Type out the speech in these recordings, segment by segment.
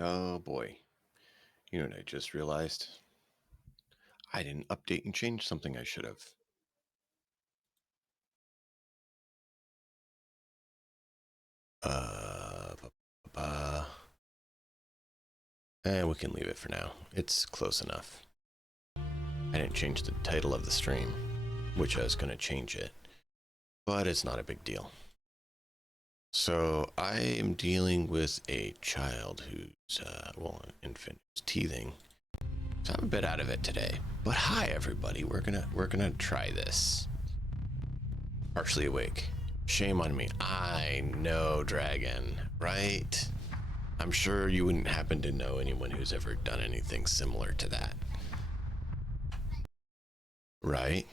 Oh boy. You know what I just realized? I didn't update and change something I should have. And we can leave it for now. It's close enough. I didn't change the title of the stream, which I was going to change it, but it's not a big deal. So I am dealing with a child who's, an infant who's teething. So I'm a bit out of it today. But hi everybody, we're gonna try this. Partially awake. Shame on me. I know, Dragon, right? I'm sure you wouldn't happen to know anyone who's ever done anything similar to that. Right?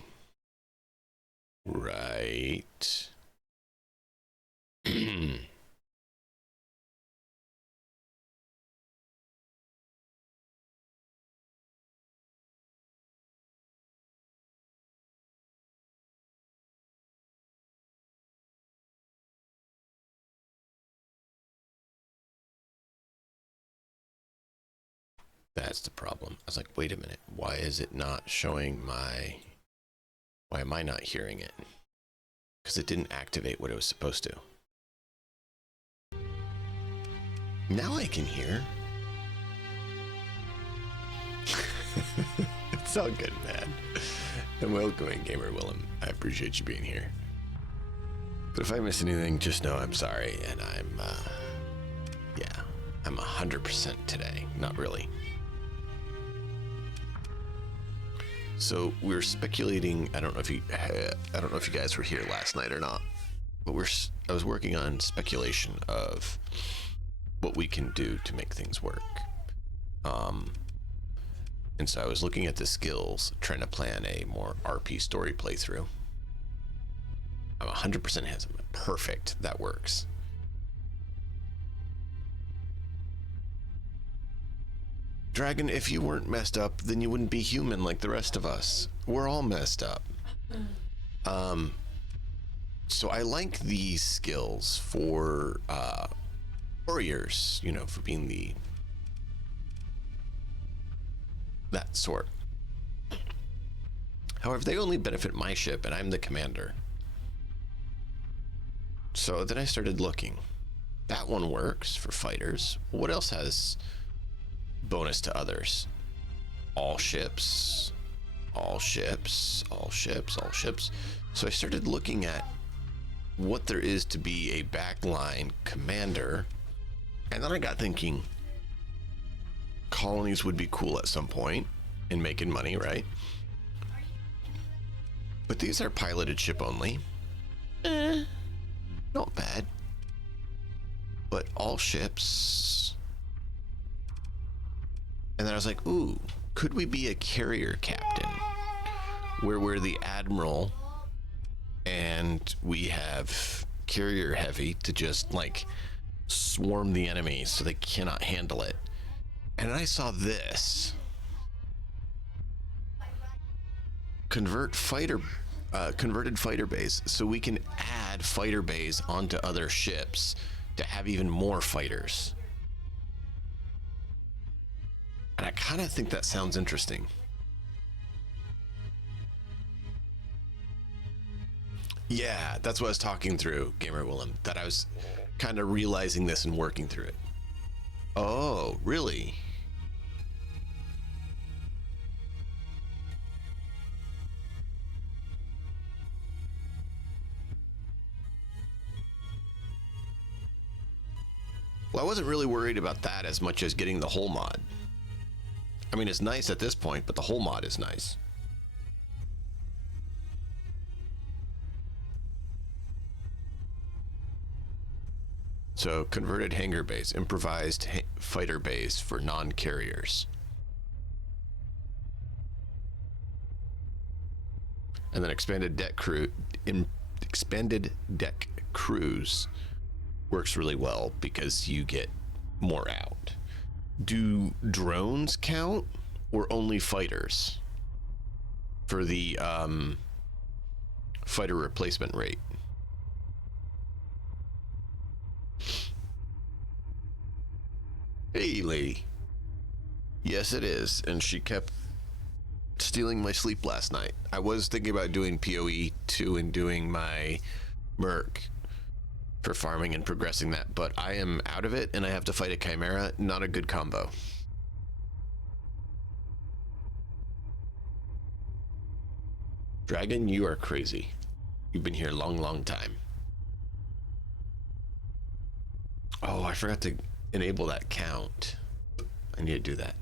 Right. That's the problem. I was like, wait a minute, why is it not showing why am I not hearing it? Because it didn't activate what it was supposed to. Now I can hear. It's all good, man. And welcome, Gamer Willem. I appreciate you being here. But if I miss anything, just know I'm sorry, and I'm 100% today. Not really. So we're speculating. I don't know if you guys were here last night or not, but I was working on speculation of what we can do to make things work. And so I was looking at the skills, trying to plan a more RP story playthrough. I'm 100% handsome. Perfect. That works. Dragon, if you weren't messed up, then you wouldn't be human like the rest of us. We're all messed up. So I like these skills for warriors, you know, for being that sort. However, they only benefit my ship, and I'm the commander. So then I started looking. That one works for fighters. What else has bonus to others? All ships, all ships, all ships, all ships. So I started looking at what there is to be a backline commander. And then I got thinking, colonies would be cool at some point in making money, right? But these are piloted ship only. Not bad. But all ships. And then I was like, ooh, could we be a carrier captain? Where we're the admiral and we have carrier heavy to just like swarm the enemy so they cannot handle it. And I saw this. Converted fighter bays, so we can add fighter bays onto other ships to have even more fighters. And I kind of think that sounds interesting. Yeah, that's what I was talking through, Gamer Willem, that I was kind of realizing this and working through it. Oh, really? Well, I wasn't really worried about that as much as getting the whole mod. I mean, it's nice at this point, but the whole mod is nice. So, converted hangar base, improvised fighter base for non-carriers. And then expanded deck crews works really well because you get more out. Do drones count or only fighters for the fighter replacement rate? Hey, lady. Yes, it is. And she kept stealing my sleep last night. I was thinking about doing PoE 2 and doing my Merc for farming and progressing that, but I am out of it and I have to fight a Chimera. Not a good combo. Dragon, you are crazy. You've been here a long, long time. Oh, I forgot to enable that count. I need to do that.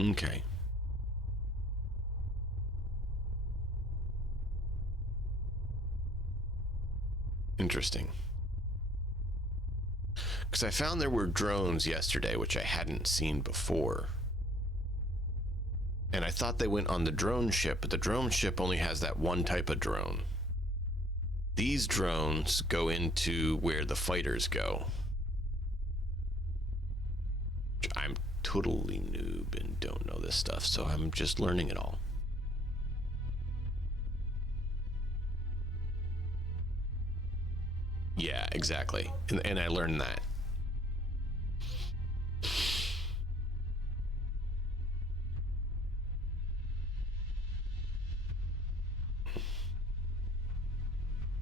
Okay. Interesting. Because I found there were drones yesterday, which I hadn't seen before. And I thought they went on the drone ship, but the drone ship only has that one type of drone. These drones go into where the fighters go. I'm totally noob and don't know this stuff, so I'm just learning it all. Yeah, exactly. And I learned that.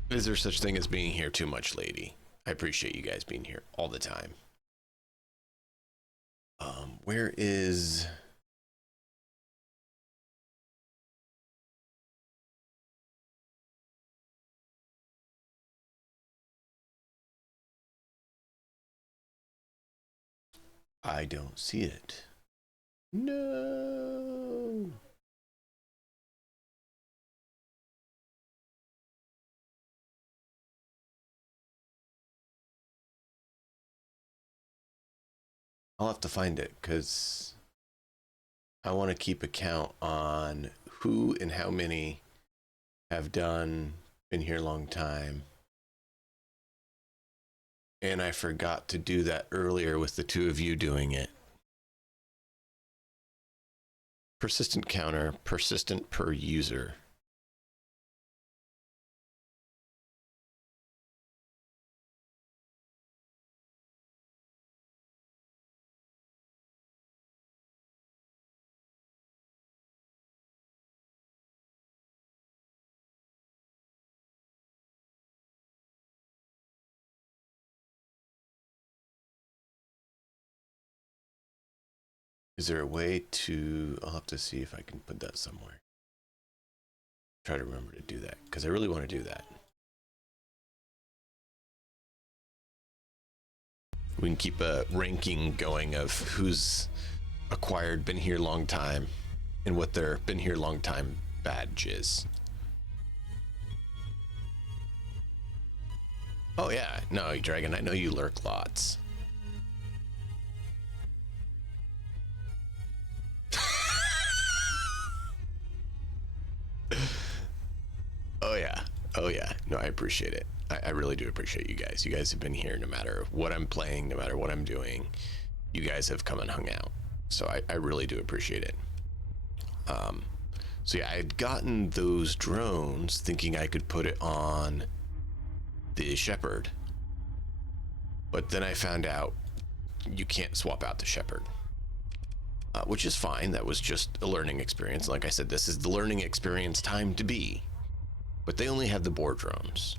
Is there such thing as being here too much, lady? I appreciate you guys being here all the time. Where is... I don't see it. No. I'll have to find it because I want to keep a count on who and how many have been here a long time. And I forgot to do that earlier with the two of you doing it. Persistent counter, persistent per user. Is there a way to, I'll have to see if I can put that somewhere. Try to remember to do that, because I really want to do that. We can keep a ranking going of who's acquired, been here long time, and what their been here long time badge is. Oh yeah, no, Dragon, I know you lurk lots. Oh yeah. Oh yeah. No, I appreciate it. I really do appreciate you guys. You guys have been here no matter what I'm playing, no matter what I'm doing. You guys have come and hung out. So I really do appreciate it. So yeah, I had gotten those drones thinking I could put it on the Shepherd. But then I found out you can't swap out the Shepherd. Which is fine. That was just a learning experience. Like I said, this is the learning experience time to be. But they only have the boar drones.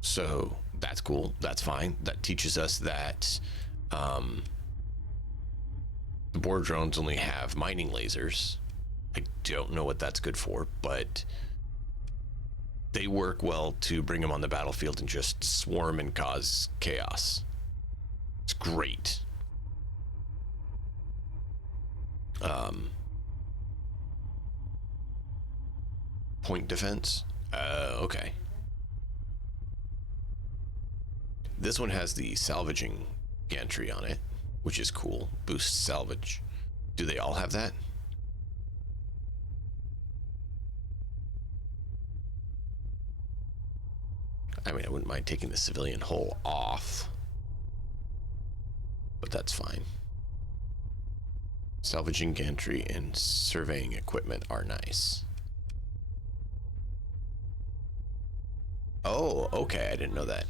So that's cool. That's fine. That teaches us that the boar drones only have mining lasers. I don't know what that's good for, but they work well to bring them on the battlefield and just swarm and cause chaos. It's great. Point defense. Okay. This one has the salvaging gantry on it, which is cool. Boost salvage. Do they all have that? I mean, I wouldn't mind taking the civilian hull off, but that's fine. Salvaging gantry and surveying equipment are nice. Oh, okay. I didn't know that.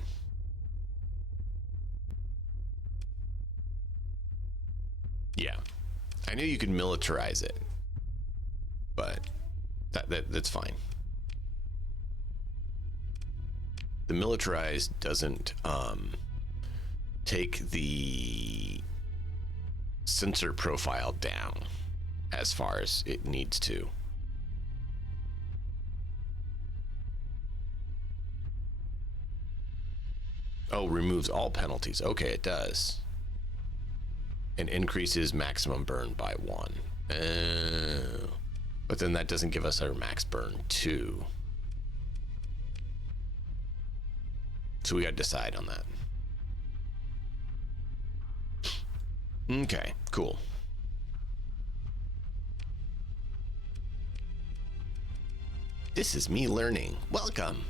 Yeah. I knew you could militarize it, but that's fine. The militarized doesn't take the sensor profile down as far as it needs to. Oh, removes all penalties. Okay, it does. And increases maximum burn by 1. Oh. But then that doesn't give us our max burn 2. So we got to decide on that. Okay, cool. This is me learning. Welcome.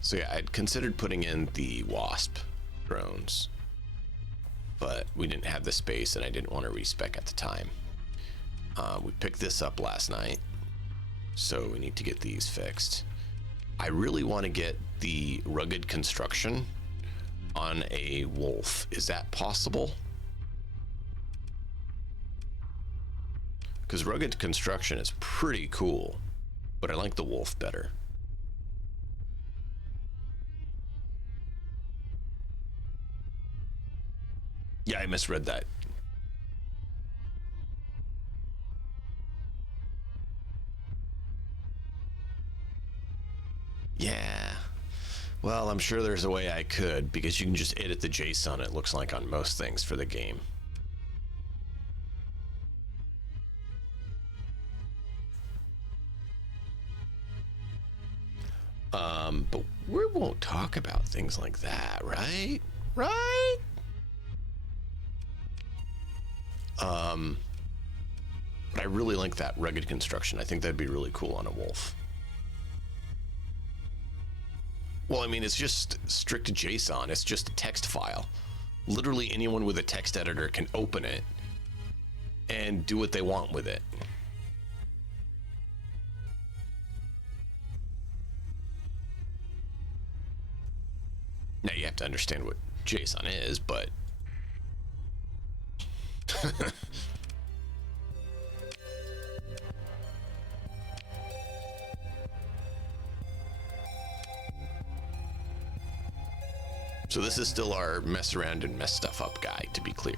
So yeah, I'd considered putting in the Wasp drones, but we didn't have the space and I didn't want to respec at the time. We picked this up last night, so we need to get these fixed. I really want to get the rugged construction on a wolf. Is that possible? Because rugged construction is pretty cool, but I like the wolf better. Yeah, I misread that. Yeah. Well, I'm sure there's a way I could, because you can just edit the JSON, it looks like, on most things for the game. But we won't talk about things like that, right? Right? But I really like that rugged construction. I think that'd be really cool on a wolf. Well, I mean, it's just strict JSON. It's just a text file. Literally anyone with a text editor can open it and do what they want with it. Now you have to understand what JSON is, but so this is still our mess around and mess stuff up guy, to be clear.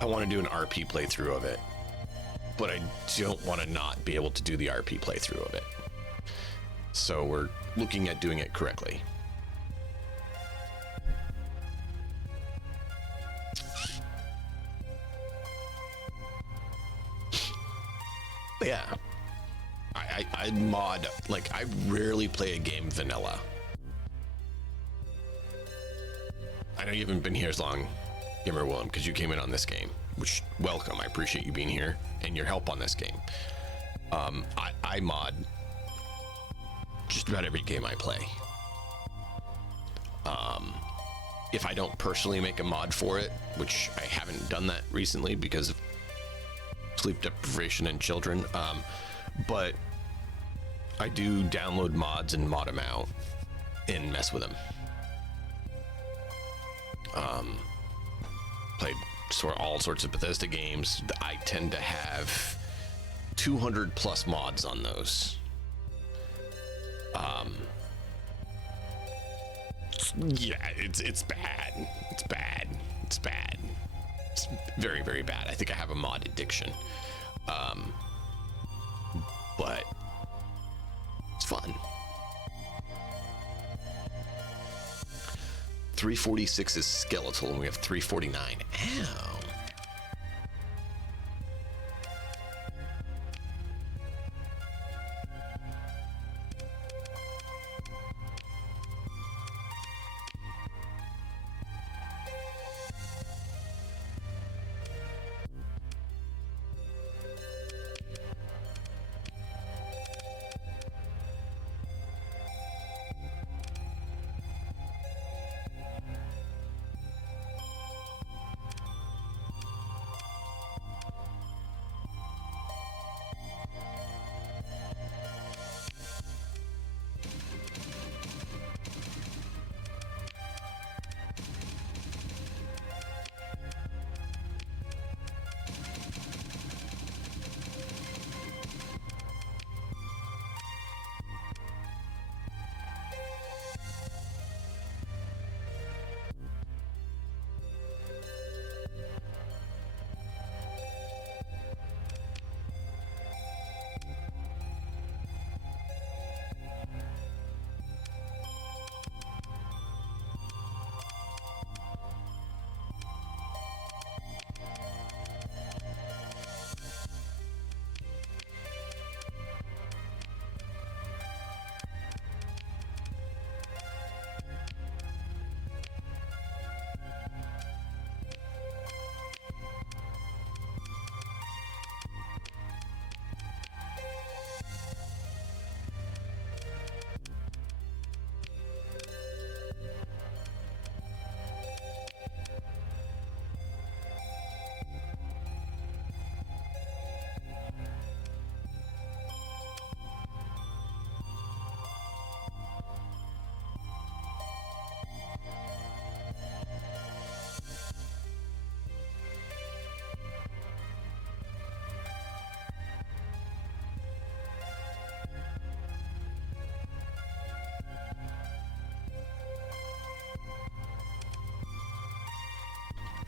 I want to do an RP playthrough of it, but I don't want to not be able to do the RP playthrough of it. So we're looking at doing it correctly. But yeah, I mod, like, I rarely play a game vanilla. I know you haven't been here as long, Gamer Willem, because you came in on this game, which, welcome. I appreciate you being here and your help on this game. I mod just about every game I play. If I don't personally make a mod for it, which I haven't done that recently because of sleep deprivation and children, but I do download mods and mod them out and mess with them. Played all sorts of Bethesda games. I tend to have 200 plus mods on those. Yeah, it's bad. It's bad. It's bad. It's very, very bad. I think I have a mod addiction. But it's fun. 346 is skeletal and we have 349. Ow.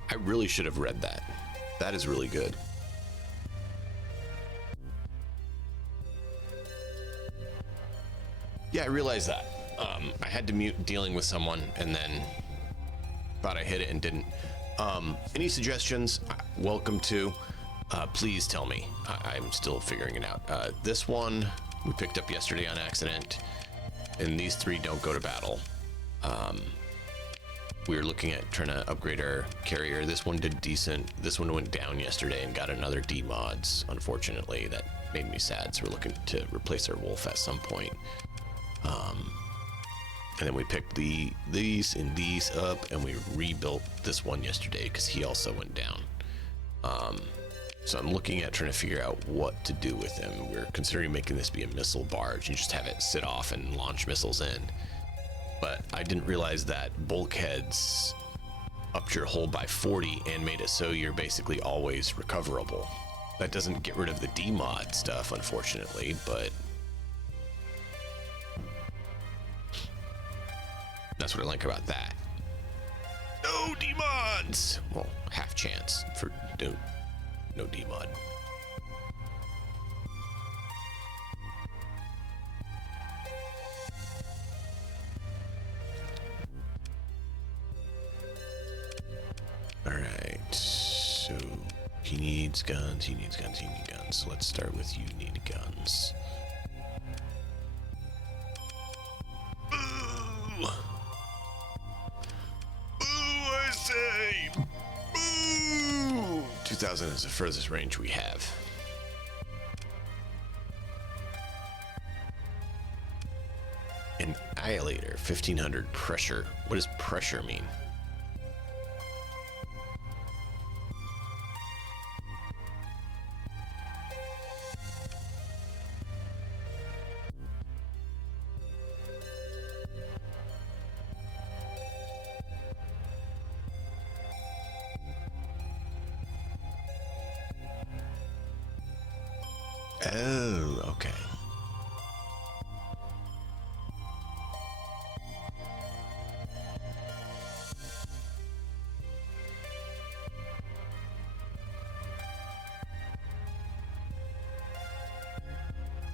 I really should have read that. That is really good. Yeah, I realized that. I had to mute dealing with someone and then thought I hit it and didn't. Any suggestions? Welcome to. Please tell me. I'm still figuring it out. This one we picked up yesterday on accident, and these three don't go to battle. We were looking at trying to upgrade our carrier. This one did decent. This one went down yesterday and got another D mods, unfortunately, that made me sad. So we're looking to replace our wolf at some point. And then we picked these and these up, and we rebuilt this one yesterday because he also went down. So I'm looking at trying to figure out what to do with him. We're considering making this be a missile barge and just have it sit off and launch missiles in. But I didn't realize that bulkheads upped your hull by 40 and made it so you're basically always recoverable. That doesn't get rid of the demod stuff, unfortunately, but that's what I like about that. No demods! Well, half chance for no demod. Alright, so he needs guns, he needs guns, he needs guns. So let's start with you need guns. Boo! I say! Boo! 2000 is the furthest range we have. Annihilator, 1500 pressure. What does pressure mean? Oh, okay.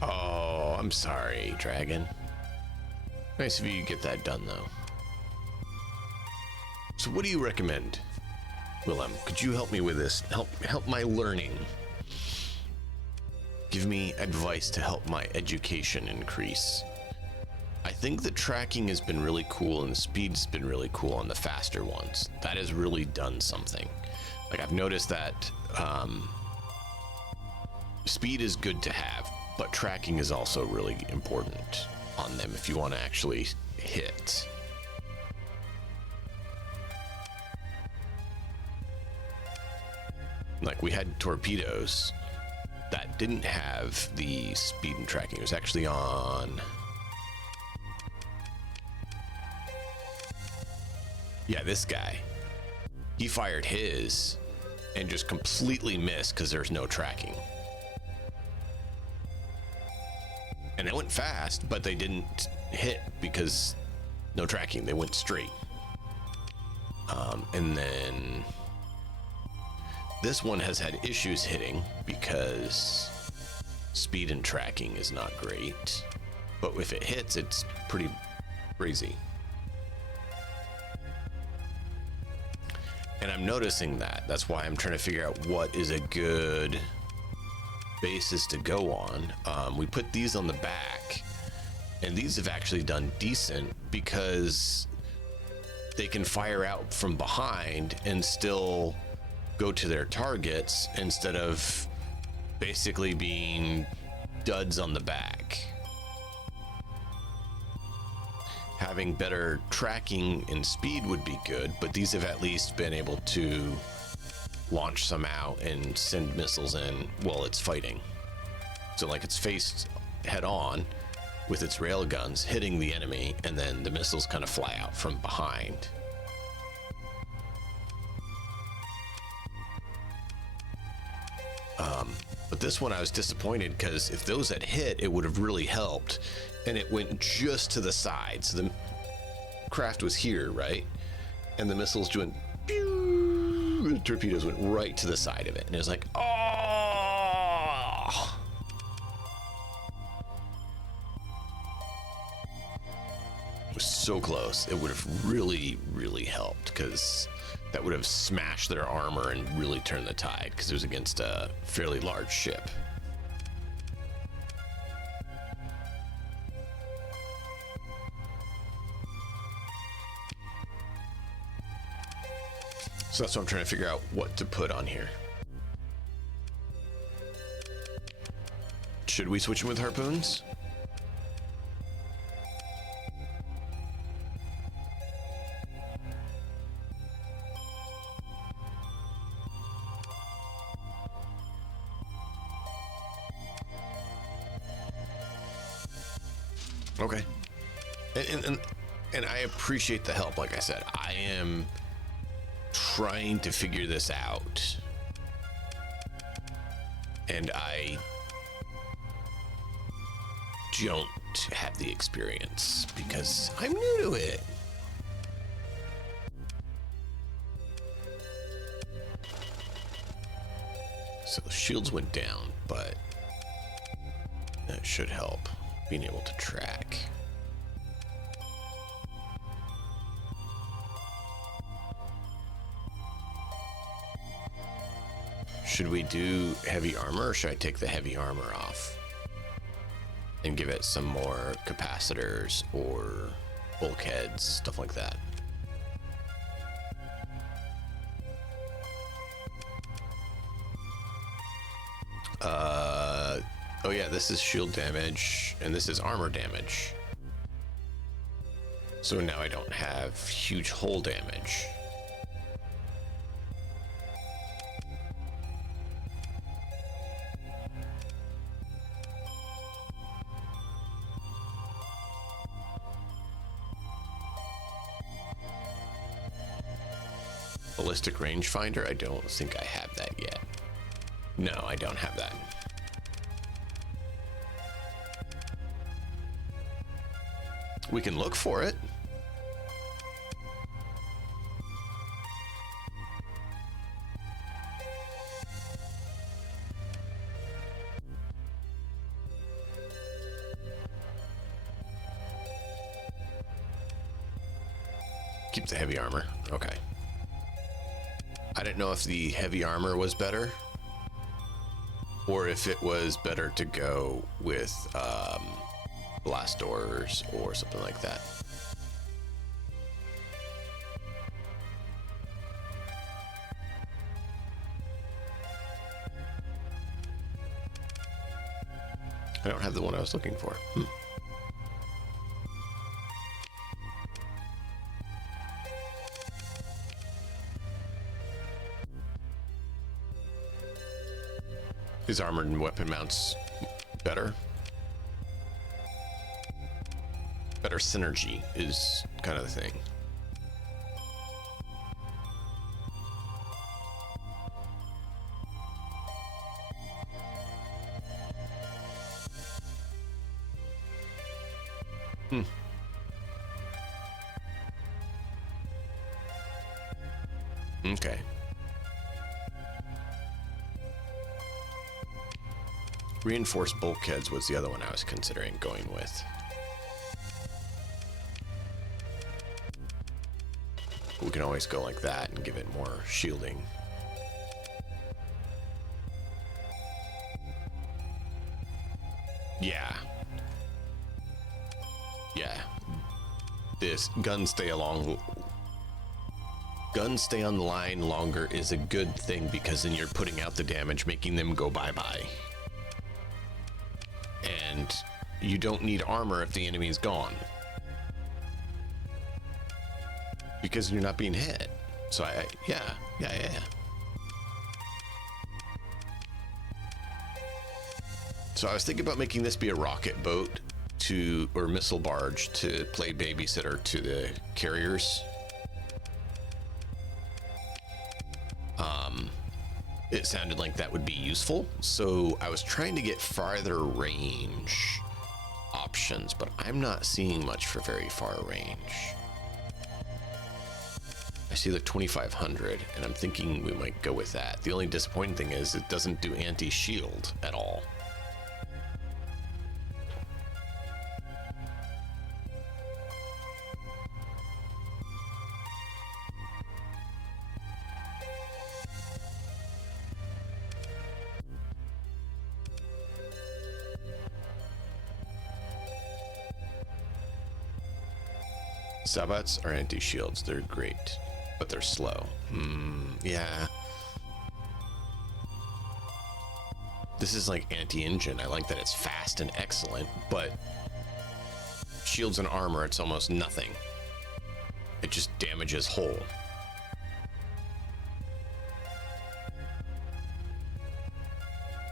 Oh, I'm sorry, Dragon. Nice of you to get that done, though. So what do you recommend, Willem? Could you help me with this? Help my learning. Give me advice to help my education increase. I think the tracking has been really cool and the speed's been really cool on the faster ones. That has really done something. Like, I've noticed that speed is good to have, but tracking is also really important on them if you want to actually hit. Like, we had torpedoes that didn't have the speed and tracking. It was actually on, yeah, this guy. He fired his and just completely missed because there's no tracking. And it went fast, but they didn't hit because no tracking. They went straight. And then this one has had issues hitting because speed and tracking is not great. But if it hits, it's pretty crazy. And I'm noticing that. That's why I'm trying to figure out what is a good basis to go on. We put these on the back, and these have actually done decent because they can fire out from behind and still go to their targets instead of basically being duds on the back. Having better tracking and speed would be good, but these have at least been able to launch some out and send missiles in while it's fighting. So like it's faced head on with its rail guns hitting the enemy, and then the missiles kind of fly out from behind. But this one I was disappointed because if those had hit, it would have really helped, and it went just to the side. So the craft was here, right? And the missiles went pew, the torpedoes went right to the side of it, and it was like, oh! It was so close. It would have really, really helped because that would have smashed their armor and really turned the tide because it was against a fairly large ship. So that's what I'm trying to figure out what to put on here. Should we switch him with harpoons? Okay. And I appreciate the help. Like I said, I am trying to figure this out. And I don't have the experience because I'm new to it. So the shields went down, but that should help being able to track. Should we do heavy armor, or should I take the heavy armor off and give it some more capacitors or bulkheads, stuff like that? Oh yeah, this is shield damage and this is armor damage. So now I don't have huge hull damage. Ballistic rangefinder? I don't think I have that yet. No, I don't have that. We can look for it. Keep the heavy armor. Okay. I didn't know if the heavy armor was better or if it was better to go with blast doors or something like that. I don't have the one I was looking for. Is armored and weapon mounts better? Better synergy is kind of the thing. Okay. Reinforced bulkheads was the other one I was considering going with. We can always go like that and give it more shielding. Yeah. Yeah. This guns stay on the line longer is a good thing because then you're putting out the damage, making them go bye-bye. And you don't need armor if the enemy's gone. Because you're not being hit. So yeah. So I was thinking about making this be a rocket boat or missile barge to play babysitter to the carriers. It sounded like that would be useful. So I was trying to get farther range options, but I'm not seeing much for very far range. I see the 2500 and I'm thinking we might go with that. The only disappointing thing is it doesn't do anti-shield at all. Sabots are anti-shields. They're great, but they're slow. Yeah. This is like anti-engine. I like that it's fast and excellent, but shields and armor, it's almost nothing. It just damages whole.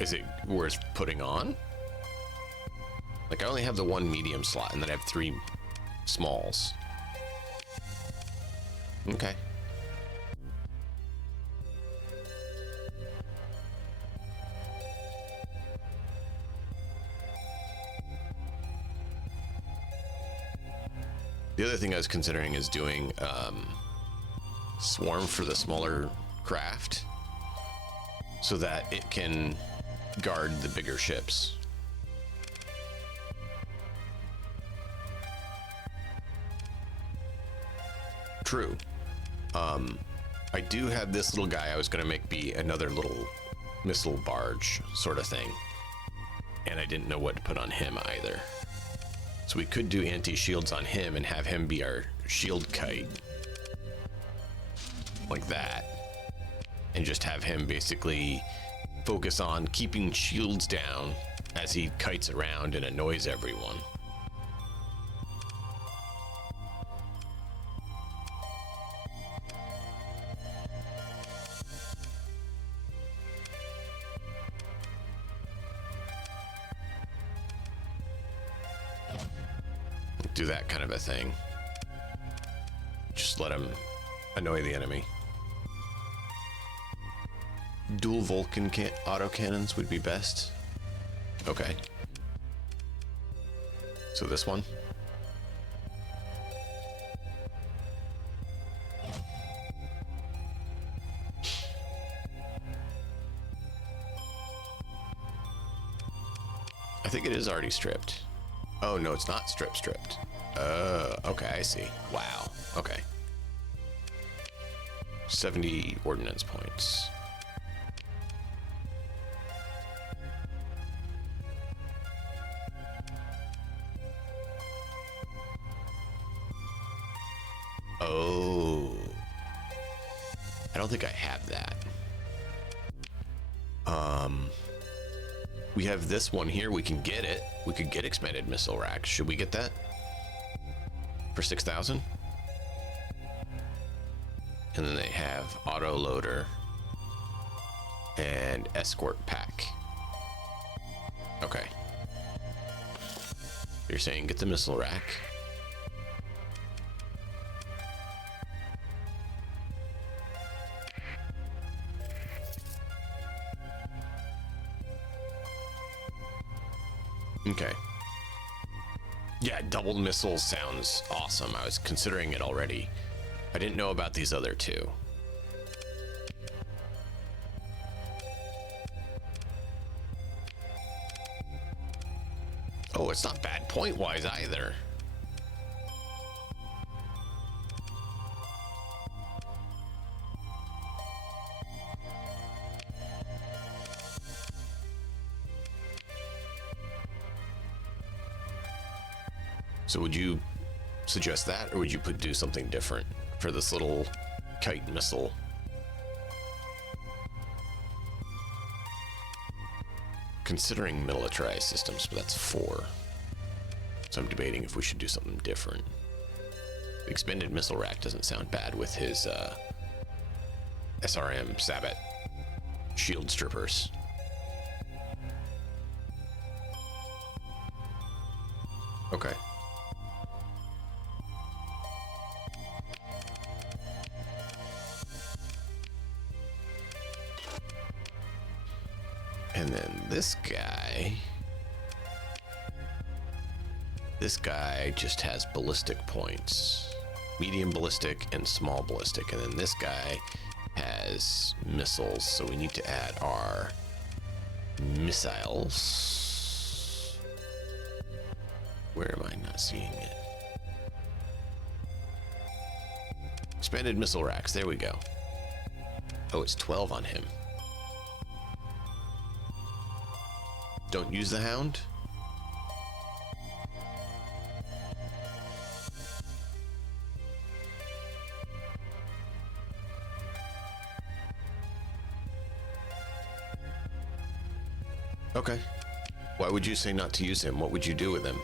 Is it worth putting on? Like, I only have the one medium slot, and then I have 3 smalls. Okay. The other thing I was considering is doing swarm for the smaller craft so that it can guard the bigger ships. True. I do have this little guy I was going to make be another little missile barge sort of thing, and I didn't know what to put on him either. So we could do anti-shields on him and have him be our shield kite. Like that. And just have him basically focus on keeping shields down as he kites around and annoys everyone. Do that kind of a thing. Just let him annoy the enemy. Dual Vulcan autocannons would be best. Okay. So this one. I think it is already stripped. Oh, no, it's not stripped. Okay, I see. Wow. Okay. 70 ordnance points. Oh. I don't think I have that. We have this one here. We can get it. We could get expanded missile racks. Should we get that? For 6,000? And then they have auto loader and escort pack. Okay. You're saying get the missile rack. Okay. Yeah, double missiles sounds awesome. I was considering it already. I didn't know about these other two. Oh, it's not bad point-wise either. So would you suggest that, or would you do something different for this little kite missile? Considering militarized systems, but that's 4. So I'm debating if we should do something different. The expanded missile rack doesn't sound bad with his SRM Sabbat shield strippers. Okay. And then this guy just has ballistic points, medium ballistic and small ballistic. And then this guy has missiles. So we need to add our missiles. Where am I not seeing it? Expanded missile racks. There we go. Oh, it's 12 on him. Don't use the hound? Okay. Why would you say not to use him? What would you do with him?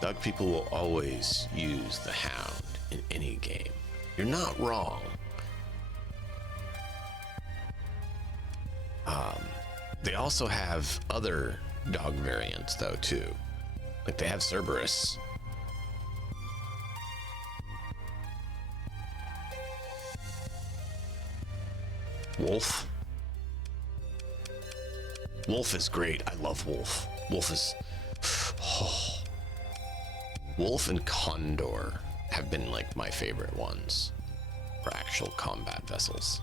Dog people will always use the hound in any game. You're not wrong. They also have other dog variants though too. Like they have Cerberus. Wolf. Wolf is great. I love Wolf. Wolf is... Oh. Wolf and Condor have been like my favorite ones for actual combat vessels.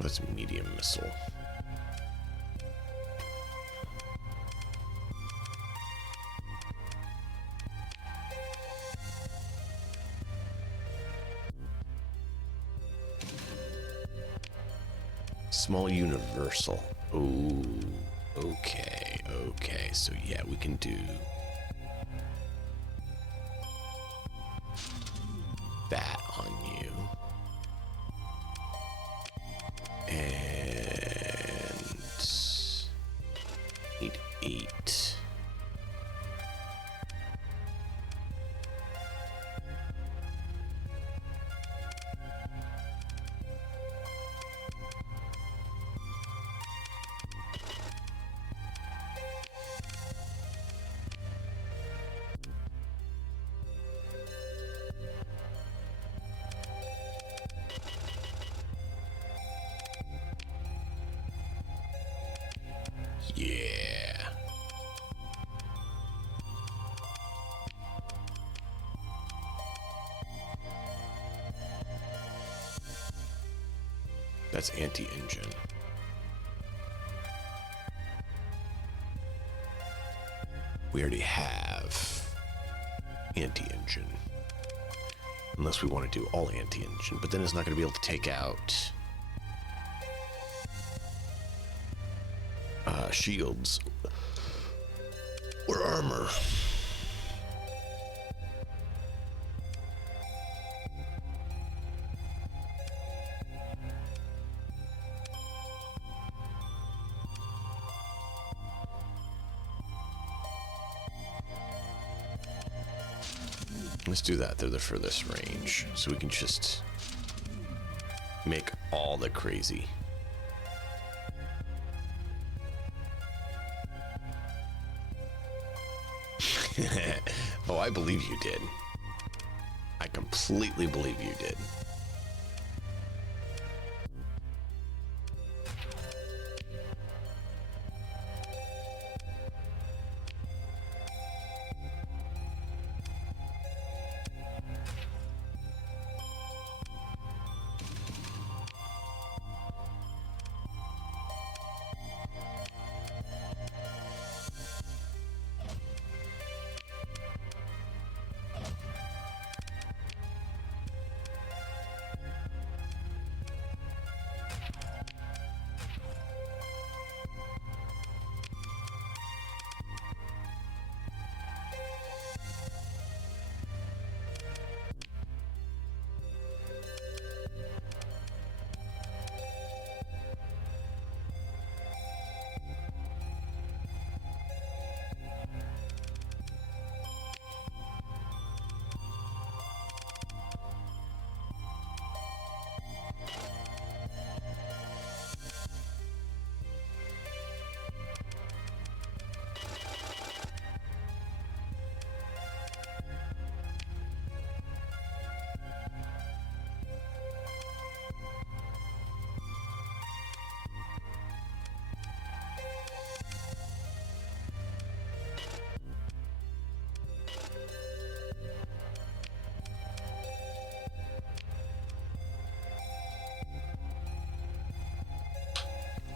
That's medium missile. Small universal. Ooh, okay, okay. So yeah, we can do that on you. And need 8. Yeah. That's anti-engine. We already have anti-engine. Unless we want to do all anti-engine, but then it's not going to be able to take out shields or armor. Let's do that. They're the furthest range, so we can just make all the crazy. Oh, I believe you did. I completely believe you did.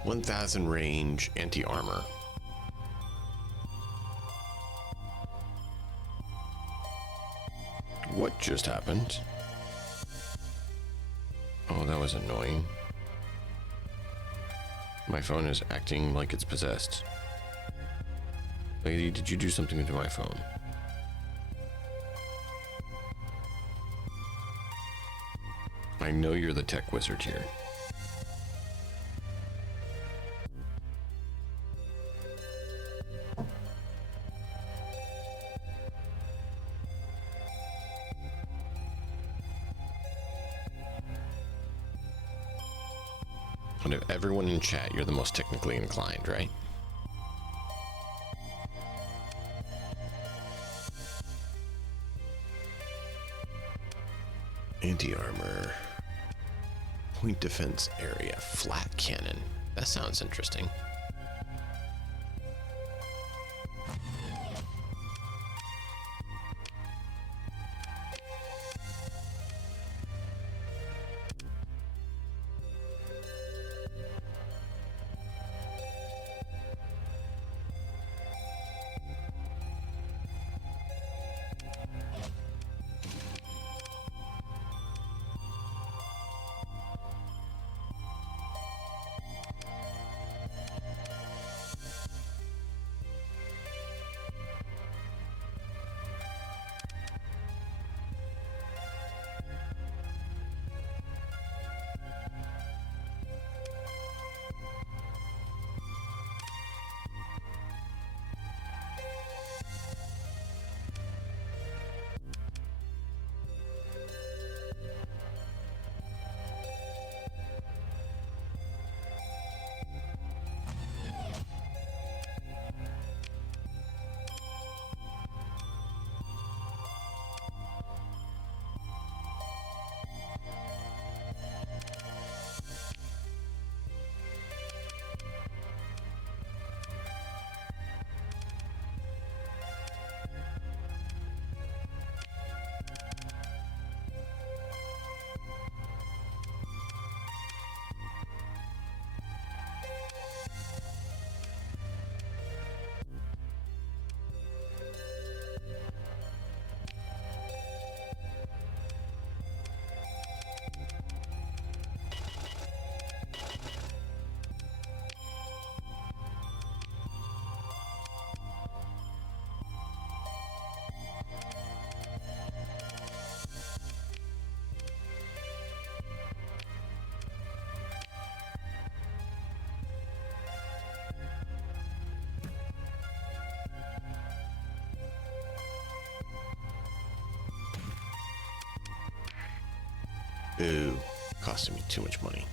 1,000 range, anti-armor. What just happened? Oh, that was annoying. My phone is acting like it's possessed. Lady, did you do something to my phone? I know you're the tech wizard here. And of everyone in chat, you're the most technically inclined, right? Anti-armor. Point defense area. Flat cannon. That sounds interesting. Ooh, costing me too much money.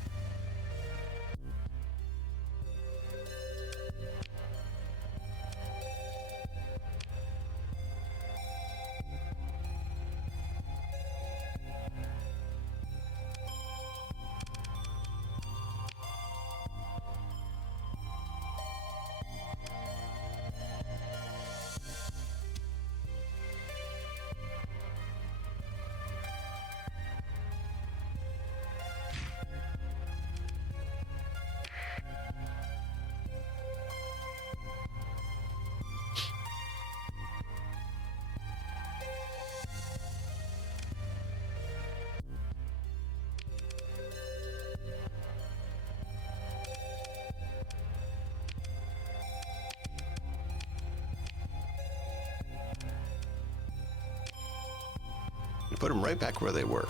Put them right back where they were.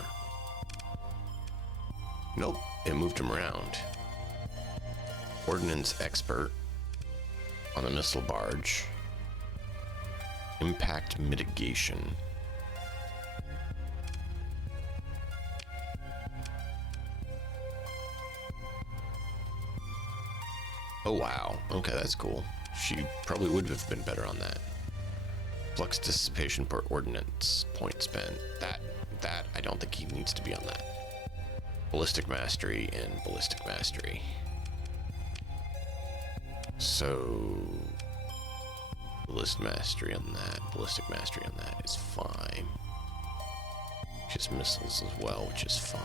Nope, it moved them around. Ordnance expert on the missile barge. Impact mitigation. Oh wow, okay, that's cool. She probably would have been better on that. Flux dissipation per ordnance point spent. That I don't think he needs to be on that. Ballistic mastery and ballistic mastery. So ballistic mastery on that, ballistic mastery on that is fine. Just missiles as well, which is fine.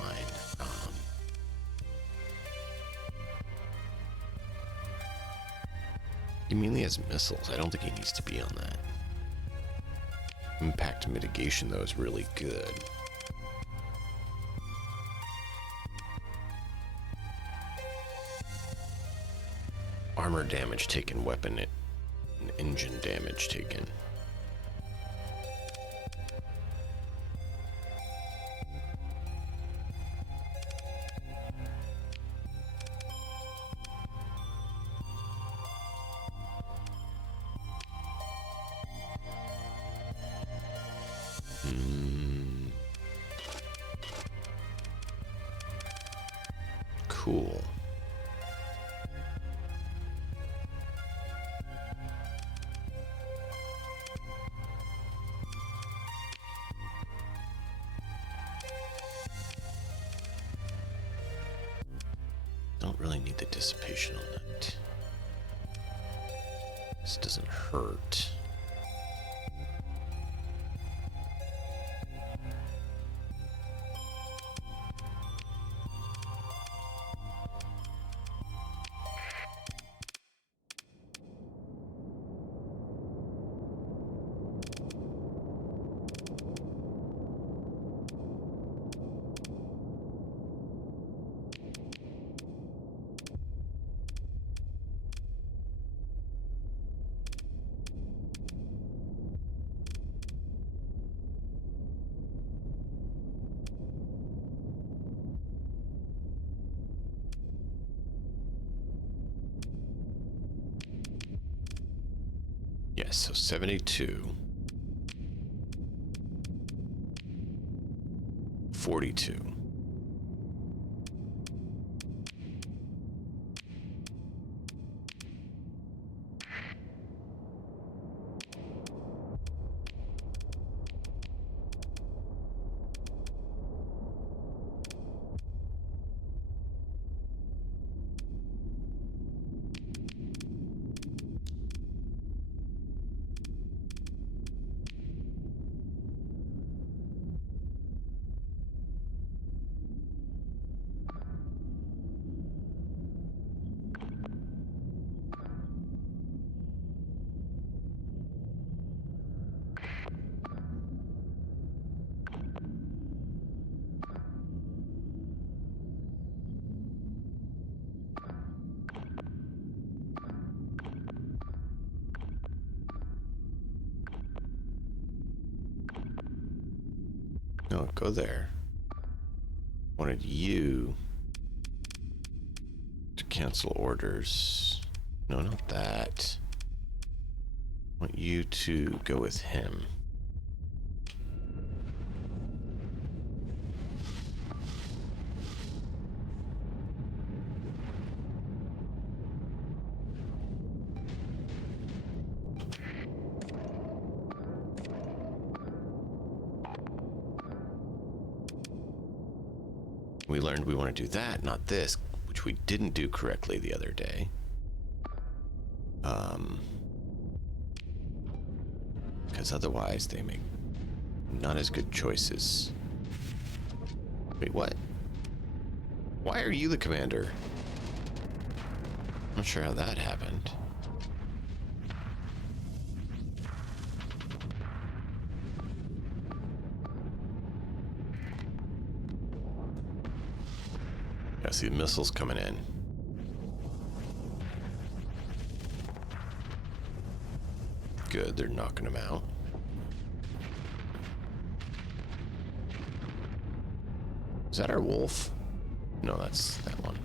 He mainly has missiles. I don't think he needs to be on that. Impact mitigation, though, is really good. Armor damage taken, weapon and engine damage taken. Cool. Don't really need the dissipation on that. This doesn't hurt. Yes, so 72. 42. No, go there. Wanted you to cancel orders. No, not that. Want you to go with him. We learned we want to do that, not this, which we didn't do correctly the other day. Because otherwise they make not as good choices. Wait, what? Why are you the commander? I'm not sure how that happened. I see the missiles coming in. Good, they're knocking them out. Is that our wolf? No, that's that one.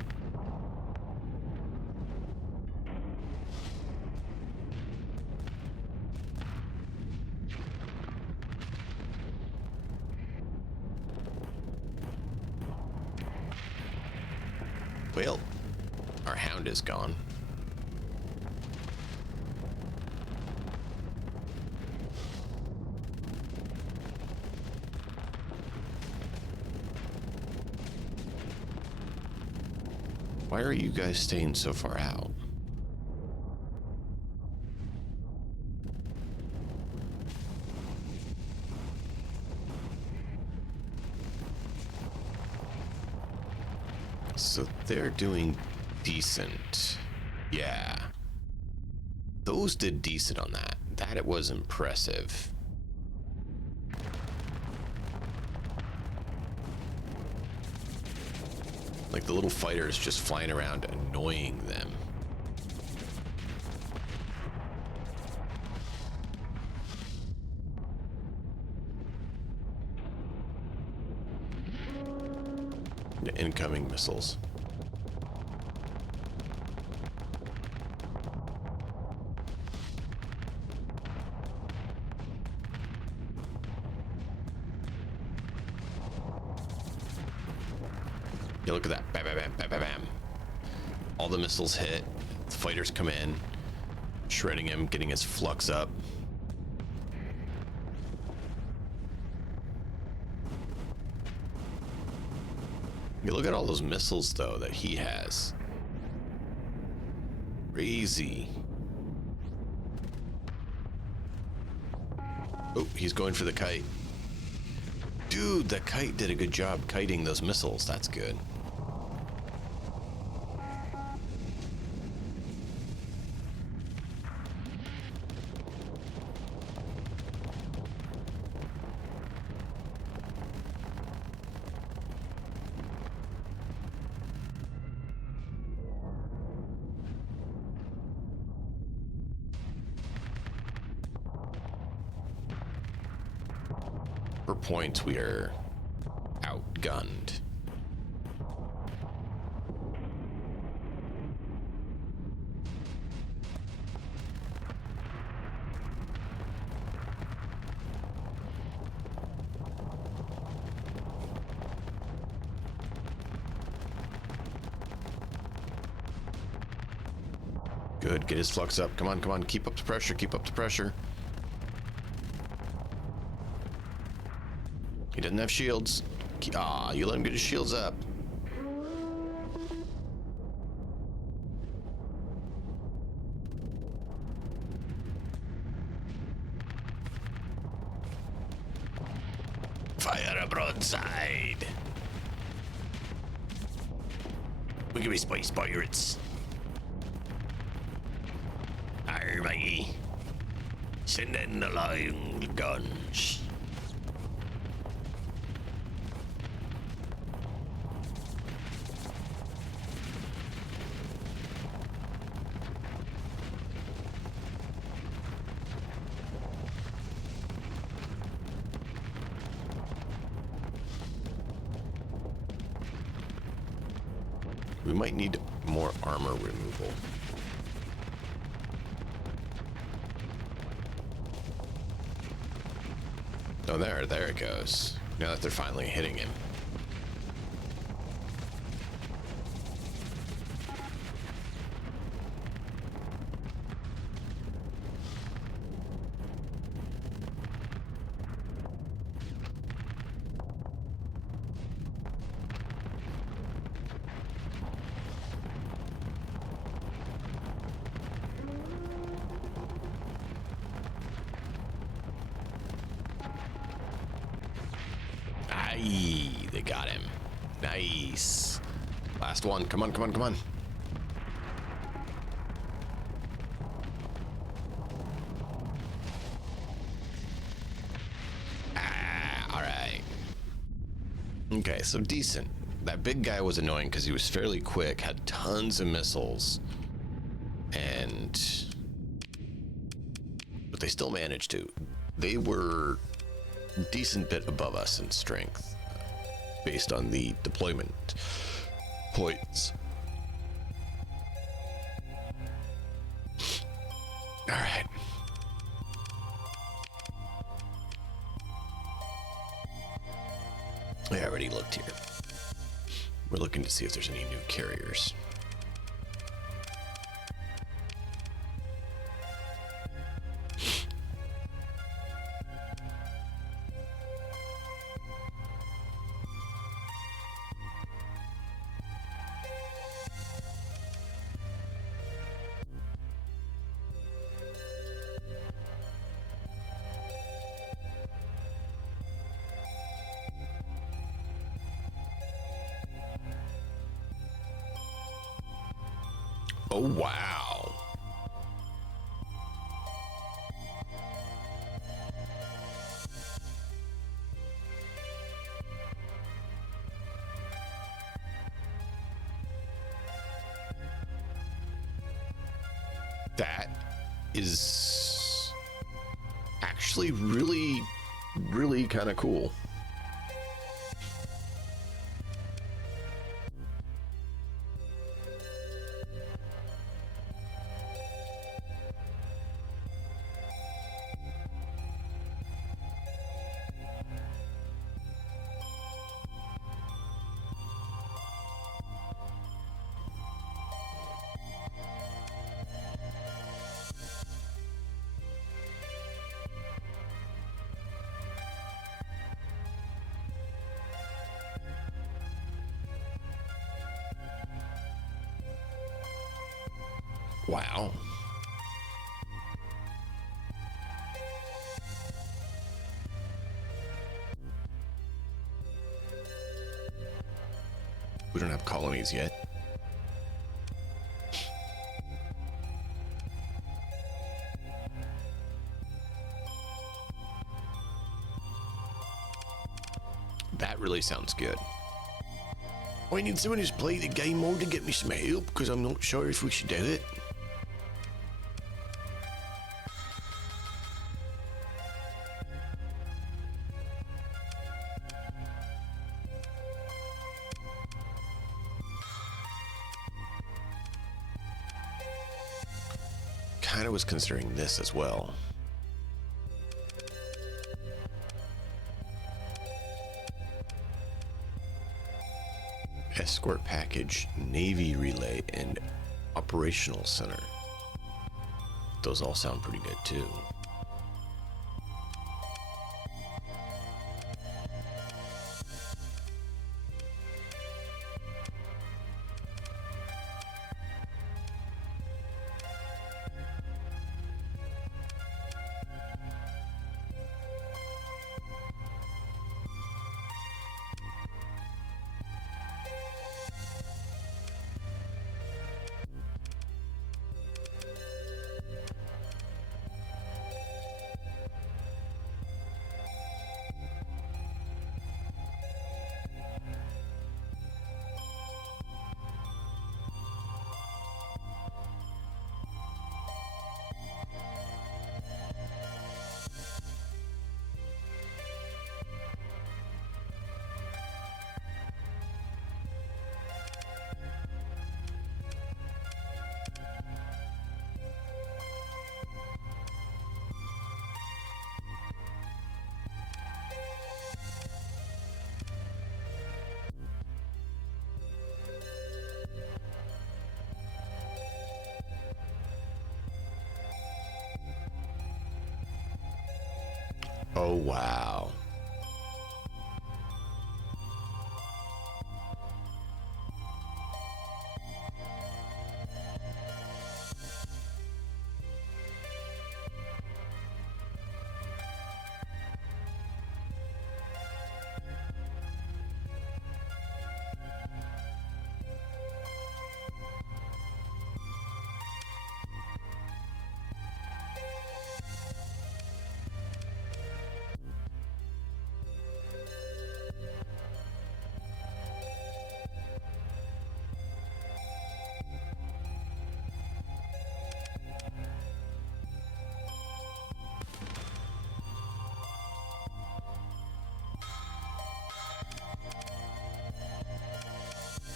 Well, our hound is gone. Why are you guys staying so far out? So they're doing decent. Yeah. Those did decent on that. That it was impressive. Like the little fighters just flying around annoying them. The incoming missiles. Yeah, look at that. Bam, bam, bam, bam, bam, bam. All the missiles hit. The fighters come in, shredding him, getting his flux up. You look at all those missiles, though, that he has. Crazy. Oh, he's going for the kite. Dude, that kite did a good job kiting those missiles. That's good. For points, we are outgunned. Good, get his flux up. Come on, come on, keep up the pressure, keep up the pressure. He doesn't have shields. Ah, you let him get his shields up. Fire a broadside. We can be space pirates. Arr, matey. Send in the long guns. We might need more armor removal. Oh, there it goes. Now that they're finally hitting him. They got him. Nice. Last one. Come on, come on, come on. Ah, all right. Okay, so decent. That big guy was annoying because he was fairly quick, had tons of missiles, but they still managed to. They were a decent bit above us in strength based on the deployment points. All right. I already looked here. We're looking to see if there's any new carriers. Oh, wow. That is actually really, really kind of cool. Wow. We don't have colonies yet. That really sounds good. I need someone who's played the game more to get me some help, because I'm not sure if we should do it. Kind of was considering this as well. Escort package, Navy relay, and operational center. Those all sound pretty good too. Oh, wow.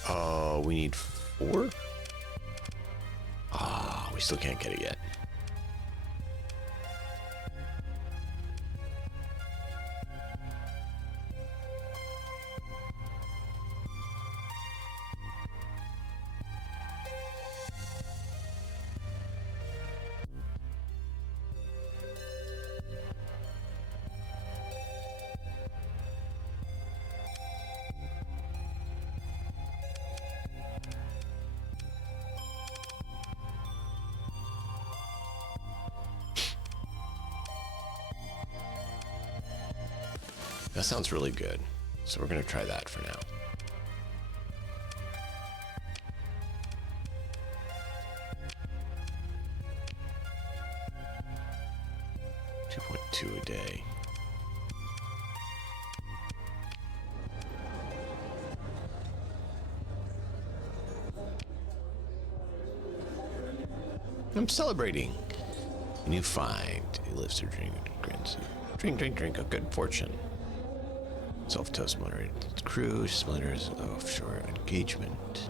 Oh, we need 4? Ah, we still can't get it yet. That sounds really good. So we're going to try that for now. $2.2 a day. I'm celebrating. A new find. He lives to drink. Drink of good fortune. Self-toast moderated crew. Splinters offshore engagement.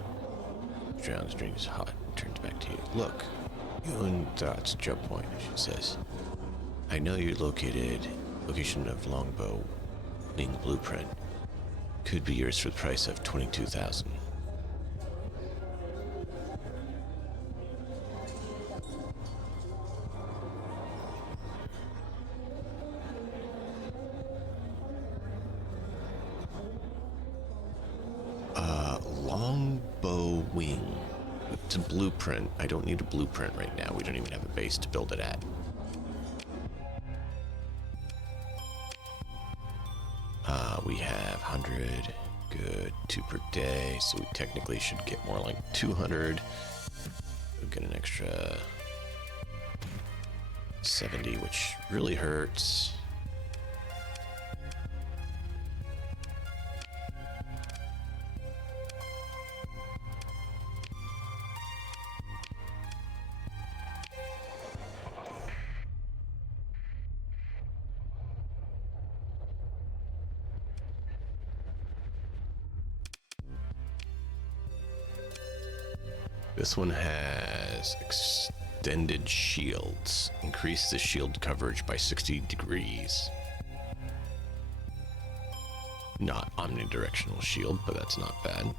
Drowns, drinks hot. Turns back to you. Look. You and thoughts. Joe point. She says. I know you're location of longbow wing blueprint. Could be yours for the price of 22,000. Longbow wing. It's a blueprint. I don't need a blueprint right now. We don't even have a base to build it at. We have 100. Good. 2 per day. So we technically should get more like 200. We'll get an extra 70, which really hurts. This one has extended shields. Increase the shield coverage by 60 degrees. Not omnidirectional shield, but that's not bad.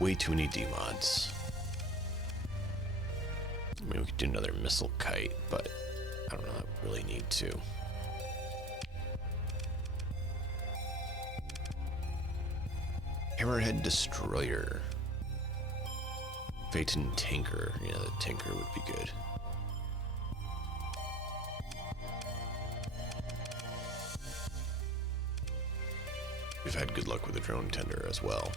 Way too many D-mods. I mean, we could do another missile kite, but I don't know that we really need to. Hammerhead Destroyer. Phaeton Tanker. Yeah, the tanker would be good. We've had good luck with the drone tender as well.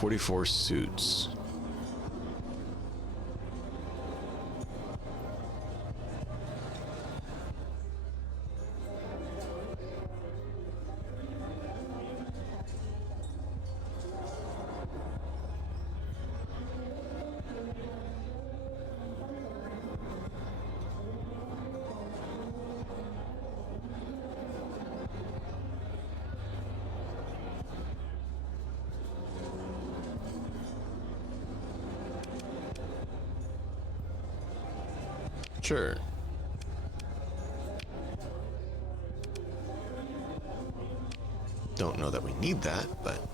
$44 suits. Sure. Don't know that we need that, but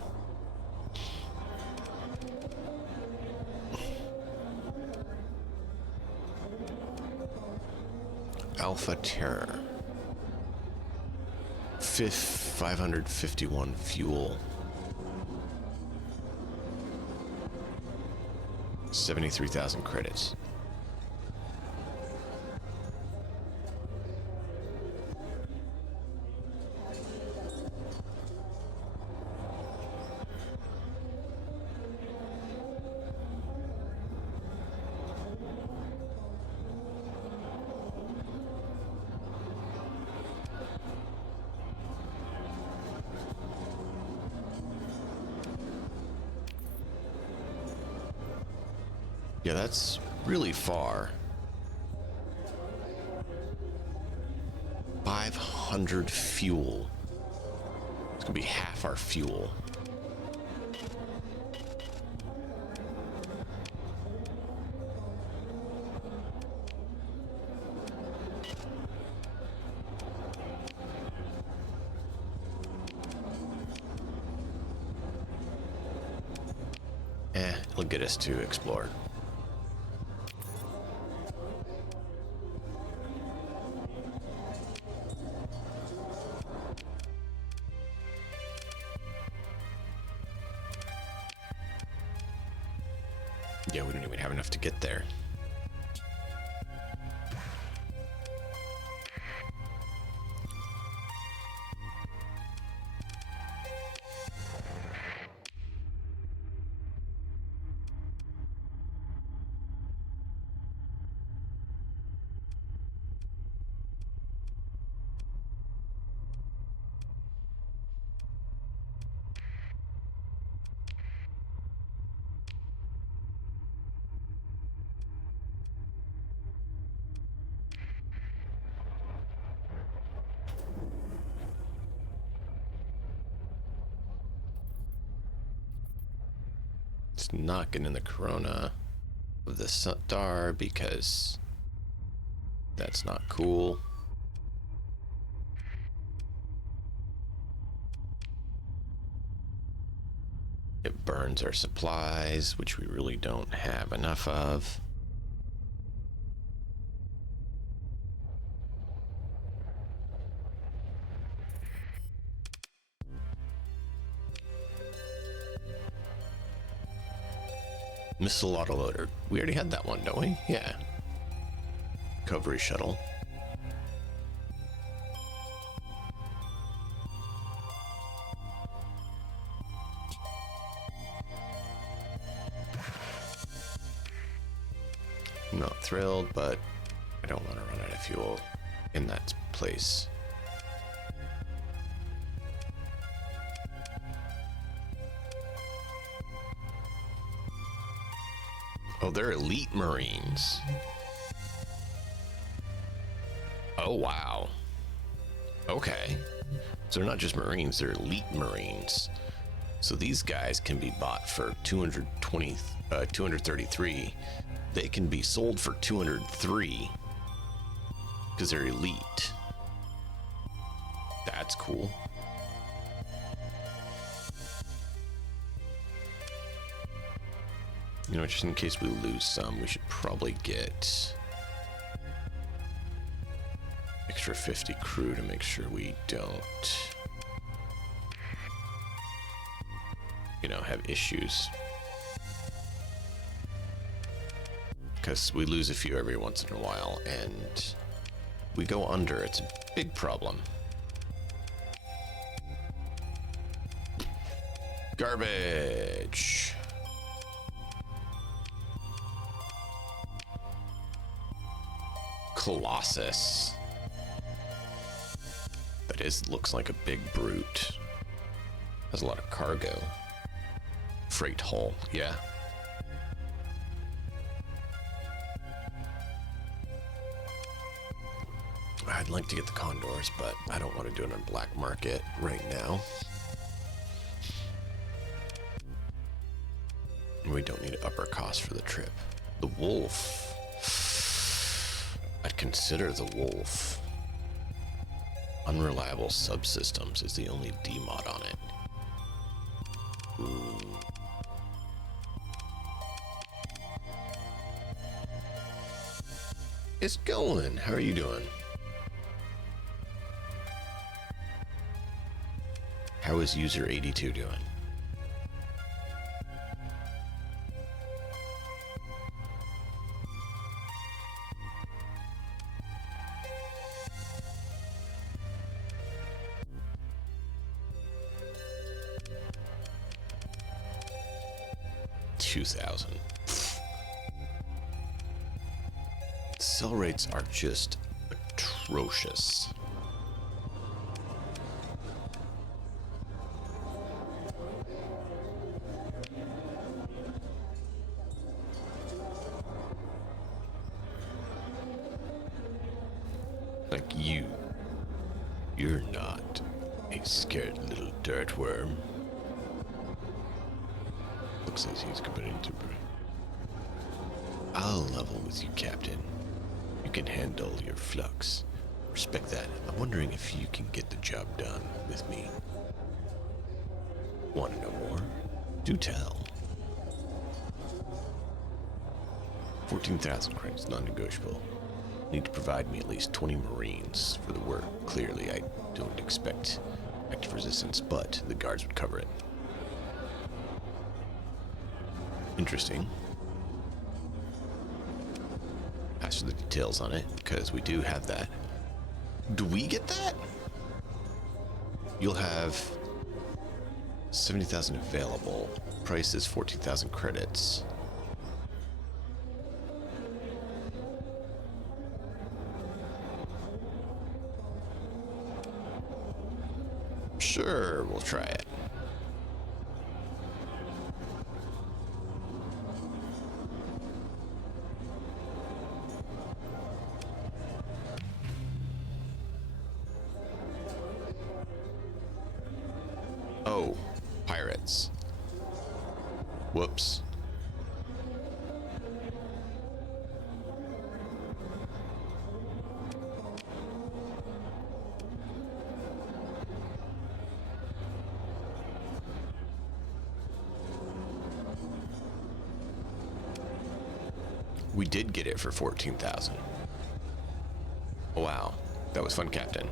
Alpha Terror. 551 fuel. 73,000 credits. Yeah, that's really far. 500 fuel. It's gonna be half our fuel. will get us to explore. Yeah, we don't even have enough to get there. It's not getting in the corona of the star because that's not cool. It burns our supplies, which we really don't have enough of. Missile autoloader. We already had that one, don't we? Yeah. Recovery shuttle. Not thrilled, but I don't want to run out of fuel in that place. Oh, they're elite Marines. Oh, wow. Okay. So they're not just Marines, they're elite Marines. So these guys can be bought for 233. They can be sold for 203 because they're elite. That's cool. You know, just in case we lose some, we should probably get extra 50 crew to make sure we don't, you know, have issues. Because we lose a few every once in a while, and we go under. It's a big problem. Garbage. Colossus. That looks like a big brute. Has a lot of cargo. Freight hull, yeah. I'd like to get the Condors, but I don't want to do it on black market right now. We don't need upper cost for the trip. The Wolf. I'd consider the Wolf. Unreliable subsystems is the only demod on it. Ooh. It's going. How are you doing? How is user 82 doing? Sell rates are just atrocious. Like you're not a scared little dirt worm. Looks like he's committing to. I'll level with you, Captain. You can handle your flux. Respect that. I'm wondering if you can get the job done with me. Want to know more? Do tell. 14,000 credits, non-negotiable. Need to provide me at least 20 Marines for the work. Clearly, I don't expect active resistance, but the guards would cover it. Interesting. Ask for the details on it, because we do have that. Do we get that? You'll have 70,000 available. Price is 14,000 credits. Sure, we'll try it. Oh, pirates. Whoops. We did get it for 14,000. Wow, that was fun, Captain.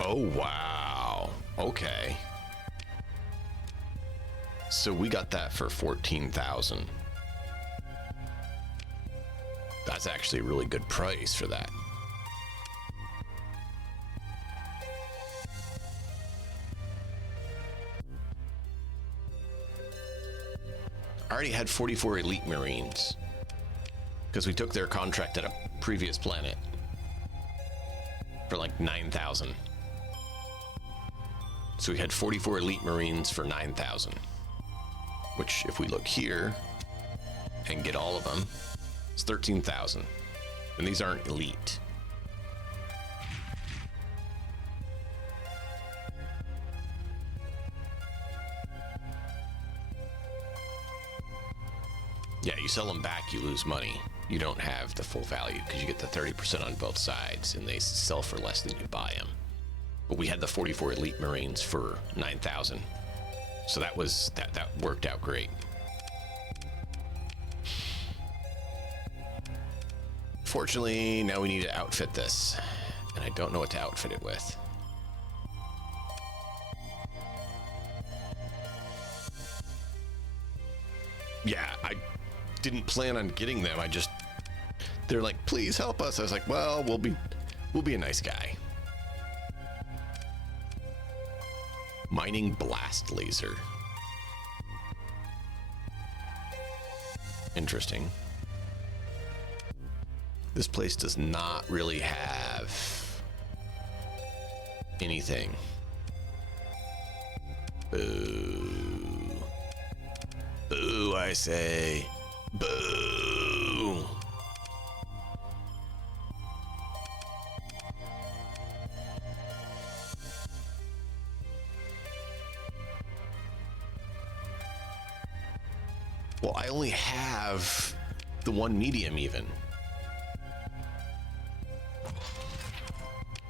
Oh, wow. Okay. So we got that for 14,000. That's actually a really good price for that. I already had 44 elite Marines because we took their contract at a previous planet for like 9,000. So we had 44 elite Marines for 9,000, which if we look here and get all of them, it's 13,000. And these aren't elite. Yeah, you sell them back, you lose money. You don't have the full value because you get the 30% on both sides and they sell for less than you buy them. But we had the 44 elite Marines for 9,000. So that worked out great. Fortunately, now we need to outfit this. And I don't know what to outfit it with. Yeah, I didn't plan on getting them. They're like, please help us. I was like, well, we'll be a nice guy. Mining blast laser. Interesting. This place does not really have anything. Boo. Boo, I say. Boo. Well, I only have the one medium even.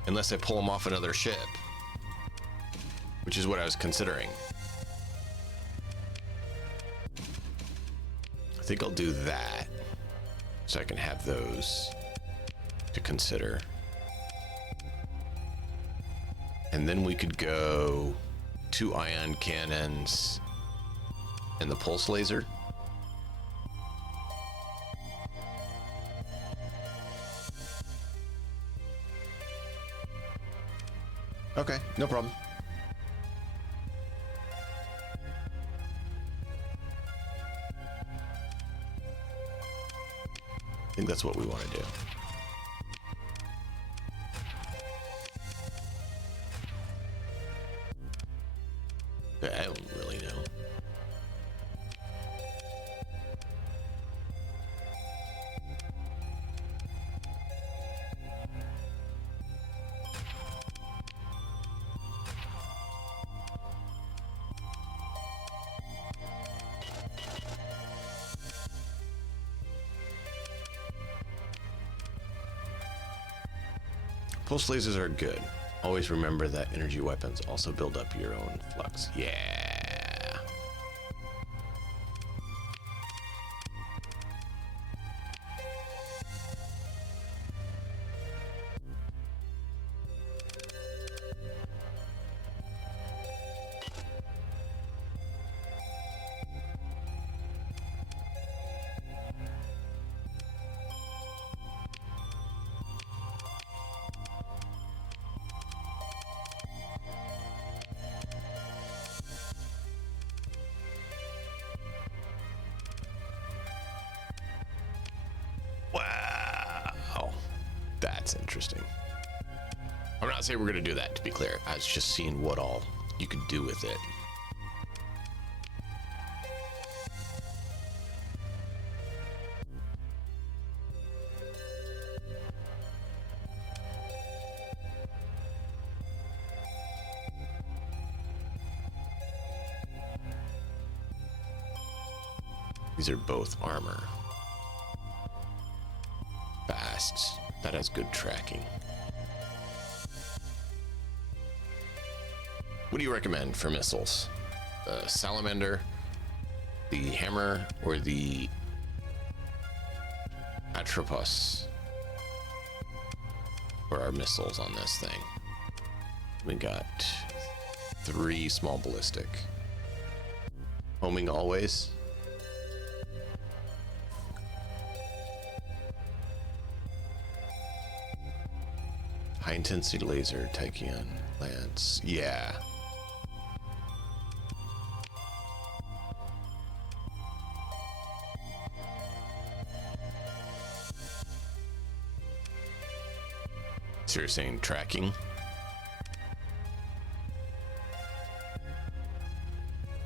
Unless I pull them off another ship. Which is what I was considering. I think I'll do that. So I can have those to consider. And then we could go 2 ion cannons and the pulse laser. Okay, no problem. I think that's what we want to do. I don't really know. Pulse lasers are good. Always remember that energy weapons also build up your own flux. Yeah. Wow. That's interesting. I'm not saying we're going to do that, to be clear. I was just seeing what all you could do with it. These are both armor. Fast. That has good tracking. What do you recommend for missiles? The salamander, the hammer, or the atropos? For our missiles on this thing. We got 3 small ballistic. Homing always. High intensity laser, Tachyon, Lance. Yeah. So you're saying tracking?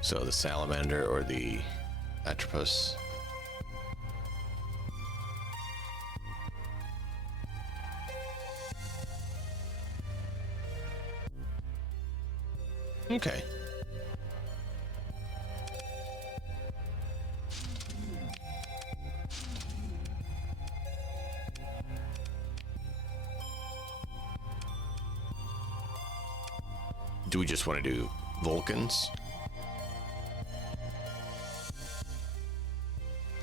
So the salamander or the atropos? Okay. Do we just want to do Vulcans?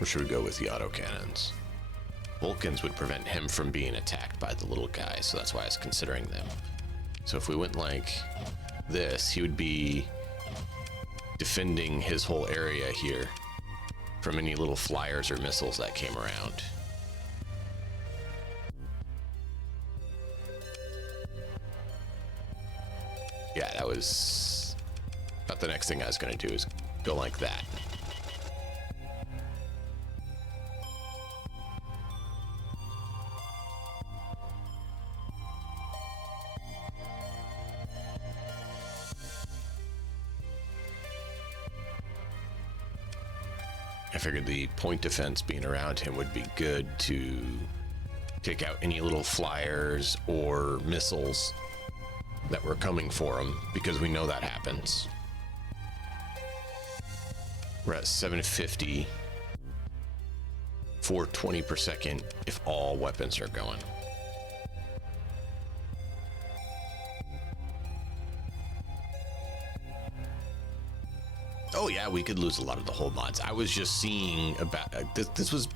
Or should we go with the autocannons? Vulcans would prevent him from being attacked by the little guy, so that's why I was considering them. So if we went like this, he would be defending his whole area here from any little flyers or missiles that came around. Yeah, that was about the next thing I was going to do is go like that. I figured the point defense being around him would be good to take out any little flyers or missiles that were coming for him, because we know that happens. We're at 750, 420 per second if all weapons are going. Oh yeah, we could lose a lot of the hold mods. I was just seeing about this was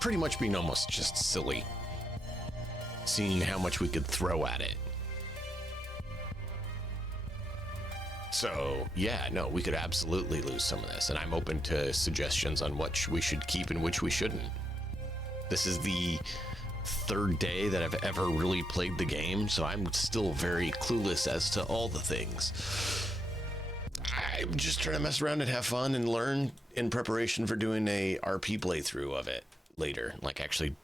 pretty much being almost just silly, seeing how much we could throw at it. So yeah, no, we could absolutely lose some of this, and I'm open to suggestions on what we should keep and which we shouldn't. This is the 3rd day that I've ever really played the game, so I'm still very clueless as to all the things. I'm just trying to mess around and have fun and learn in preparation for doing a RP playthrough of it later, like actually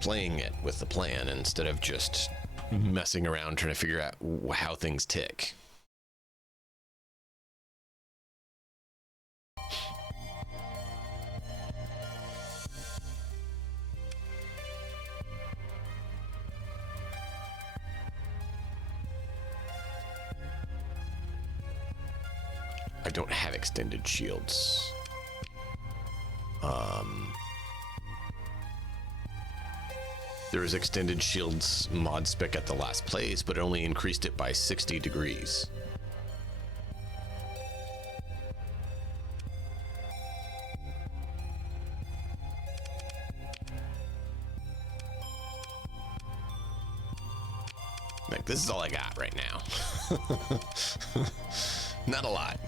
playing it with the plan instead of just messing around trying to figure out how things tick. I don't have extended shields. There was extended shields mod spec at the last place, but it only increased it by 60 degrees. Like, this is all I got right now. Not a lot.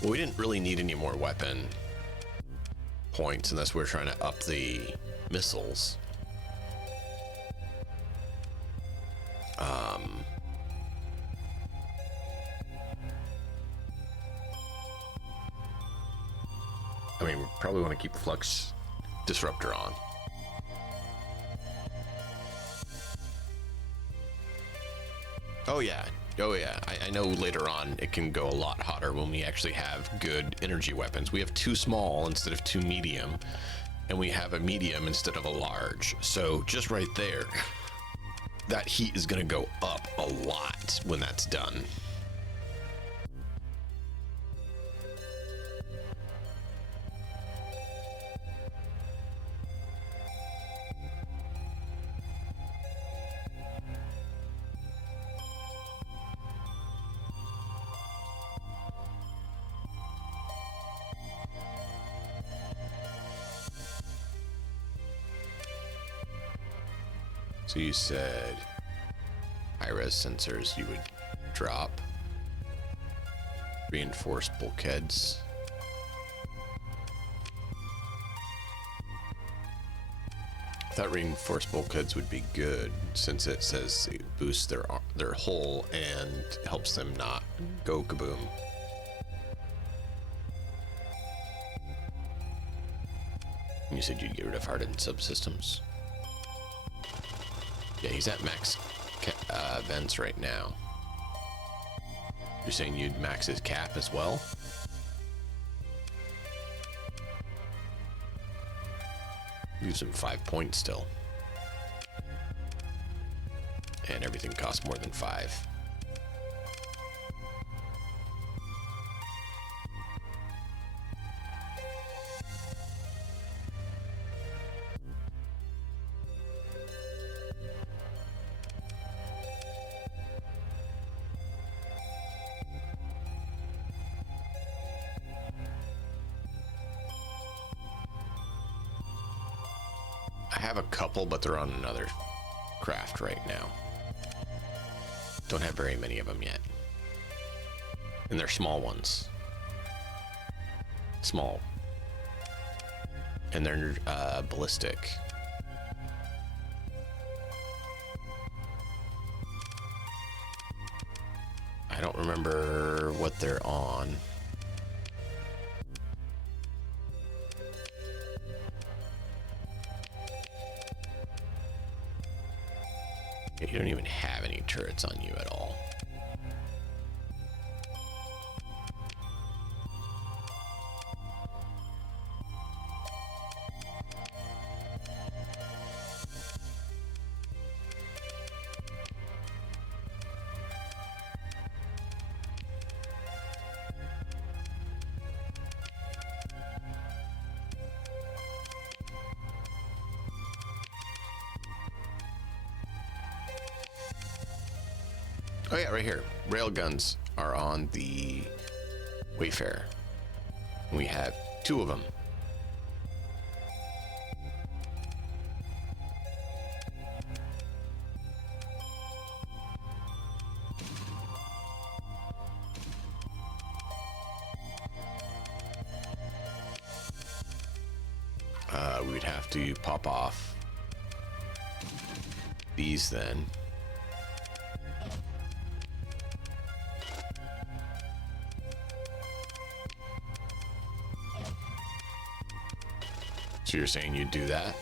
Well, we didn't really need any more weapon points unless we're trying to up the missiles. I mean, we probably want to keep Flux Disruptor on. Oh yeah. Oh yeah. I know later on it can go a lot hotter when we actually have good energy weapons. We have 2 small instead of 2 medium, and we have a medium instead of a large. So just right there, that heat is going to go up a lot when that's done. So you said high-res sensors you would drop, reinforced bulkheads. I thought reinforced bulkheads would be good since it says it boosts their hull and helps them not go kaboom. And you said you'd get rid of hardened subsystems. Yeah, he's at max vents right now. You're saying you'd max his cap as well? Leaves him 5 points still. And everything costs more than 5. I have a couple, but they're on another craft right now. Don't have very many of them yet. And they're small ones. Small. And they're ballistic. I don't remember what they're on. You don't even have any turrets on you at all. Oh yeah, right here. Railguns are on the Wayfarer. We have 2 of them. We'd have to pop off these then. So you're saying you'd do that?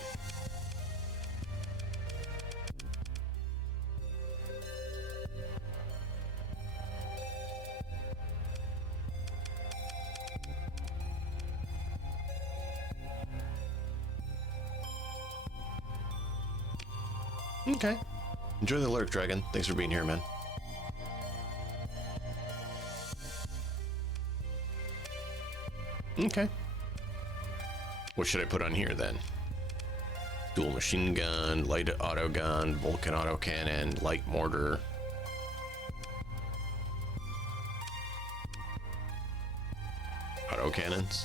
Okay. Enjoy the lurk, Dragon. Thanks for being here, man. Okay. What should I put on here then? Dual machine gun, light auto gun, Vulcan autocannon, light mortar. Autocannons.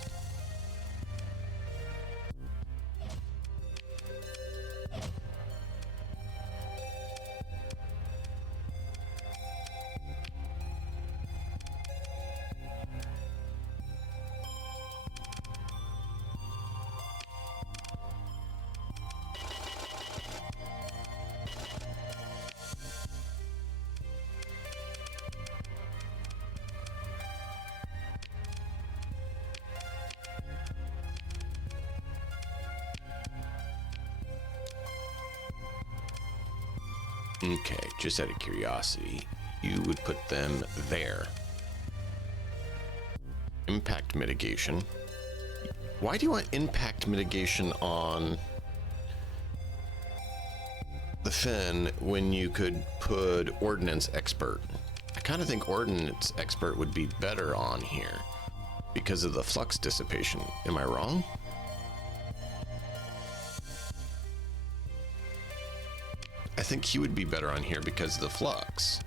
Okay, just out of curiosity, you would put them there. Impact mitigation. Why do you want impact mitigation on the Finn when you could put ordnance expert? I kind of think ordnance expert would be better on here because of the flux dissipation. Am I wrong? I think he would be better on here because of the flux.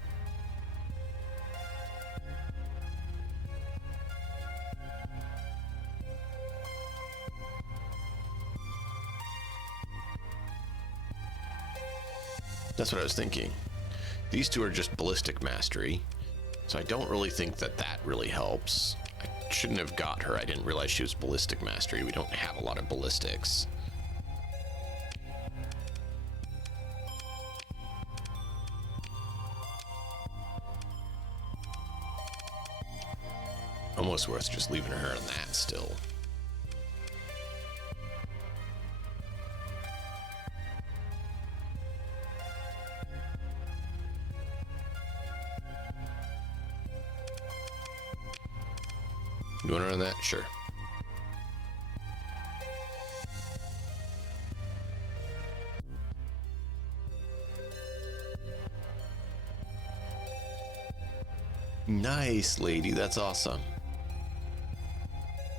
That's what I was thinking. These two are just ballistic mastery, so I don't really think that that really helps. I shouldn't have got her. I didn't realize she was ballistic mastery. We don't have a lot of ballistics. Almost worth just leaving her on that still. You want to run that? Sure. Nice, lady. That's awesome.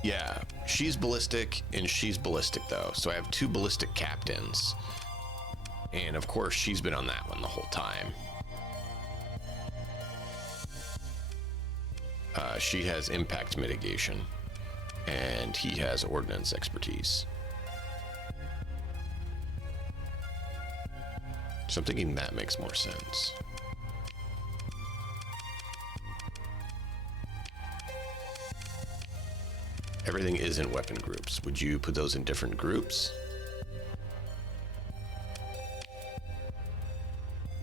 Yeah, she's ballistic and she's ballistic though. So I have two ballistic captains. And of course she's been on that one the whole time. She has impact mitigation and he has ordnance expertise. So I'm thinking that makes more sense. Everything is in weapon groups. Would you put those in different groups?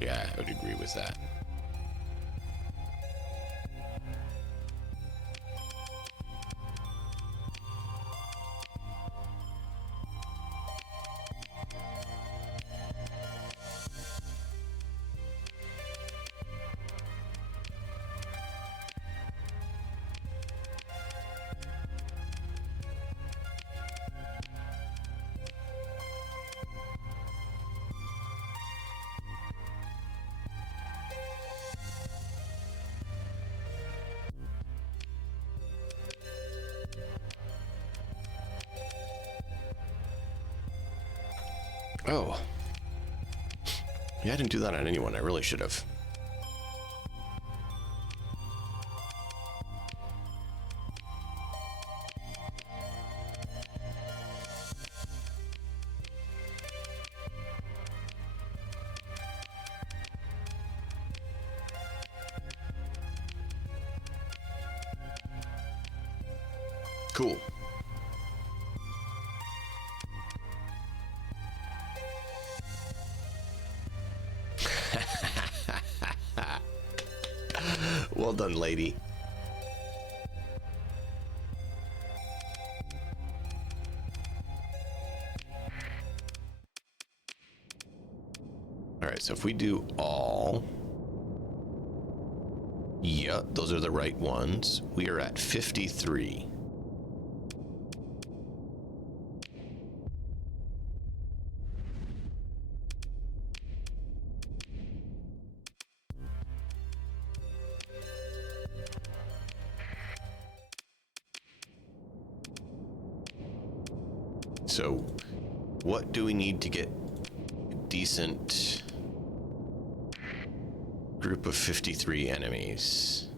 Yeah, I would agree with that. Oh. Yeah, I didn't do that on anyone. I really should have. Cool. Well done, lady. All right, so if we do all, yeah, those are the right ones. We are at 53. So, what do we need to get a decent group of 53 enemies?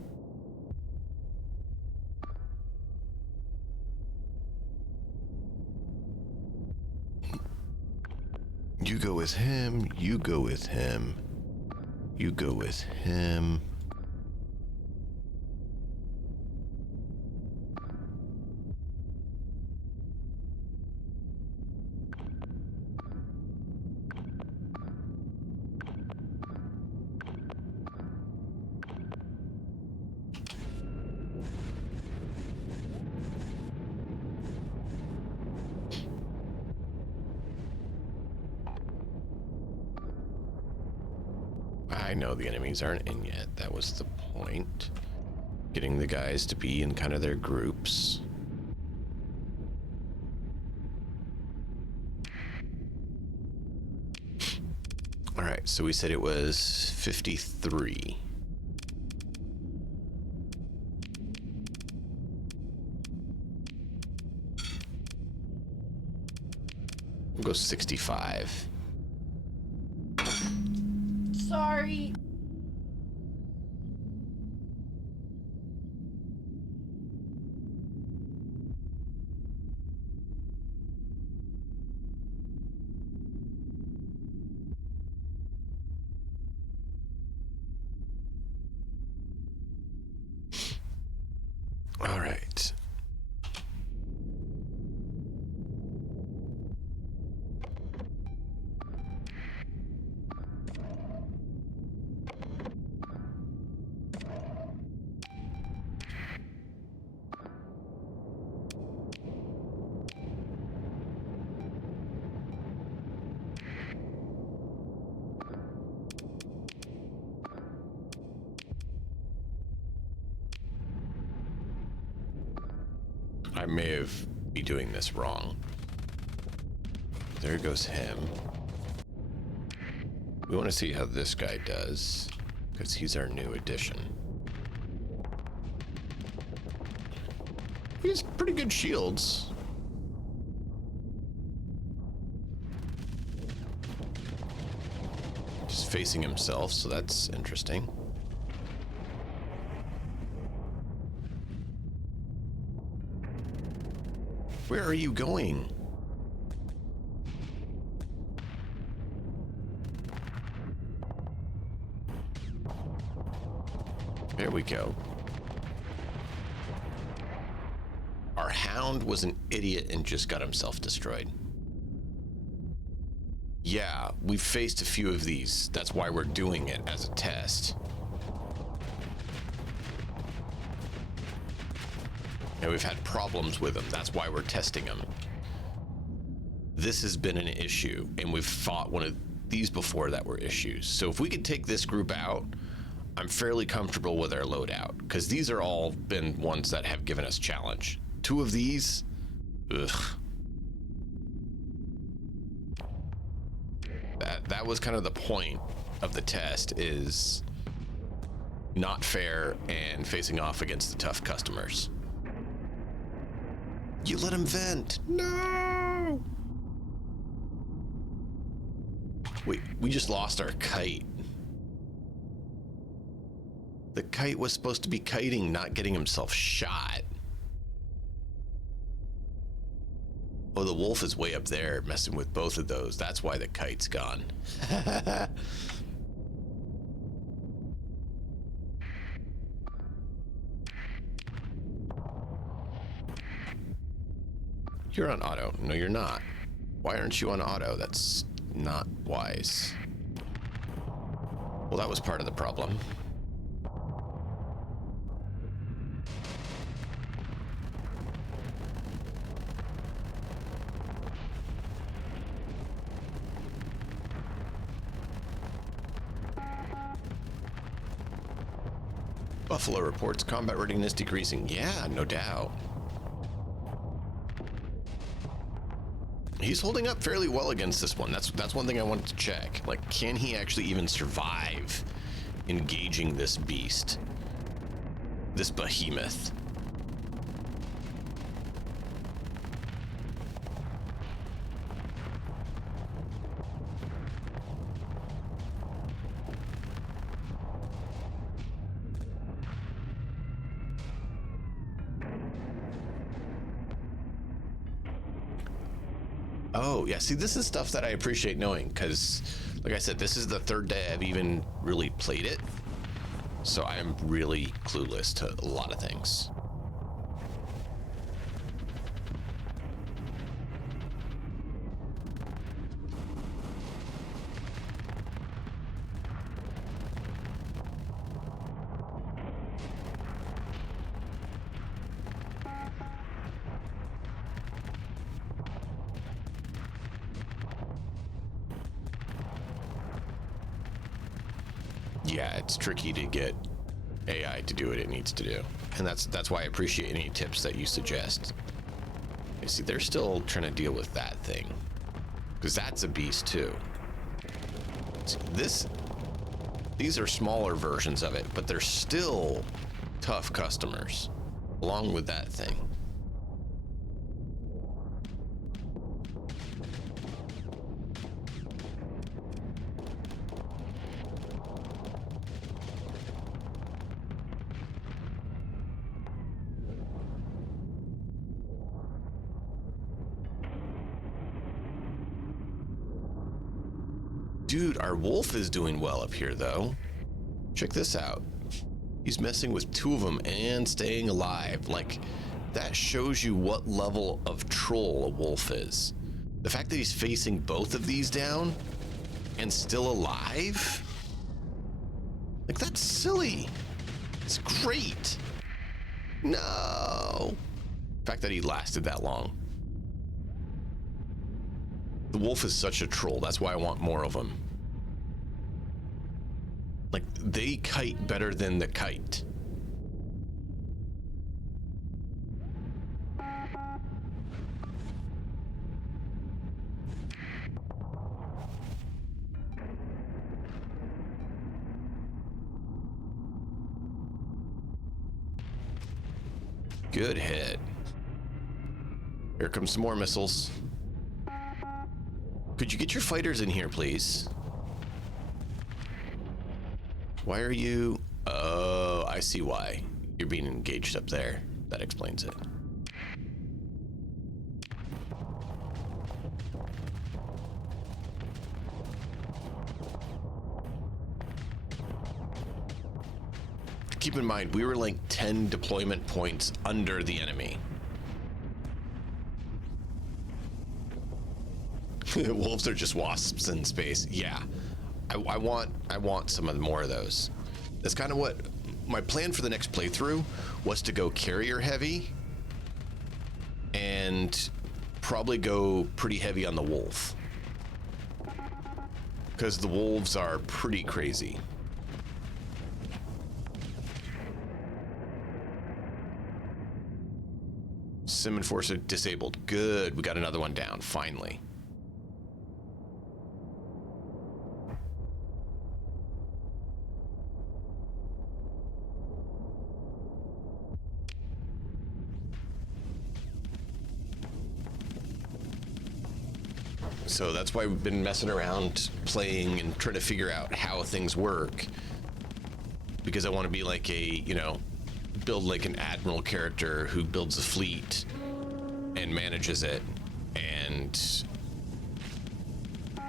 You go with him, you go with him, you go with him. I know the enemies aren't in yet. That was the point. Getting the guys to be in kind of their groups. All right, so we said it was 53. We'll go 65. Sorry. All right. I may have be doing this wrong. There goes him. We want to see how this guy does, because he's our new addition. He has pretty good shields. Just facing himself, so that's interesting. Where are you going? There we go. Our hound was an idiot and just got himself destroyed. Yeah, we've faced a few of these. That's why we're doing it as a test. And we've had problems with them. That's why we're testing them. This has been an issue, and we've fought one of these before that were issues. So if we could take this group out, I'm fairly comfortable with our loadout, because these are all been ones that have given us challenge. Two of these, ugh. That was kind of the point of the test, is not fair and facing off against the tough customers. You let him vent. No! Wait, we just lost our kite. The kite was supposed to be kiting, not getting himself shot. Oh, the wolf is way up there messing with both of those. That's why the kite's gone. You're on auto. No, you're not. Why aren't you on auto? That's not wise. Well, that was part of the problem. Buffalo reports combat readiness decreasing. Yeah, no doubt. He's holding up fairly well against this one. That's one thing I wanted to check. Like, can he actually even survive engaging this beast? This behemoth. Oh, yeah. See, this is stuff that I appreciate knowing because, like I said, this is the third day I've even really played it. So I'm really clueless to a lot of things. Yeah, it's tricky to get AI to do what it needs to do. And that's why I appreciate any tips that you suggest. You see, they're still trying to deal with that thing. Because that's a beast too. See, these are smaller versions of it, but they're still tough customers, along with that thing. Dude, our wolf is doing well up here, though. Check this out. He's messing with two of them and staying alive. Like, that shows you what level of troll a wolf is. The fact that he's facing both of these down and still alive? Like, that's silly. It's great. No. The fact that he lasted that long. The wolf is such a troll. That's why I want more of them. Like, they kite better than the kite. Good hit. Here comes some more missiles. Could you get your fighters in here, please? Why are you... Oh, I see why. You're being engaged up there. That explains it. Keep in mind, we were like 10 deployment points under the enemy. Wolves are just wasps in space. Yeah, I want some more of those. That's kind of what my plan for the next playthrough was, to go carrier heavy and probably go pretty heavy on the wolf, because the wolves are pretty crazy. Sim Enforcer disabled. Good, we got another one down, finally. So that's why we've been messing around, playing, and trying to figure out how things work. Because I want to be like a, you know, build like an admiral character who builds a fleet and manages it. And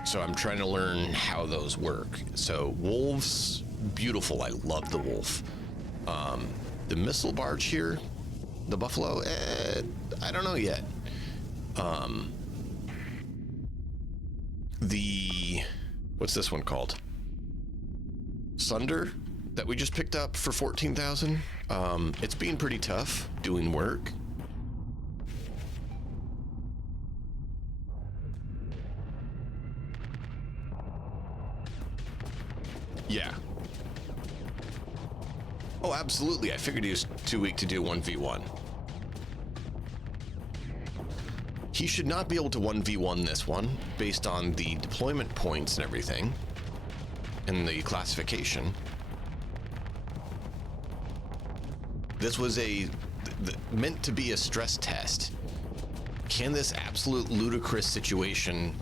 so I'm trying to learn how those work. So wolves, beautiful. I love the wolf. The missile barge here, the buffalo, I don't know yet. What's this one called? Sunder, that we just picked up for 14,000. It's been pretty tough doing work. Yeah. Oh, absolutely. I figured he was too weak to do 1v1. He should not be able to 1v1 this one based on the deployment points and everything and the classification. This was meant to be a stress test. Can this absolute ludicrous situation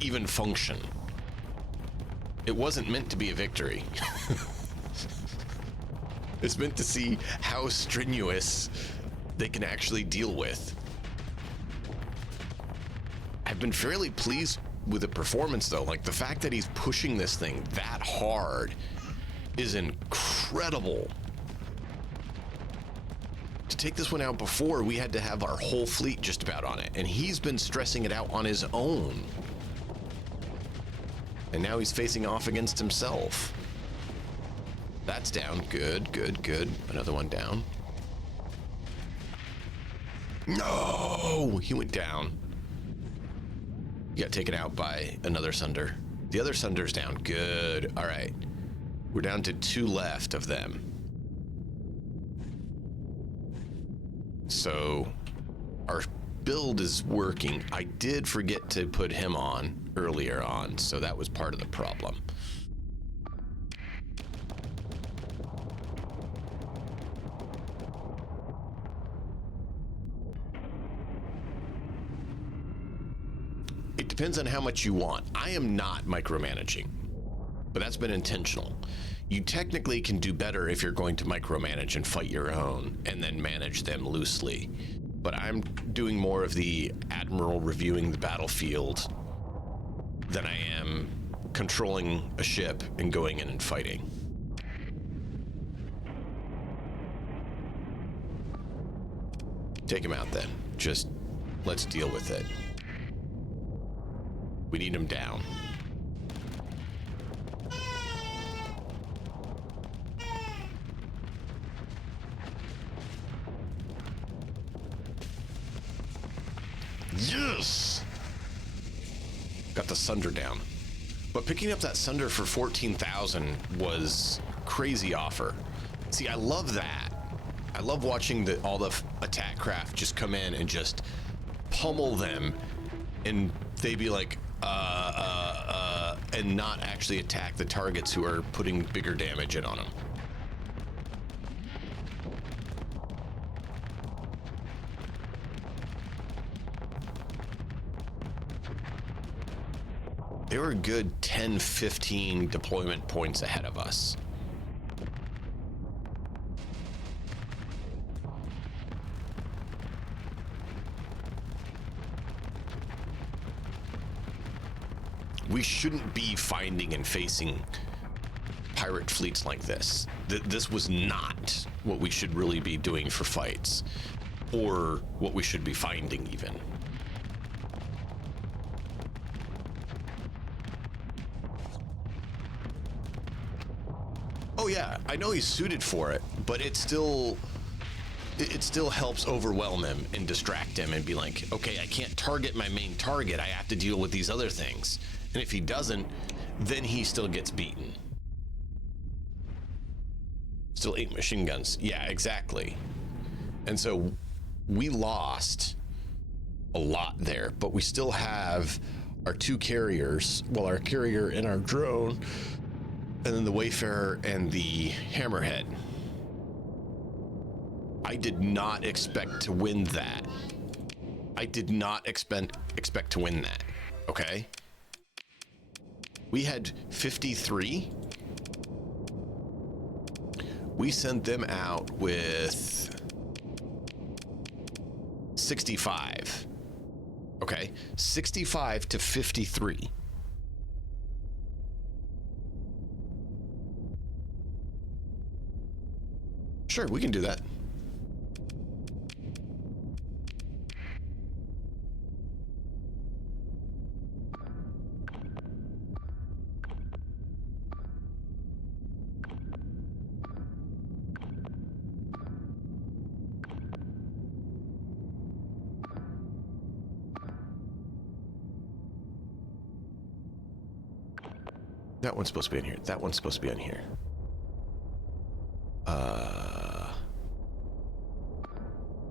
even function? It wasn't meant to be a victory. It's meant to see how strenuous they can actually deal with. I've been fairly pleased with the performance, though. Like, the fact that he's pushing this thing that hard is incredible. To take this one out before, we had to have our whole fleet just about on it, and he's been stressing it out on his own. And now he's facing off against himself. That's down. Good, good, good. Another one down. No! He went down. He got taken out by another Sunder. The other Sunder's down. Good. All right. We're down to 2 left of them. So our build is working. I did forget to put him on earlier on, so that was part of the problem. It depends on how much you want. I am not micromanaging, but that's been intentional. You technically can do better if you're going to micromanage and fight your own and then manage them loosely. But I'm doing more of the admiral reviewing the battlefield than I am controlling a ship and going in and fighting. Take him out then. Just let's deal with it. We need him down. Yes! Got the Sunder down. But picking up that Sunder for 14,000 was crazy offer. See, I love that. I love watching all the attack craft just come in and just pummel them, and they be like, and not actually attack the targets who are putting bigger damage in on them. They were a good 10, 15 deployment points ahead of us. We shouldn't be finding and facing pirate fleets like this. This was not what we should really be doing for fights, or what we should be finding even. Oh yeah, I know he's suited for it, but it still helps overwhelm him and distract him and be like, okay, I can't target my main target. I have to deal with these other things. And if he doesn't, then he still gets beaten. Still 8 machine guns. Yeah, exactly. And so we lost a lot there, but we still have our 2 carriers. Well, our carrier and our drone, and then the Wayfarer and the Hammerhead. I did not expect to win that. I did not expect to win that, okay? We had 53. We sent them out with 65. Okay, 65 to 53. Sure, we can do that. That one's supposed to be in here. That one's supposed to be in here.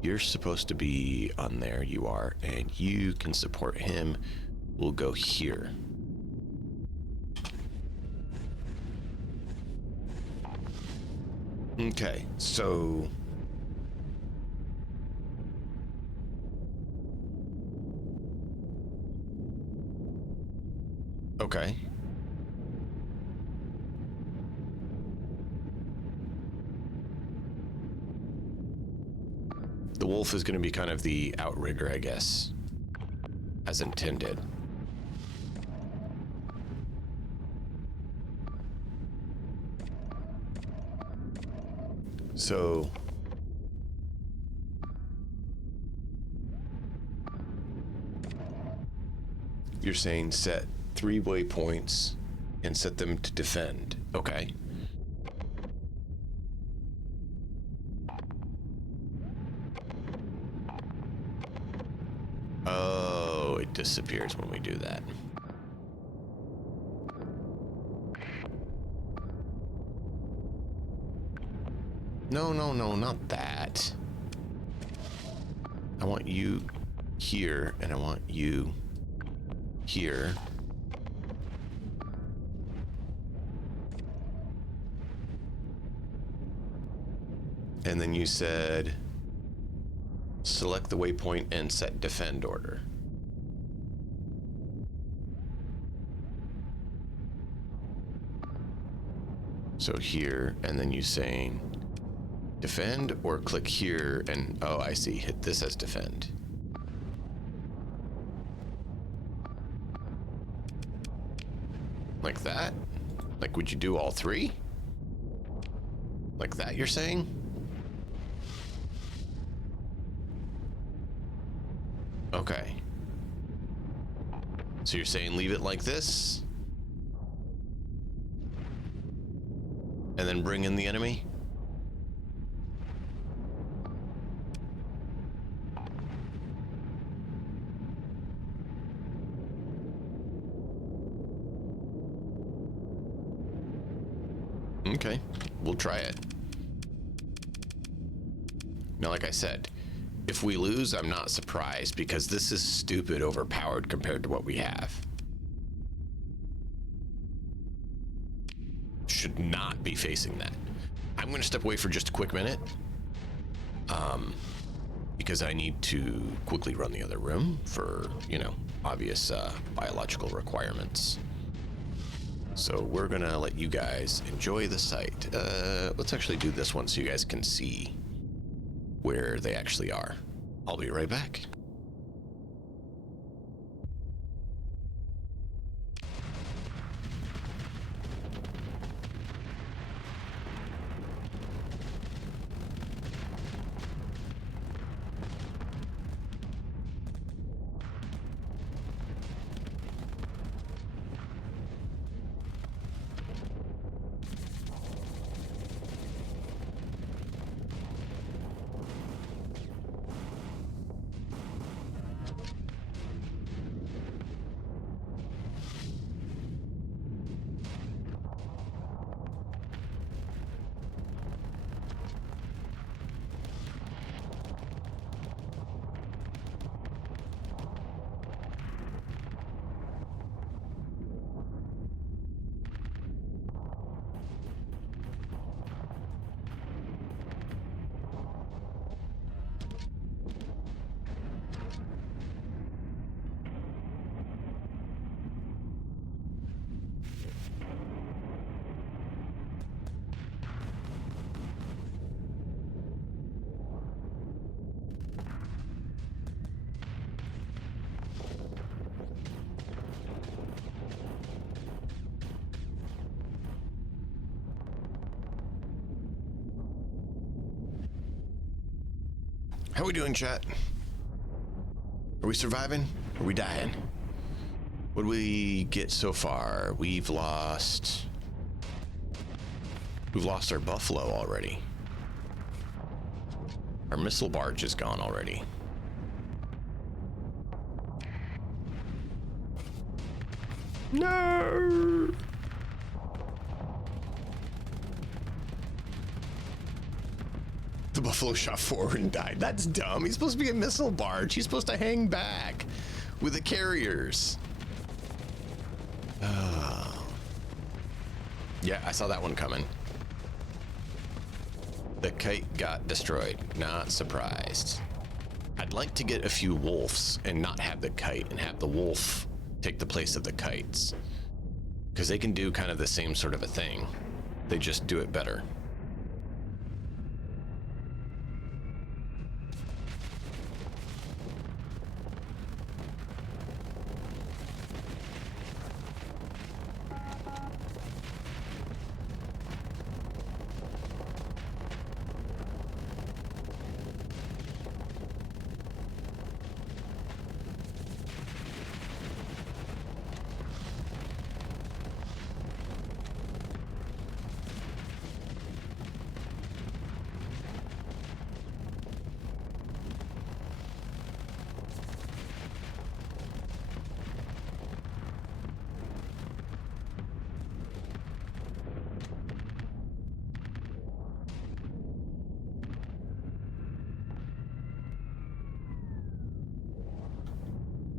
You're supposed to be on there. You are, and you can support him. We'll go here. Okay, so okay. The Wolf is going to be kind of the outrigger, I guess. as intended. So you're saying set 3 waypoints and set them to defend. Okay. Oh, it disappears when we do that. No, no, no, not that. I want you here, and I want you here. And then you said select the waypoint and set defend order. So here, and then you saying defend, or click here and, oh, I see, hit this as defend. Like that? Like, would you do all 3? Like that, you're saying? Okay. So you're saying leave it like this? And then bring in the enemy? Okay, we'll try it. Now, like I said, if we lose, I'm not surprised, because this is stupid overpowered compared to what we have. Should not be facing that. I'm going to step away for just a quick minute, because I need to quickly run the other room for, you know, obvious biological requirements. So we're going to let you guys enjoy the site. Let's actually do this one so you guys can see where they actually are. I'll be right back. How we doing, chat? Are we surviving? Are we dying? What did we get so far? We've lost our buffalo already. Our missile barge is gone already. No! The buffalo shot forward and died. That's dumb. He's supposed to be a missile barge. He's supposed to hang back with the carriers. Oh. Yeah, I saw that one coming. The kite got destroyed. Not surprised. I'd like to get a few wolves and not have the kite, and have the wolf take the place of the kites, because they can do kind of the same sort of a thing. They just do it better.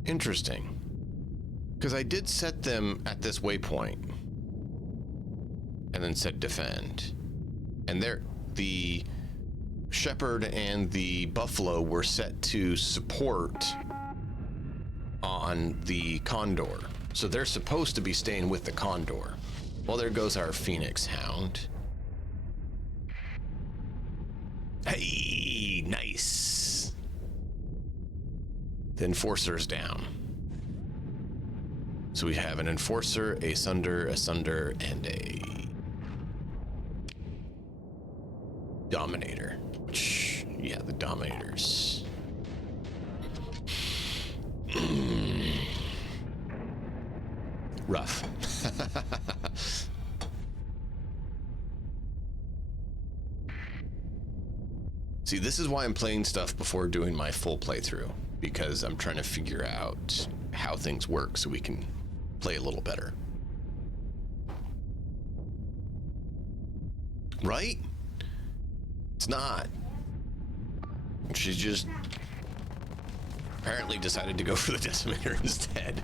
Interesting. Because I did set them at this waypoint. And then said defend. And the shepherd and the buffalo were set to support on the condor. So they're supposed to be staying with the condor. Well, there goes our phoenix hound. Hey, nice. The enforcer's down. So we have an enforcer, a sunder, and a dominator. Yeah, the dominators. Rough. See, this is why I'm playing stuff before doing my full playthrough, because I'm trying to figure out how things work so we can play a little better. Right? It's not. She just apparently decided to go for the decimator instead.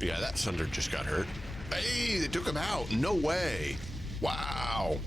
Yeah, that Sunder just got hurt. Hey, they took him out. No way. Wow.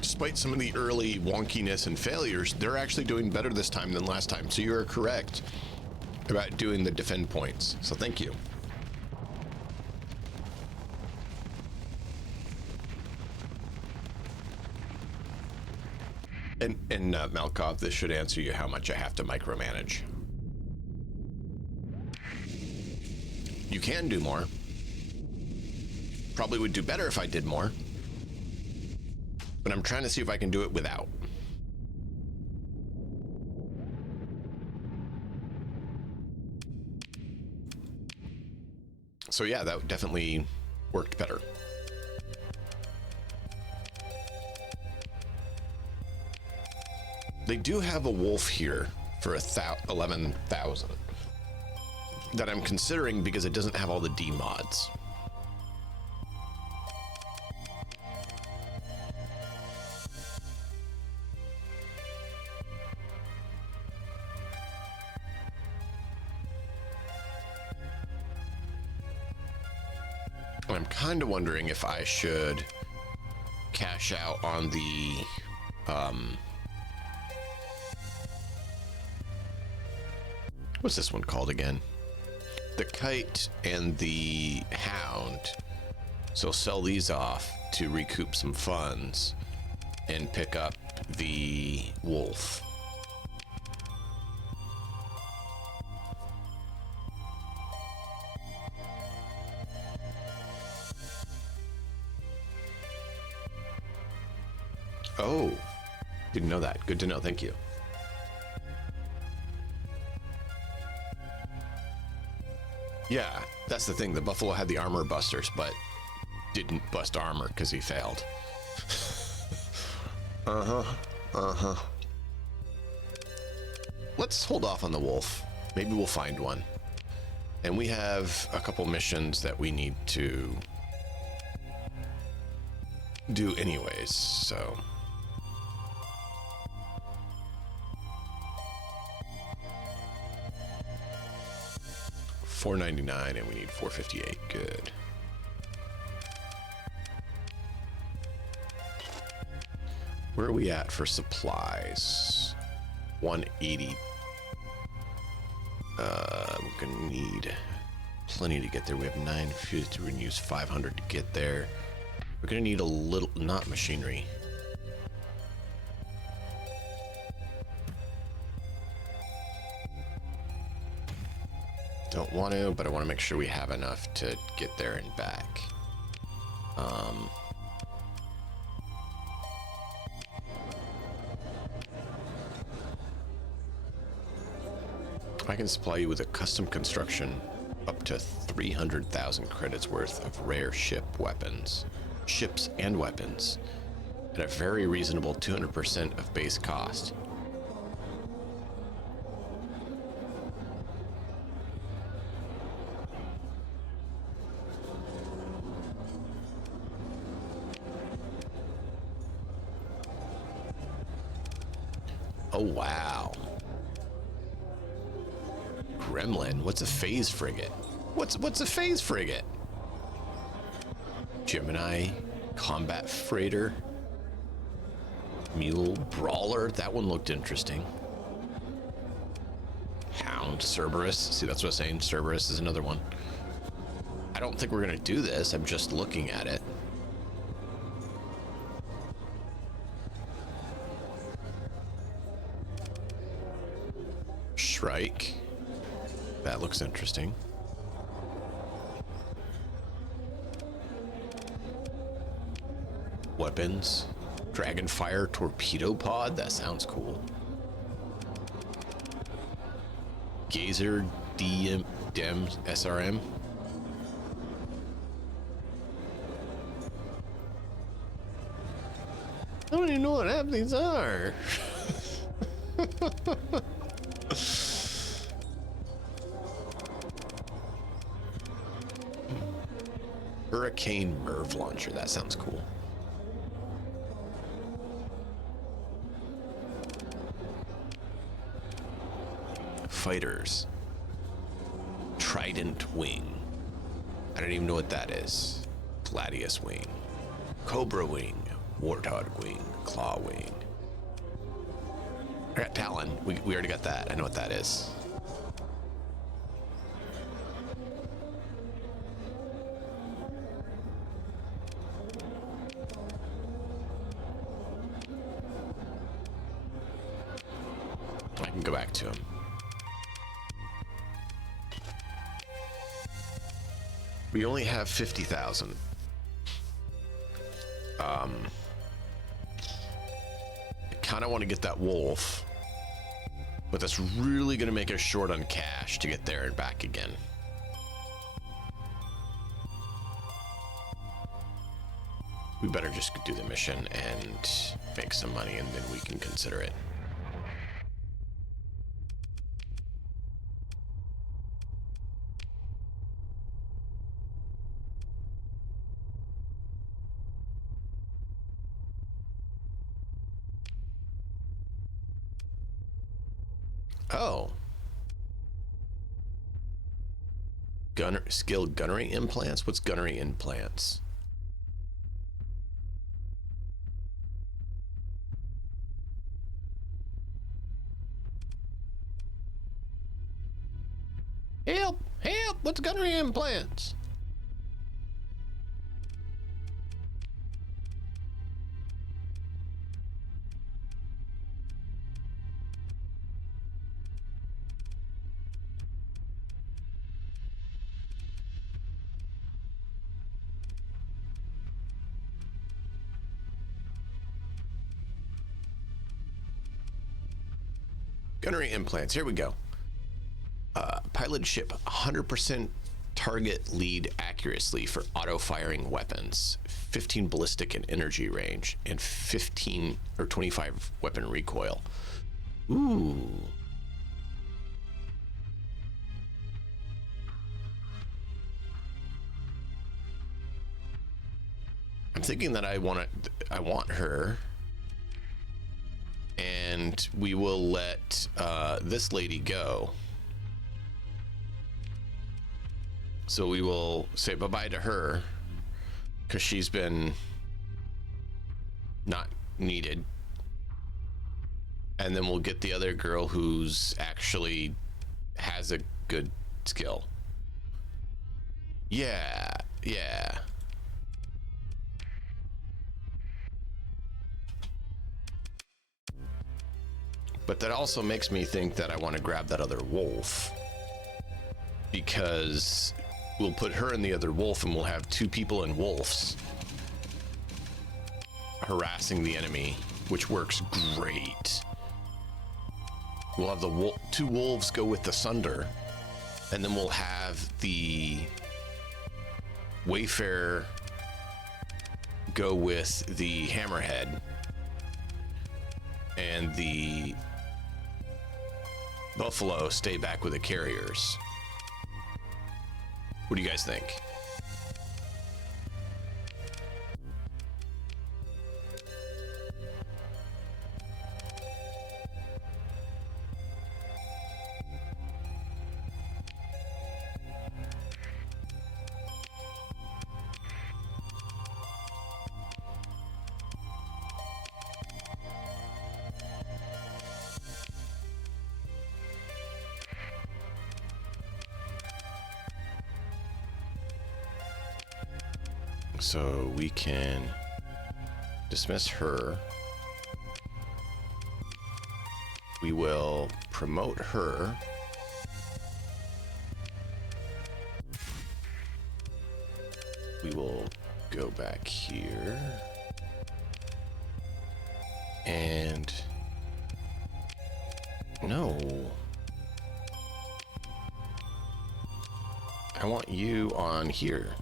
Despite some of the early wonkiness and failures, they're actually doing better this time than last time. So you're correct about doing the defend points. So thank you. And Malkov, this should answer you how much I have to micromanage. You can do more. Probably would do better if I did more. But I'm trying to see if I can do it without. So yeah, that definitely worked better. They do have a wolf here for 11,000 that I'm considering because it doesn't have all the D mods. I'm kind of wondering if I should cash out on the What's this one called again? The Kite and the Hound. So sell these off to recoup some funds and pick up the Wolf. Oh, didn't know that. Good to know. Thank you. Yeah, that's the thing. The Buffalo had the armor busters, but didn't bust armor because he failed. Let's hold off on the Wolf. Maybe we'll find one. And we have a couple missions that we need to do anyways, so... $4.99 and we need $4.58. Good. Where are we at for supplies? 180. I'm gonna need plenty to get there. We have 950. We're gonna use 500 to get there. We're gonna need a little, not machinery. Don't want to, but I want to make sure we have enough to get there and back. I can supply you with a custom construction up to 300,000 credits worth of rare ships and weapons, at a very reasonable 200% of base cost. Oh, wow. Gremlin. What's a phase frigate? What's a phase frigate? Gemini combat freighter. Mule brawler. That one looked interesting. Hound Cerberus. See, that's what I was saying. Cerberus is another one. I don't think we're gonna do this. I'm just looking at it. Shrike. That looks interesting. Weapons. Dragonfire torpedo pod. That sounds cool. Gazer Dem SRM. I don't even know what half these are. Hurricane Merv launcher. That sounds cool. Fighters. Trident wing. I don't even know what that is. Gladius wing. Cobra wing. Warthog wing. Claw wing. I got Talon. We already got that. I know what that is. I can go back to him. We only have 50,000. I kind of want to get that wolf, but that's really going to make us short on cash to get there and back again. We better just do the mission and make some money, and then we can consider it. Oh. Skilled gunnery implants? What's gunnery implants? Help! Help! What's gunnery implants? Gunnery implants. Here we go. Piloted ship, 100% target lead accuracy for auto-firing weapons, 15 ballistic and energy range, and 15 or 25 weapon recoil. Ooh. I'm thinking that I want her, and we will let this lady go. So we will say bye-bye to her because she's been not needed. And then we'll get the other girl who's actually has a good skill. Yeah, yeah. But that also makes me think that I want to grab that other wolf, because we'll put her in the other wolf and we'll have two people in wolves harassing the enemy, which works great. We'll have the two wolves go with the Sunder, and then we'll have the Wayfarer go with the Hammerhead, and the Buffalo stay back with the carriers. What do you guys think? So we can dismiss her. We will promote her. We will go back here. And no. I want you on here.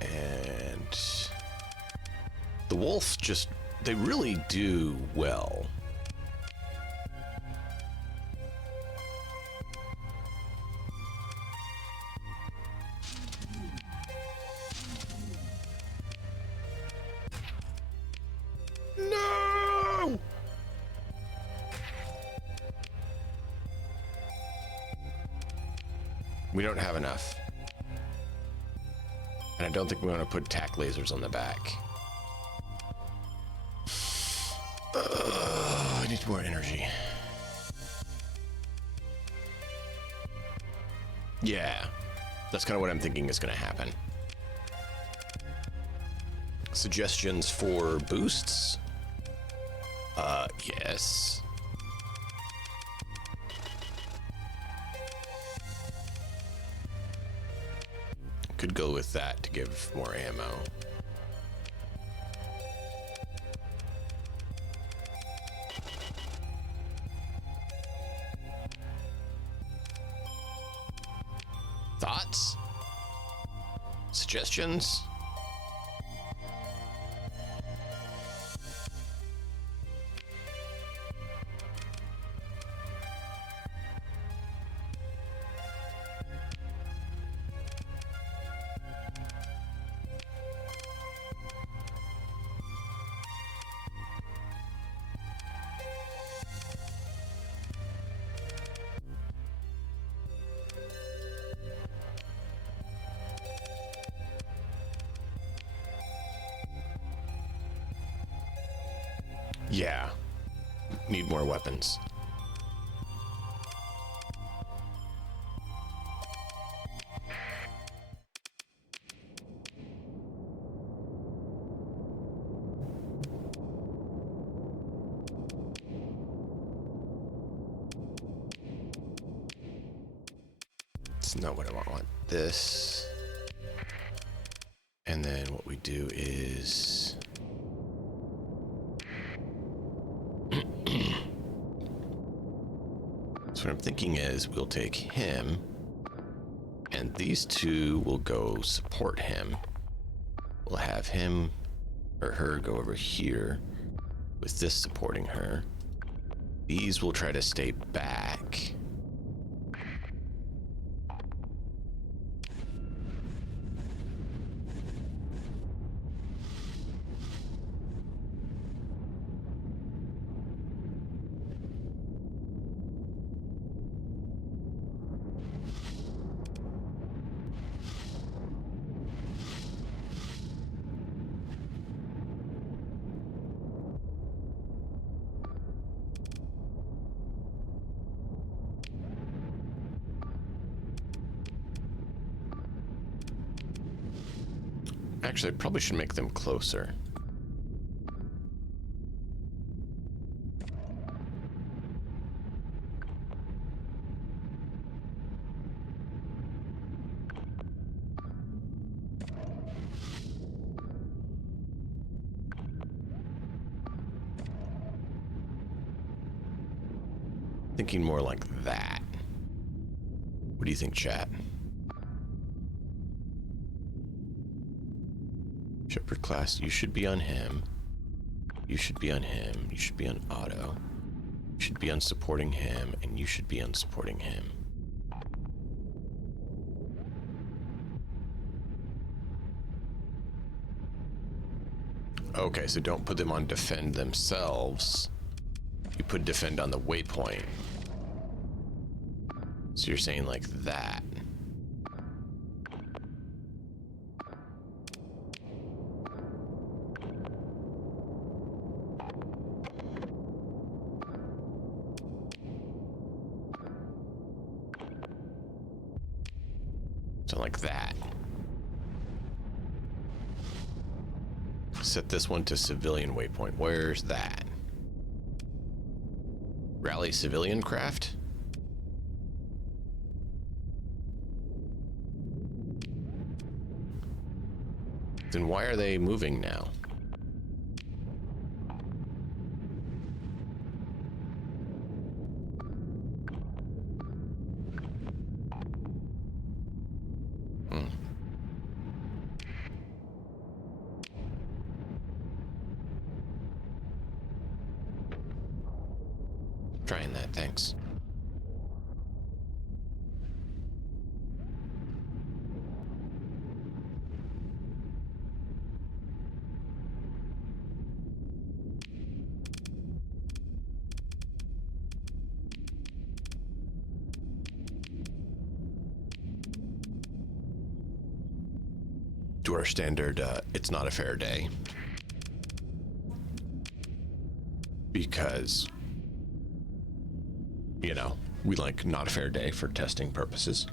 And the wolves just, they really do well. No! We don't have enough. And I don't think we want to put tack lasers on the back. I need more energy. Yeah, that's kind of what I'm thinking is going to happen. Suggestions for boosts? Yes. Could go with that to give more ammo. Thoughts? Suggestions? Yeah, need more weapons. It's not what I want. I want this. And then what we do is... So what I'm thinking is we'll take him, and these two will go support him. We'll have him or her go over here with this supporting her. These will try to stay back. Actually, I probably should make them closer. Thinking more like that. What do you think, chat? Shepherd class, you should be on him. You should be on him. You should be on auto. You should be on supporting him, and you should be on supporting him. Okay, so don't put them on defend themselves. You put defend on the waypoint. So you're saying like that. So like that. Set this one to civilian waypoint. Where's that? Rally civilian craft? Then why are they moving now? Trying that, thanks. To our standard, it's not a fair day. Because, you know, we like not a fair day for testing purposes.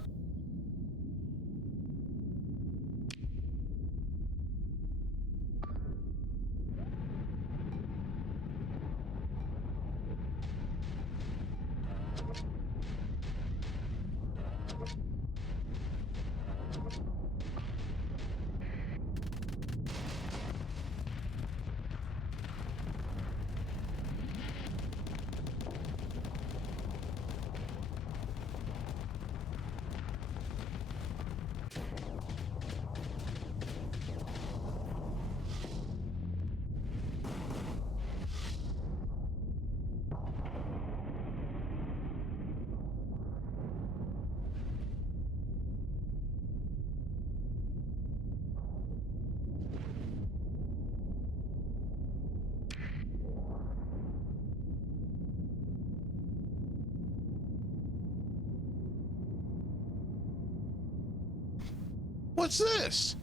What's this?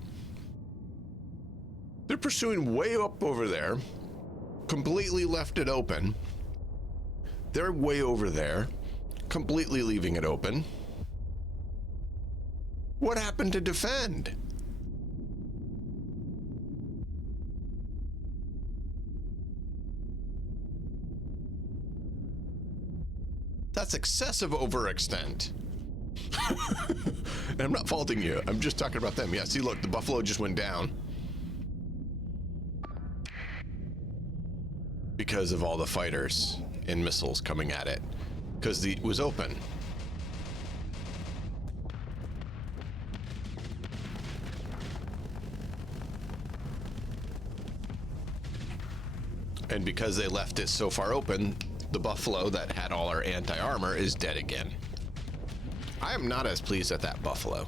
They're pursuing way up over there, completely left it open, They're way over there, completely leaving it open. What happened to defend? That's excessive overextent. And I'm not faulting you. I'm just talking about them. Yeah, see, look, the Buffalo just went down. Because of all the fighters and missiles coming at it. Because it was open. And because they left it so far open, the Buffalo that had all our anti-armor is dead again. I am not as pleased at that Buffalo.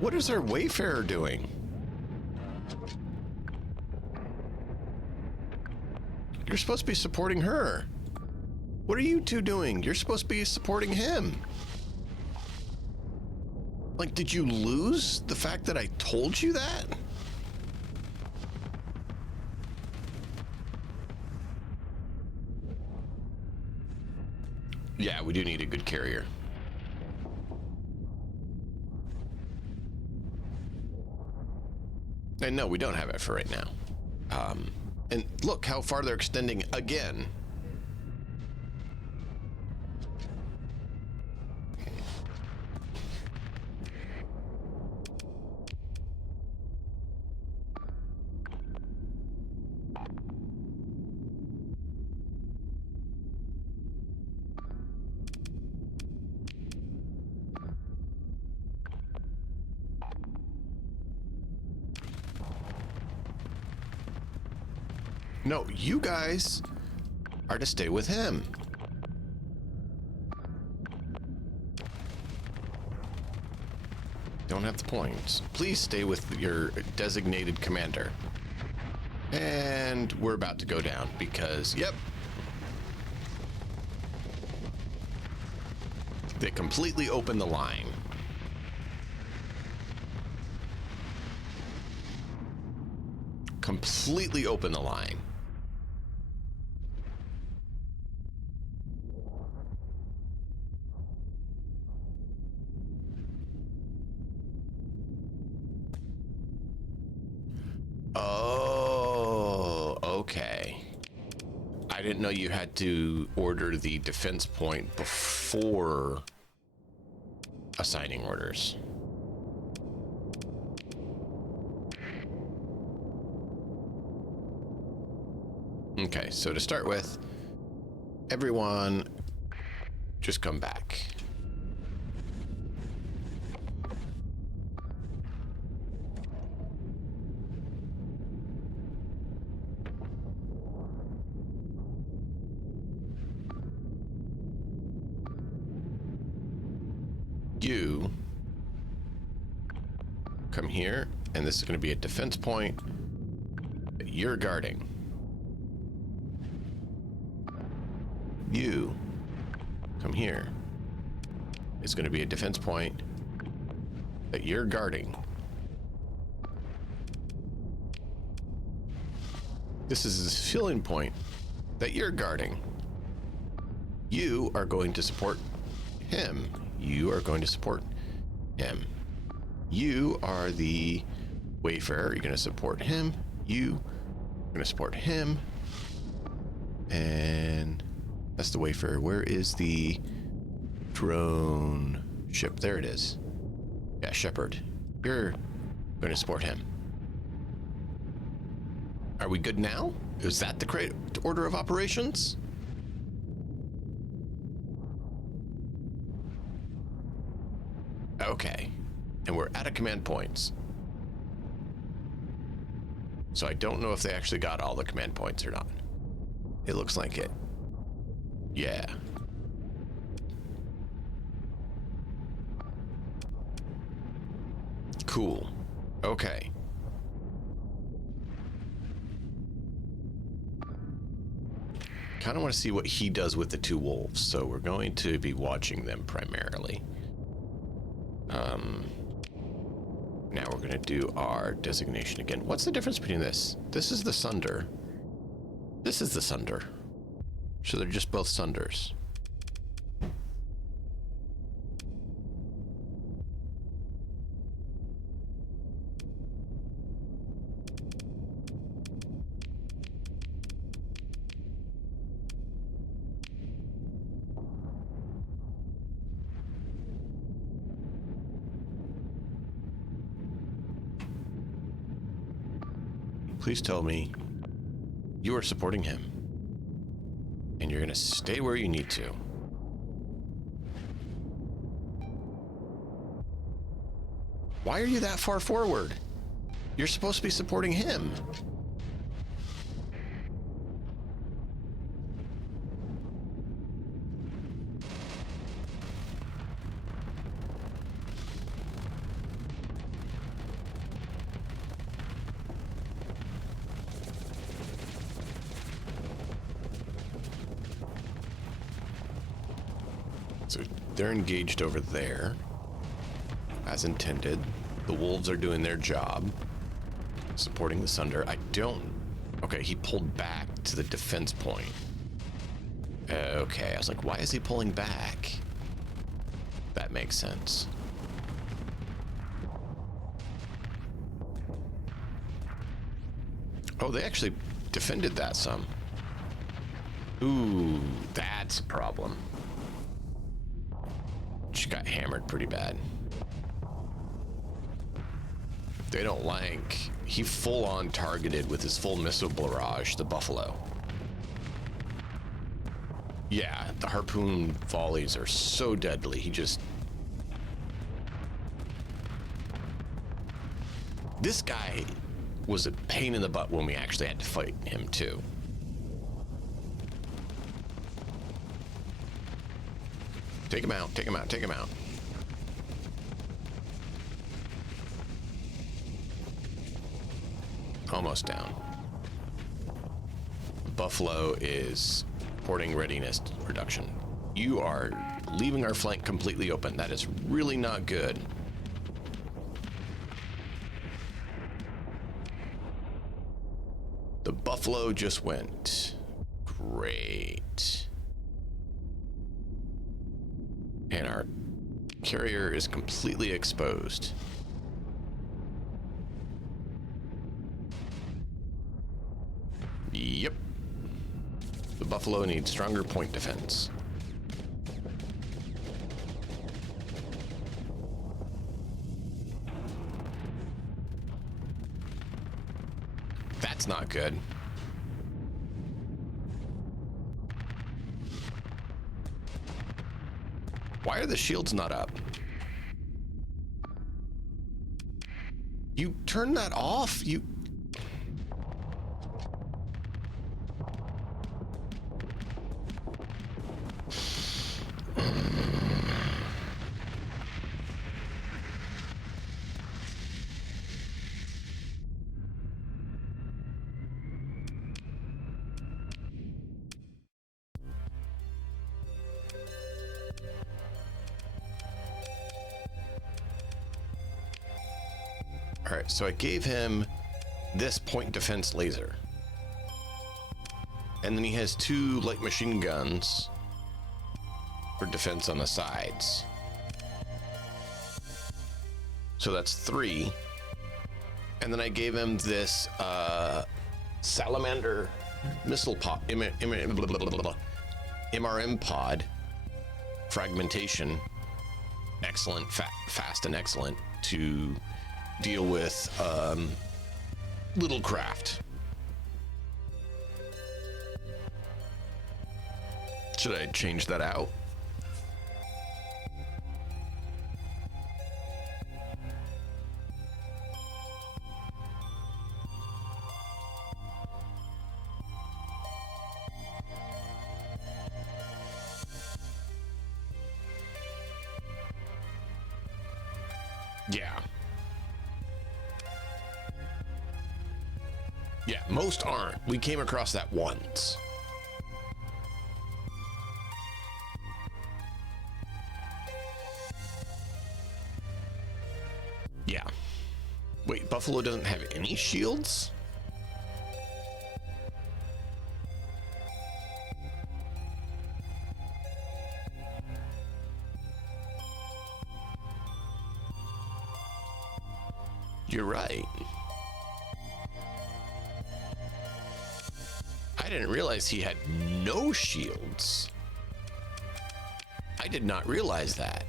What is our Wayfarer doing? You're supposed to be supporting her. What are you two doing? You're supposed to be supporting him. Like, did you lose the fact that I told you that? Yeah, we do need a good carrier. And no, we don't have it for right now. And look how far they're extending again. No, you guys are to stay with him. Don't have the points. Please stay with your designated commander. And we're about to go down because, yep. They completely opened the line. Completely open the line. Oh, okay. I didn't know you had to order the defense point before assigning orders. Okay, so to start with, everyone just come back. You come here, and this is going to be a defense point that you're guarding. You come here. It's going to be a defense point that you're guarding. This is a civilian point that you're guarding. You are going to support him. You are going to support him. You are the Wayfarer. You're going to support him. You are going to support him. And that's the Wayfarer. Where is the drone ship? There it is. Yeah, Shepherd. You're going to support him. Are we good now? Is that the correct order of operations? Okay. And we're out of command points. So I don't know if they actually got all the command points or not. It looks like it. Yeah. Cool. Okay. Kind of want to see what he does with the two wolves, so we're going to be watching them primarily. Now we're going to do our designation again. What's the difference between this? This is the Sunder. This is the Sunder. So they're just both Sunders. Please tell me you are supporting him. And you're going to stay where you need to. Why are you that far forward? You're supposed to be supporting him. So they're engaged over there, as intended. The wolves are doing their job, supporting the Sunder. I don't... Okay, he pulled back to the defense point. Okay, I was like, why is he pulling back? That makes sense. Oh, they actually defended that some. Ooh, that's a problem. She got hammered pretty bad. They don't like... He full-on targeted with his full missile barrage the Buffalo. Yeah, the harpoon volleys are so deadly. He just... This guy was a pain in the butt when we actually had to fight him, too. Take him out, take him out, take him out. Almost down. Buffalo is porting readiness reduction. You are leaving our flank completely open. That is really not good. The Buffalo just went. Great. And our carrier is completely exposed. Yep. The Buffalo needs stronger point defense. That's not good. Why are the shields not up? You turn that off? You... All right, so I gave him this point defense laser. And then he has 2 light machine guns for defense on the sides. So that's 3. And then I gave him this salamander missile pod, MRM pod fragmentation. Excellent, fast and excellent to deal with little craft. Should I change that out? Yeah. Yeah, most aren't. We came across that once. Yeah. Wait, Buffalo doesn't have any shields? You're right. I didn't realize he had no shields. I did not realize that.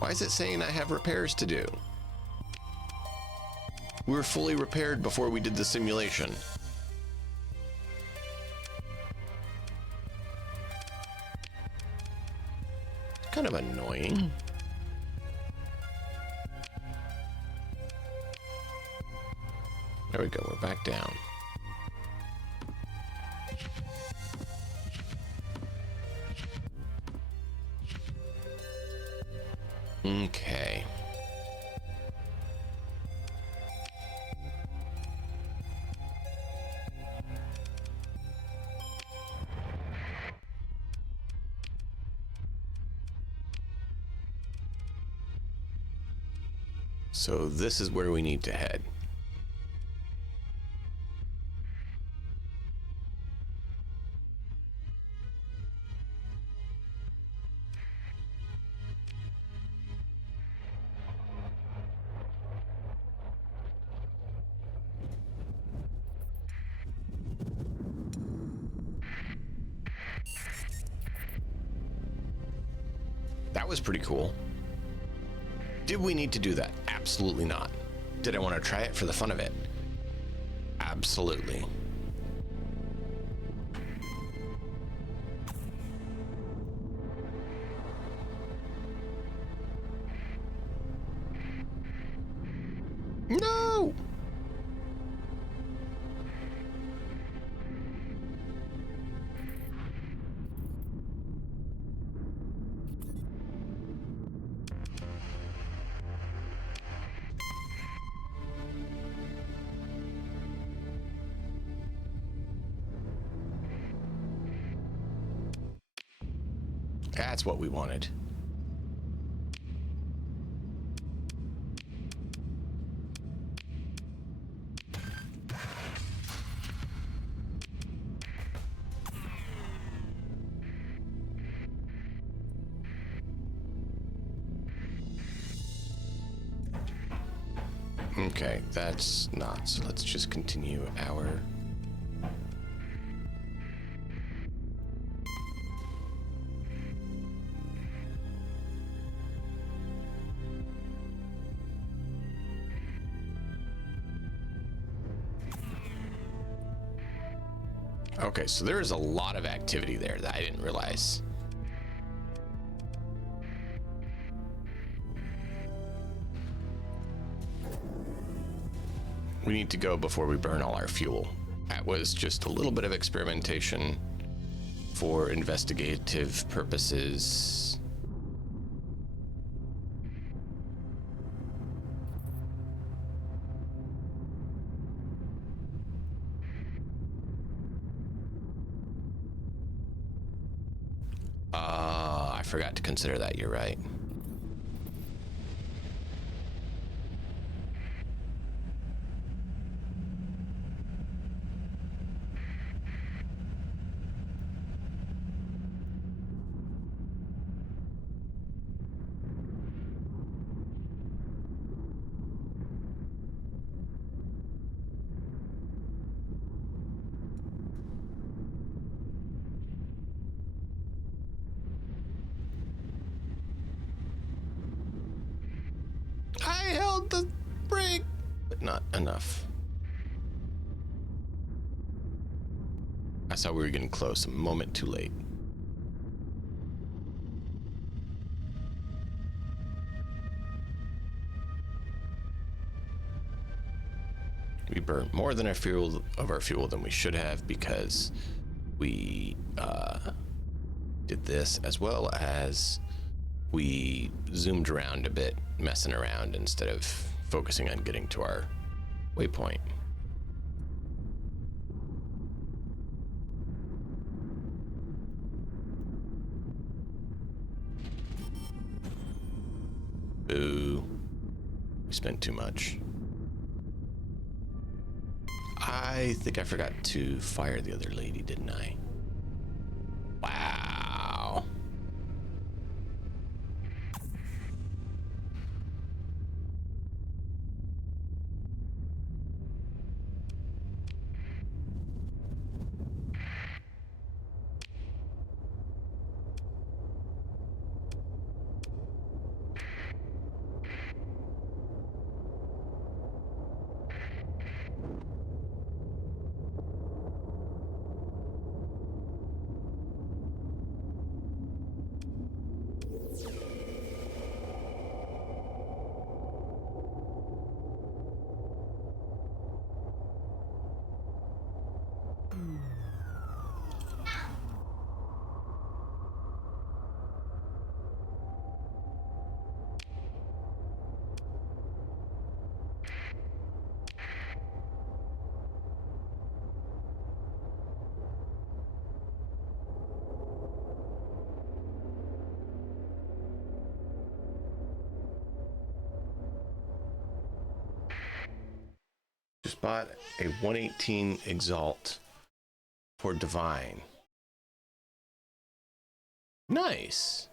Why is it saying I have repairs to do? We were fully repaired before we did the simulation. It's kind of annoying. There we go, we're back down. Okay. So this is where we need to head. That was pretty cool. Did we need to do that? Absolutely not. Did I want to try it for the fun of it? Absolutely. No! That's what we wanted. Okay, that's not. So let's just continue our... Okay, so there is a lot of activity there that I didn't realize. We need to go before we burn all our fuel. That was just a little bit of experimentation for investigative purposes. I forgot to consider that, you're right. not enough. I saw we were getting close, a moment too late. We burnt more than our fuel than we should have because we did this, as well as we zoomed around a bit, messing around instead of focusing on getting to our waypoint. Boo. We spent too much. I think I forgot to fire the other lady, didn't I? Wow. Just bought a 118 Exalt for Divine. Nice.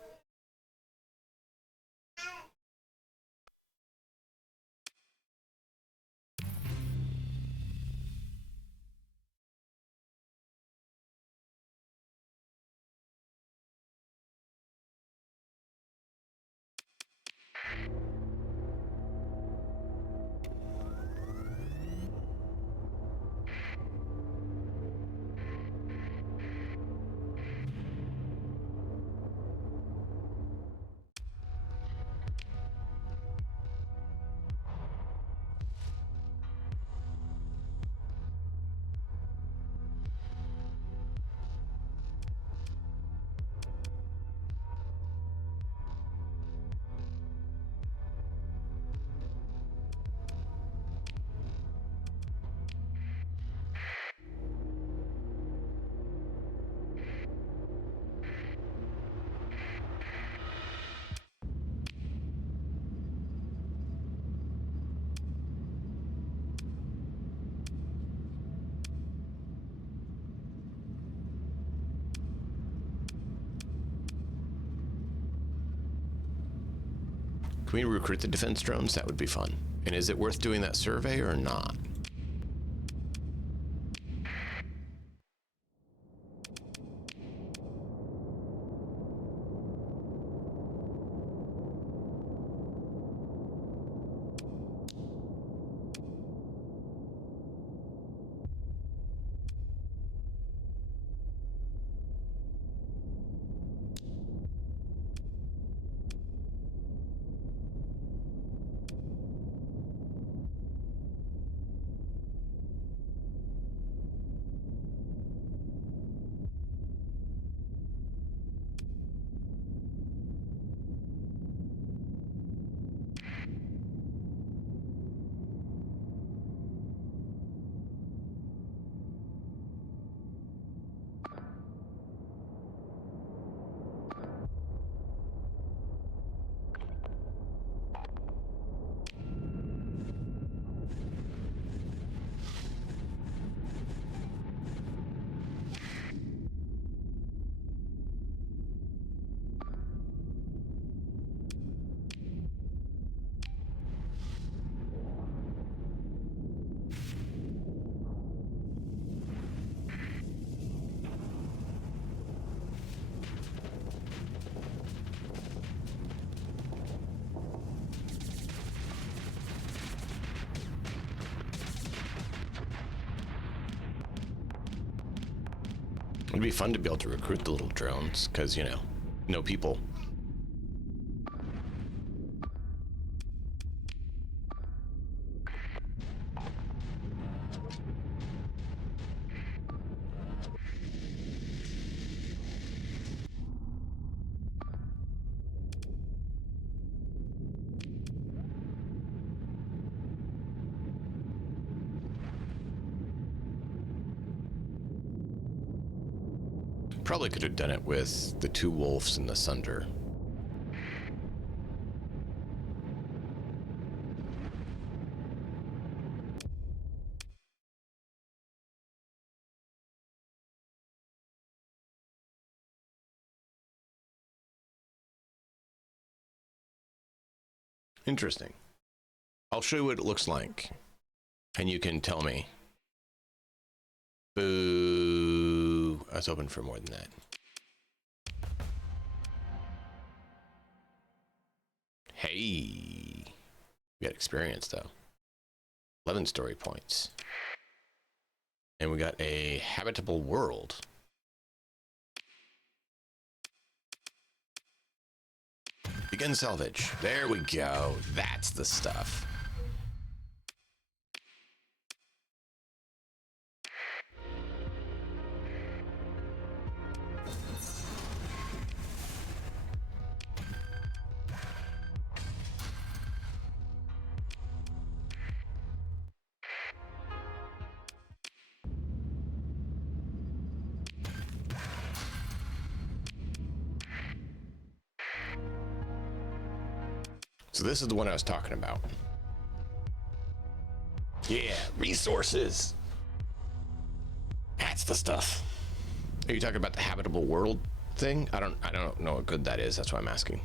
Can we recruit the defense drones? That would be fun. And is it worth doing that survey or not? It'd be fun to be able to recruit the little drones, because, you know, no people. Probably could have done it with the two wolves and the sunder. Interesting. I'll show you what it looks like, and you can tell me. Boo. I was hoping for more than that. Hey. We got experience, though. 11 story points. And we got a habitable world. Begin salvage. There we go. That's the stuff. So this is the one I was talking about. Yeah, resources. That's the stuff. Are you talking about the habitable world thing? I don't know what good that is. That's why I'm asking.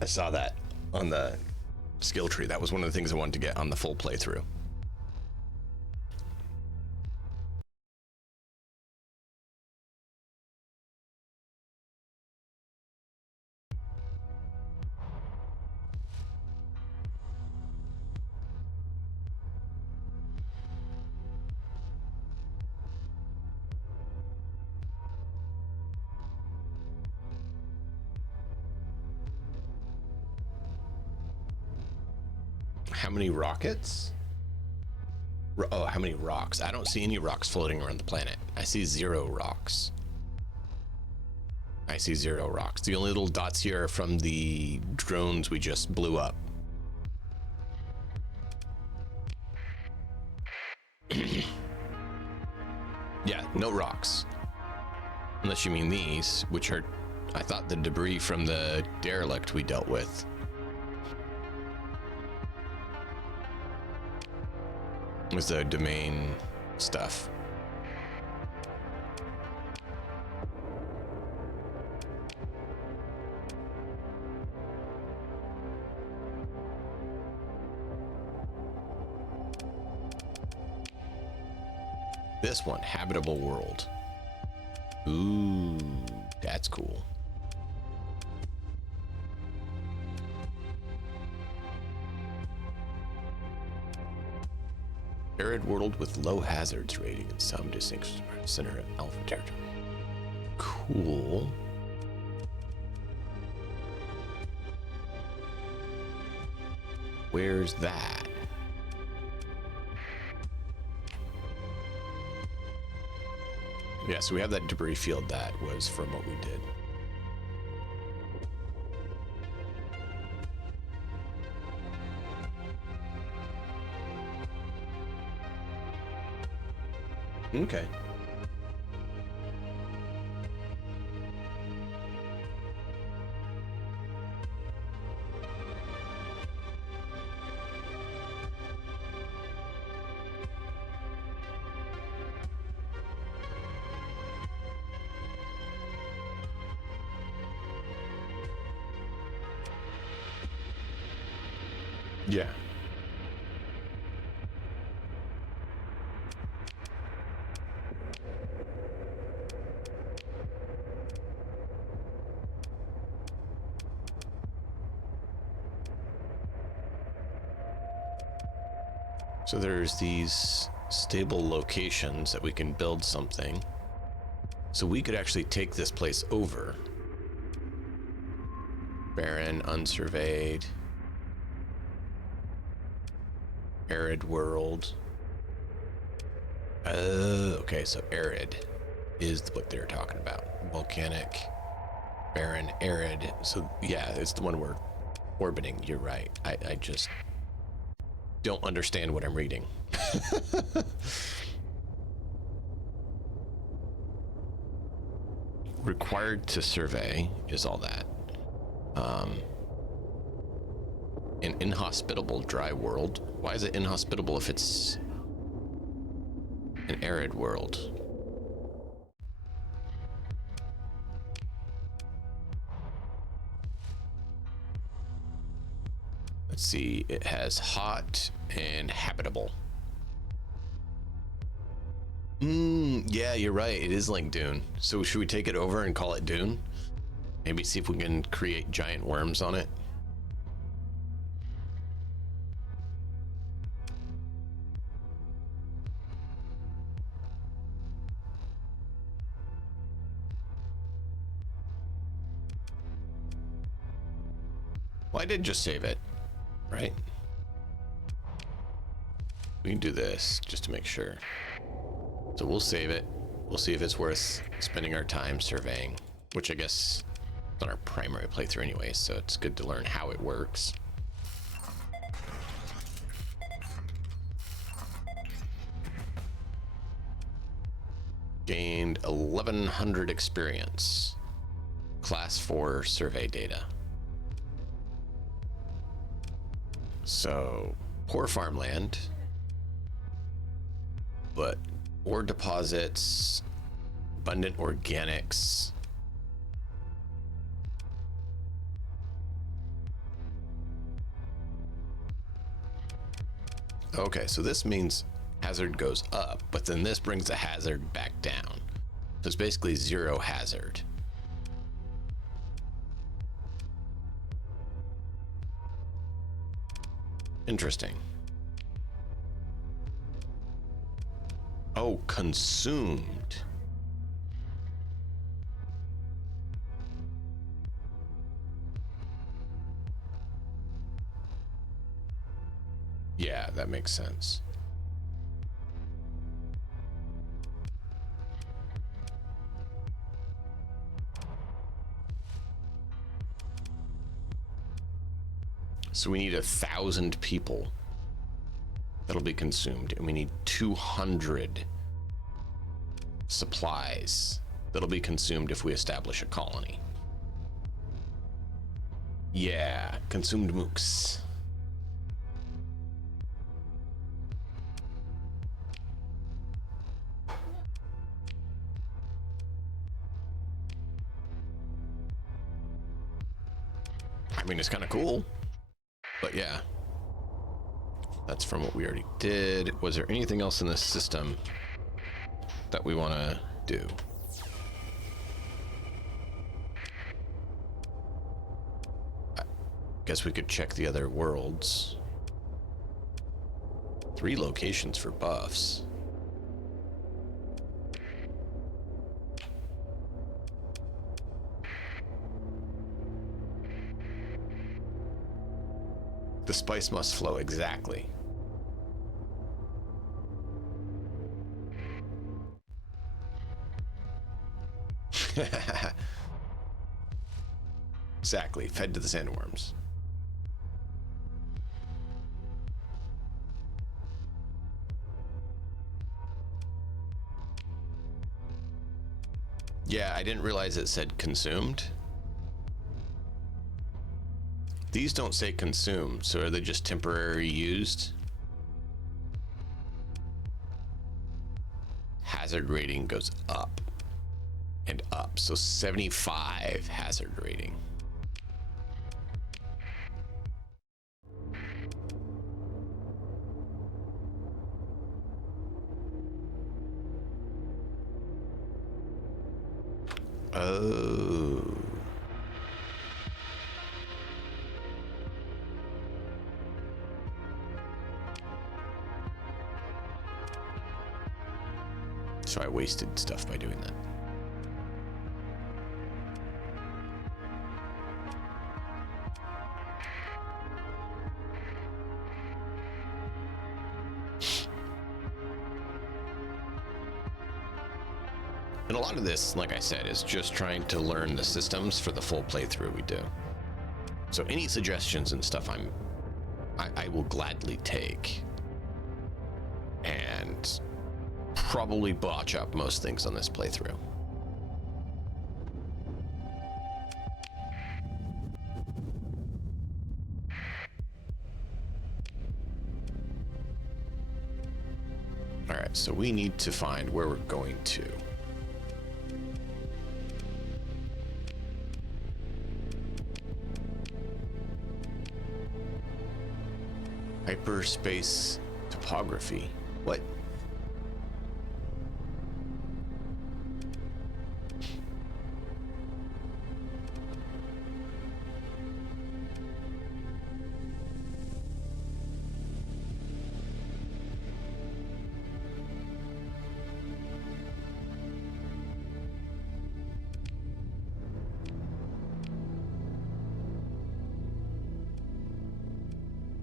I saw that on the skill tree. That was one of the things I wanted to get on the full playthrough. How many rockets? Oh, how many rocks? I don't see any rocks floating around the planet. I see 0 rocks. I see 0 rocks. The only little dots here are from the drones we just blew up. Yeah, no rocks. Unless you mean these, which are, I thought, the debris from the derelict we dealt with. Was the domain stuff. This one, habitable world. Ooh, that's cool. Arid world with low hazards rating and some distinct center of alpha territory. Cool. Where's that? Yeah, so we have that debris field that was from what we did. Okay. Yeah. So there's these stable locations that we can build something. So we could actually take this place over. Barren, unsurveyed. Arid world. Oh, okay, so arid is what they're talking about. Volcanic, barren, arid. So yeah, it's the one we're orbiting. You're right. I just don't understand what I'm reading. Required to survey is all that. An inhospitable dry world. Why is it inhospitable if it's an arid world? Let's see, it has hot and habitable. Yeah, you're right. It is like Dune. So should we take it over and call it Dune? Maybe see if we can create giant worms on it. Well, I did just save it, right? We can do this just to make sure. So we'll save it. We'll see if it's worth spending our time surveying, which I guess is on our primary playthrough anyway, so it's good to learn how it works. Gained 1100 experience. Class 4 survey data. So, poor farmland, but ore deposits, abundant organics. Okay, so this means hazard goes up, but then this brings the hazard back down. So it's basically zero hazard. Interesting. Oh, consumed. Yeah, that makes sense. So we need 1,000 people that'll be consumed, and we need 200 supplies that'll be consumed if we establish a colony. Yeah, consumed mooks. I mean, it's kind of cool, but yeah. That's from what we already did. Was there anything else in this system that we want to do? I guess we could check the other worlds. 3 locations for buffs. The spice must flow, exactly. Exactly, fed to the sandworms. Yeah, I didn't realize it said consumed. These don't say consumed, so are they just temporarily used? Hazard rating goes up and up, so 75 hazard rating. Oh. So I wasted stuff by doing that. And a lot of this, like I said, is just trying to learn the systems for the full playthrough we do. So any suggestions and stuff I will gladly take. And probably botch up most things on this playthrough. All right, so we need to find where we're going to. Hyperspace topography. What?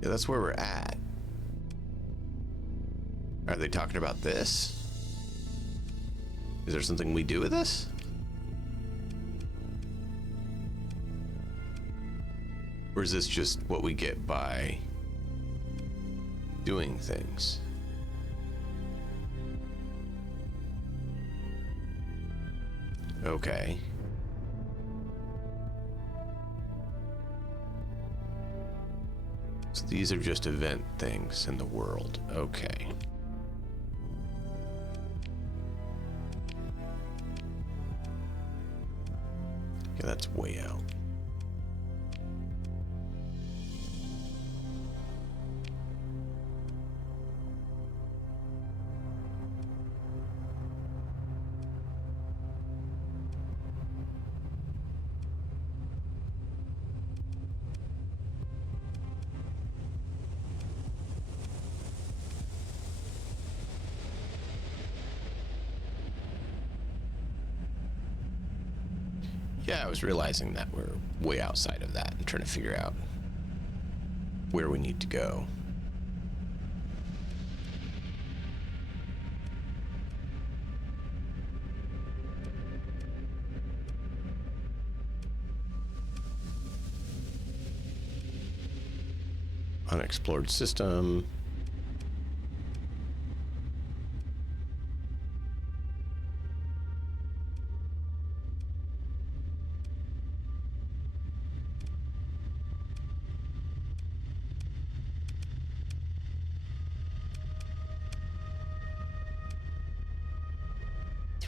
Yeah, that's where we're at. Are they talking about this? Is there something we do with this? Or is this just what we get by doing things? Okay. So these are just event things in the world. Okay. Okay, that's way out. Yeah, I was realizing that we're way outside of that and trying to figure out where we need to go. Unexplored system.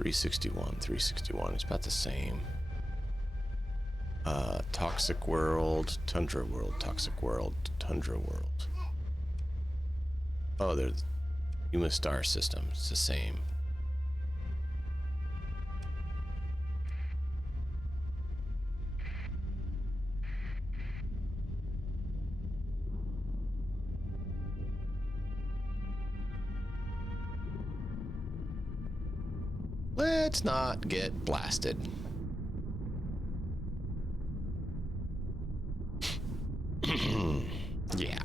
$361. It's about the same. Toxic world, tundra world, toxic world, tundra world. Oh, there's human star system. It's the same. Let's not get blasted. Yeah.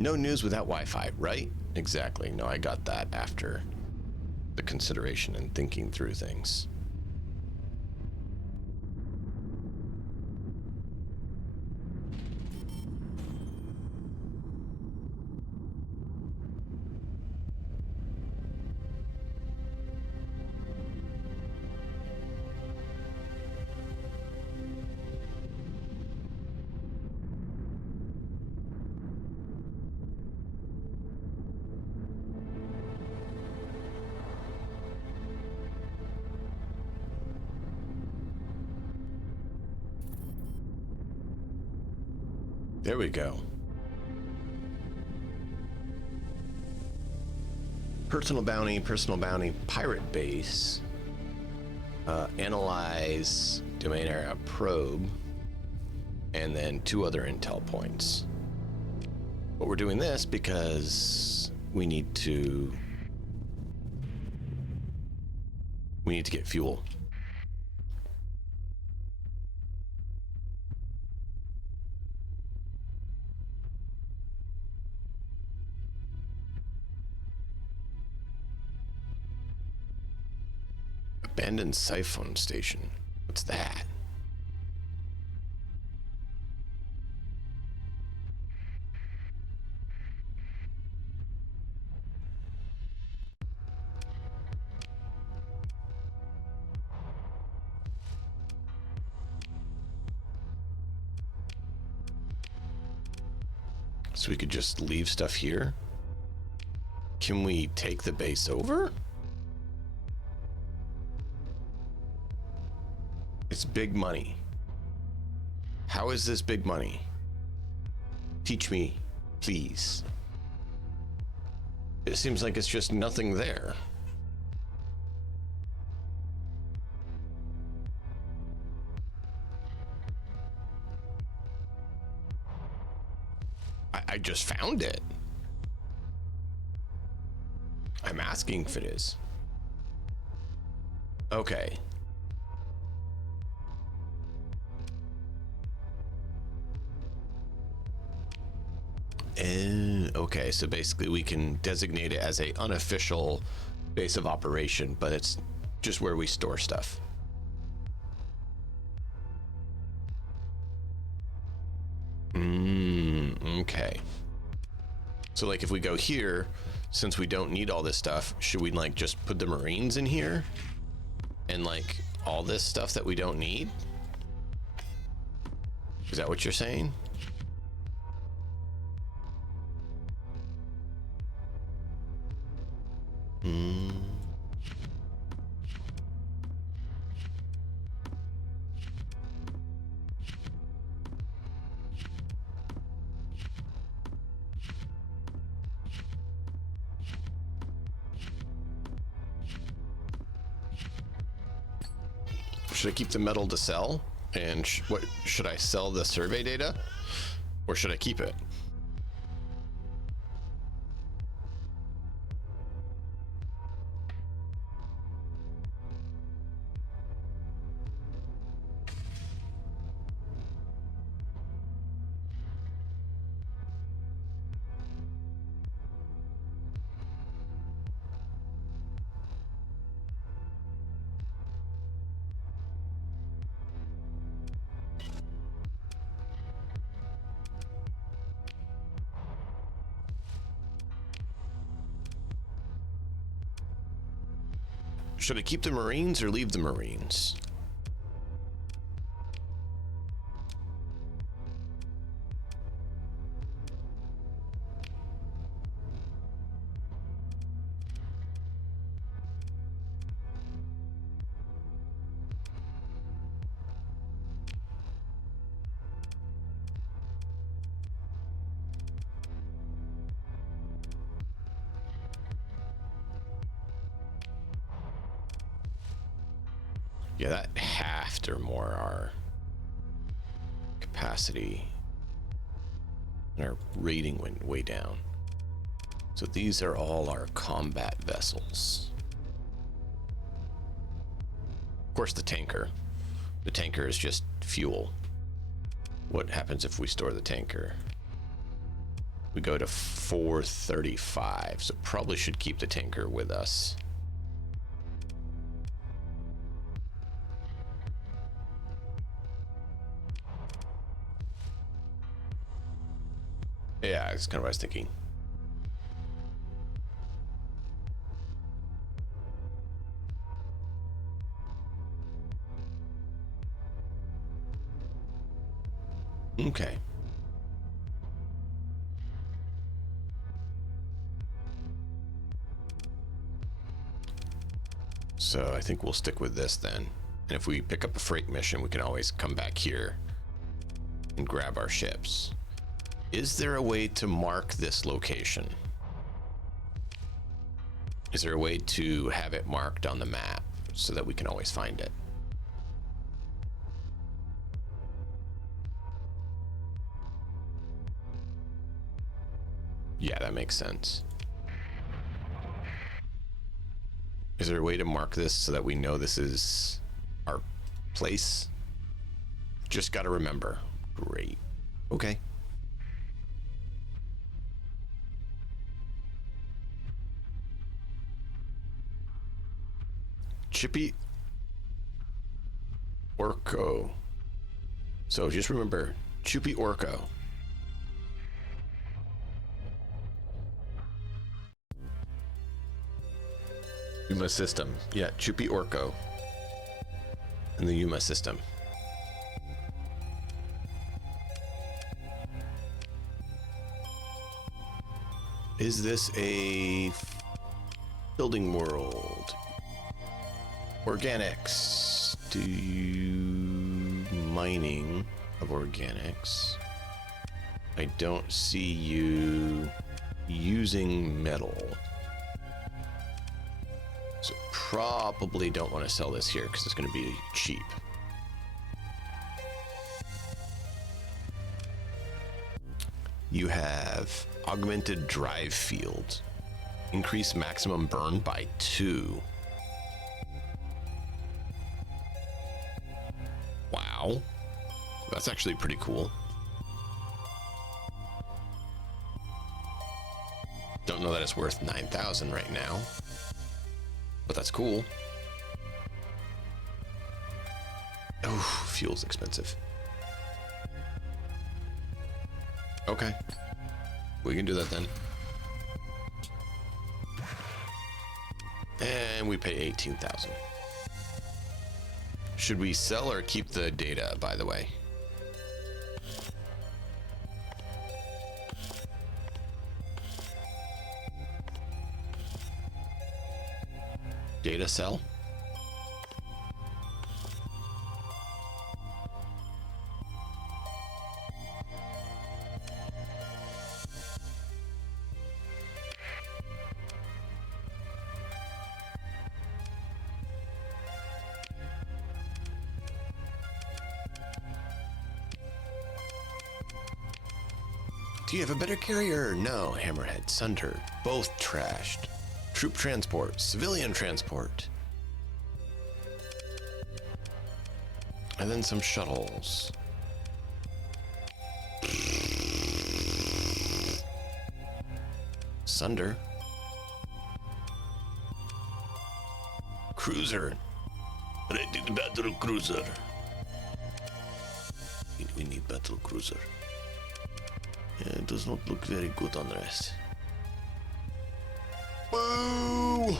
No news without Wi-Fi, right? Exactly. No, I got that after the consideration and thinking through things. There we go. Personal bounty, pirate base. Analyze domain area probe, and then 2 other intel points. But we're doing this because we need to get fuel. Abandoned siphon station. What's that? So we could just leave stuff here? Can we take the base over? It's big money. How is this big money? Teach me, please. It seems like it's just nothing there. I just found it. I'm asking if it is. Okay. Okay, so basically we can designate it as a unofficial base of operation, but it's just where we store stuff. Okay. So like if we go here, since we don't need all this stuff, should we like just put the Marines in here? And like all this stuff that we don't need? Is that what you're saying? Should I keep the metal to sell? And what should I sell the survey data? Or should I keep it? Should I keep the Marines or leave the Marines? Yeah, that halved or more our capacity, and our rating went way down. So these are all our combat vessels. Of course, the tanker. The tanker is just fuel. What happens if we store the tanker? We go to 435, so probably should keep the tanker with us. Yeah, that's kind of what I was thinking. Okay. So I think we'll stick with this then. And if we pick up a freight mission, we can always come back here and grab our ships. Is there a way to mark this location? Is there a way to have it marked on the map so that we can always find it? Yeah, that makes sense. Is there a way to mark this so that we know this is our place? Just gotta remember. Great. Okay. Chippy Orko. So just remember, Chippy Orko. Yuma system. Yeah, Chippy Orko. In the Yuma system. Is this a building world? Organics. Do you mining of organics? I don't see you using metal. So probably don't want to sell this here because it's going to be cheap. You have augmented drive field. Increase maximum burn by 2. Wow. That's actually pretty cool. Don't know that it's worth 9,000 right now, but that's cool. Oh, fuel's expensive. Okay. We can do that then. And we pay 18,000. Should we sell or keep the data, by the way? Data sell? Do you have a better carrier? No, Hammerhead, Sunder, both trashed. Troop transport, civilian transport. And then some shuttles. Sunder. Cruiser. Ready to battle cruiser. We need battle cruiser. Yeah, it does not look very good on the rest. Boo!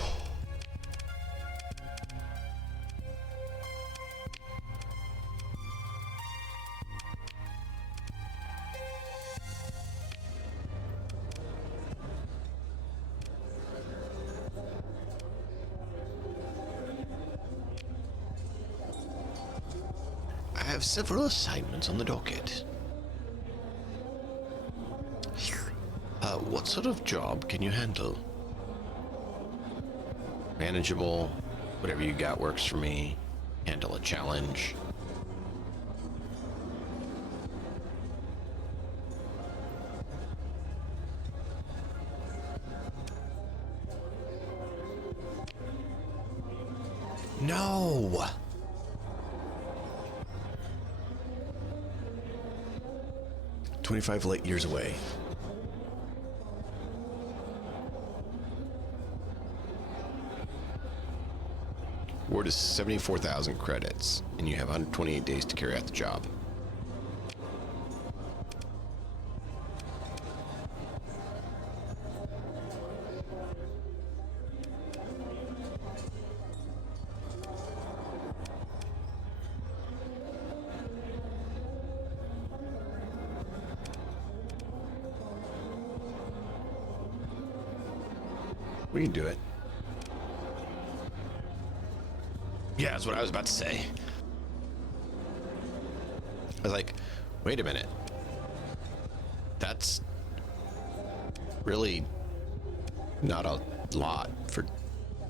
I have several assignments on the docket. What sort of job can you handle? Manageable. Whatever you got works for me. Handle a challenge. No! "25 light years away." Reward is 74,000 credits, and you have 128 days to carry out the job. We can do it. Yeah, that's what I was about to say. I was like, wait a minute. That's really not a lot for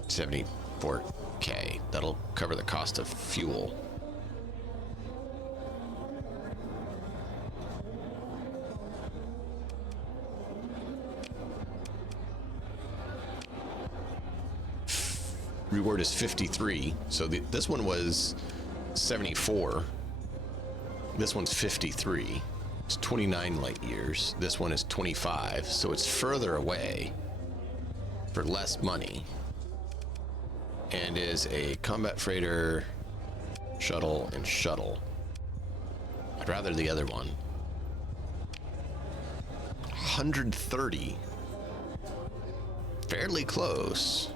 74K. That'll cover the cost of fuel. reward is 53. So this one was 74. This one's 53. It's 29 light years. This one is 25. So it's further away for less money. And is a combat freighter, shuttle, and shuttle. I'd rather the other one. 130. Fairly close.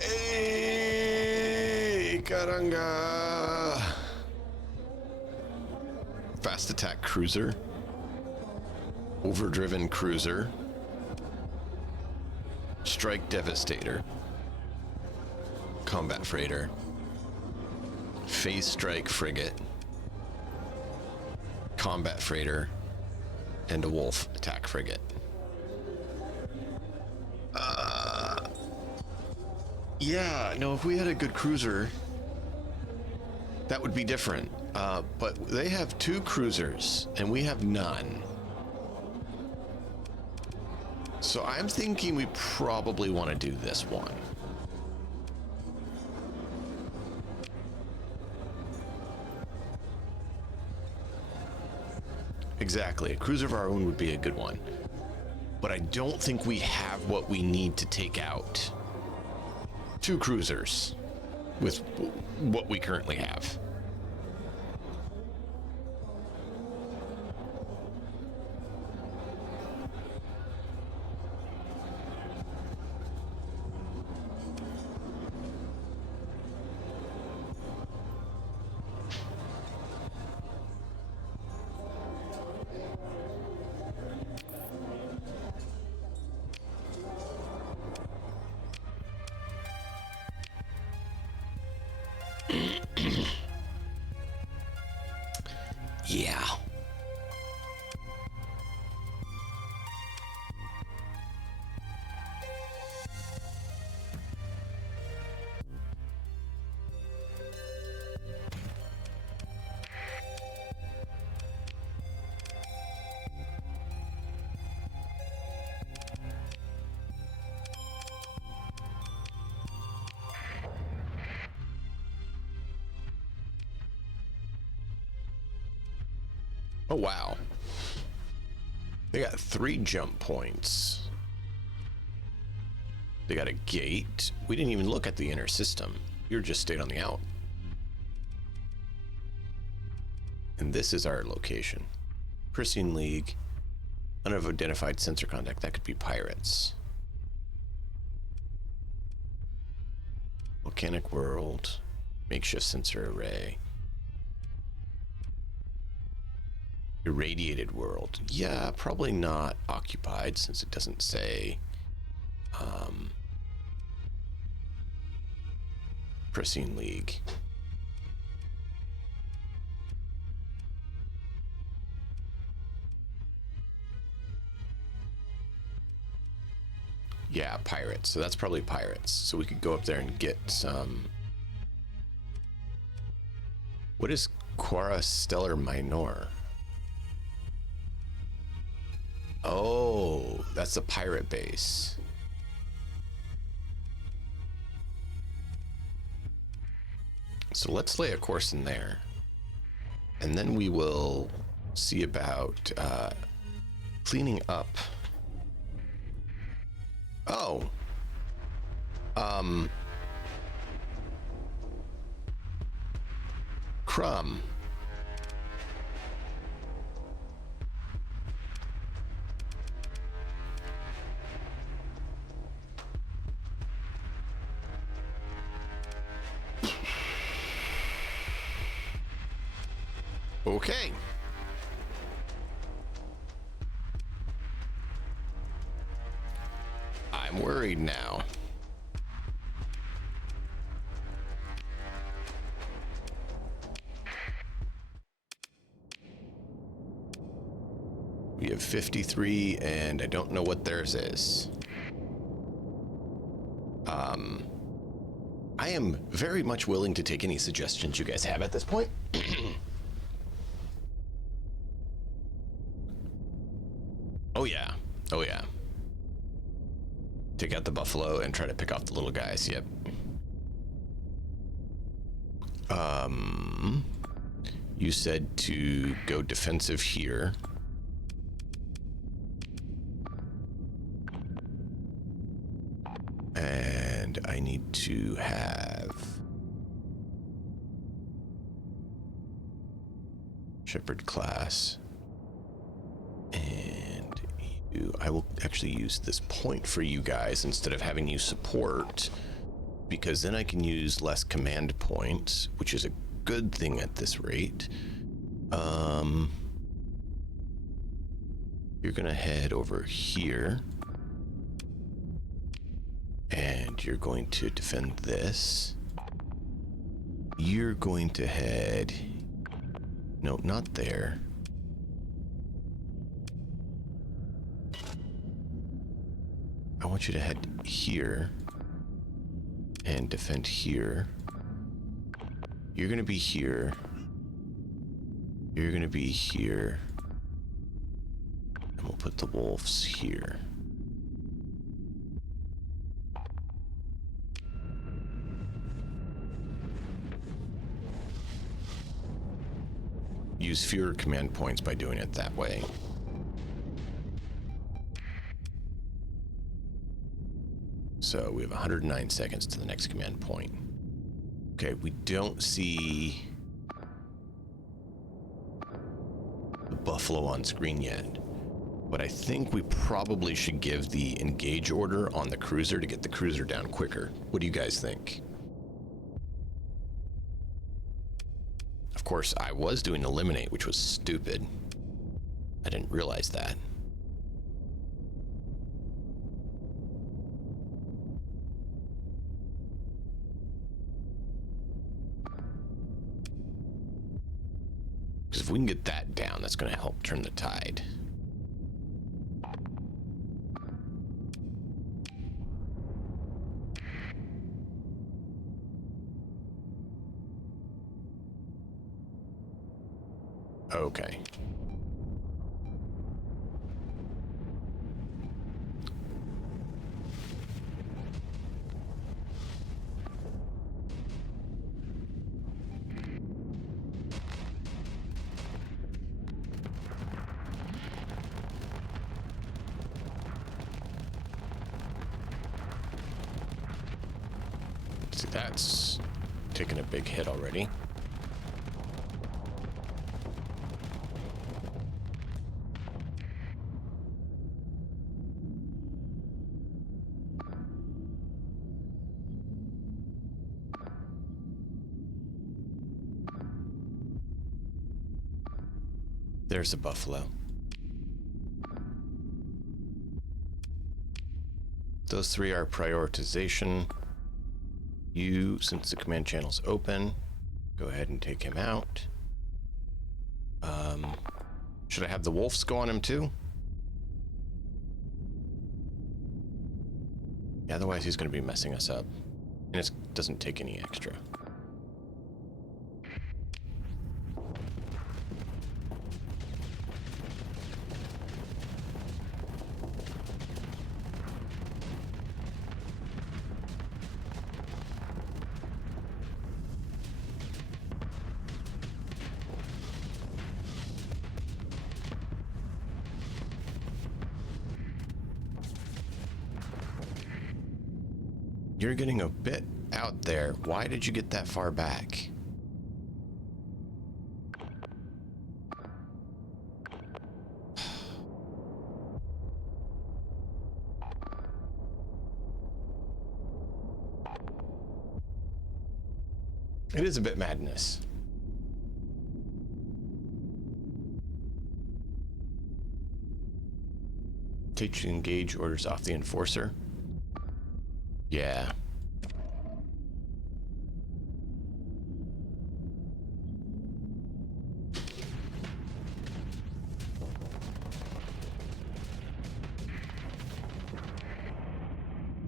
Hey, caranga. Fast attack cruiser. Overdriven cruiser. Strike devastator. Combat freighter. Phase strike frigate. Combat freighter. And a wolf attack frigate. Yeah, no, if we had a good cruiser, that would be different. But they have 2 cruisers, and we have none. So I'm thinking we probably want to do this one. Exactly. A cruiser of our own would be a good one. But I don't think we have what we need to take out 2 cruisers with what we currently have. Yeah. Oh, wow. They got 3 jump points. They got a gate. We didn't even look at the inner system. You just stayed on the out. And this is our location. Pristine League. Unidentified sensor contact. That could be pirates. Volcanic world. Makeshift sensor array. Irradiated world. Yeah, probably not occupied since it doesn't say. Pristine League. Yeah, pirates. So that's probably pirates. So we could go up there and get some. What is Quara Stellar Minor? Oh, that's the pirate base. So let's lay a course in there. And then we will see about cleaning up. Oh. Crumb. Okay. I'm worried now. We have 53, and I don't know what theirs is. I am very much willing to take any suggestions you guys have at this point. Oh yeah. Oh yeah. Take out the buffalo and try to pick off the little guys. Yep. You said to go defensive here. And I need to have Shepherd class. And I will actually use this point for you guys instead of having you support, because then I can use less command points, which is a good thing at this rate. You're gonna head over here and you're going to defend this. You're going to head, no, not there. I want you to head here and defend here. You're gonna be here. You're gonna be here. And we'll put the wolves here. Use fewer command points by doing it that way. So we have 109 seconds to the next command point. Okay, we don't see the buffalo on screen yet, but I think we probably should give the engage order on the cruiser to get the cruiser down quicker. What do you guys think? Of course, I was doing eliminate, which was stupid. I didn't realize that. Because if we can get that down, that's going to help turn the tide. Okay. See, that's taken a big hit already. There's a buffalo. Those three are prioritization. You, since the command channel's open, go ahead and take him out. Should I have the wolves go on him too? Yeah, otherwise he's going to be messing us up. And it doesn't take any extra. You're getting a bit out there. Why did you get that far back? It is a bit madness. Teach engage orders off the enforcer. Yeah.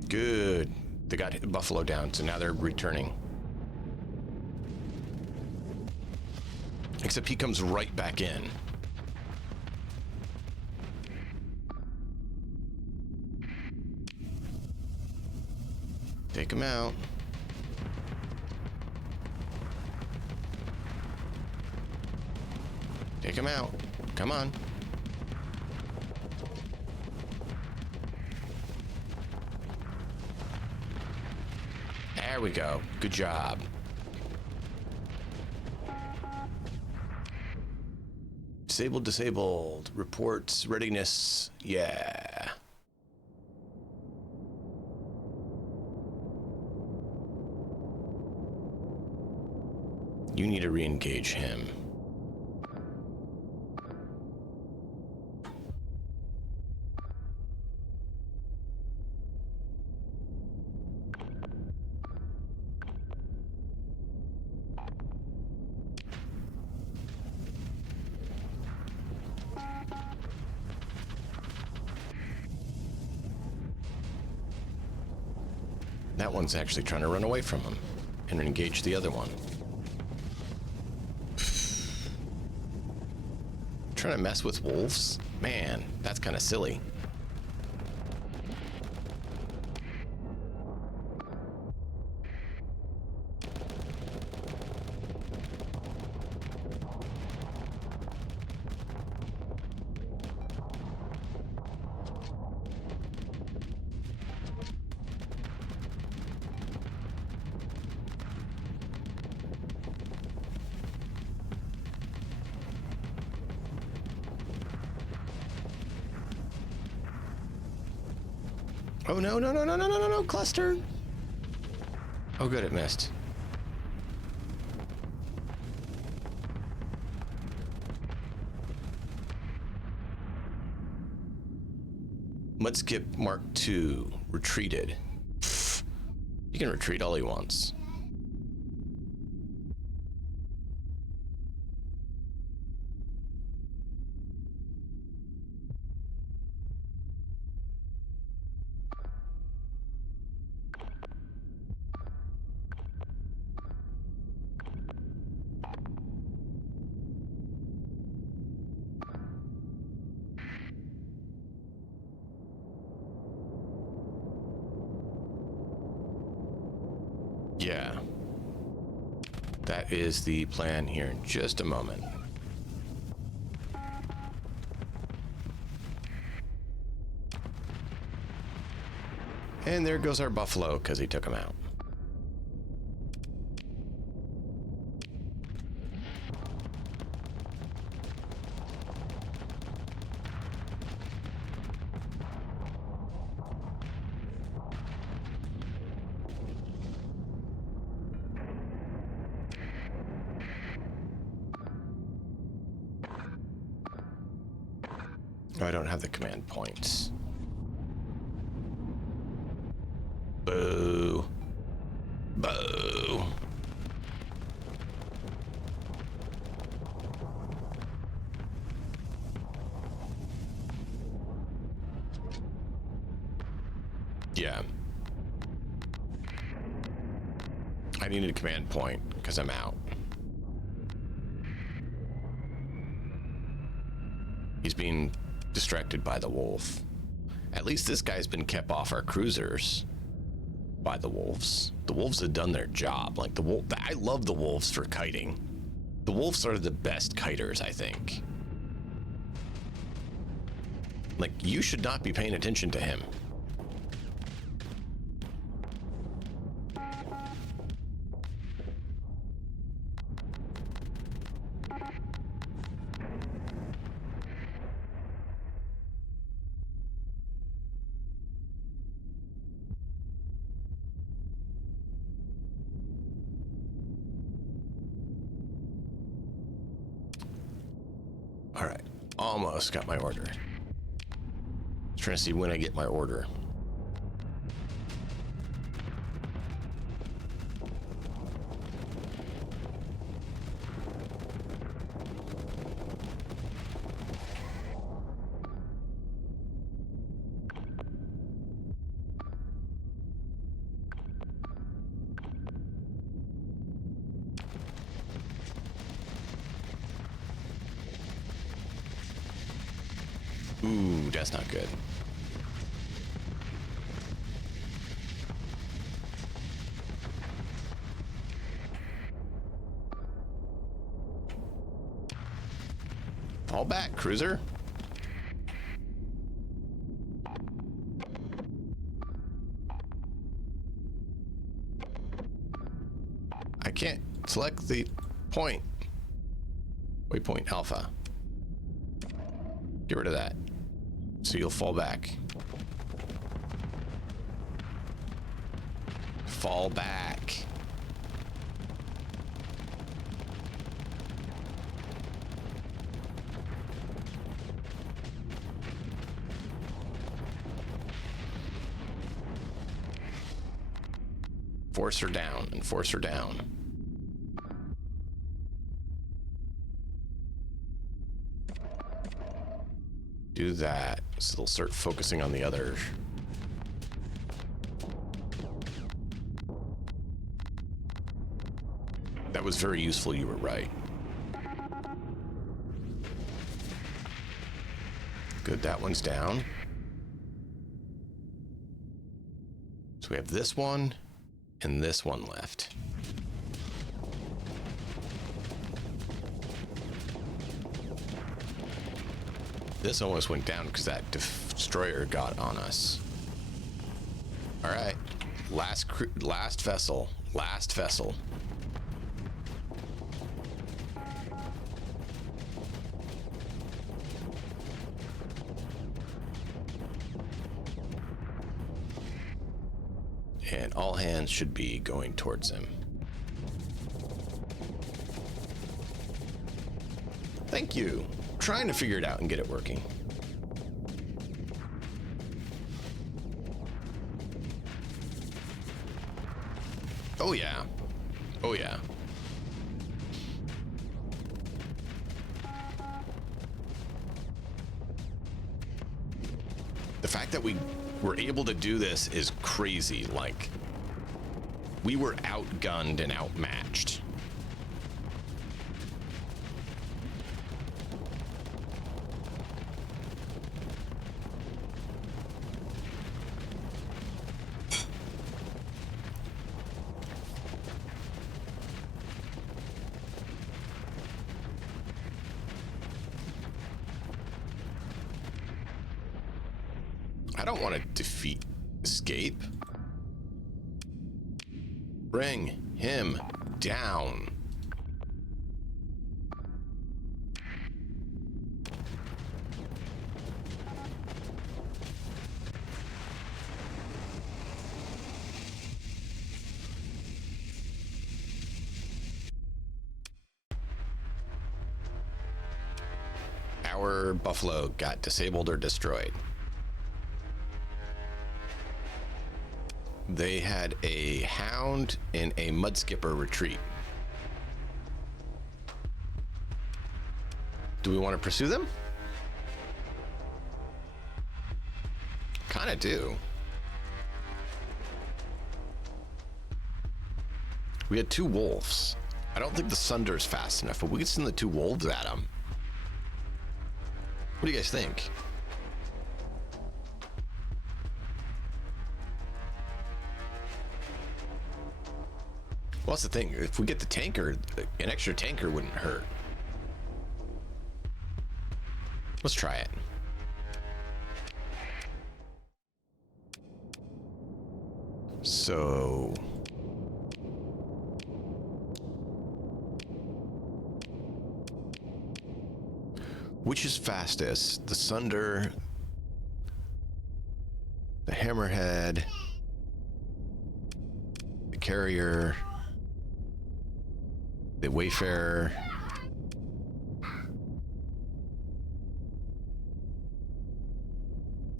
Good. They got Buffalo down, so now they're returning. Except he comes right back in. Take him out. Take him out. Come on. There we go. Good job. Disabled, disabled. Reports, readiness. Yeah. You need to re-engage him. That one's actually trying to run away from him and engage the other one. Trying to mess with wolves? Man, that's kind of silly. Oh no, no, no, no, no, no, no, no, cluster! Oh good, it missed. Mudskip Mark II retreated. Pfft. He can retreat all he wants. Yeah. That is the plan here in just a moment. And there goes our buffalo because he took him out. Oh, I don't have the command points. Boo. Boo. Yeah. I needed a command point because I'm out. He's being distracted by the wolf. At least this guy's been kept off our cruisers by the wolves. The wolves have done their job. Like the wolf, I love the wolves for kiting. The wolves are the best kiters, I think. Like, you should not be paying attention to him. All right, almost got my order. Trying to see when I get my order. Ooh, that's not good. Fall back, cruiser. I can't select the point. Waypoint Alpha. Get rid of that. So you'll fall back. Fall back. Force her down and force her down. Do that, so they'll start focusing on the other. That was very useful, you were right. Good, that one's down. So we have this one and this one left. This almost went down because that destroyer got on us. All right, last vessel. And all hands should be going towards him. Thank you. Trying to figure it out and get it working. Oh yeah. Oh yeah. The fact that we were able to do this is crazy. Like, we were outgunned and outmatched. I don't want to defeat escape. Bring him down. Our Buffalo got disabled or destroyed. They had a Hound and a Mudskipper retreat. Do we want to pursue them? Kind of do. We had 2 wolves. I don't think the Sunder's fast enough, but we could send the 2 wolves at them. What do you guys think? Well, that's the thing. If we get the tanker, an extra tanker wouldn't hurt. Let's try it. So... which is fastest? The Sunder, the Hammerhead, the Carrier, the Wayfarer.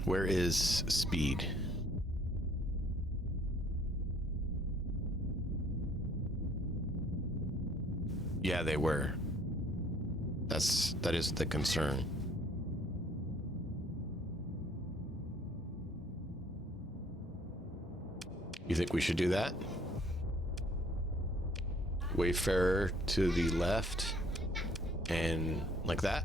Where is speed? Yeah, they were. That is the concern. You think we should do that? Wayfarer to the left and like that?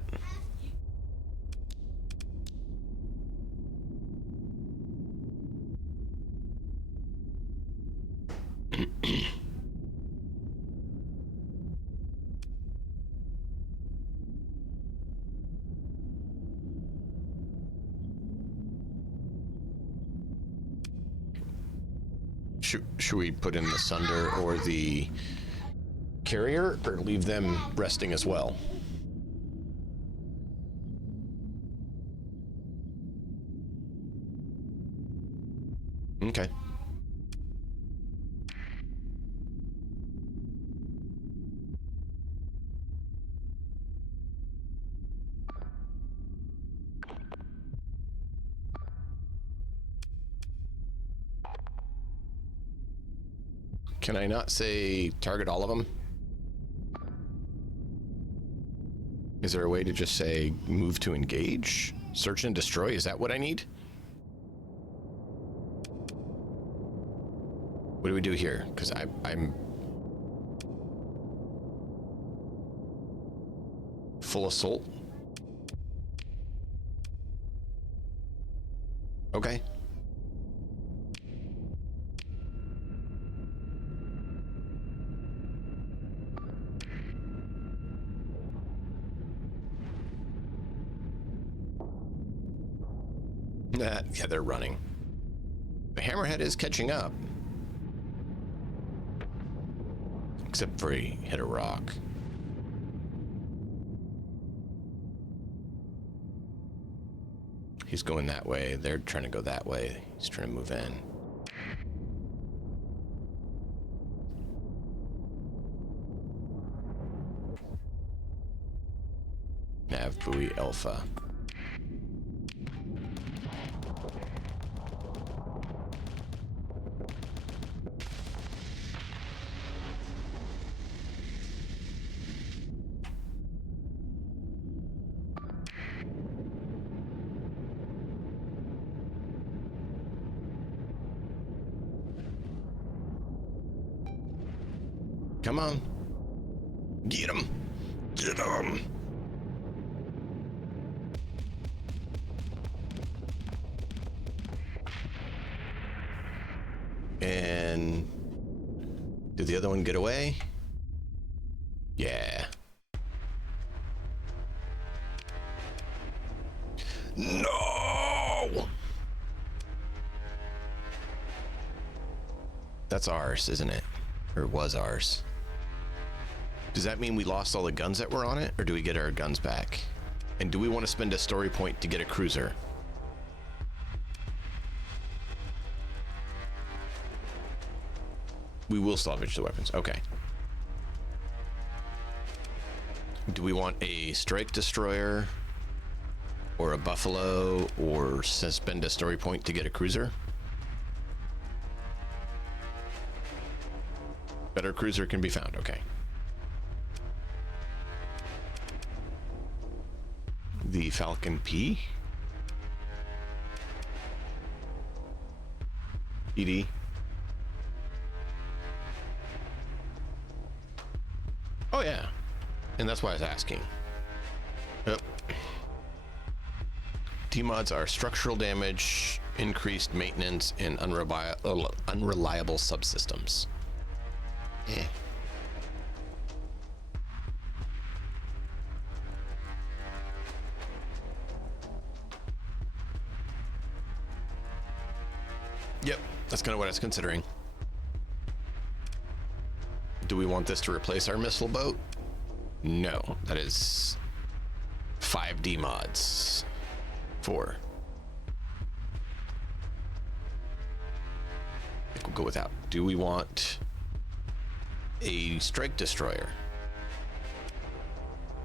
Should we put in the Sunder or the carrier, or leave them resting as well? Okay. Can I not say target all of them? Is there a way to just say move to engage? Search and destroy? Is that what I need? What do we do here? Because I'm full assault. Okay. Yeah, they're running. The Hammerhead is catching up. Except for he hit a rock. He's going that way. They're trying to go that way. He's trying to move in. Nav buoy alpha. Come on. Get him. Get him. And did the other one get away? Yeah. No! That's ours, isn't it? Or was ours. Does that mean we lost all the guns that were on it, or do we get our guns back? And do we want to spend a story point to get a cruiser? We will salvage the weapons. Okay. Do we want a strike destroyer or a buffalo or spend a story point to get a cruiser? Better cruiser can be found. Okay. The Falcon P. ED. Oh yeah, and that's why I was asking. Yep. T-mods are structural damage, increased maintenance, and unreliable subsystems. Eh. Yep, that's kind of what I was considering. Do we want this to replace our missile boat? No, that is 5D mods. 4. I think we'll go without. Do we want a strike destroyer?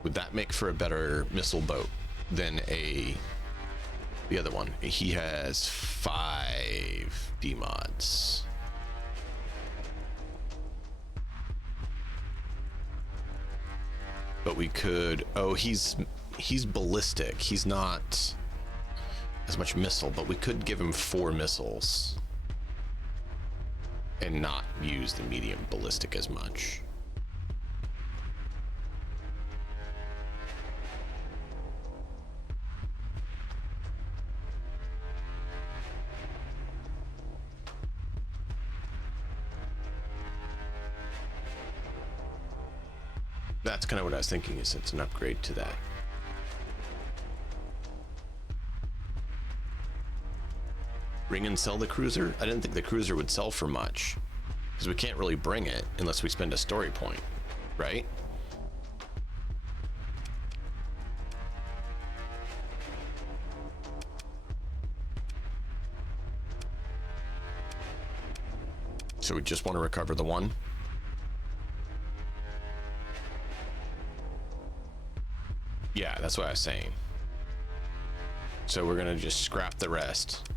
Would that make for a better missile boat than the other one? He has 5 D mods. But we could, oh, he's ballistic. He's not as much missile, but we could give him 4 missiles and not use the medium ballistic as much. That's kind of what I was thinking, is it's an upgrade to that. Bring and sell the cruiser? I didn't think the cruiser would sell for much. Because we can't really bring it unless we spend a story point, right? So we just want to recover the one? Yeah, that's what I was saying. So we're gonna just scrap the rest.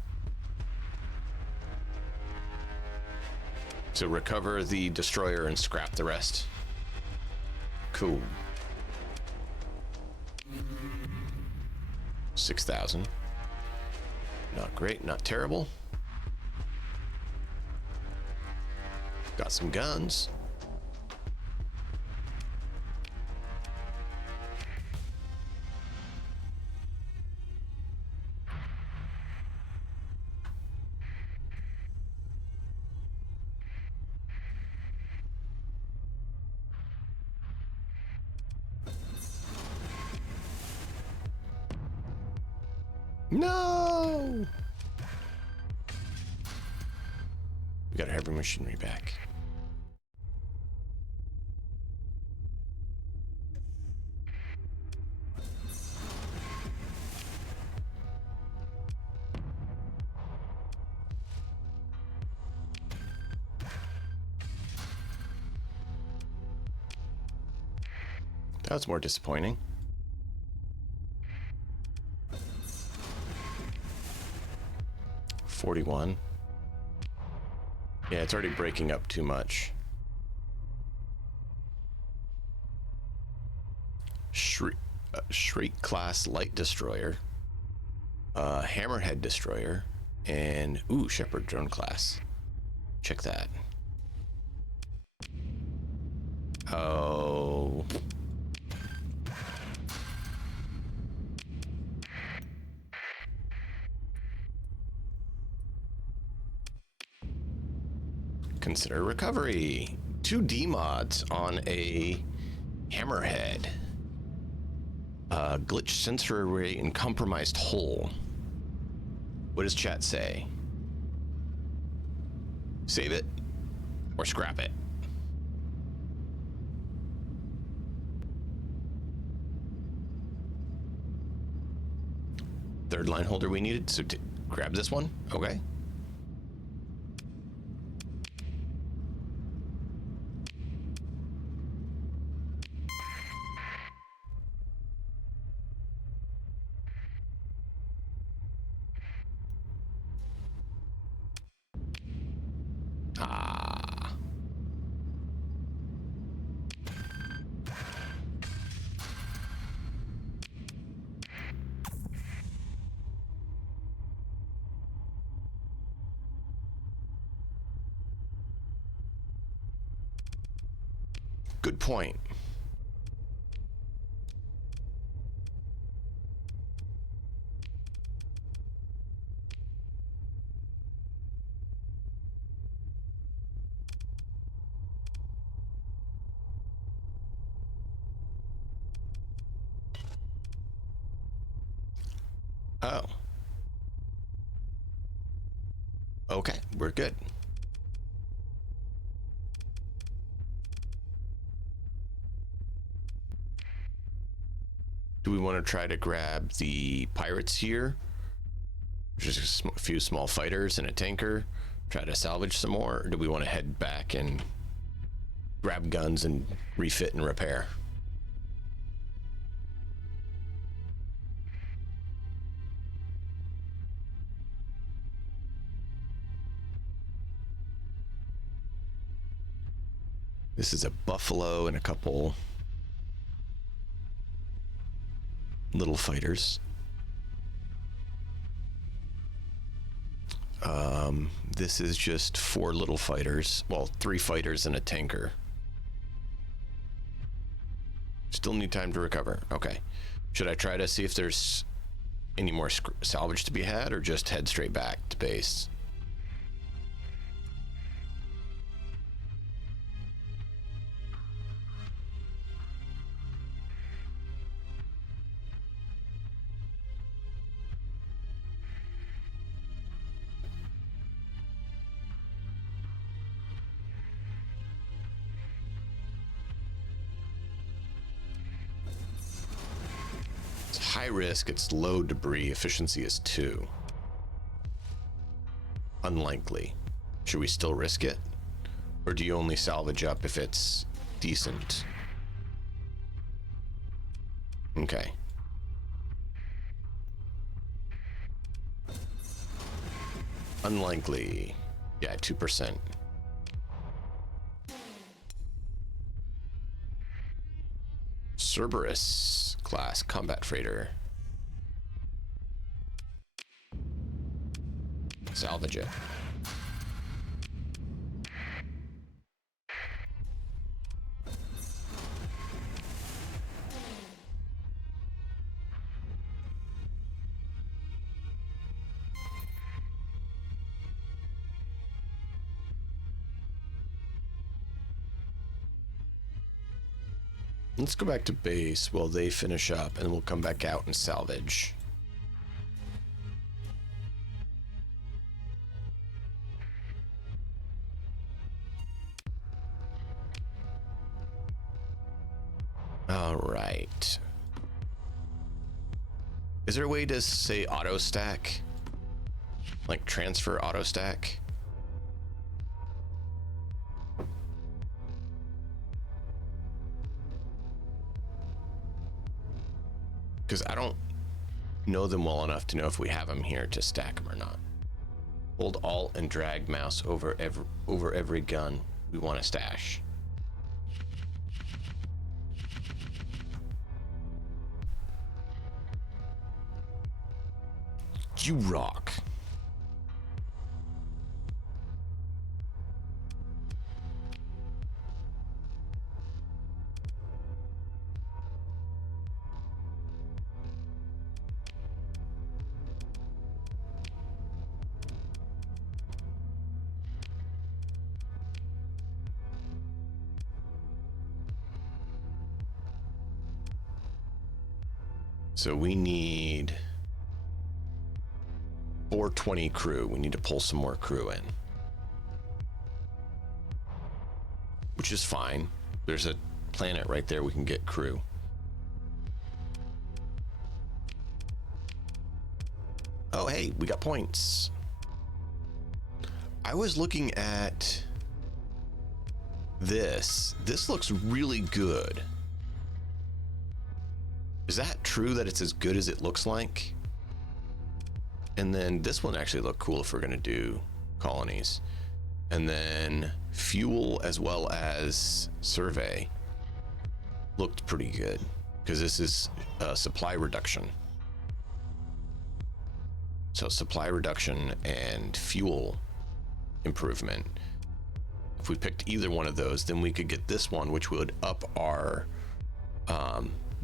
So recover the destroyer and scrap the rest. Cool. 6,000. Not great, not terrible. Got some guns. No! We got heavy machinery back. That was more disappointing. $41. Yeah, it's already breaking up too much. Shriek class light destroyer, hammerhead destroyer, and ooh, shepherd drone class. Check that. Oh. Consider recovery. 2D mods on a hammerhead. Glitch sensor array and compromised hull. What does chat say? Save it or scrap it? Third line holder we needed, so grab this one. Okay. Ah. Good point. Oh. Okay, we're good. Do we want to try to grab the pirates here? Just a few small fighters and a tanker. Try to salvage some more? Or do we want to head back and grab guns and refit and repair? This is a buffalo and a couple little fighters. This is just 4 little fighters. Well, 3 fighters and a tanker. Still need time to recover. Okay. Should I try to see if there's any more salvage to be had, or just head straight back to base? high risk, it's low debris, efficiency is 2. Unlikely. Should we still risk it? Or do you only salvage up if it's decent? Okay. Unlikely. Yeah, 2%. Cerberus class combat freighter. Salvage it. Let's go back to base while they finish up, and we'll come back out and salvage. All right. Is there a way to say auto stack? Like transfer auto stack? Because I don't know them well enough to know if we have them here to stack them or not. Hold Alt and drag mouse over every gun we want to stash. You rock. So we need 420 crew. We need to pull some more crew in, which is fine. There's a planet right there we can get crew. Oh, hey, we got points. I was looking at this. This looks really good. Is that true that it's as good as it looks like? And then this one actually looked cool if we're going to do colonies. And then fuel as well as survey looked pretty good because this is supply reduction. So supply reduction and fuel improvement. If we picked either one of those, then we could get this one, which would up our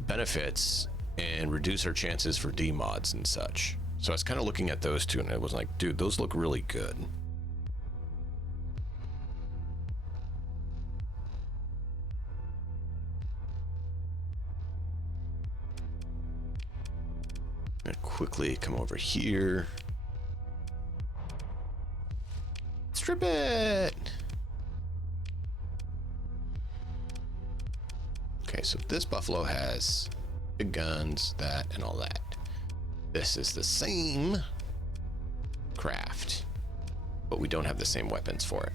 benefits and reduce our chances for demods and such. So I was kind of looking at those two and I was like, dude, those look really good. I'm gonna quickly come over here. Strip it. Okay, so this buffalo has big guns, that, and all that. This is the same craft, but we don't have the same weapons for it.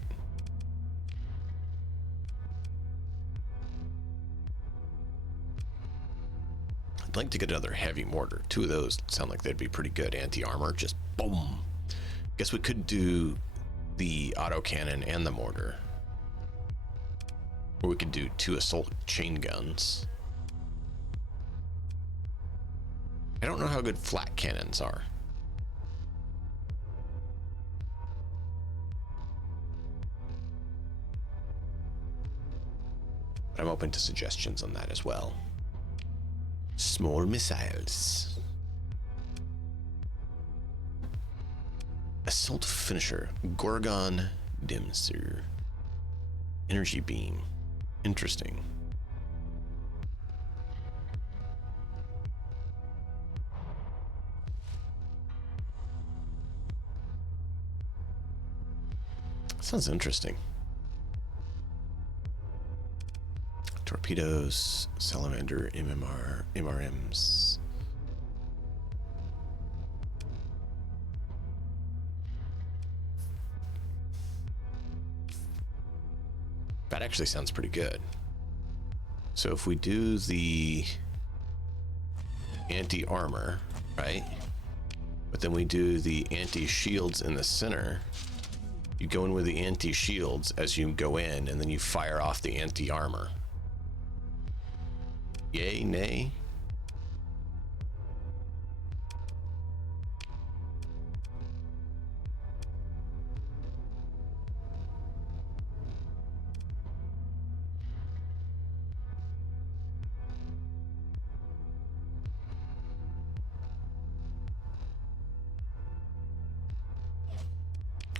I'd like to get another heavy mortar. 2 of those sound like they'd be pretty good. Anti-armor, just boom. Guess we could do the autocannon and the mortar. Or we could do 2 assault chain guns. I don't know how good flat cannons are. But I'm open to suggestions on that as well. Small missiles. Assault finisher. Gorgon Dimser. Energy beam. Interesting. Sounds interesting. Torpedoes, salamander, MRMs. That actually sounds pretty good. So if we do the anti-armor, right? But then we do the anti-shields in the center. You go in with the anti-shields as you go in, and then you fire off the anti-armor. Yay, nay?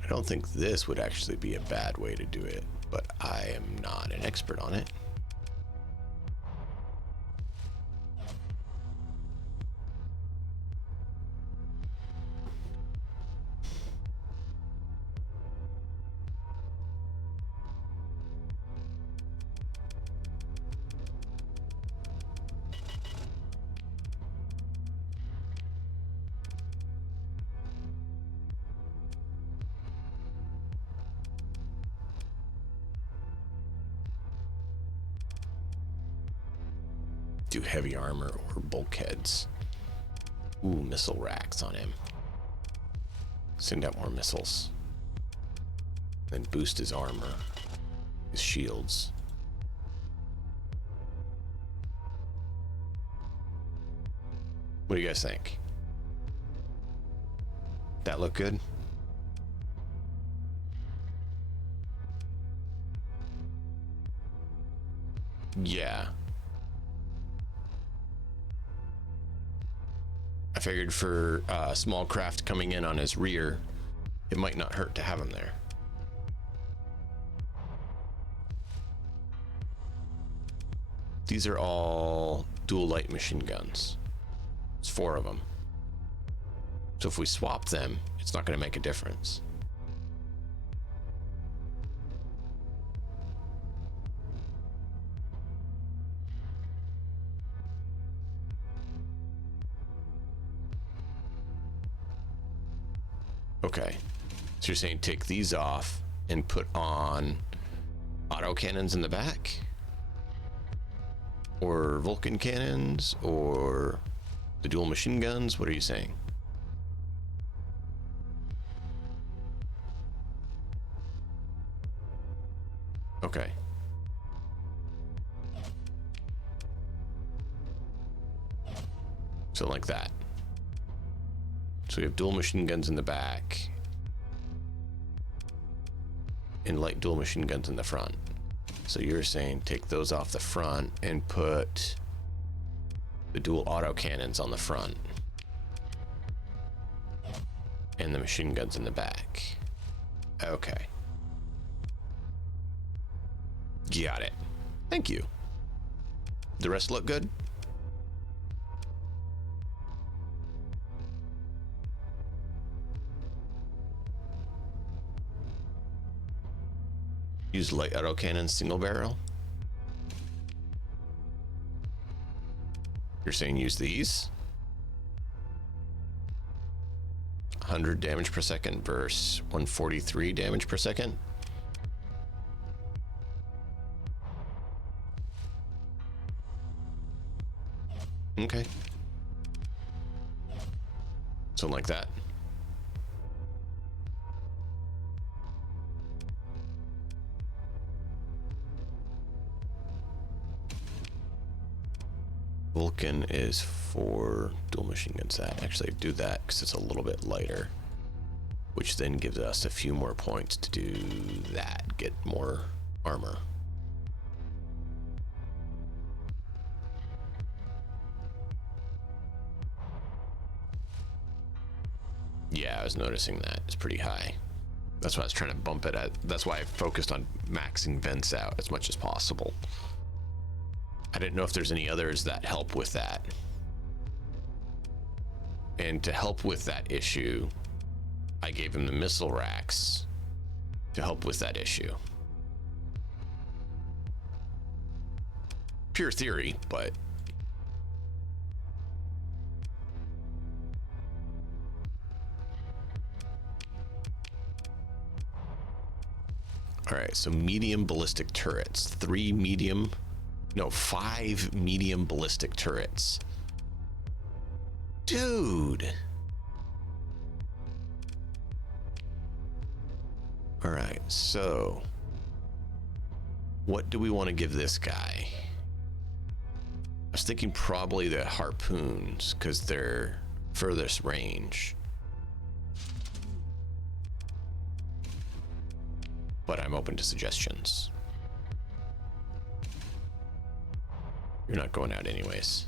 I don't think this would actually be a bad way to do it, but I am not an expert on it. Do heavy armor or bulkheads. Ooh, missile racks on him. Send out more missiles. Then boost his armor, his shields. What do you guys think? That look good? Yeah. I figured for small craft coming in on his rear, it might not hurt to have him there. These are all dual light machine guns. It's 4 of them. So if we swap them, it's not going to make a difference. Okay. So you're saying take these off and put on auto cannons in the back? Or Vulcan cannons? Or the dual machine guns? What are you saying? Okay. So like that. So we have dual machine guns in the back and light dual machine guns in the front. So you're saying take those off the front and put the dual auto cannons on the front and the machine guns in the back. Okay. Got it. Thank you. The rest look good? Use light autocannon single barrel. You're saying use these? 100 damage per second versus 143 damage per second. Okay. So like that. Vulcan is for dual machine guns. That actually do that because it's a little bit lighter, which then gives us a few more points to do that, get more armor. Yeah, I was noticing that it's pretty high. That's why I was trying to bump it at. That's why I focused on maxing vents out as much as possible. I didn't know if there's any others that help with that. And to help with that issue, I gave him the missile racks to help with that issue. Pure theory, but All right, so medium ballistic turrets. 5 medium ballistic turrets. Dude. All right, so what do we want to give this guy? I was thinking probably the harpoons because they're furthest range. But I'm open to suggestions. You're not going out anyways.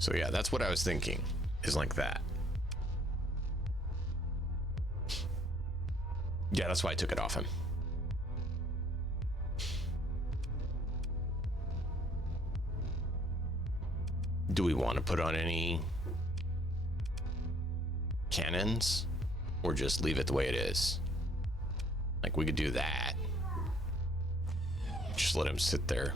So yeah, that's what I was thinking, is like that. Yeah, that's why I took it off him. Do we want to put on any cannons or just leave it the way it is? Like, we could do that. Just let him sit there.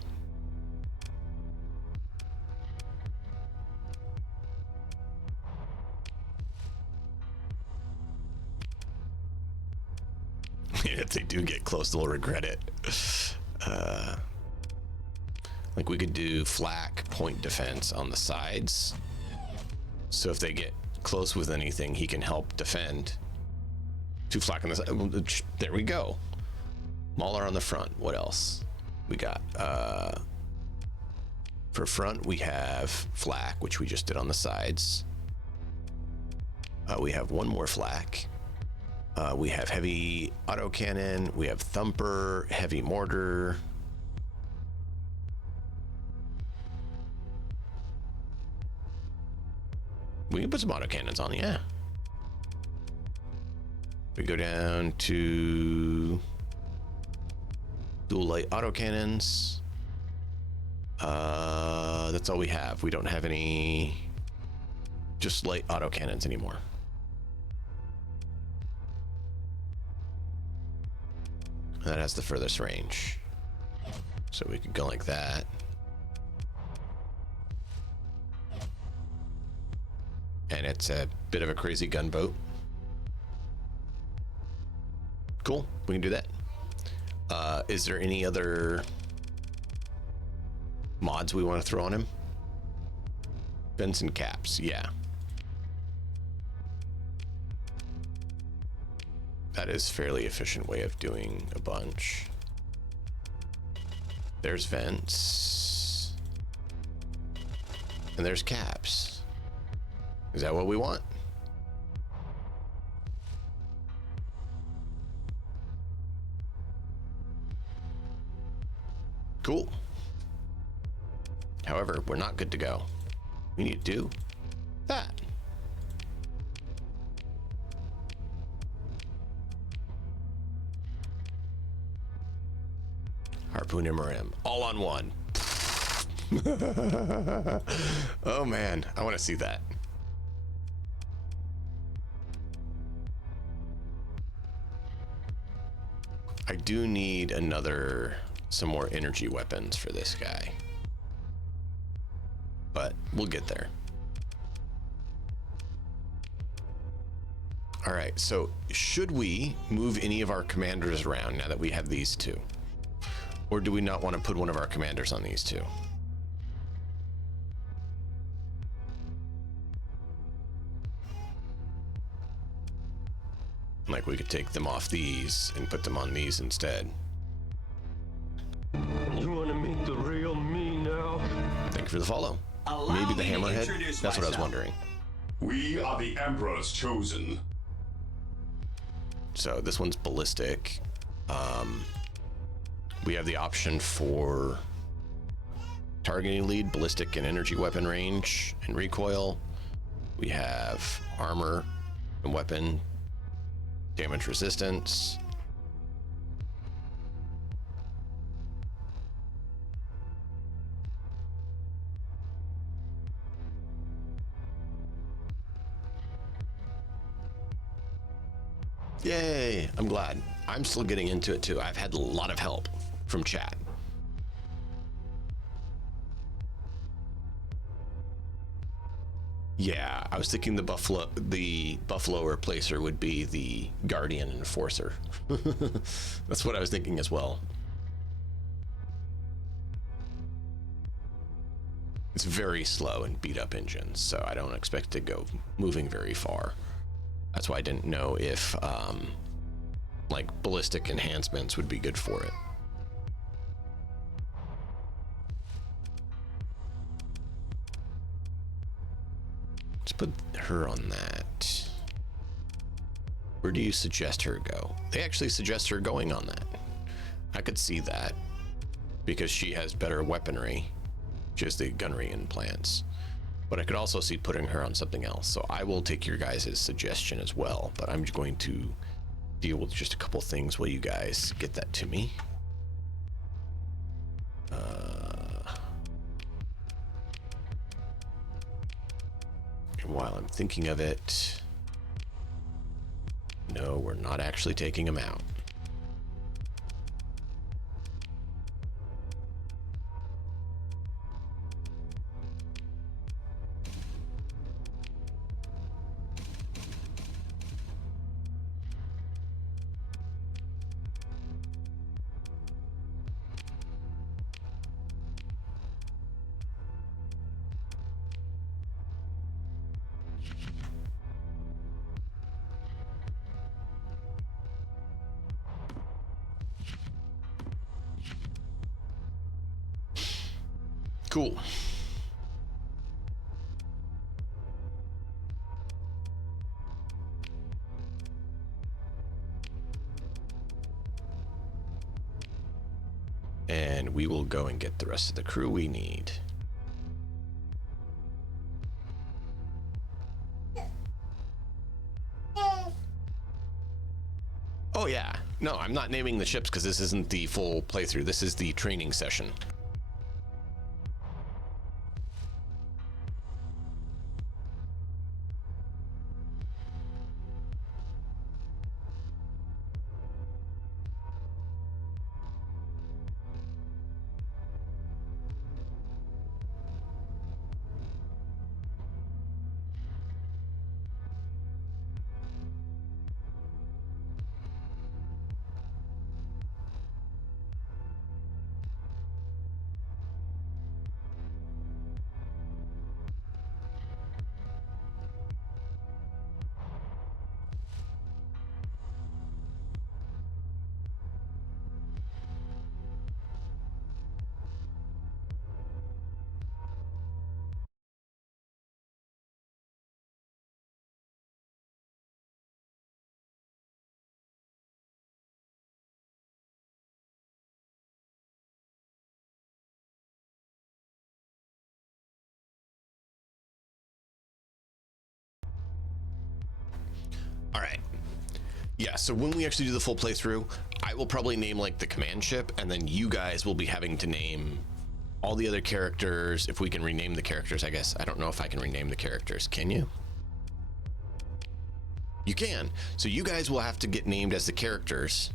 If they do get close, they'll regret it. Like, we could do flak point defense on the sides. So if they get close with anything, he can help defend. 2 flak on the side. There we go. Mauler on the front. What else we got? For front, we have flak, which we just did on the sides. We have 1 more flak. We have heavy autocannon. We have thumper, heavy mortar. We can put some autocannons on, yeah. We go down to dual light autocannons. That's all we have. We don't have any just light autocannons anymore. That has the furthest range. So we could go like that. And it's a bit of a crazy gunboat. Cool, we can do that. Is there any other mods we want to throw on him? Vents and caps, yeah. That is a fairly efficient way of doing a bunch. There's vents. And there's caps. Is that what we want? Cool. However, we're not good to go. We need to do that. Harpoon MRM, all on one. Oh man, I want to see that. I do need some more energy weapons for this guy. But we'll get there. All right, so should we move any of our commanders around now that we have these 2? Or do we not want to put one of our commanders on these 2? Like, we could take them off these and put them on these instead. You want to meet the real me now? Thank you for the follow. Maybe the hammerhead? That's what I was wondering. We are the Emperor's chosen. So this one's ballistic. We have the option for targeting lead, ballistic and energy weapon range, and recoil. We have armor and weapon, damage resistance. Yay, I'm glad. I'm still getting into it too. I've had a lot of help from chat. Yeah, I was thinking the buffalo replacer would be the guardian enforcer. That's what I was thinking as well. It's very slow and beat up engines, so I don't expect to go moving very far. That's why I didn't know if like ballistic enhancements would be good for it. Let's put her on that. Where do you suggest her go? They actually suggest her going on that. I could see that because she has better weaponry, which is the gunnery implants. But I could also see putting her on something else. So I will take your guys' suggestion as well, but I'm going to deal with just a couple things while you guys get that to me. And while I'm thinking of it, no, we're not actually taking him out. Cool. And we will go and get the rest of the crew we need. Oh yeah. No, I'm not naming the ships because this isn't the full playthrough. This is the training session. All right. Yeah, so when we actually do the full playthrough, I will probably name like the command ship, and then you guys will be having to name all the other characters. If we can rename the characters, I guess. I don't know if I can rename the characters. Can you? You can. So you guys will have to get named as the characters,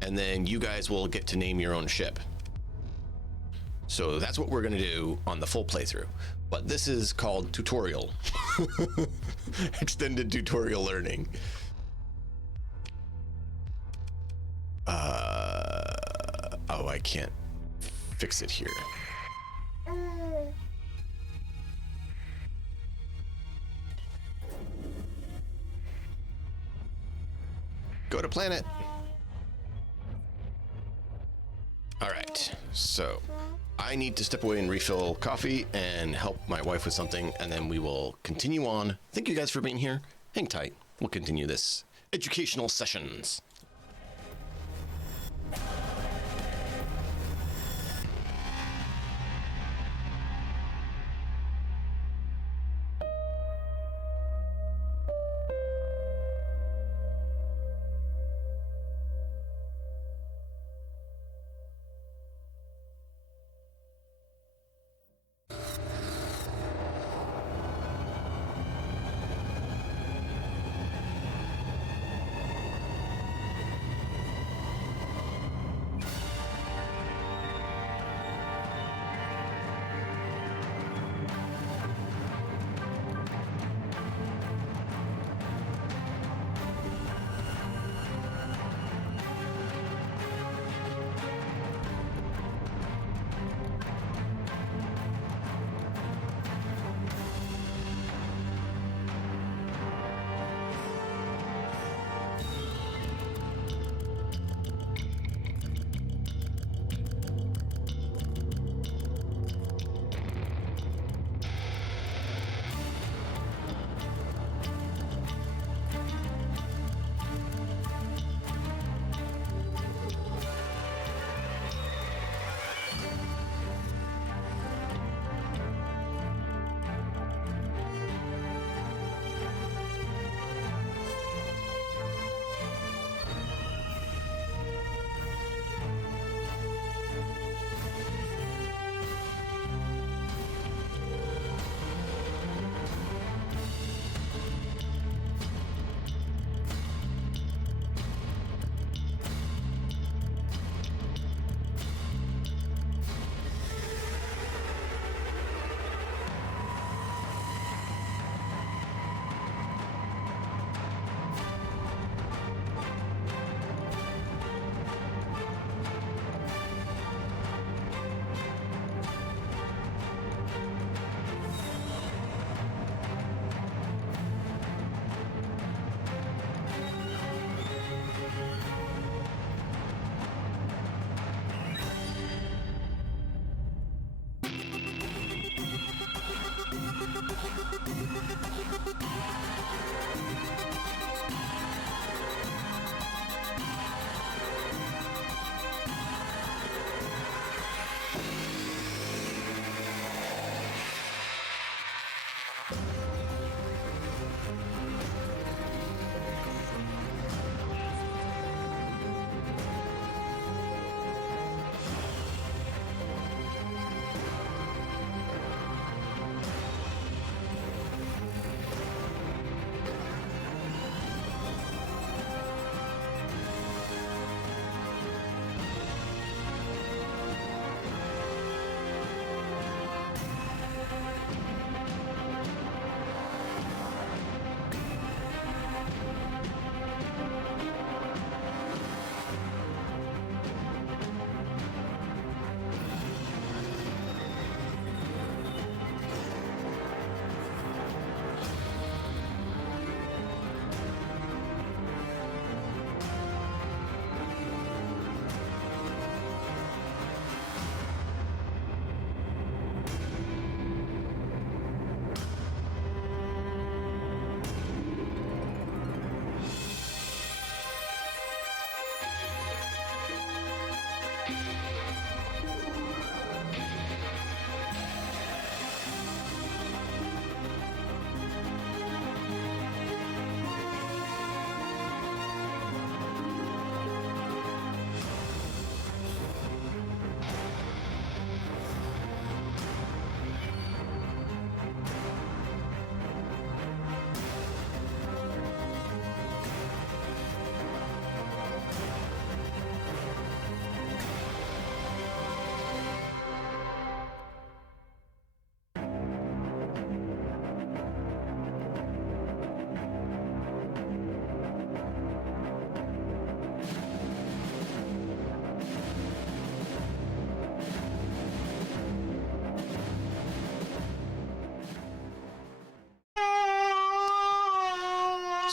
and then you guys will get to name your own ship. So that's what we're going to do on the full playthrough. But this is called tutorial. Extended tutorial learning. Oh, I can't fix it here. Go to planet. All right, so I need to step away and refill coffee and help my wife with something, and then we will continue on. Thank you guys for being here. Hang tight. We'll continue this educational sessions.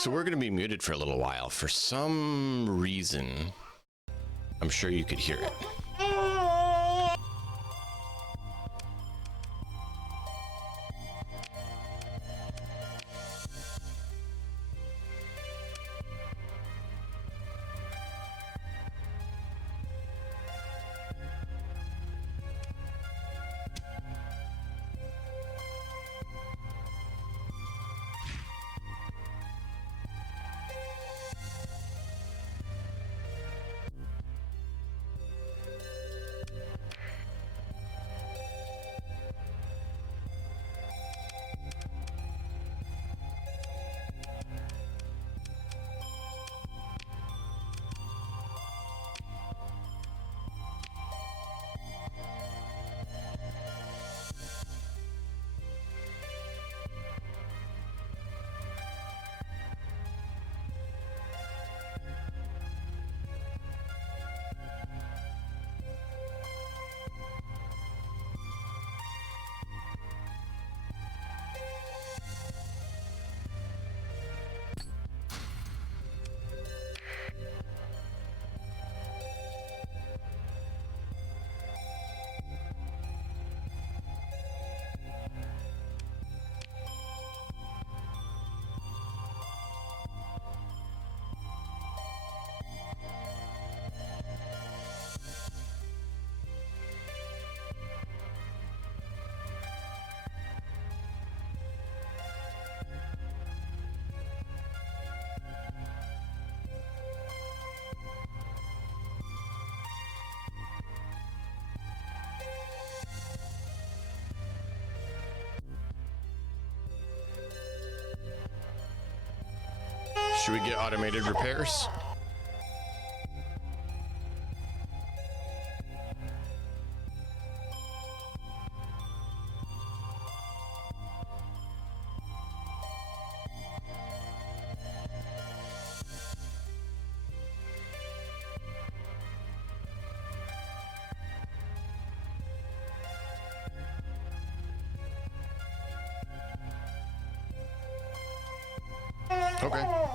So we're going to be muted for a little while. For some reason, I'm sure you could hear it. Should we get automated repairs? Okay.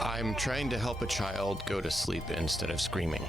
I'm trying to help a child go to sleep instead of screaming.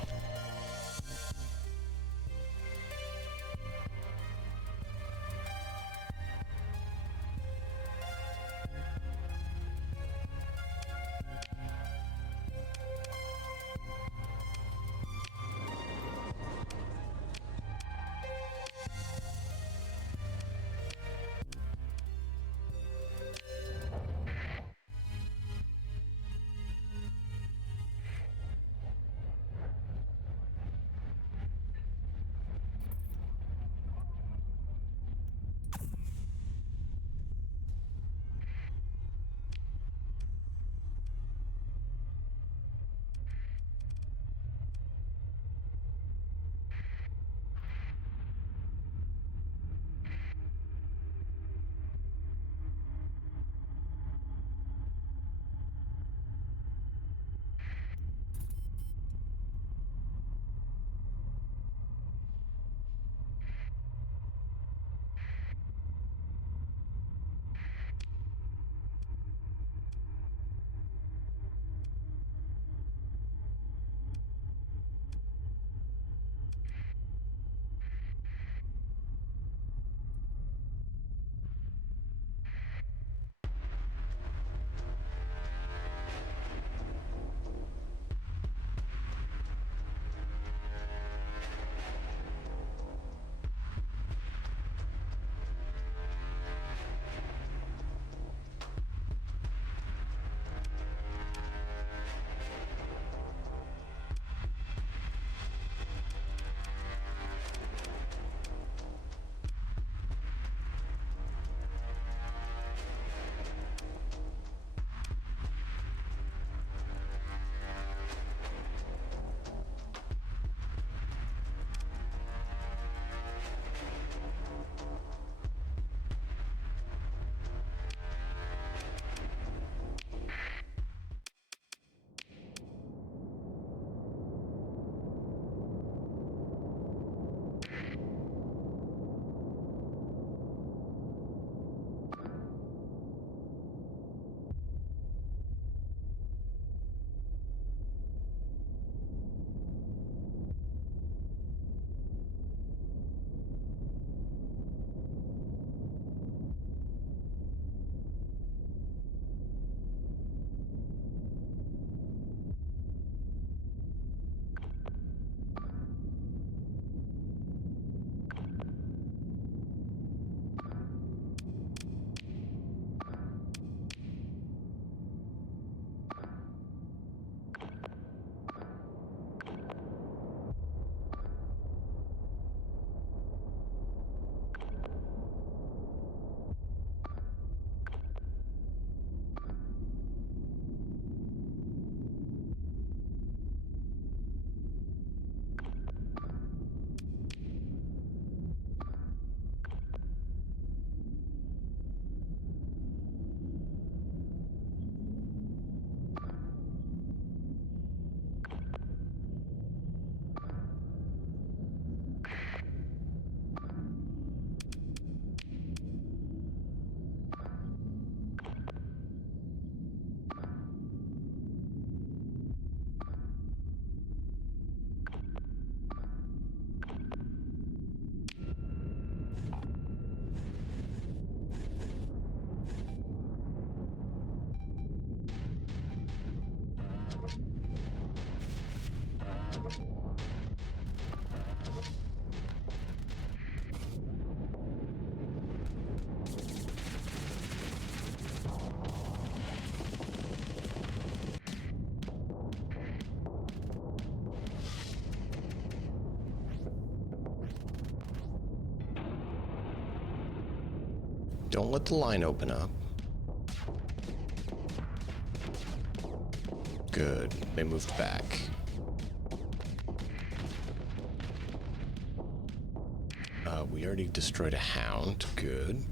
Don't let the line open up. Good. They moved back. We already destroyed a hound. Good.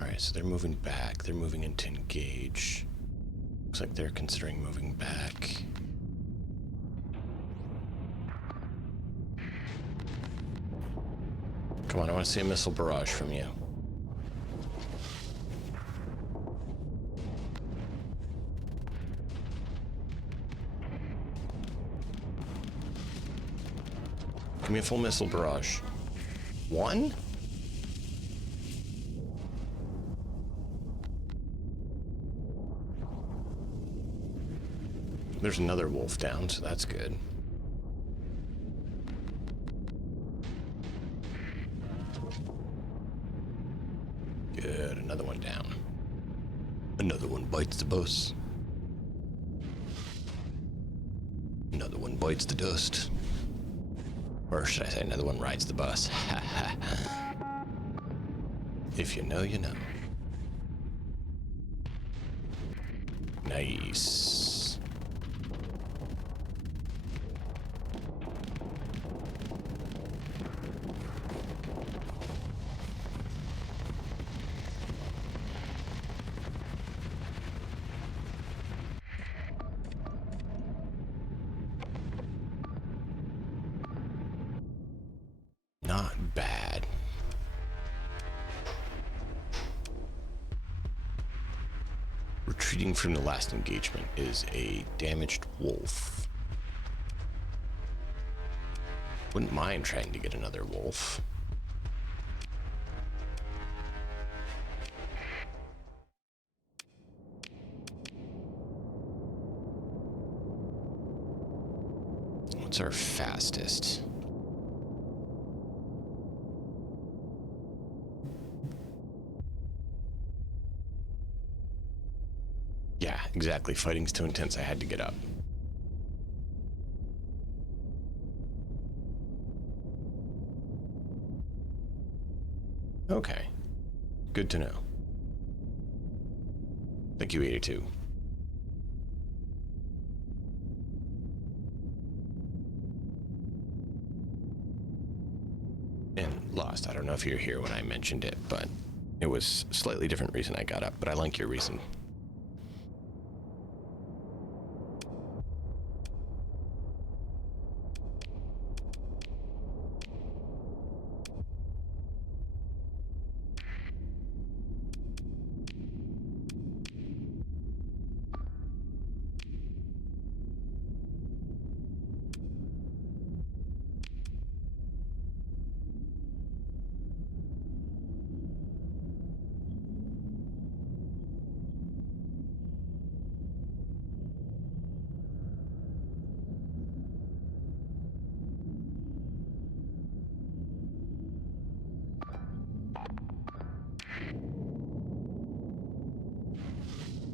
Alright, so they're moving back. They're moving in to engage. Looks like they're considering moving back. Come on, I want to see a missile barrage from you. Give me a full missile barrage. One? There's another wolf down, so that's good. Good, another one down. Another one bites the bus. Another one bites the dust. Or should I say another one rides the bus? If you know, you know. Nice. Not bad. Retreating from the last engagement is a damaged wolf. Wouldn't mind trying to get another wolf. What's our fastest? Yeah, exactly. Fighting's too intense. I had to get up. Okay. Good to know. Thank you, 82. And Lost. I don't know if you're here when I mentioned it, but it was a slightly different reason I got up, but I like your reason.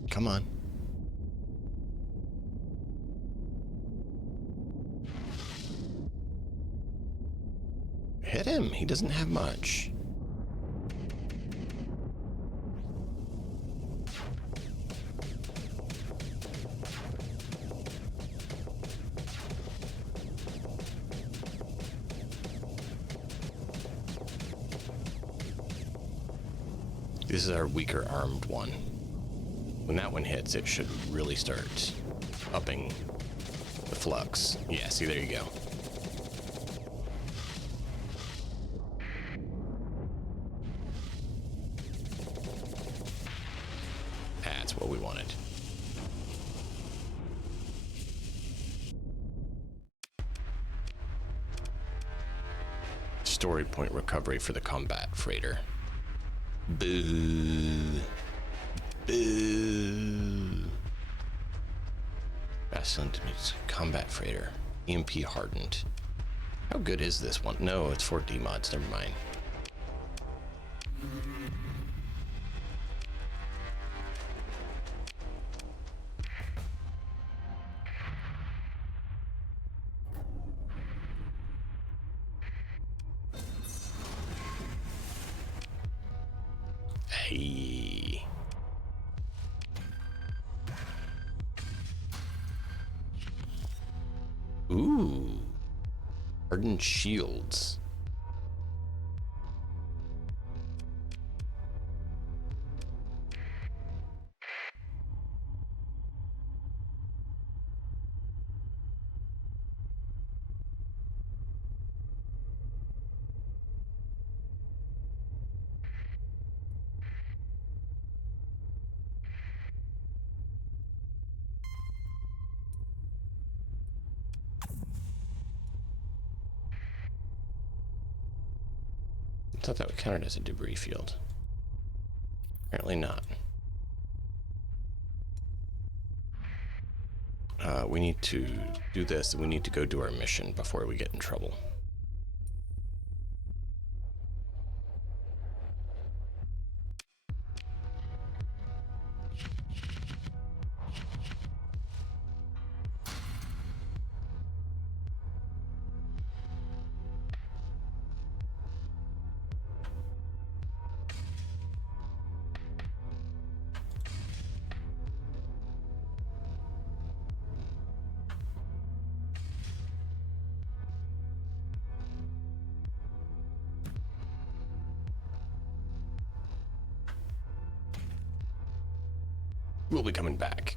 Come on. Hit him. He doesn't have much. This is our weaker armed one. When that one hits, it should really start upping the flux. Yeah, see, there you go. That's what we wanted. Story point recovery for the combat freighter. Boo. Boo. Excellent combat freighter. EMP hardened. How good is this one? No, it's 4D mods. Never mind. Hey. Ooh. Hardened shields. I thought that counted as a debris field. Apparently not. We need to do this. We need to go do our mission before we get in trouble. We'll be coming back.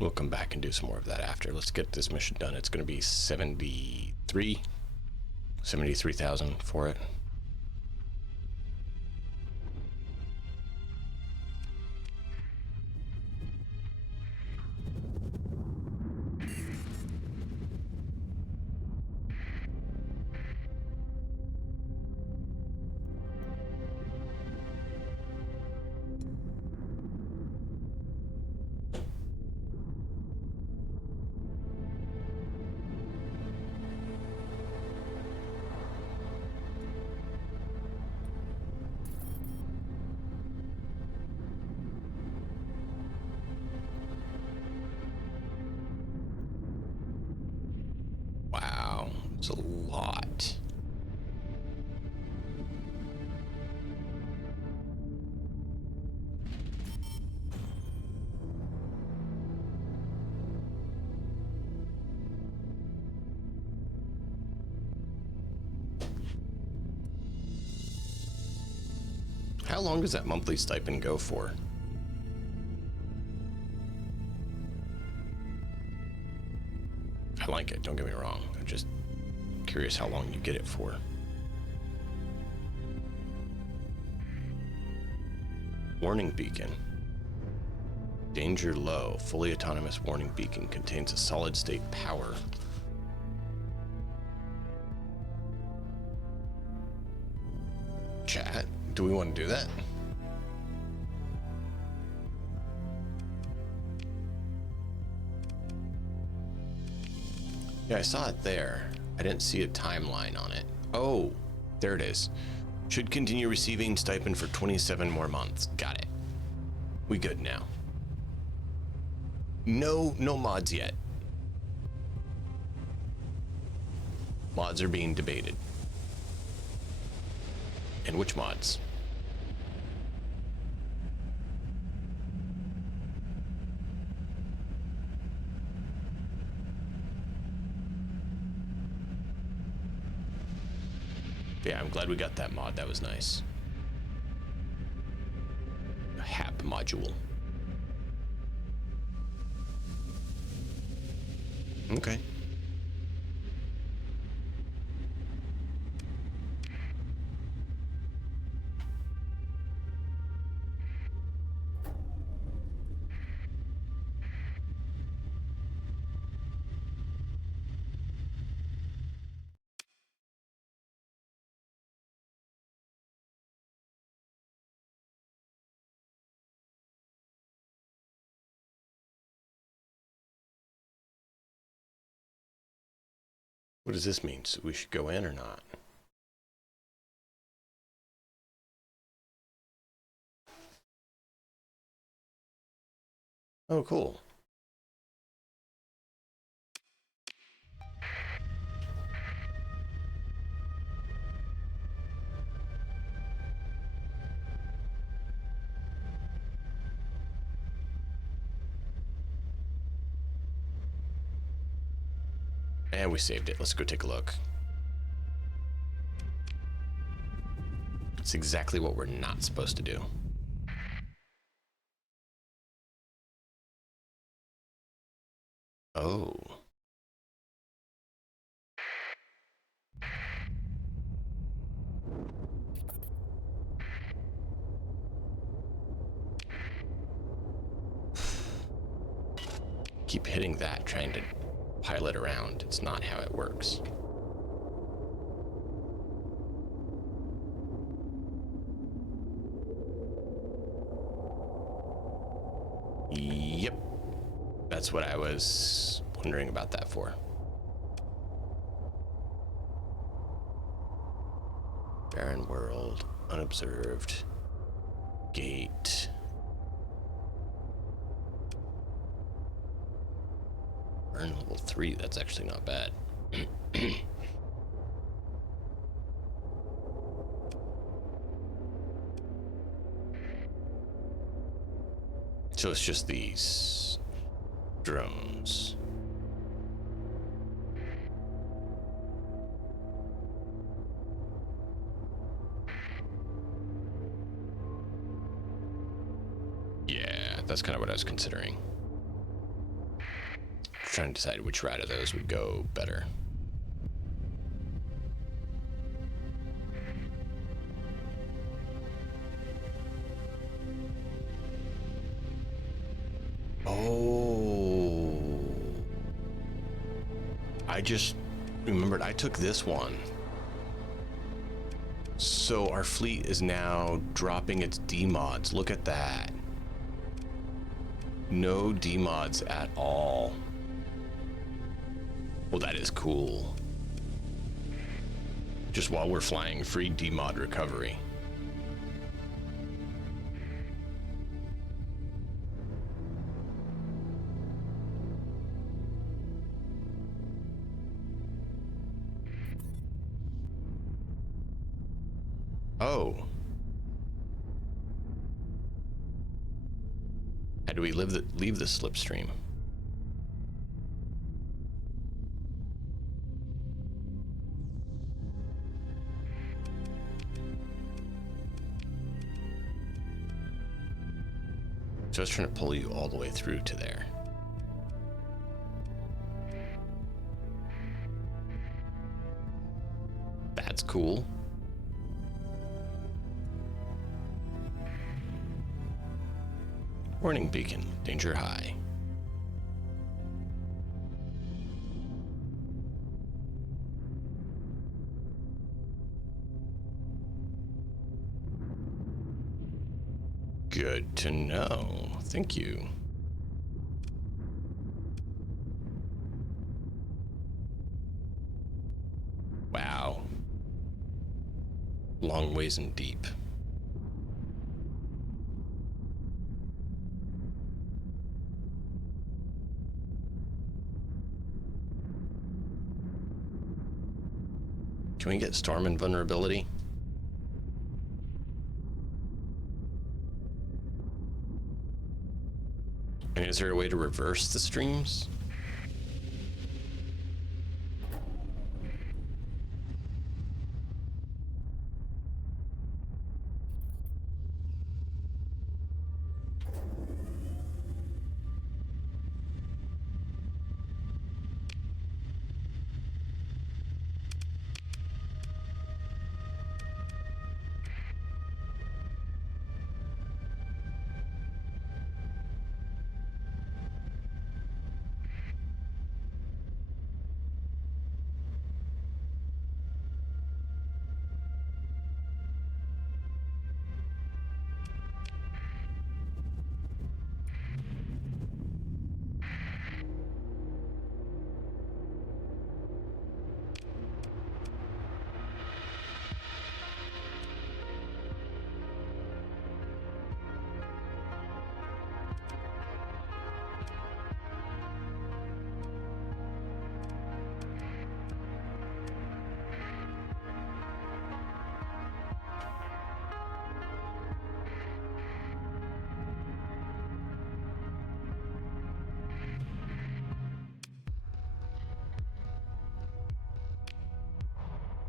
We'll come back and do some more of that after. Let's get this mission done. It's going to be 73,000 for it. Wow, it's a lot. How long does that monthly stipend go for? I like it, don't get me wrong. I'm just curious how long you get it for. Warning beacon. Danger low. Fully autonomous warning beacon contains a solid state power. Chat, do we want to do that? Yeah, I saw it there. I didn't see a timeline on it. Oh, there it is. Should continue receiving stipend for 27 more months. Got it. We good now. No mods yet. Mods are being debated. And which mods? Yeah, I'm glad we got that mod. That was nice. A HAP module. Okay. What does this mean? So we should go in or not? Oh, cool. And we saved it. Let's go take a look. It's exactly what we're not supposed to do. Oh. Keep hitting that, trying to pilot around. It's not how it works. Yep. That's what I was wondering about that for. Barren world, unobserved, gate. Burn level 3, that's actually not bad. So it's just these drones. Yeah, that's kind of what I was considering. Trying to decide which route of those would go better. Oh, I just remembered I took this one. So our fleet is now dropping its D-mods. Look at that. No D-mods at all. Well, that is cool. Just while we're flying, free D-mod recovery. Oh. How do we leave the slipstream? So I was trying to pull you all the way through to there. That's cool. Warning beacon, danger high. Good to know. Thank you. long ways and deep. Can we get storm invulnerability? And is there a way to reverse the streams?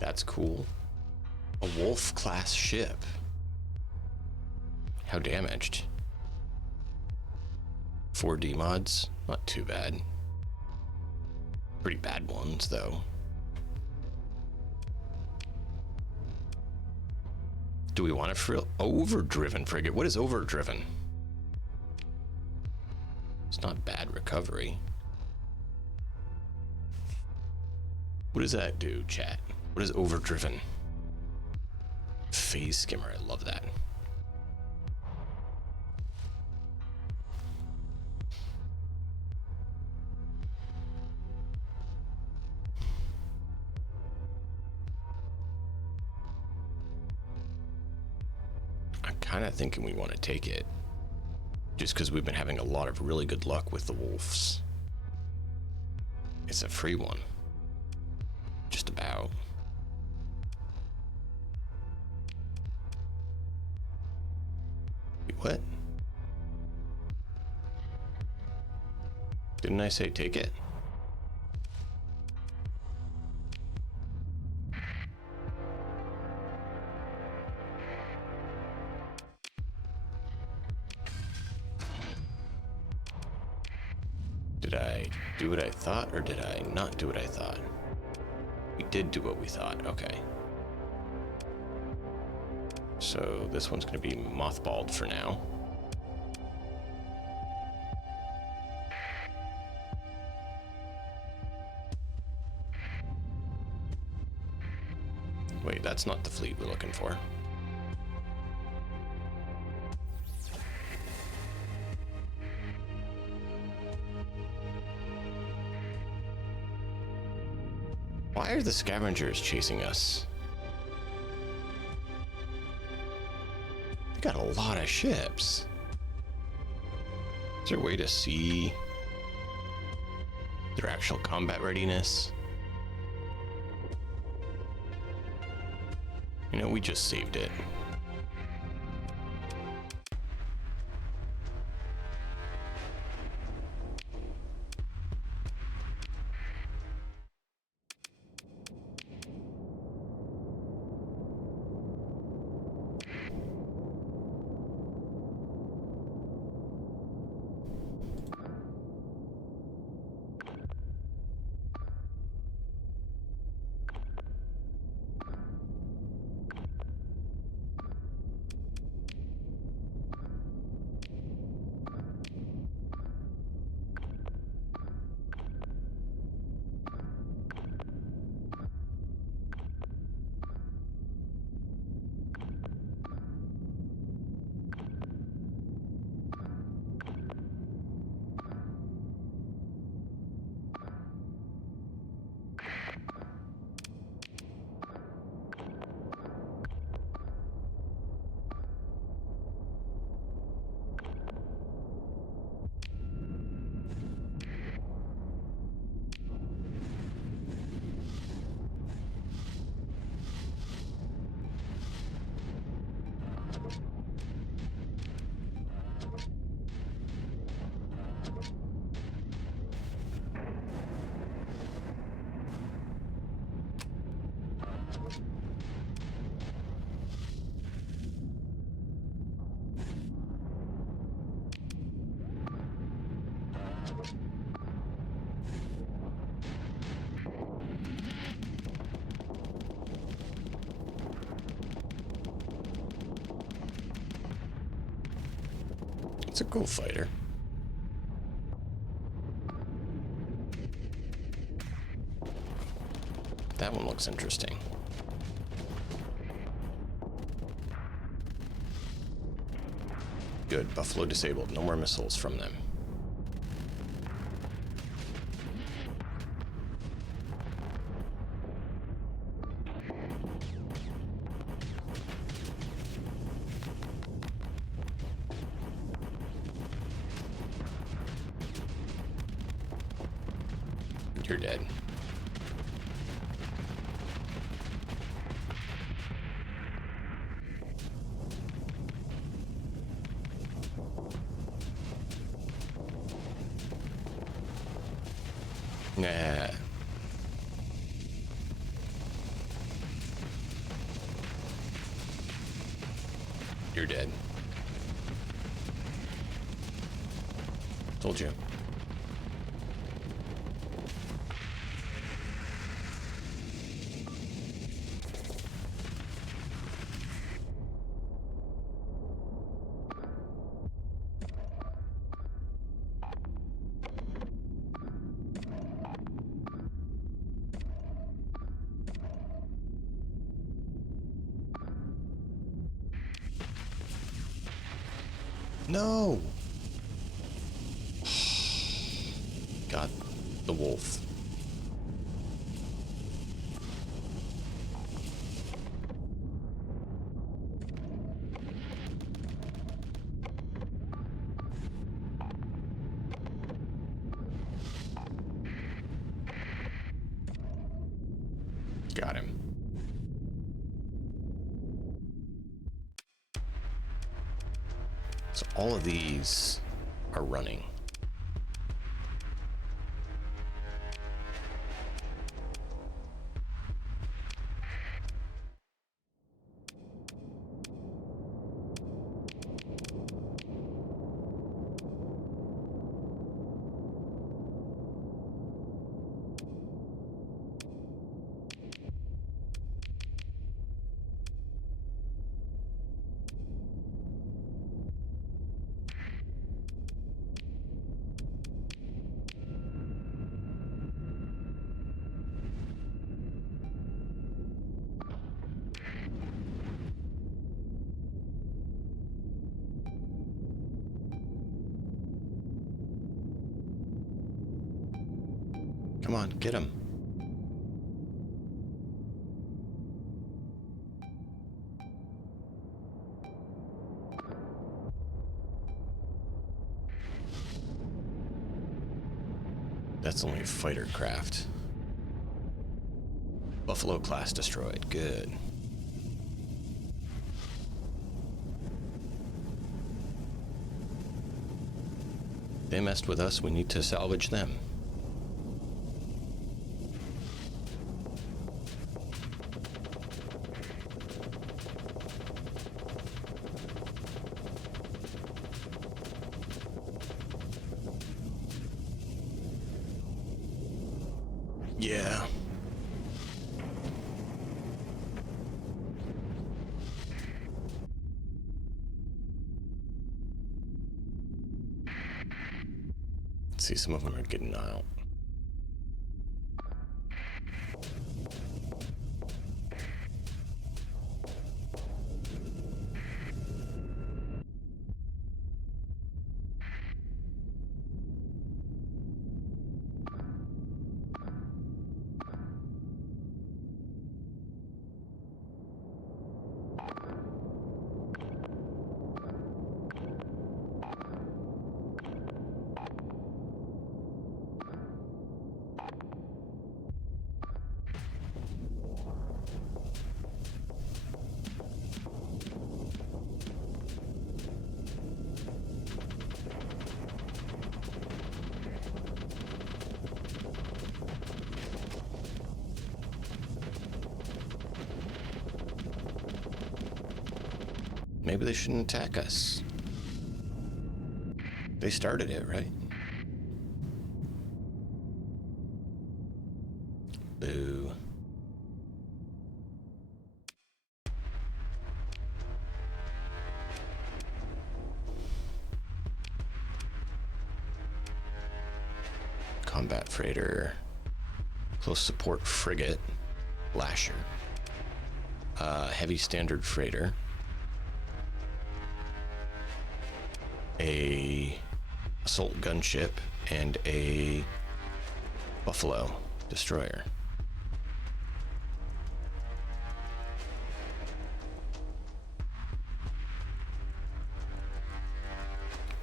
That's cool. A Wolf class ship. How damaged? 4D mods? Not too bad. Pretty bad ones, though. Do we want a overdriven frigate? What is overdriven? It's not bad recovery. What does that do, chat? What is overdriven? Phase skimmer, I love that. I'm kind of thinking we want to take it. Just because we've been having a lot of really good luck with the wolves. It's a free one. Just about. Wait, what? Didn't I say take it? Did I do what I thought, or did I not do what I thought? We did do what we thought, okay. So this one's gonna be mothballed for now. Wait, that's not the fleet we're looking for. Why are the scavengers chasing us? They got a lot of ships. Is there a way to see their actual combat readiness? You know, we just saved it. Go fighter. That one looks interesting. Good. Buffalo disabled. No more missiles from them. You're dead. Nah. You're dead. Told you. No! Got the wolf. Got him. So all of these are running. Come on, get him. That's only a fighter craft. Buffalo class destroyed. Good. They messed with us. We need to salvage them. Yeah. See, some of them are getting out. Maybe they shouldn't attack us. They started it, right? Boo. combat freighter, close support frigate, lasher, heavy standard freighter, a assault gunship, and a Buffalo destroyer.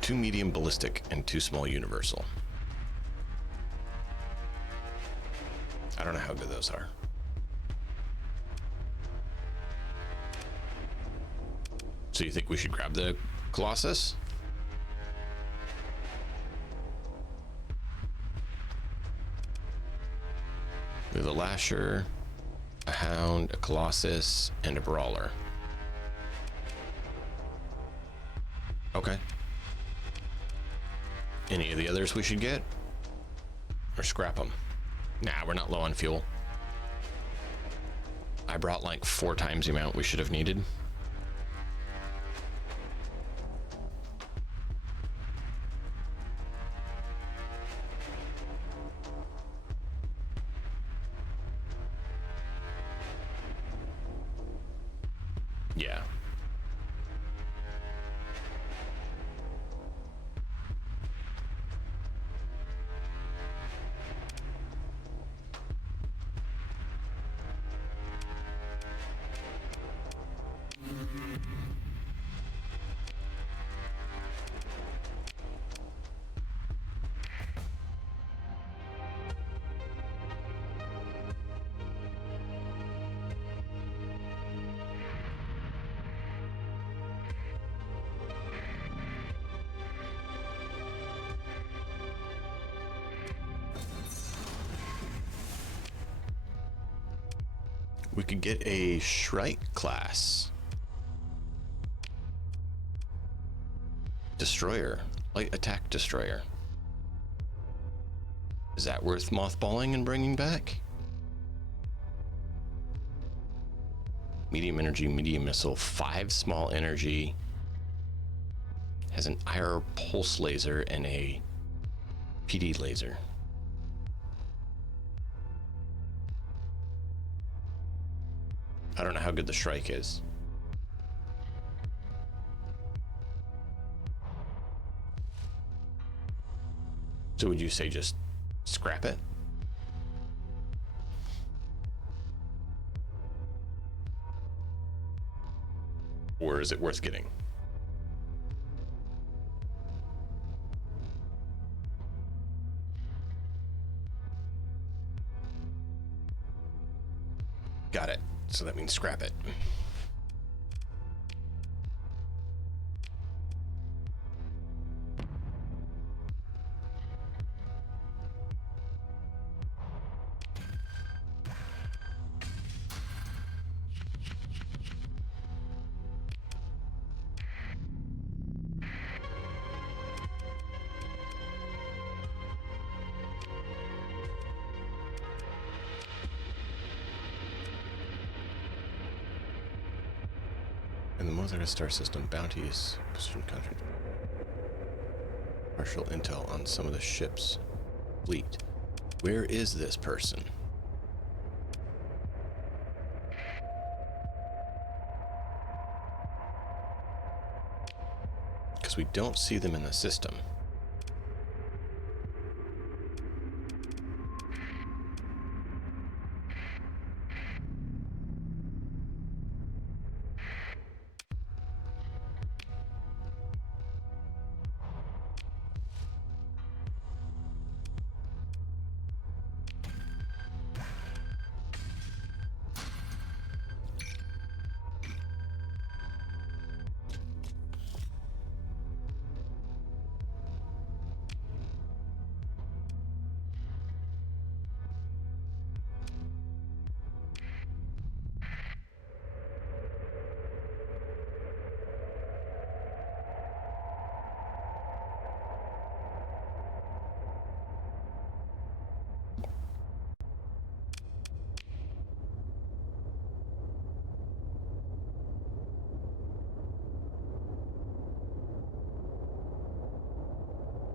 Two medium ballistic and two small universal. I don't know how good those are. So you think we should grab the Colossus? We have a Lasher, a Hound, a Colossus, and a Brawler. Okay. Any of the others we should get? Or scrap them? Nah, we're not low on fuel. I brought like 4 times the amount we should have needed. Yeah. We could get a Shrike class destroyer, light attack destroyer. Is that worth mothballing and bringing back? Medium energy, medium missile, 5 small energy, has an IR pulse laser and a PD laser. I don't know how good the Shrike is. So would you say just scrap it? Or is it worth getting? Got it. So that means scrap it. In the Mother Star System, bounties, position country. Partial intel on some of the ship's fleet. Where is this person? Because we don't see them in the system.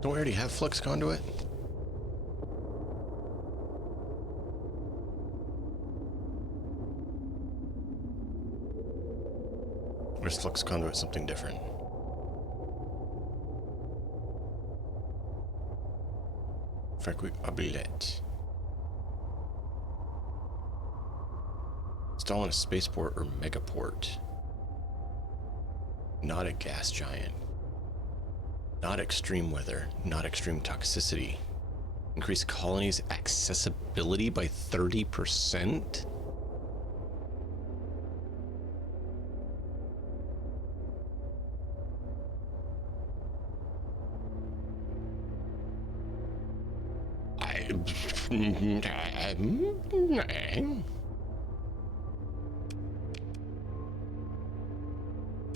Don't we already have flux conduit? Or is flux conduit something different? Fabricability. Install in a spaceport or megaport. Not a gas giant. Not extreme weather. Not extreme toxicity. Increase colonies' accessibility by 30%?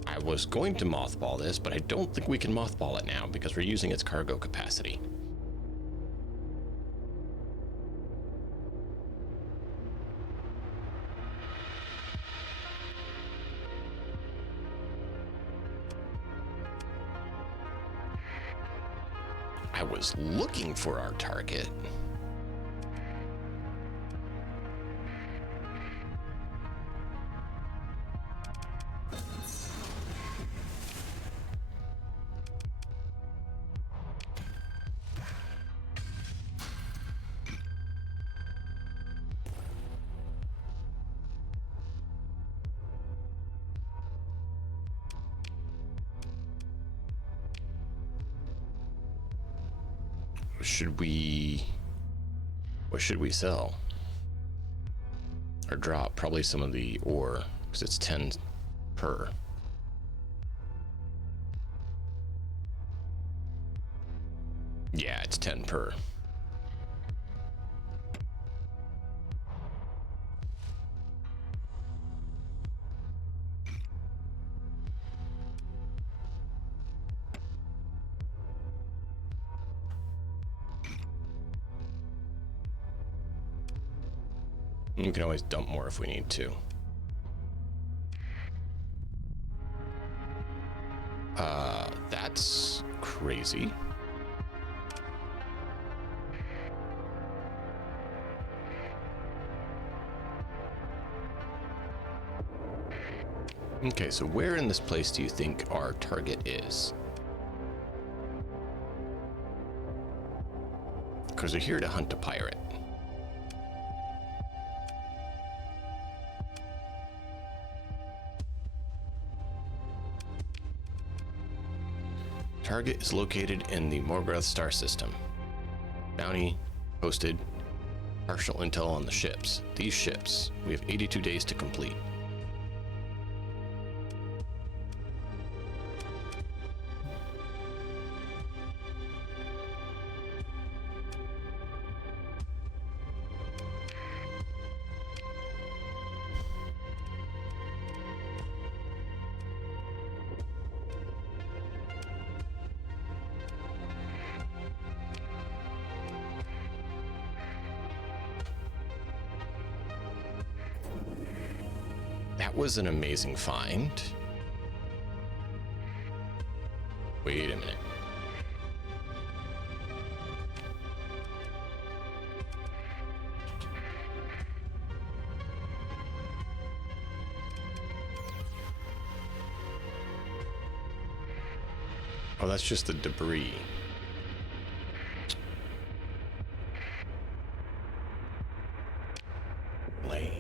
I was going to mothball this, but I don't think we can mothball it now because we're using its cargo capacity. I was looking for our target. What should we sell? Or drop? Probably some of the ore, because it's 10 per. Yeah, it's 10 per. We can always dump more if we need to. That's crazy. Okay, so where in this place do you think our target is? Because we're here to hunt a pirate. Target is located in the Morgoth star system. Bounty posted. Partial intel on the ships. These ships, we have 82 days to complete. That was an amazing find. Wait a minute. Oh, that's just the debris. Lay.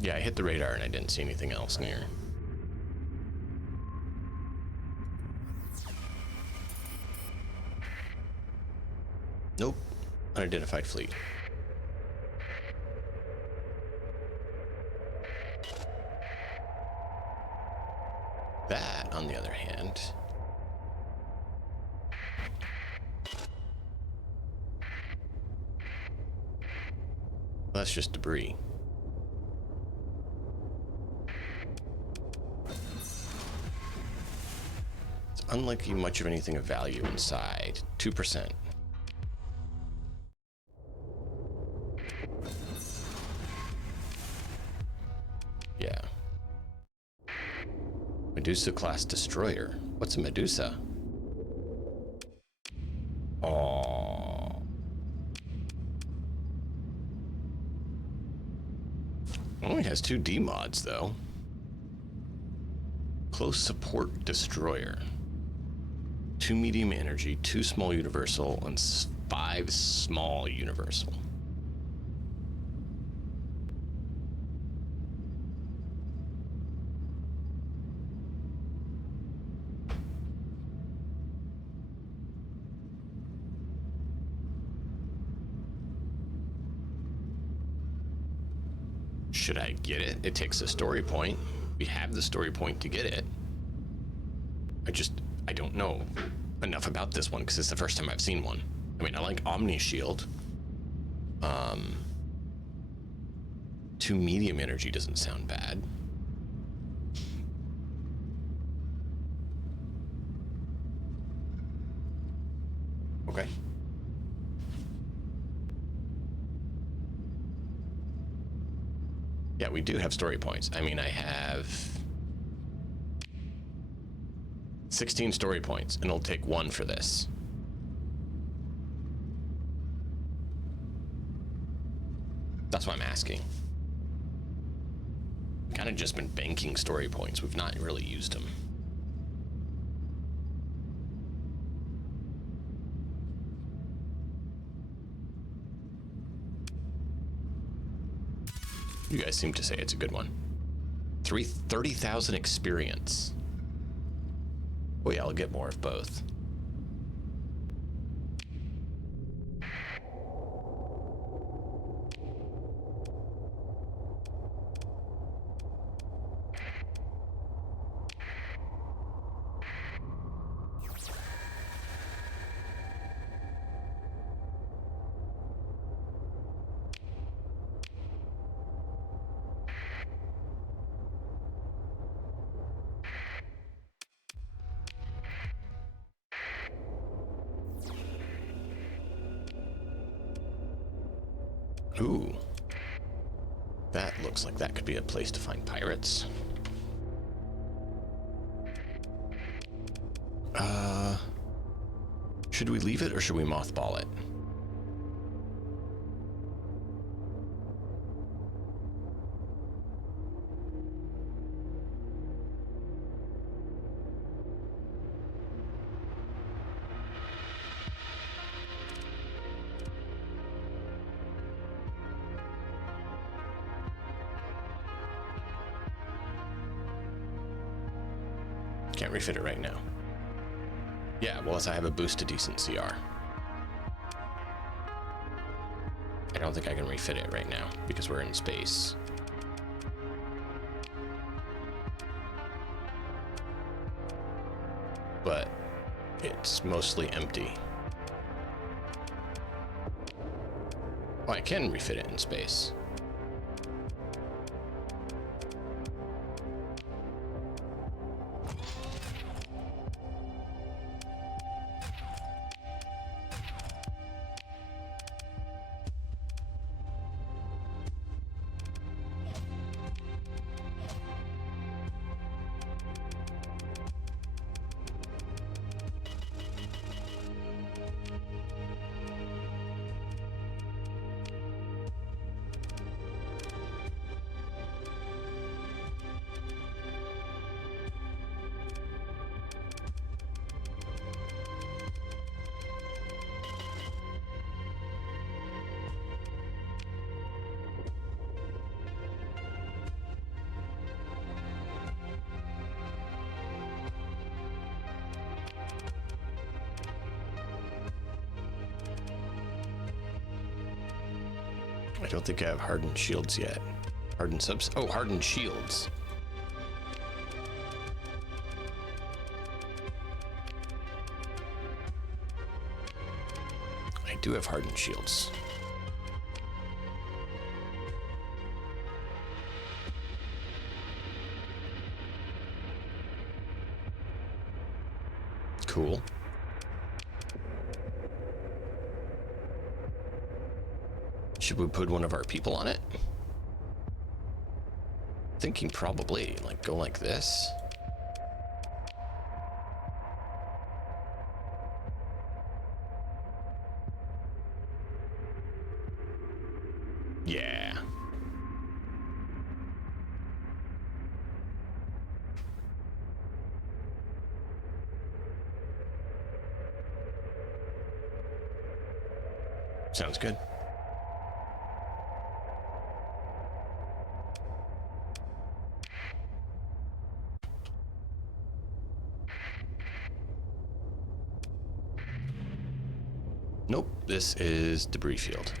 Yeah, I hit the radar and I didn't see anything else near. Nope. Unidentified fleet. That, on the other hand, well, that's just debris. It's unlikely much of anything of value inside. 2%. Yeah. Medusa class destroyer. What's a Medusa? Oh. Only has 2 D mods though. Close support destroyer. 2 medium energy, 2 small universal, and 5 small universal. Should I get it? It takes a story point. We have the story point to get it. I don't know enough about this one because it's the first time I've seen one. I mean, I like Omni Shield. 2 medium energy doesn't sound bad. Okay. Yeah, we do have story points. I mean, I have 16 story points, and it'll take 1 for this. That's why I'm asking. Kind of just been banking story points. We've not really used them. You guys seem to say it's a good one. 30,000 experience. Oh yeah, I'll get more of both. Ooh. That looks like that could be a place to find pirates. Should we leave it or should we mothball it? Can't refit it right now. Yeah, well, as I have a boost to decent CR. I don't think I can refit it right now because we're in space. But it's mostly empty. Oh, I can refit it in space. I don't think I have hardened shields yet. Hardened subs. Oh, hardened shields. I do have hardened shields. Cool. Should we put one of our people on it? Thinking probably, like, go like this. Sounds good. Nope, this is debris field.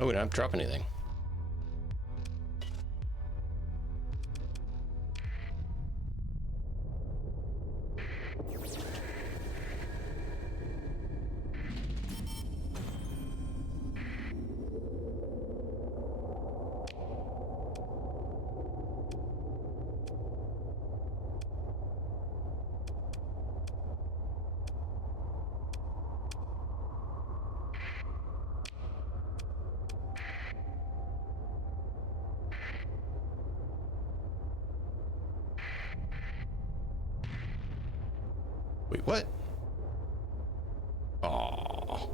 Oh, we don't have to drop anything. Wait, what? Aww.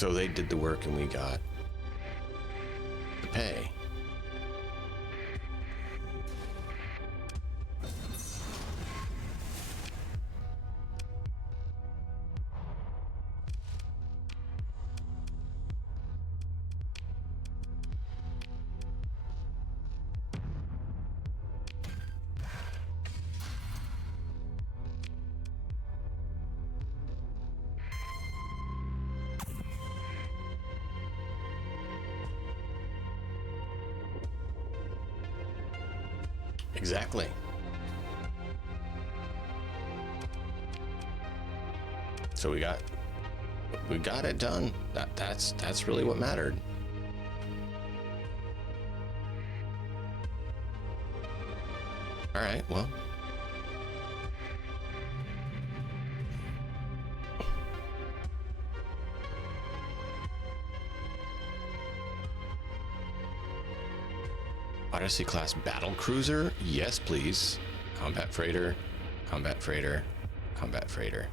So they did the work and we got the pay. Exactly. So we got it done. That's really what mattered. All right, well. Odyssey class battle cruiser? Yes, please. Combat freighter, combat freighter, combat freighter.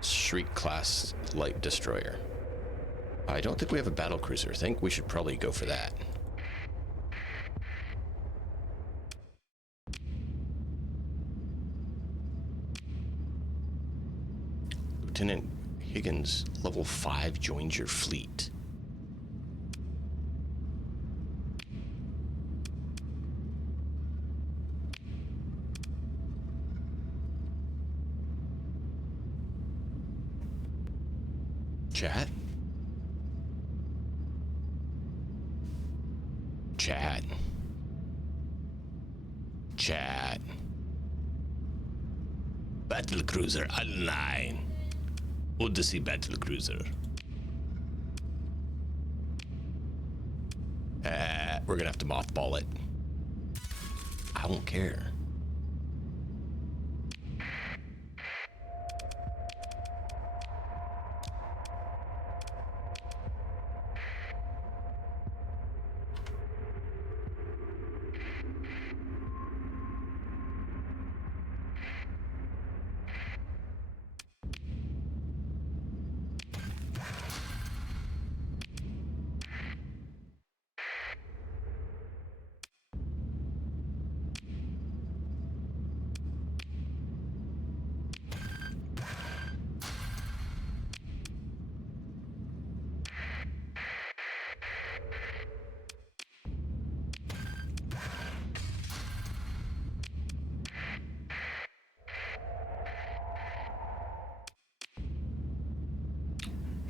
Shriek class light destroyer. I don't think we have a battle cruiser. I think we should probably go for that. Lieutenant Higgins, level 5, joins your fleet. Chat? Chat. Chat. Battle cruiser online. Odyssey battle cruiser. We're gonna have to mothball it. I won't care.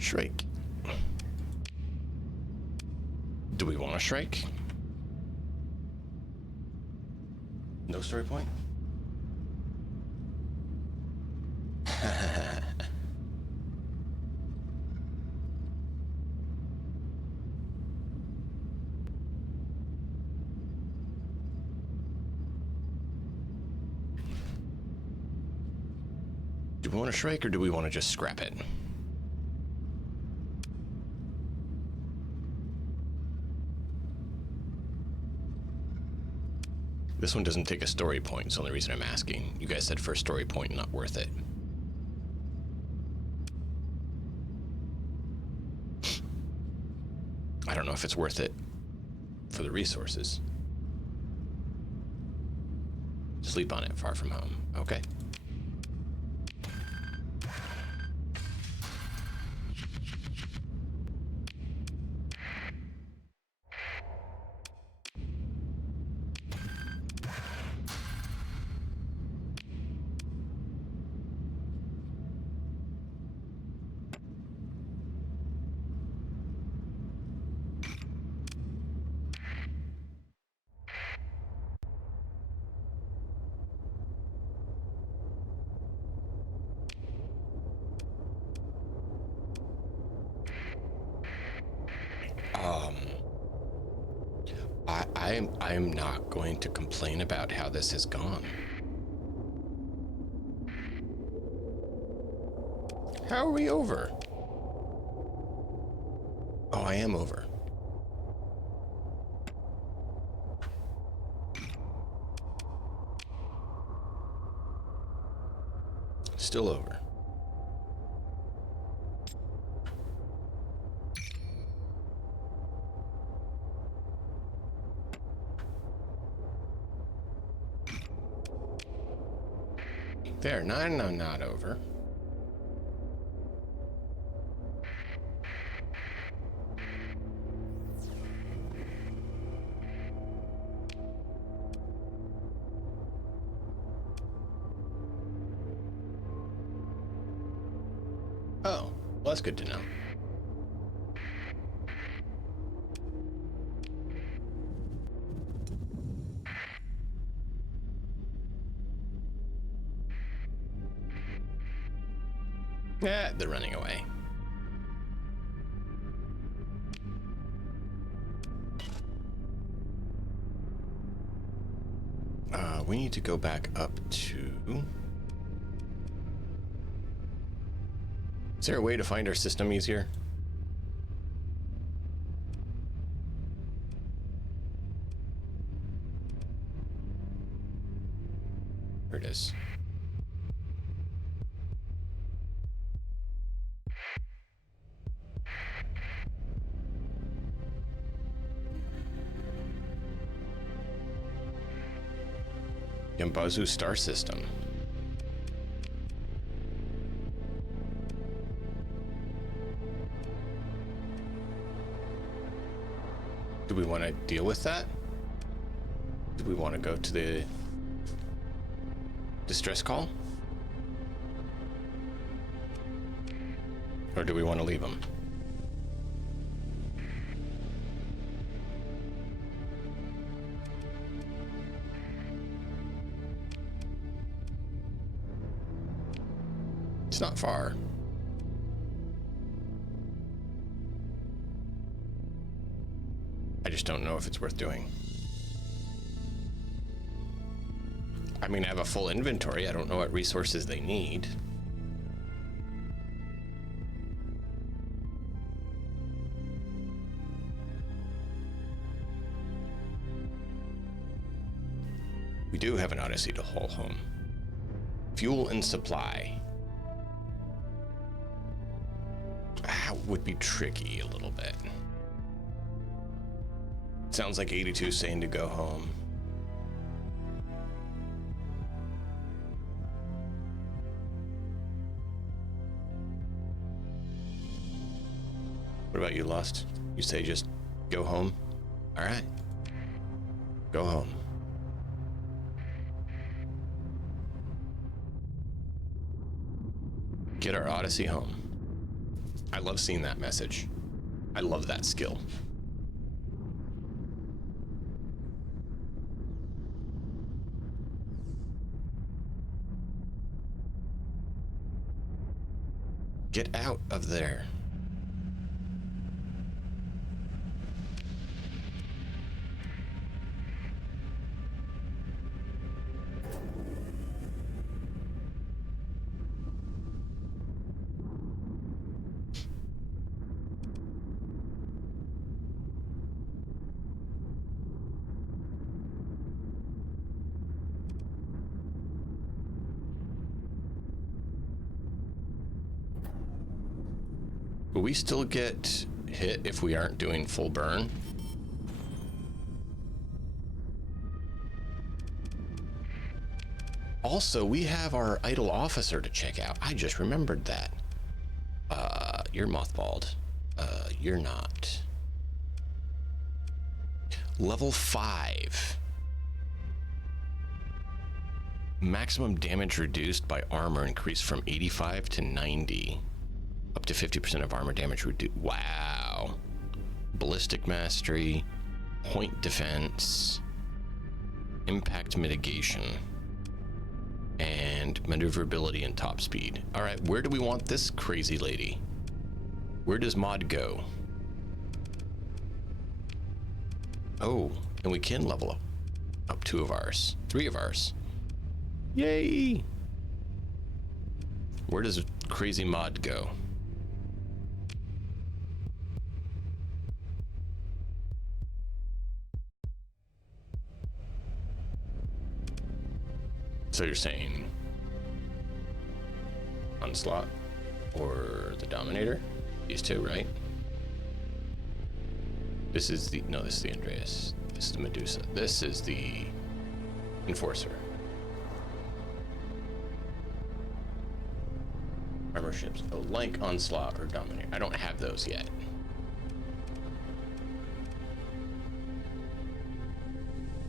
Shrike. Do we want to shrike? No story point? Do we want to shrike or do we want to just scrap it? This one doesn't take a story point. It's the only reason I'm asking. You guys said for a story point, not worth it. I don't know if it's worth it for the resources. Sleep on it, far from home. Okay. I'm not going to complain about how this has gone. How are we over? Oh, I am over. Still over. There, no, I'm not over. Oh, well, that's good to know. Yeah, they're running away. We need to go back up to... Is there a way to find our system easier? There it is. Yambazu star system. Do we want to deal with that? Do we want to go to the distress call? Or do we want to leave them? It's not far. I just don't know if it's worth doing. I mean, I have a full inventory. I don't know what resources they need. We do have an Odyssey to haul home. Fuel and supply. Would be tricky a little bit. Sounds like 82 saying to go home. What about you, Lost? You say just go home? All right. Go home. Get our Odyssey home. I love seeing that message. I love that skill. Get out of there. Will we still get hit if we aren't doing full burn? Also, we have our idle officer to check out. I just remembered that. You're mothballed. You're not. Level 5. Maximum damage reduced by armor increased from 85 to 90. Up to 50% of armor damage reduced. Wow. Ballistic mastery, point defense, impact mitigation, and maneuverability and top speed. All right, where do we want this crazy lady? Where does mod go? Oh, and we can level up 2 of ours, 3 of ours. Yay! Where does crazy mod go? So you're saying Onslaught or the Dominator? These 2, right? This is the, no, this is the Andreas. This is the Medusa. This is the Enforcer. Armor ships. Oh, like Onslaught or Dominator. I don't have those yet.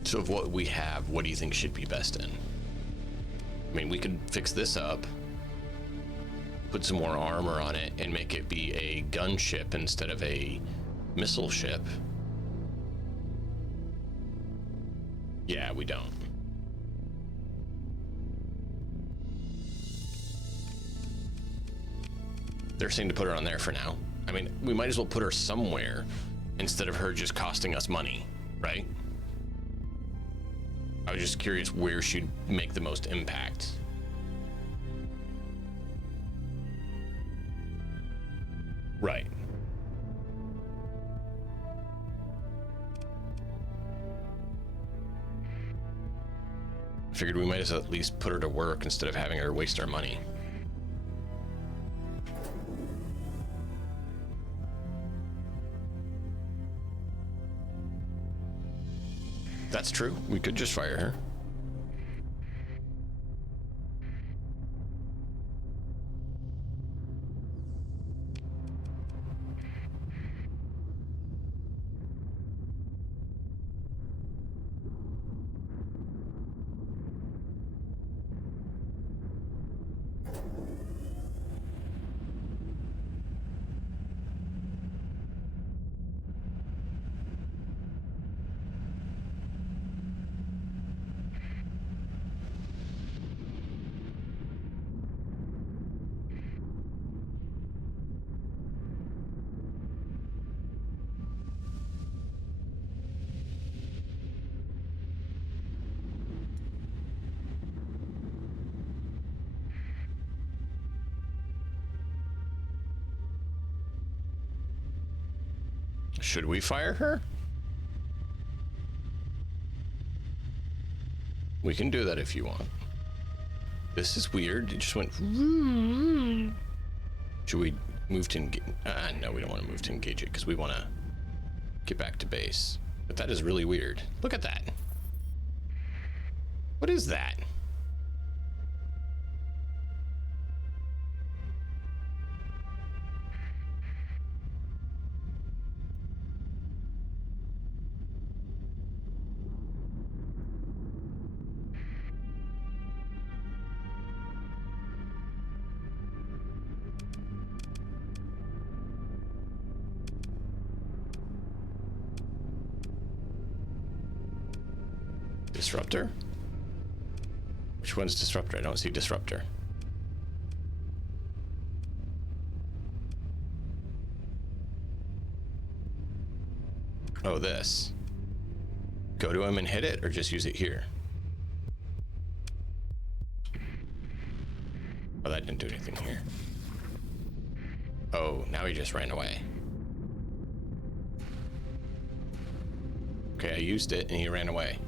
So of what we have, what do you think should be best in? I mean, we could fix this up, put some more armor on it, and make it be a gunship instead of a missile ship. Yeah, we don't. They're saying to put her on there for now. I mean, we might as well put her somewhere instead of her just costing us money, right? I was just curious where she'd make the most impact. Right. Figured we might as well at least put her to work instead of having her waste our money. That's true. We could just fire her. Should we fire her? We can do that if you want. This is weird. It just went. Should we move to engage? No, we don't want to move to engage it because we want to get back to base. But that is really weird. Look at that. What is that? Disruptor? Which one's Disruptor? I don't see Disruptor. Oh, this. Go to him and hit it, or just use it here? Oh, that didn't do anything here. Oh, now he just ran away. Okay, I used it and he ran away.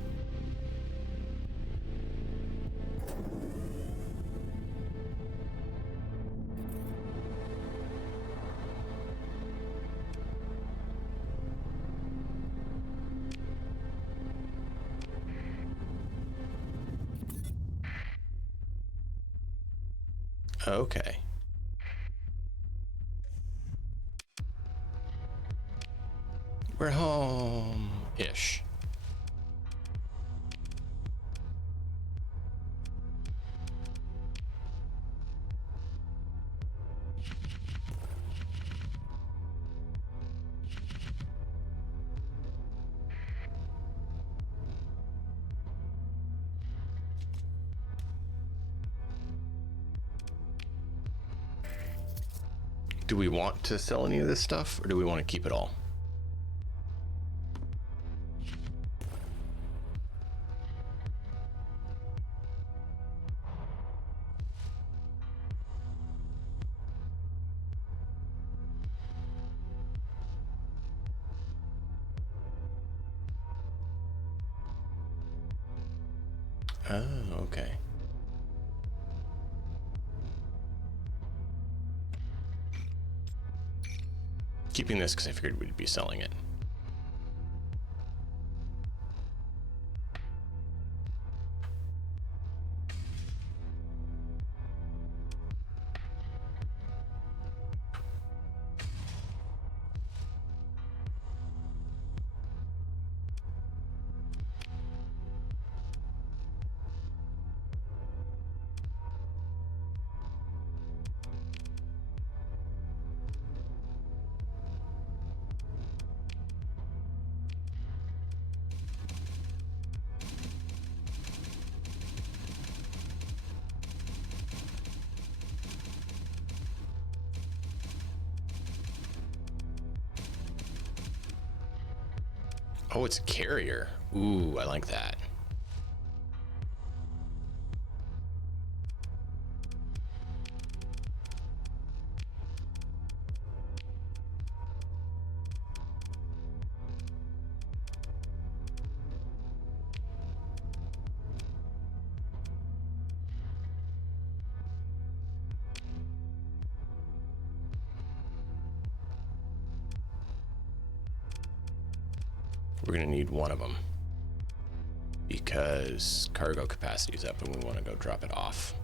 Okay. We're home-ish. Do we want to sell any of this stuff, or do we want to keep it all? Oh, okay. Keeping this because I figured we'd be selling it. Oh, it's a carrier. Ooh, I like that. We're gonna need one of them because cargo capacity is up and we want to go drop it off.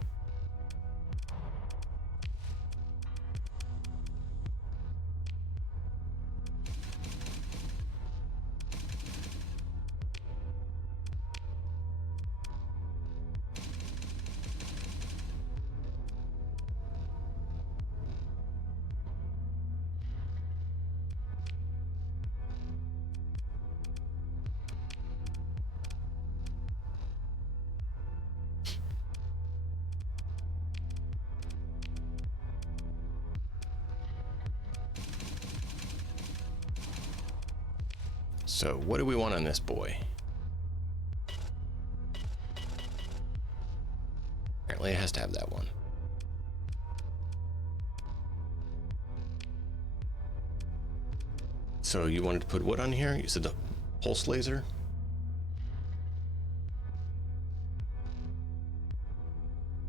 So what do we want on this boy? Apparently it has to have that one. So you wanted to put what on here? You said the pulse laser?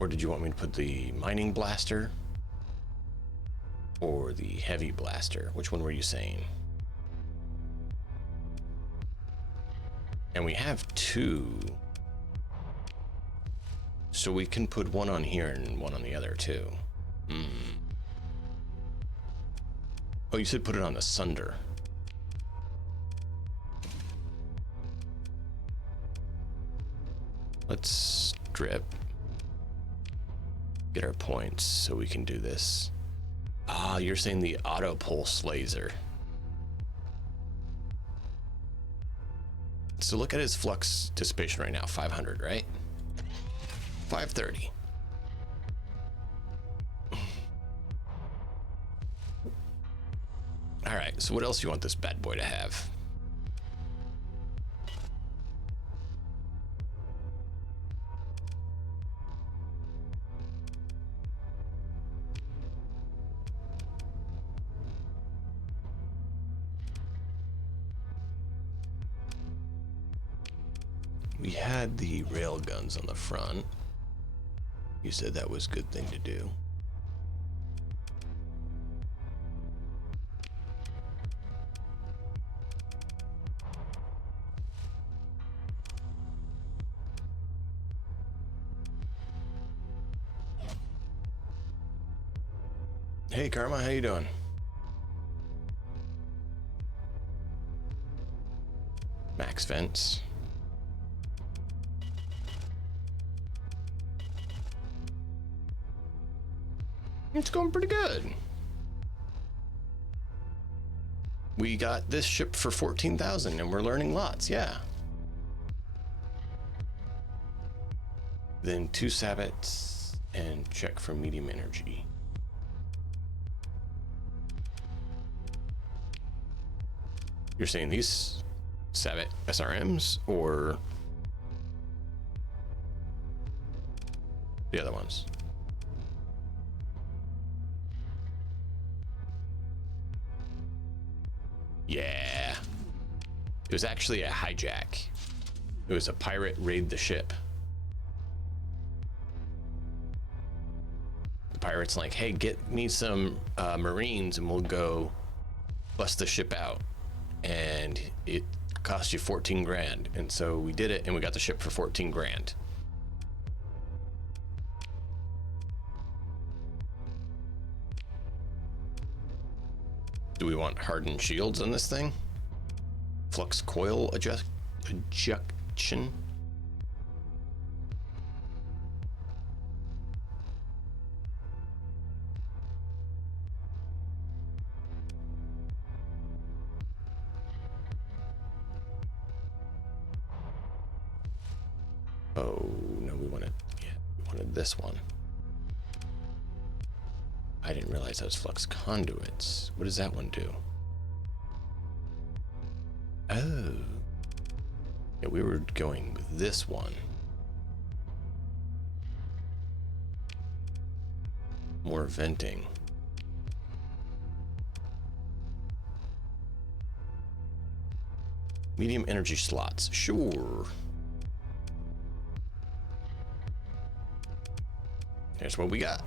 Or did you want me to put the mining blaster? Or the heavy blaster? Which one were you saying? And we have two. So we can put one on here and one on the other too. Oh, you said put it on the Sunder. Let's strip. Get our points so we can do this. Ah, you're saying the auto pulse laser. So look at his flux dissipation right now, 500, right? 530. All right, so what else do you want this bad boy to have? We had the rail guns on the front. You said that was a good thing to do. Hey Karma, how you doing? Max Fence. It's going pretty good. We got this ship for 14,000 and we're learning lots, yeah. Then 2 sabbats and check for medium energy. You're saying these sabbat SRMs or the other ones? Yeah. It was actually a hijack. It was a pirate raid the ship. The pirate's like, hey, get me some Marines and we'll go bust the ship out. And it cost you 14 grand. And so we did it and we got the ship for 14 grand. Do we want hardened shields on this thing? Flux coil ejection? Oh, no, we wanted this one. I didn't realize that was flux conduits. What does that one do? Oh. Yeah, we were going with this one. More venting. Medium energy slots, sure. Here's what we got.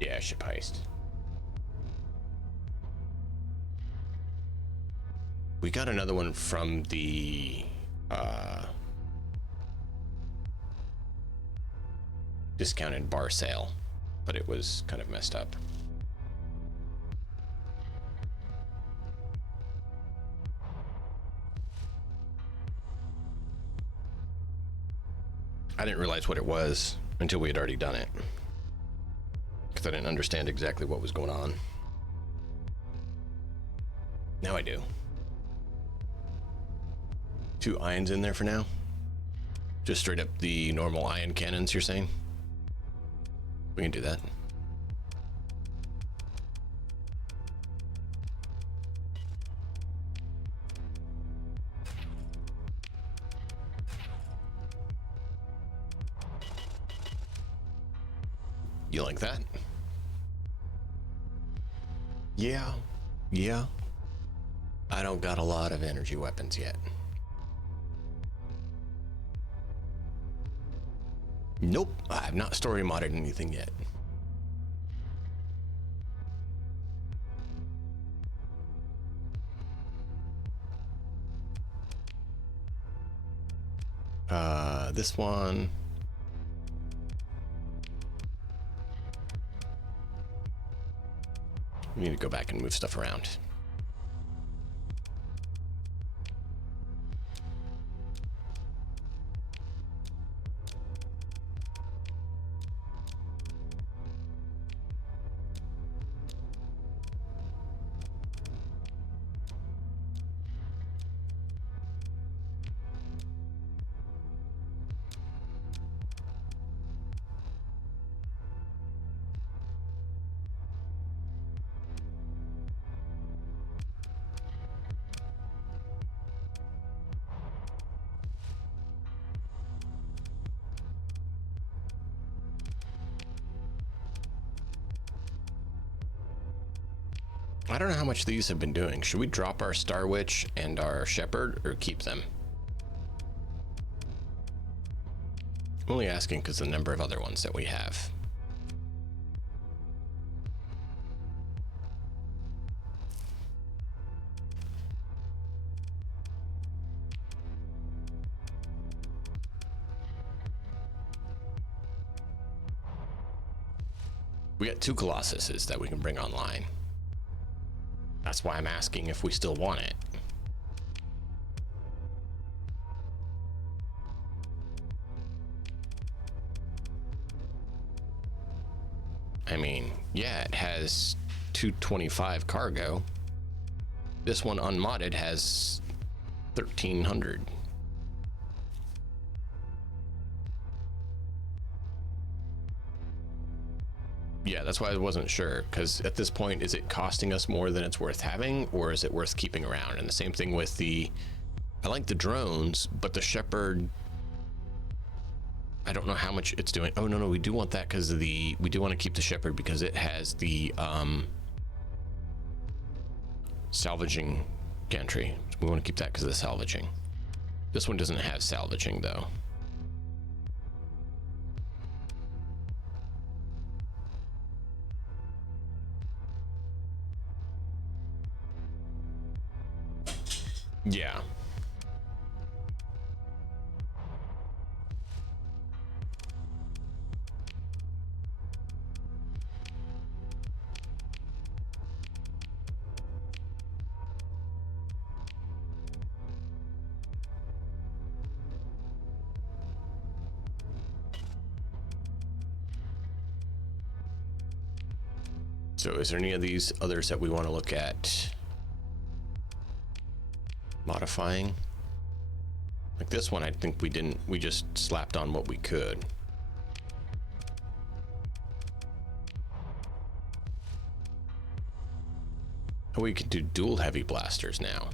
Yeah, ship heist. We got another one from the discounted bar sale, but it was kind of messed up. I didn't realize what it was until we had already done it, because I didn't understand exactly what was going on. Now I do. 2 ions in there for now? Just straight up the normal ion cannons, you're saying? We can do that. You like that? Yeah. I don't got a lot of energy weapons yet. Nope, I have not story modded anything yet. This one. We need to go back and move stuff around. I don't know how much these have been doing. Should we drop our Star Witch and our Shepherd or keep them? I'm only asking because the number of other ones that we have. We got 2 Colossuses that we can bring online. That's why I'm asking if we still want it. I mean, yeah, it has 225 cargo. This one unmodded has 1300. Yeah, that's why I wasn't sure, because at this point, is it costing us more than it's worth having, or is it worth keeping around? And the same thing with the, I like the drones, but the Shepherd, I don't know how much it's doing. Oh, no, we do want that because of the, we do want to keep the Shepherd because it has the salvaging gantry. We want to keep that because of the salvaging. This one doesn't have salvaging, though. Yeah. So is there any of these others that we want to look at modifying? Like this one, I think we didn't, we just slapped on what we could. Oh, we could do dual heavy blasters now.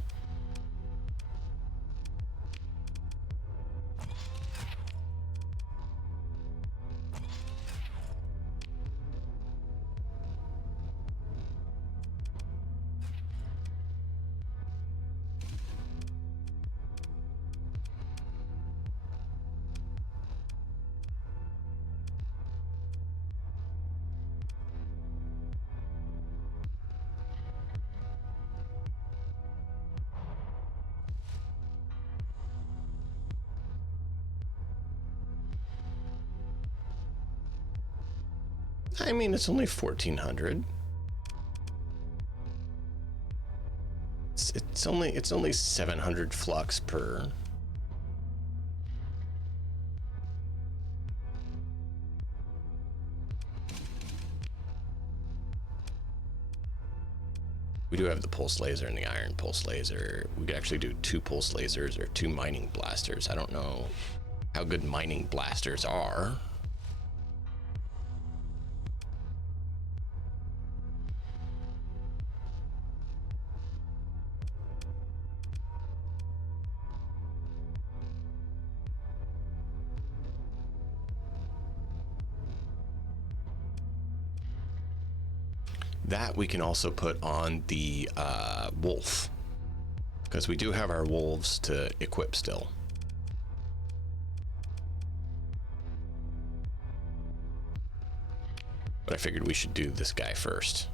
I mean, it's only 1400. It's only 700 flux per. We do have the pulse laser and the iron pulse laser. We could actually do 2 pulse lasers or 2 mining blasters. I don't know how good mining blasters are. That we can also put on the wolf, because we do have our wolves to equip still. But I figured we should do this guy first.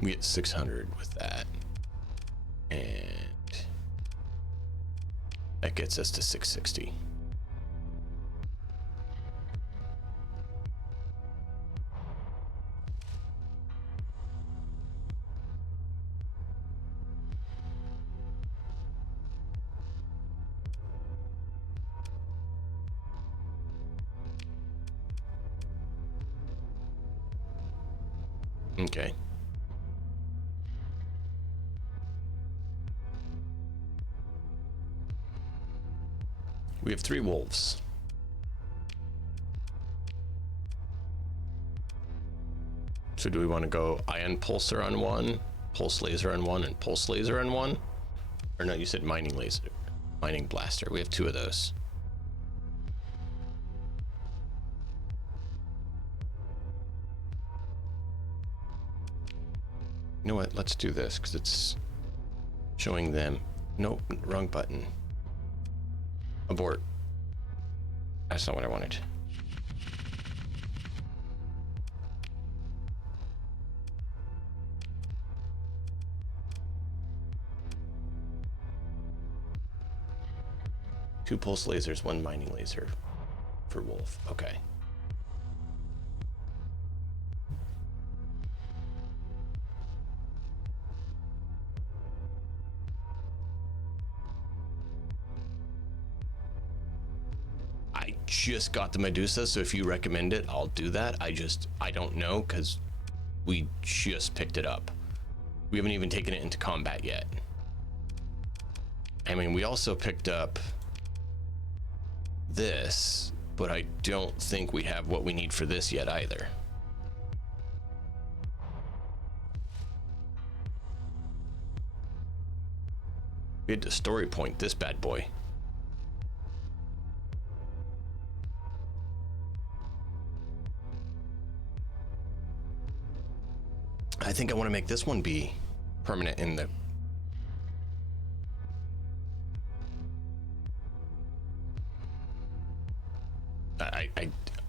We get 600 with that. And that gets us to 660. Okay. We have 3 wolves. So do we want to go ion pulsar on 1, pulse laser on 1, and pulse laser on 1? Or no, you said mining laser, mining blaster. We have 2 of those. You know what? Let's do this because it's showing them. Nope, wrong button. Abort. That's not what I wanted. Two pulse lasers, 1 mining laser for wolf. Okay. I just got the Medusa, so if you recommend it, I'll do that. I don't know because we just picked it up. We haven't even taken it into combat yet. I mean, we also picked up this, but I don't think we have what we need for this yet either. We had to story point this bad boy. I think I want to make this one be permanent in the...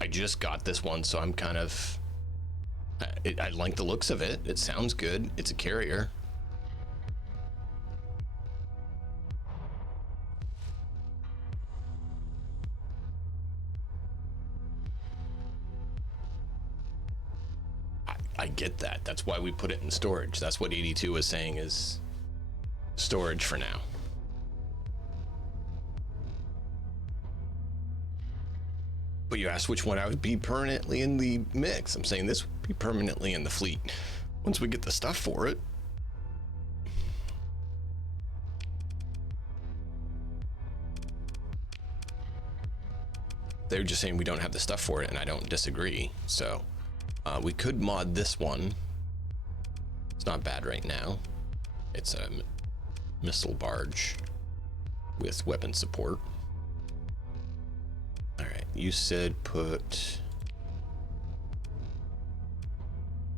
I just got this one, so I'm kind of... I like the looks of it. It sounds good. It's a carrier. I get that. That's why we put it in storage. That's what 82 was saying is storage for now. But you asked which one I would be permanently in the mix. I'm saying this would be permanently in the fleet once we get the stuff for it. They're just saying we don't have the stuff for it, and I don't disagree. So we could mod this one. It's not bad right now. It's a missile barge with weapon support. All right, you said put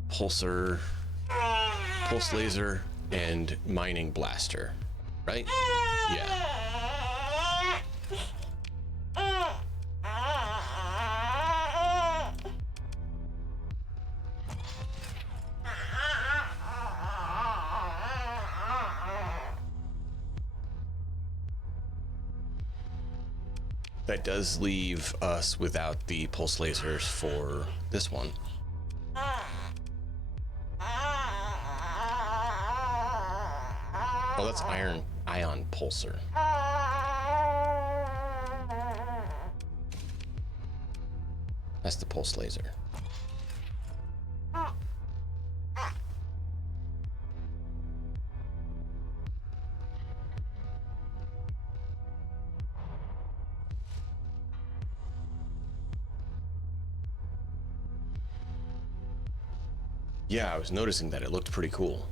pulsar, pulse laser, and mining blaster, right? Yeah. That does leave us without the pulse lasers for this one. Oh, that's ion pulsar. That's the pulse laser. Yeah, I was noticing that. It looked pretty cool.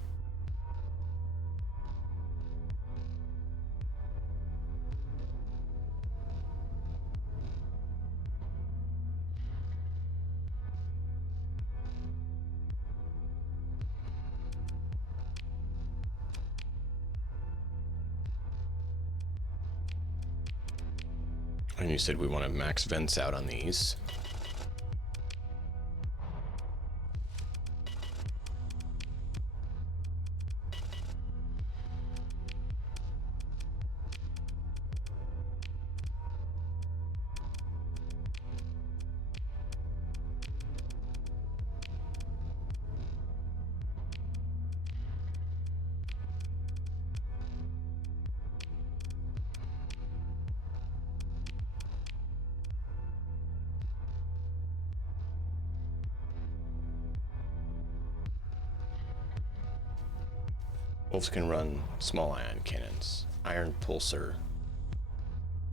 And you said we want to max vents out on these. Wolves can run small ion cannons. Iron pulsar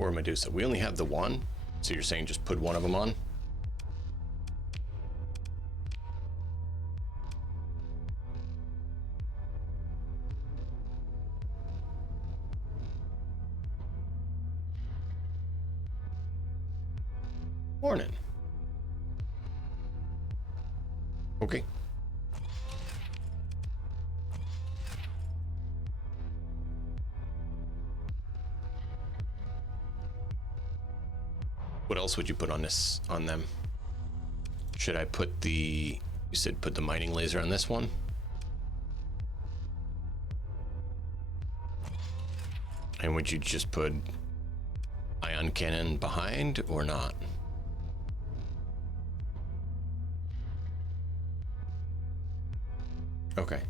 Or Medusa? We only have the one, so you're saying just put one of them on? Morning. Okay. What else would you put on them? Should I put you said put the mining laser on this one? And would you just put ion cannon behind or not? Okay.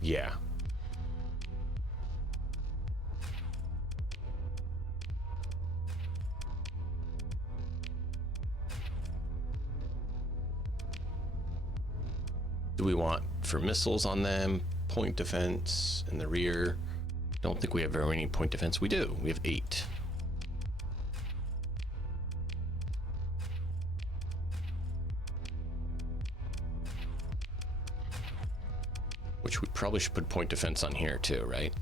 Yeah. Do we want for missiles on them, point defense in the rear? Don't think we have very many point defense. We do. We have 8. Which we probably should put point defense on here too, right?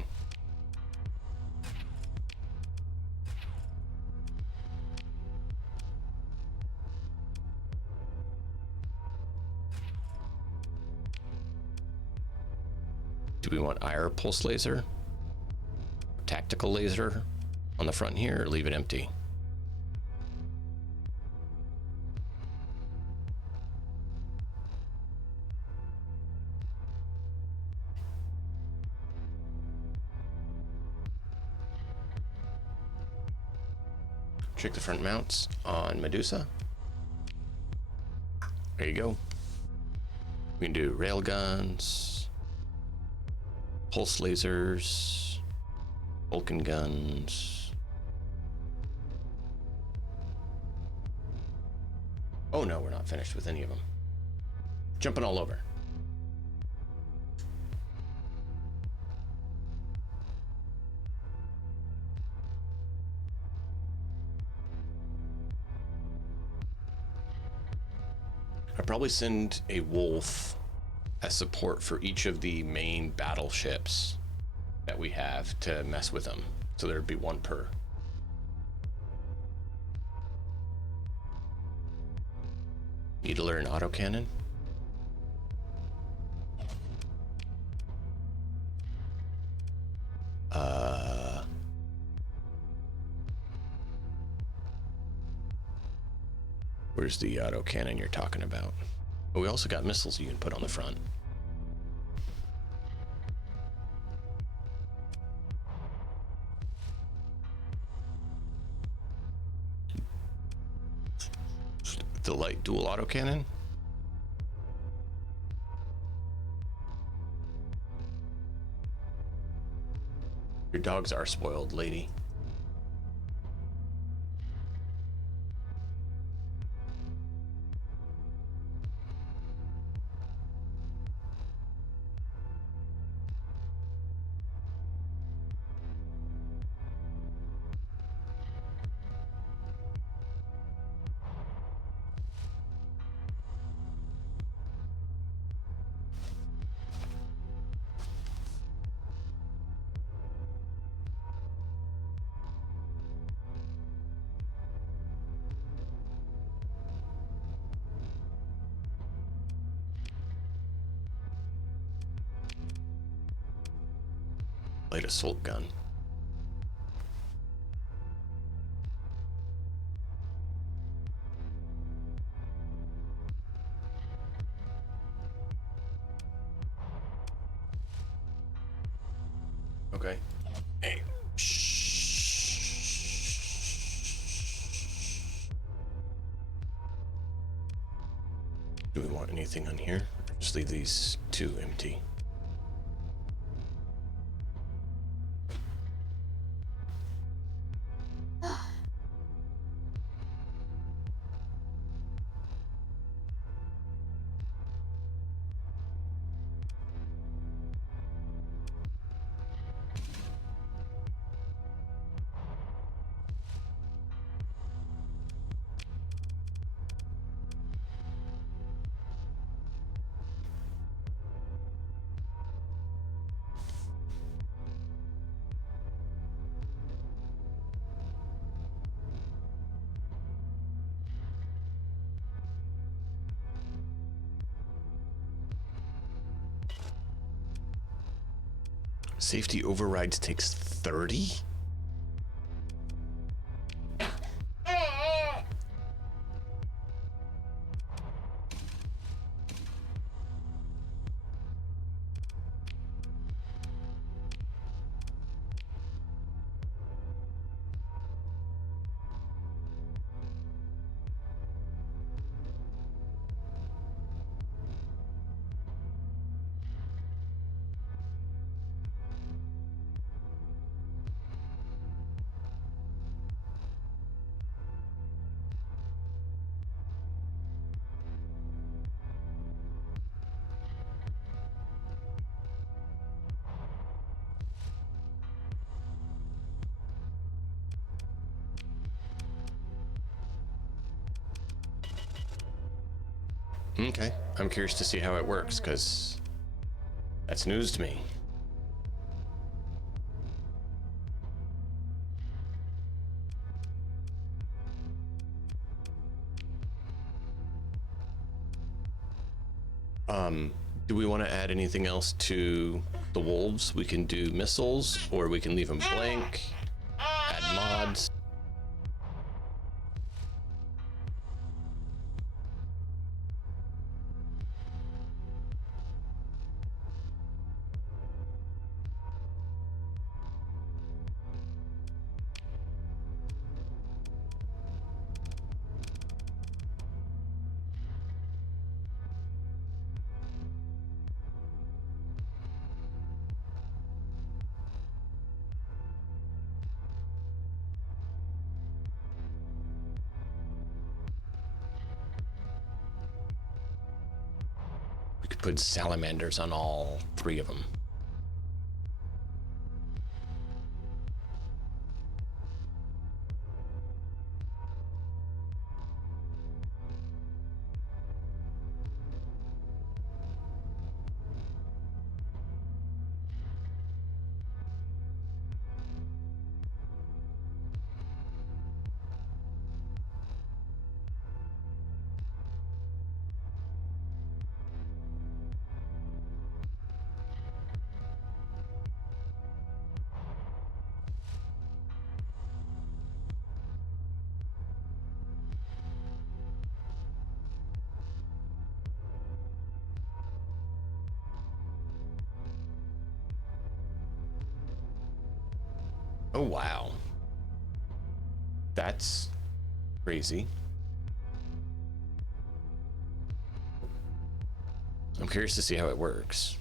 Do we want IR pulse laser? Tactical laser on the front here, or leave it empty? Check the front mounts on Medusa. There you go. We can do rail guns, pulse lasers, Vulcan guns. Oh no, we're not finished with any of them. Jumping all over. I'd probably send a wolf as support for each of the main battleships that we have to mess with them. So there'd be one per. Need to learn autocannon? Where's the autocannon you're talking about? Oh, we also got missiles you can put on the front. The light dual autocannon? Your dogs are spoiled, lady. Light assault gun. Okay. Hey. Do we want anything on here? Just leave these 2 empty. Safety overrides takes 30? Okay, I'm curious to see how it works, because that's news to me. Do we want to add anything else to the wolves? We can do missiles, or we can leave them blank, add mods. We could put salamanders on all 3 of them. Oh, wow. That's crazy. I'm curious to see how it works.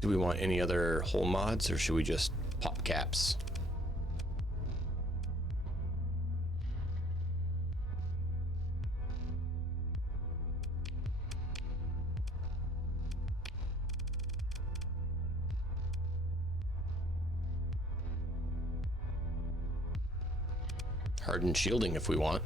Do we want any other hull mods, or should we just pop caps? Hardened shielding if we want.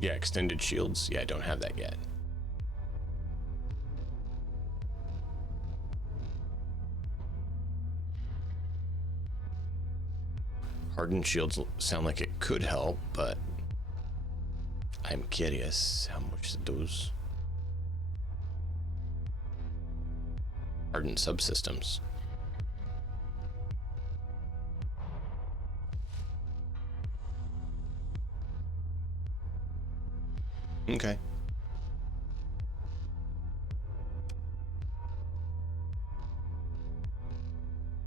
Yeah, extended shields. Yeah, I don't have that yet. Hardened shields sound like it could help, but I'm curious how much those hardened subsystems. Okay.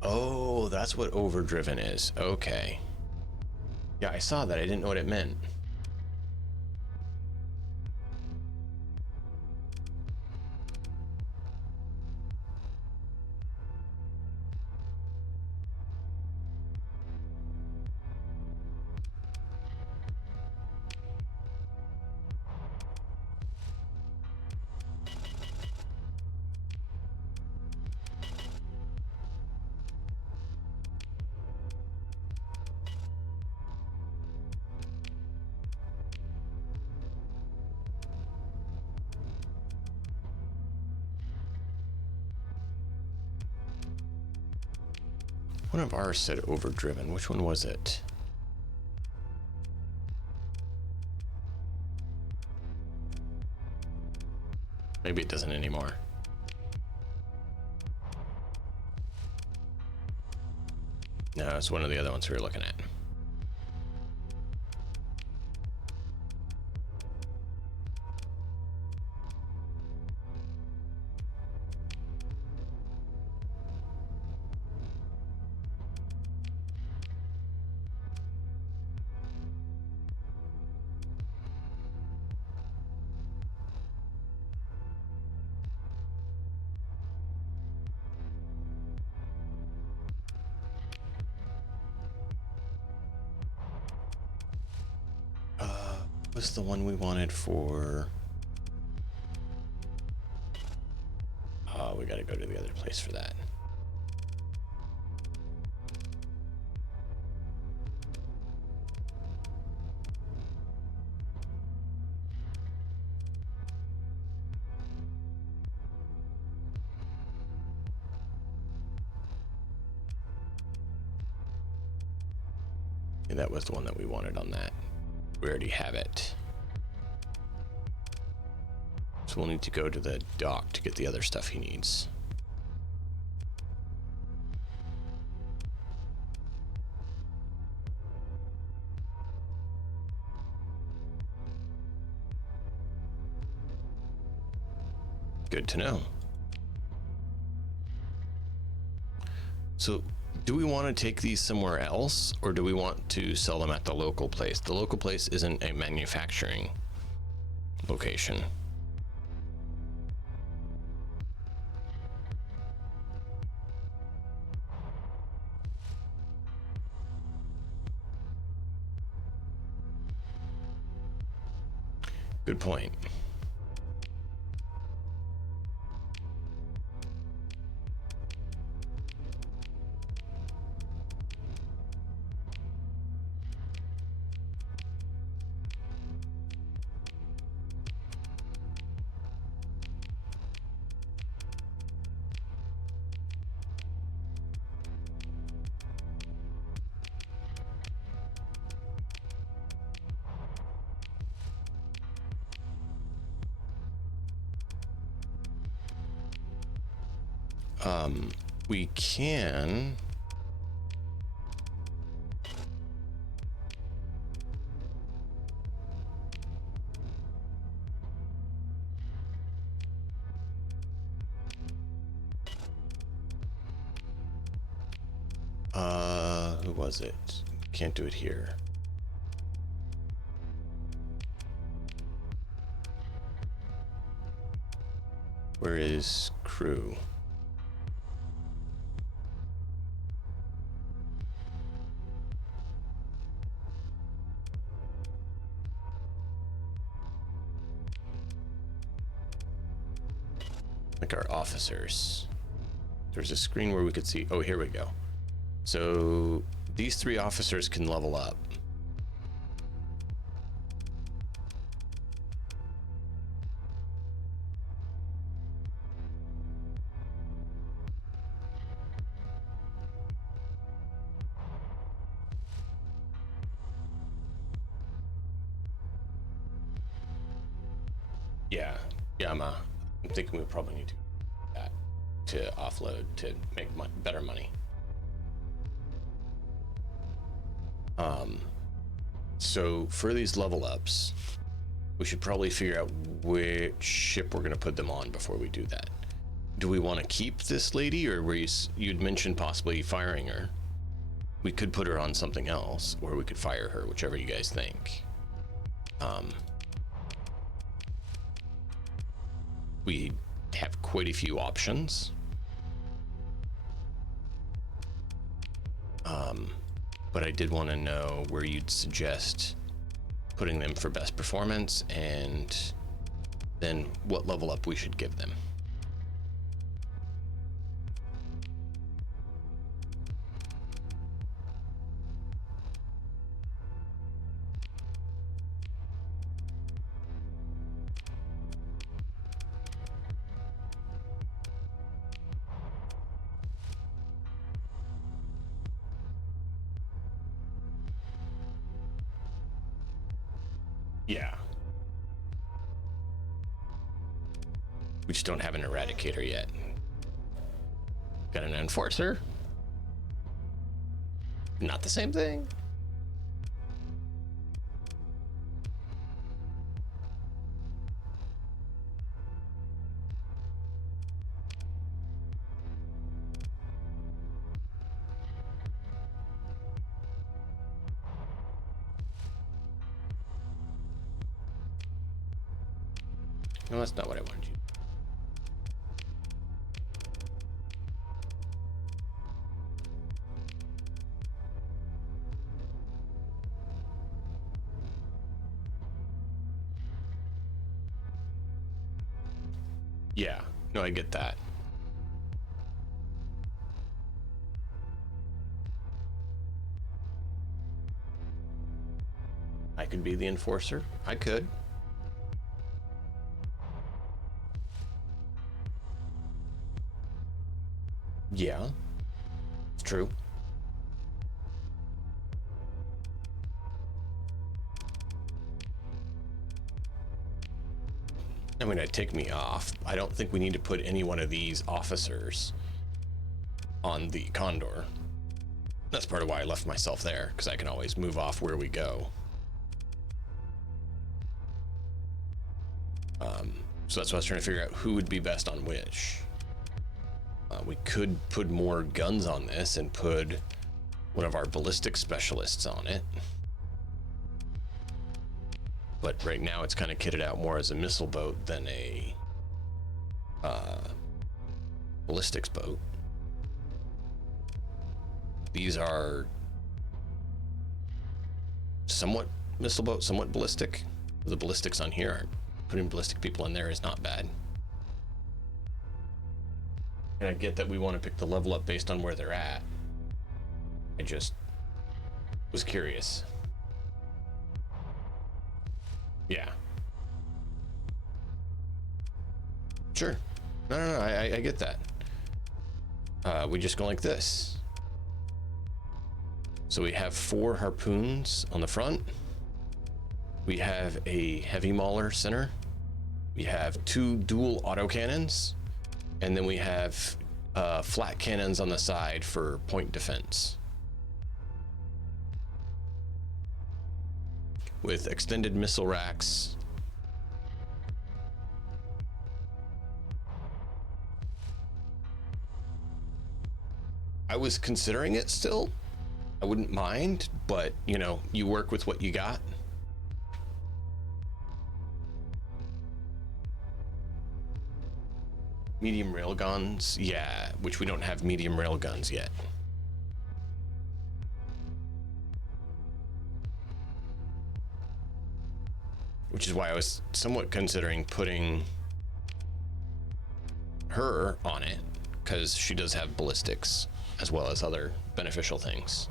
Oh, that's what overdriven is. Okay. Yeah, I saw that. I didn't know what it meant. One of ours said overdriven. Which one was it? Maybe it doesn't anymore. No, it's one of the other ones we were looking at. Was the one we wanted for... Oh, we gotta go to the other place for that. Yeah, that was the one that we wanted on that. We already have it. So we'll need to go to the dock to get the other stuff he needs. Good to know. So do we want to take these somewhere else, or do we want to sell them at the local place? The local place isn't a manufacturing location. Good point. We can... who was it? Can't do it here. Where is crew? Like our officers. There's a screen where we could see, oh, here we go. So these 3 officers can level up. Yeah, I'm thinking we probably need to do that to offload to make better money. So for these level ups, we should probably figure out which ship we're going to put them on before we do that. Do we want to keep this lady, or you'd mentioned possibly firing her? We could put her on something else, or we could fire her, whichever you guys think. We have quite a few options. But I did want to know where you'd suggest putting them for best performance, and then what level up we should give them. Yeah. We just don't have an eradicator yet. Got an enforcer. Not the same thing. No, that's not what I wanted you. Yeah, no, I get that. I could be the enforcer. I could. Yeah, it's true. I mean, it'd take me off. I don't think we need to put any one of these officers on the Condor. That's part of why I left myself there, because I can always move off where we go. So that's what I was trying to figure out who would be best on which. We could put more guns on this and put one of our ballistic specialists on it. But right now it's kind of kitted out more as a missile boat than a ballistics boat. These are somewhat missile boat, somewhat ballistic. The ballistics on here, putting ballistic people in there is not bad. And I get that we want to pick the level up based on where they're at. I just was curious. Yeah. Sure. No, I get that. We just go like this. So we have 4 harpoons on the front. We have a heavy mauler center. We have 2 dual autocannons. And then we have flat cannons on the side for point defense. With extended missile racks. I was considering it still. I wouldn't mind, but you know, you work with what you got. Medium railguns, yeah, which we don't have medium railguns yet. Which is why I was somewhat considering putting her on it, because she does have ballistics as well as other beneficial things.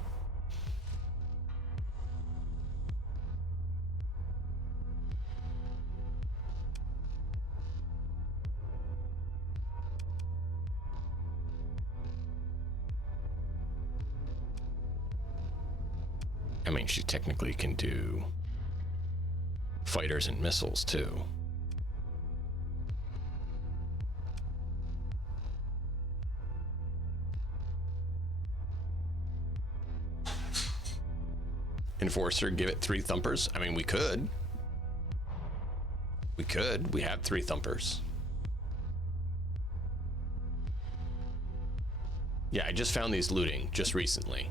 I mean, she technically can do fighters and missiles too. Enforcer, give it 3 thumpers. I mean, we could. We have 3 thumpers. Yeah, I just found these looting just recently.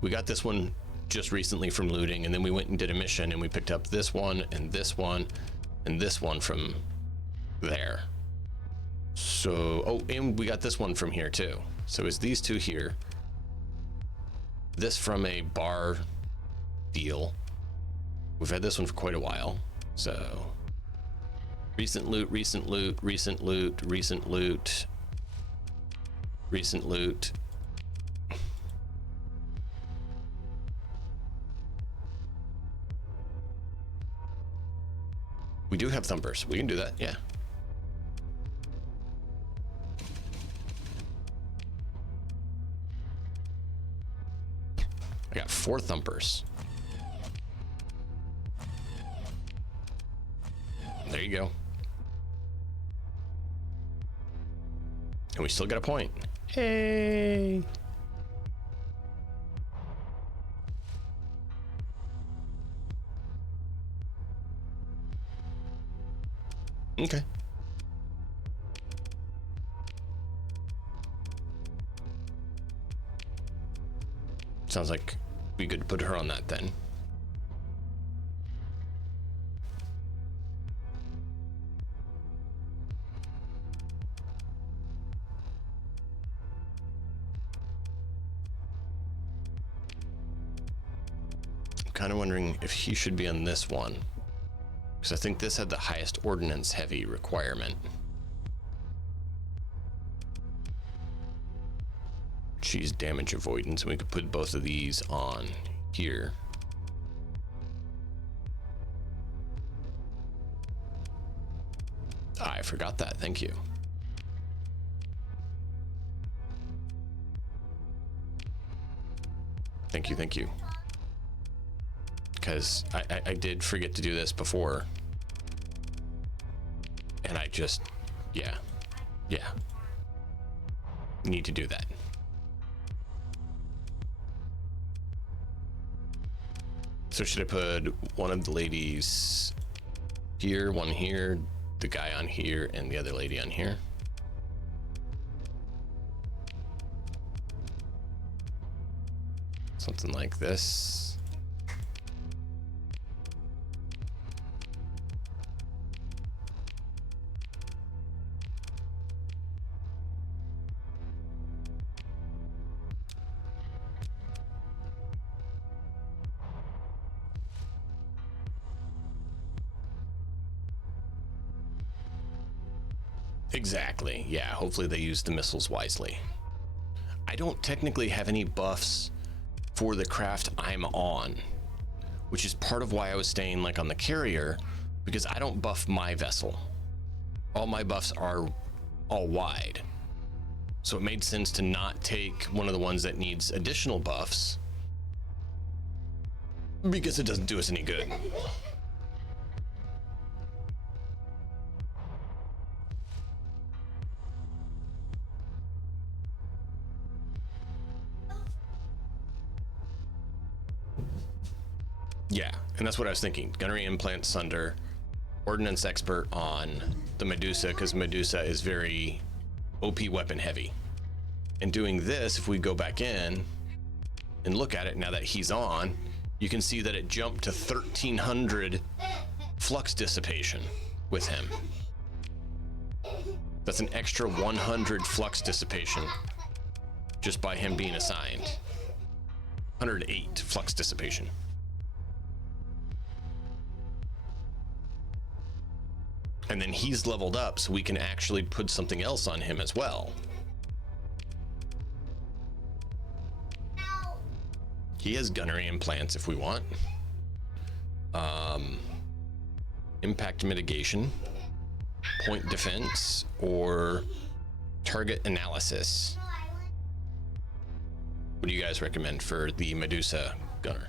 We got this one just recently from looting, and then we went and did a mission and we picked up this one and this one and this one from there. So, oh, and we got this one from here too. So it's these 2 here. This from a bar deal. We've had this one for quite a while. So recent loot, recent loot, recent loot, recent loot, recent loot. We do have thumpers. We can do that, yeah. I got 4 thumpers. There you go. And we still got a point. Hey. Okay. Sounds like we could put her on that then. I'm kind of wondering if he should be on this one, because I think this had the highest ordnance heavy requirement. She's damage avoidance, and we could put both of these on here. I forgot that. Thank you. Thank you. Thank you. Because I did forget to do this before. And I just, yeah. Need to do that. So should I put one of the ladies here, one here, the guy on here, and the other lady on here? Something like this. Exactly. Yeah, hopefully they use the missiles wisely. I don't technically have any buffs for the craft I'm on, which is part of why I was staying like on the carrier, because I don't buff my vessel. All my buffs are all wide. So it made sense to not take one of the ones that needs additional buffs, because it doesn't do us any good. Yeah, and that's what I was thinking. Gunnery implant Sunder, ordnance expert on the Medusa, because Medusa is very OP weapon heavy. And doing this, if we go back in and look at it now that he's on, you can see that it jumped to 1300 flux dissipation with him. That's an extra 100 flux dissipation just by him being assigned. 108 flux dissipation. And then he's leveled up, so we can actually put something else on him as well. He has gunnery implants if we want. Impact mitigation, point defense, or target analysis. What do you guys recommend for the Medusa gunner?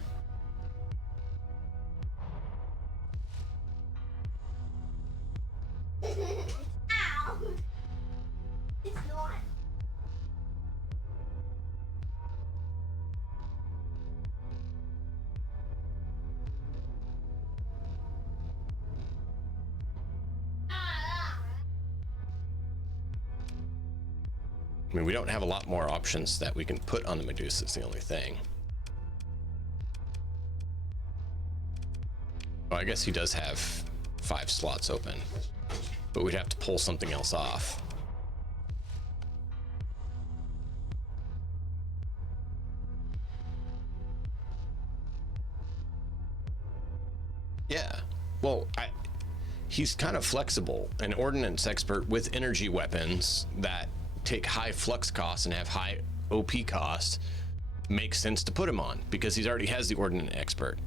I mean, we don't have a lot more options that we can put on the Medusa, is the only thing. Well, I guess he does have 5 slots open, but we'd have to pull something else off. Yeah, well, he's kind of flexible, an ordnance expert with energy weapons that take high flux costs and have high OP costs. Makes sense to put him on because he already has the ordnance expert.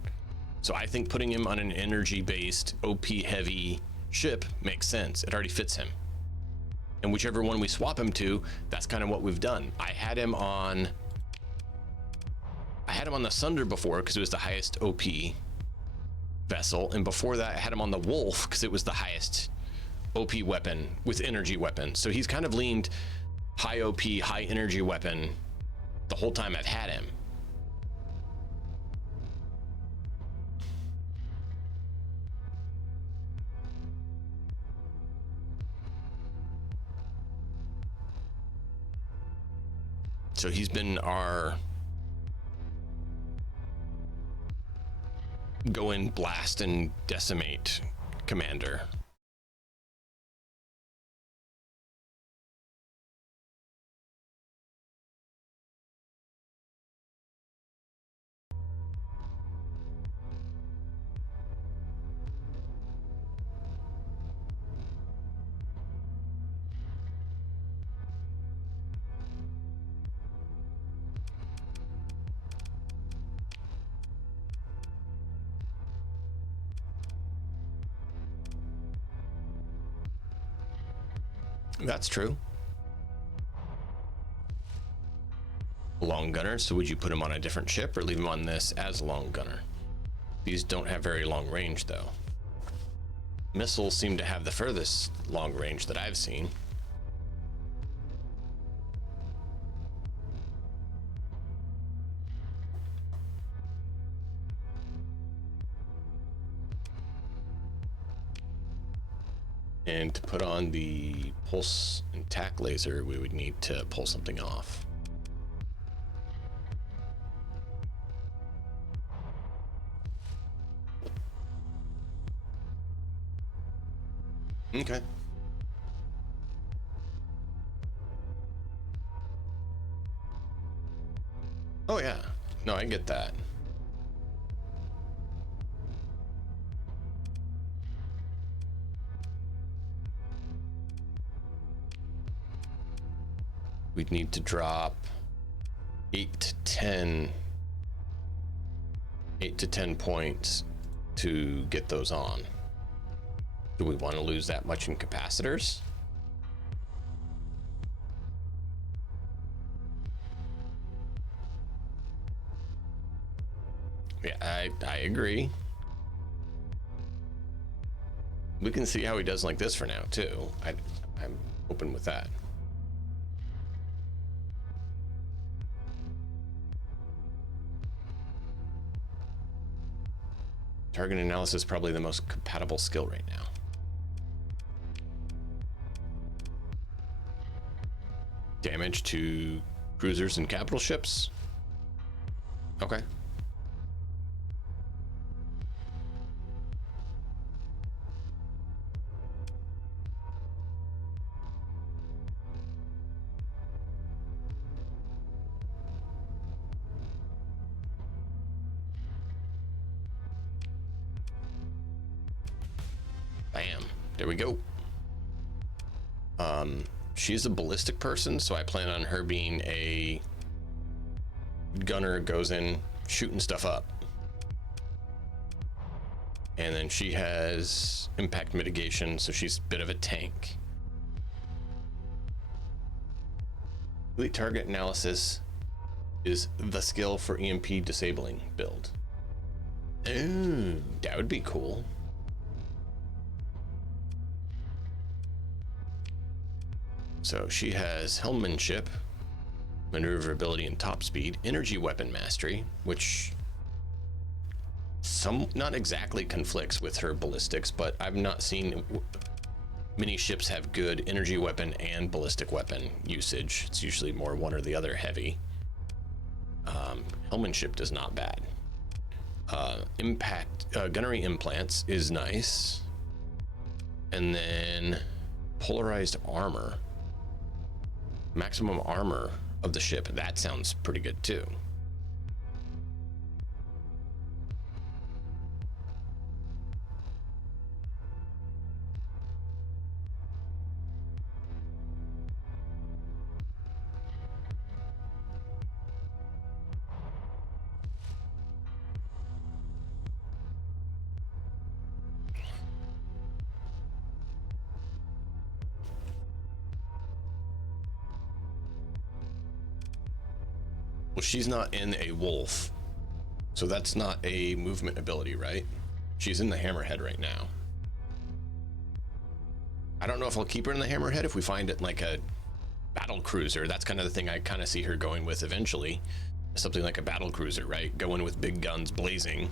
So I think putting him on an energy based OP heavy ship makes sense. It already fits him, and whichever one we swap him to, that's kind of what we've done. I had him on the Sunder before because it was the highest OP, vessel, and before that I had him on the wolf because it was the highest OP weapon with energy weapon. So he's kind of leaned high OP, high energy weapon the whole time I've had him. So he's been our go in, blast, and decimate commander. That's true. Long gunner, so would you put him on a different ship or leave him on this as a long gunner? These don't have very long range though. Missiles seem to have the furthest long range that I've seen. And to put on the pulse and tack laser, we would need to pull something off. Okay. Oh yeah. No, I get that. We'd need to drop 8 to 10 points to get those on. Do we want to lose that much in capacitors? Yeah, I agree. We can see how he does like this for now too. I'm open with that. Target analysis is probably the most compatible skill right now. Damage to cruisers and capital ships. Okay. Bam. There we go. She's a ballistic person, so I plan on her being a gunner, goes in shooting stuff up. And then she has impact mitigation, so she's a bit of a tank. Elite target analysis is the skill for EMP disabling build. Ooh, that would be cool. So she has helmmanship, maneuverability and top speed, energy weapon mastery, which not exactly conflicts with her ballistics, but I've not seen many ships have good energy weapon and ballistic weapon usage. It's usually more one or the other heavy. Helmmanship is not bad. Gunnery implants is nice. And then polarized armor. Maximum armor of the ship, that sounds pretty good too. Well, she's not in a wolf, so that's not a movement ability, right? She's in the Hammerhead right now. I don't know if I'll keep her in the Hammerhead if we find it like a battle cruiser. That's kind of the thing I kind of see her going with eventually. Something like a battle cruiser, right? Going with big guns blazing.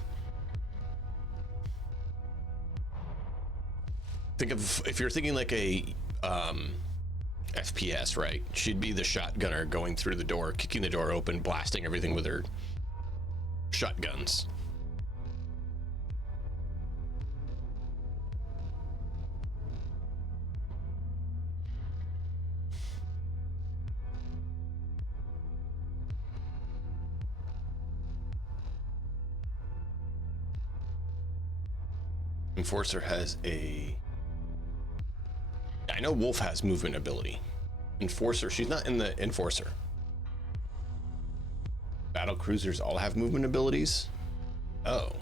Think of, if you're thinking like a FPS, right? She'd be the shotgunner going through the door, kicking the door open, blasting everything with her shotguns. Enforcer has a... I know Wolf has movement ability. Enforcer, she's not in the Enforcer. Battle cruisers all have movement abilities? Oh.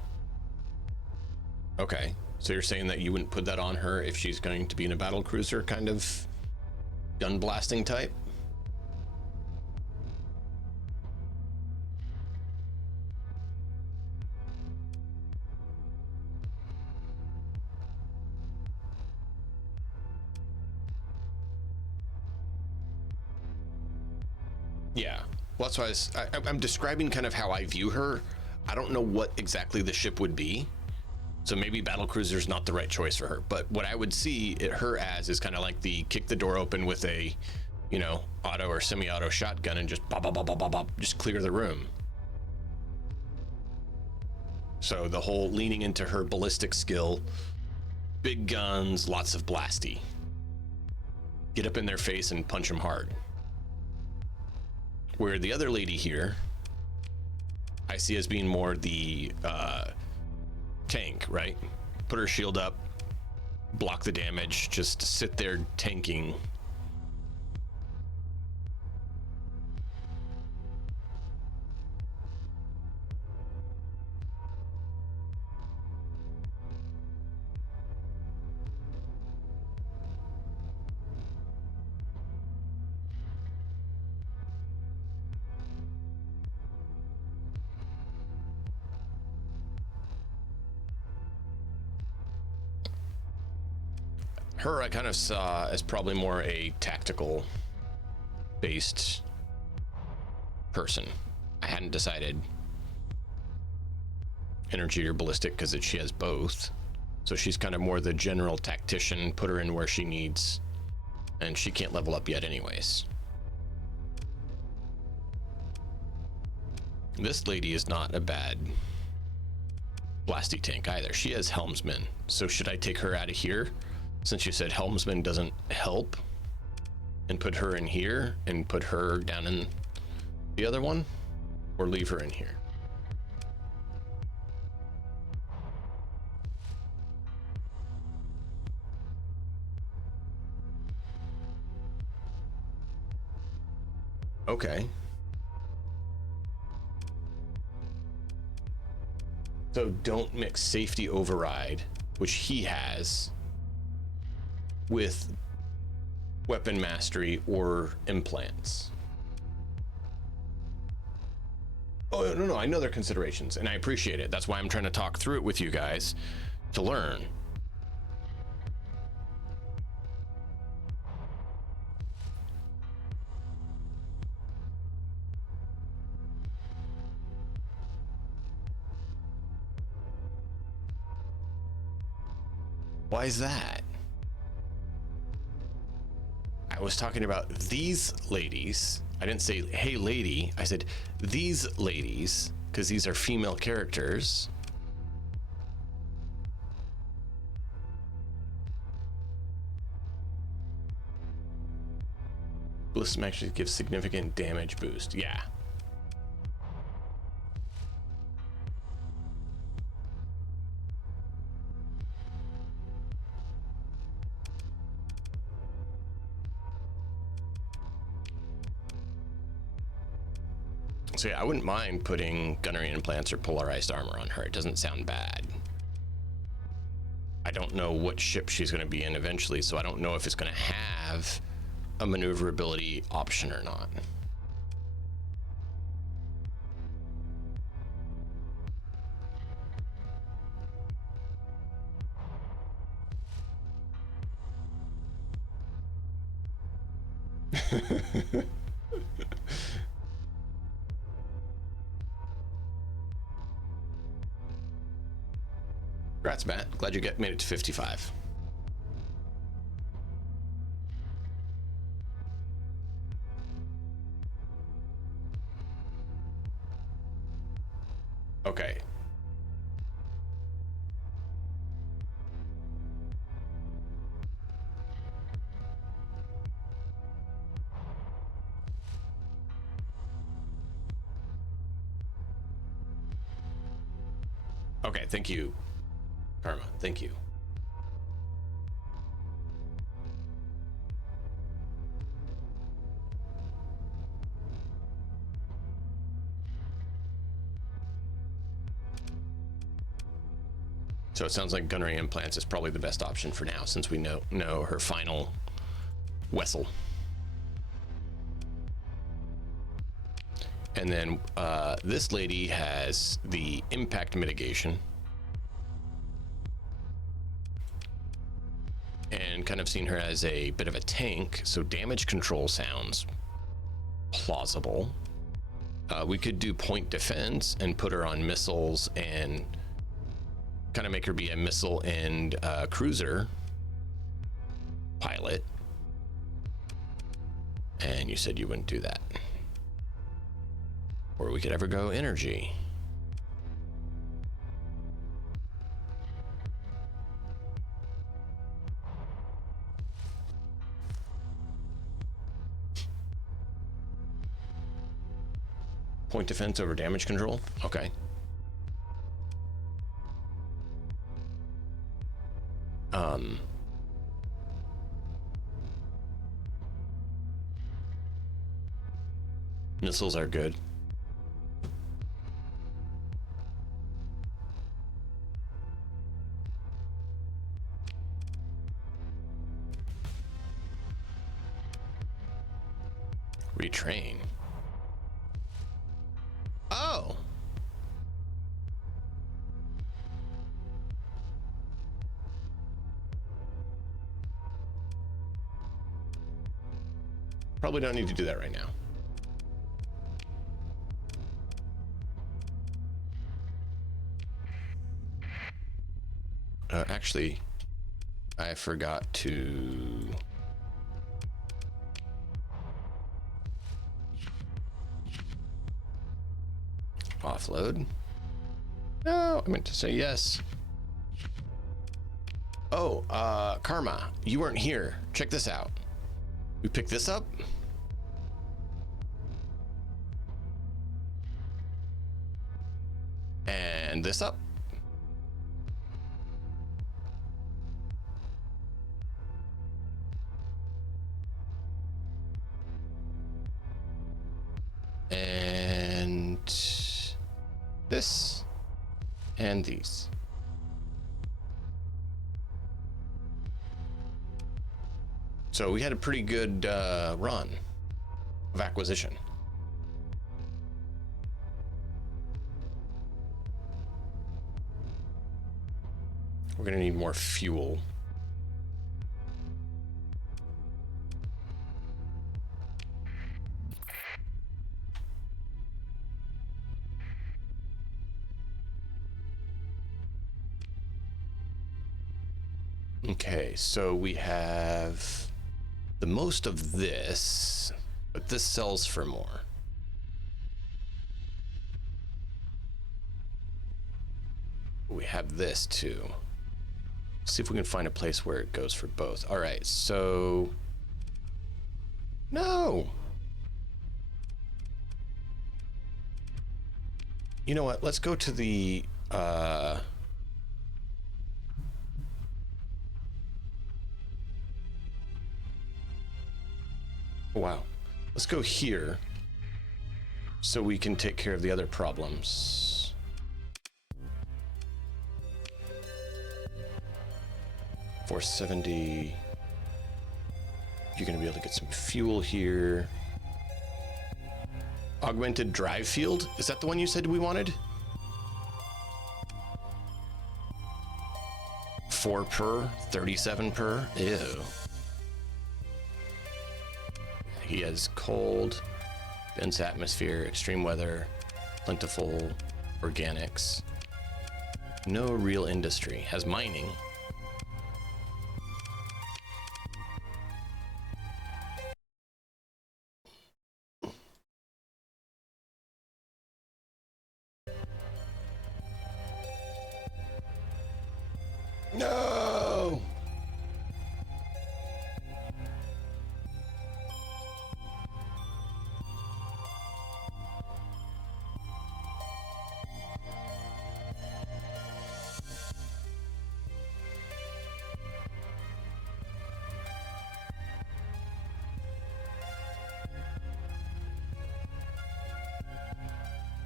Okay. So you're saying that you wouldn't put that on her if she's going to be in a battle cruiser kind of gun blasting type? Yeah, well, that's why I'm describing kind of how I view her. I don't know what exactly the ship would be, so maybe battlecruiser is not the right choice for her. But what I would see her as is kind of like the kick the door open with a, you know, auto or semi-auto shotgun and just bop, bop, bop, bop, bop, bop, just clear the room. So the whole leaning into her ballistic skill, big guns, lots of blasty. Get up in their face and punch them hard. Where the other lady here, I see as being more the tank, right? Put her shield up, block the damage, just sit there tanking. Her I kind of saw as probably more a tactical based person. I hadn't decided energy or ballistic because she has both. So she's kind of more the general tactician, put her in where she needs, and she can't level up yet anyways. This lady is not a bad blasty tank either. She has helmsman. So should I take her out of here? Since you said helmsman doesn't help, and put her in here and put her down in the other one, or leave her in here? Okay. So don't mix safety override, which he has, with weapon mastery or implants. Oh, no, I know their considerations and I appreciate it. That's why I'm trying to talk through it with you guys to learn. Why is that? I was talking about these ladies. I didn't say, hey lady. I said these ladies, because these are female characters. Ballistic actually gives significant damage boost. Yeah. So yeah, I wouldn't mind putting gunnery implants or polarized armor on her. It doesn't sound bad. I don't know what ship she's going to be in eventually, so I don't know if it's going to have a maneuverability option or not. Congrats, Matt. Glad you made it to 55. Okay. Okay, thank you, Karma. Thank you. So it sounds like gunnery implants is probably the best option for now, since we know her final vessel. And then this lady has the impact mitigation. And kind of seen her as a bit of a tank, so damage control sounds plausible. We could do point defense and put her on missiles and kind of make her be a missile and cruiser pilot. And you said you wouldn't do that. Or we could ever go energy. Point defense over damage control? Okay. Missiles are good. Retrain. Oh. Probably don't need to do that right now. Actually, I forgot to offload. No, I meant to say yes. Oh, Karma, you weren't here. Check this out. We picked this up. And this up. And this and these. So we had a pretty good run of acquisition. We're gonna need more fuel. Okay, so we have the most of this, but this sells for more. We have this too. See if we can find a place where it goes for both. All right, so no. You know what? Let's go to the wow. Let's go here so we can take care of the other problems. $470. You're gonna be able to get some fuel here. Augmented drive field? Is that the one you said we wanted? 4 per, 37 per. Ew. he has cold, dense atmosphere, extreme weather, plentiful organics, no real industry, has mining. No!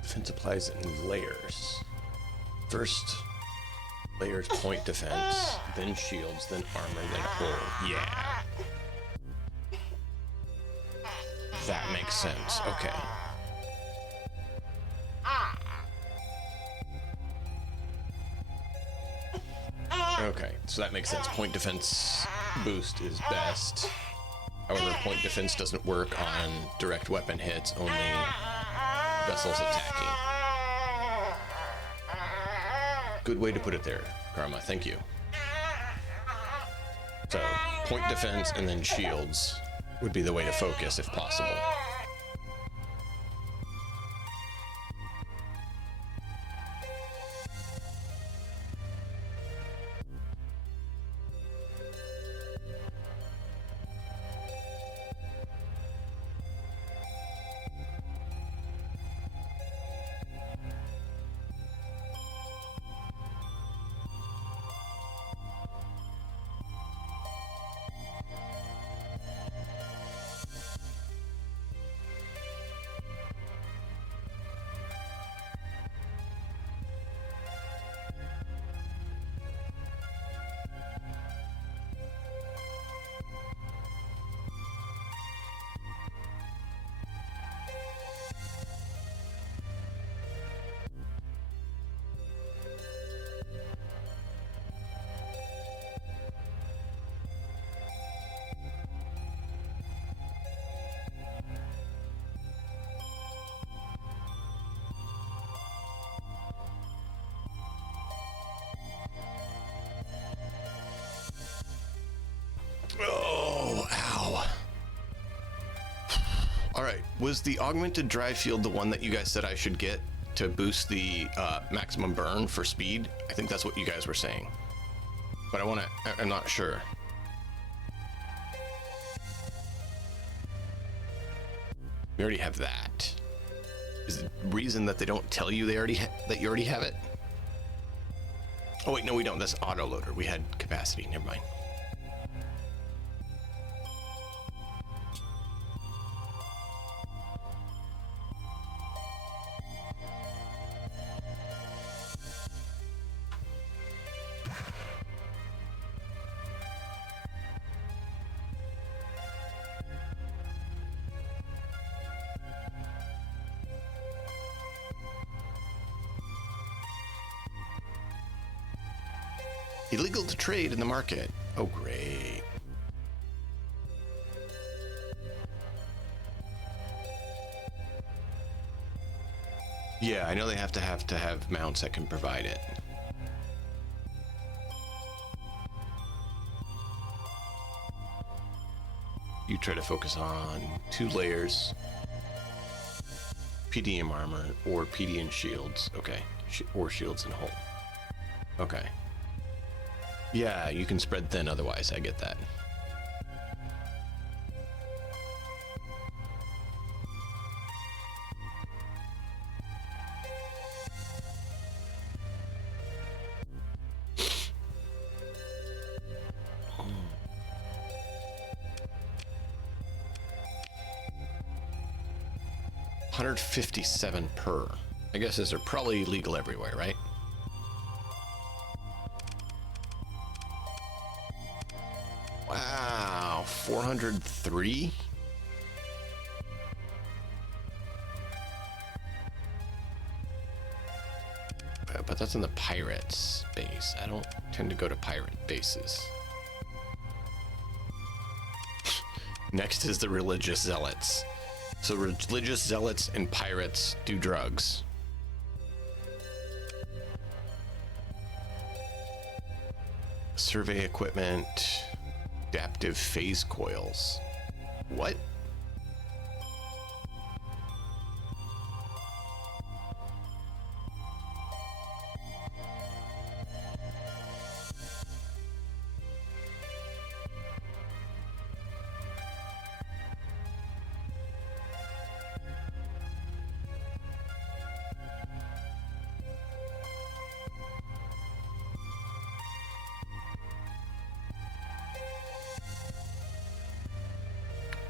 Defense applies in layers. First layers point defense, then shields, then armor, then hull. Yeah. That makes sense. Okay. Okay, so that makes sense. Point defense boost is best. However, point defense doesn't work on direct weapon hits, only vessels attacking. Good way to put it there, Karma. Thank you. So, point defense and then shields would be the way to focus if possible. Oh, ow. All right, was the augmented dry field the one that you guys said I should get to boost the maximum burn for speed? I think that's what you guys were saying. But I'm not sure. We already have that. Is the reason that they don't tell you that you already have it? Oh wait, no, we don't. That's autoloader. We had capacity. Never mind. Illegal to trade in the market. Oh, great. Yeah, I know they have to have mounts that can provide it. You try to focus on 2 layers, PDM armor, or PDN shields. Okay, or shields and hull. Okay. Yeah, you can spread thin otherwise. I get that. $157 per. I guess these are probably legal everywhere, right? Wow, 403? But that's in the pirates base. I don't tend to go to pirate bases. Next is the religious zealots. So religious zealots and pirates do drugs. Survey equipment, adaptive phase coils. What?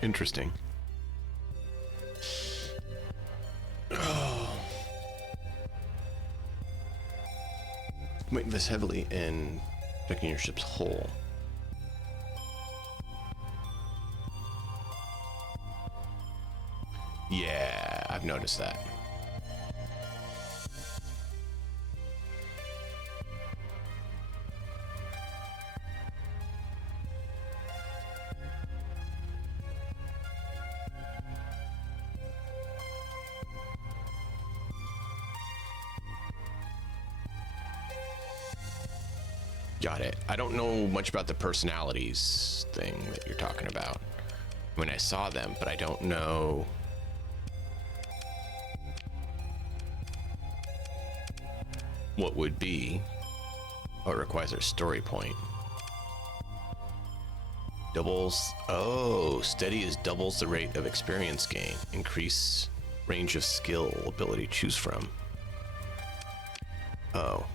Interesting. Oh. Might invest heavily in making your ships whole. Yeah, I've noticed that. Got it. I don't know much about the personalities thing that you're talking about. I mean, I saw them, but I don't know. What would be. Oh, it requires a story point. Doubles. Oh, steady is doubles the rate of experience gain. Increase range of skill ability to choose from. Oh,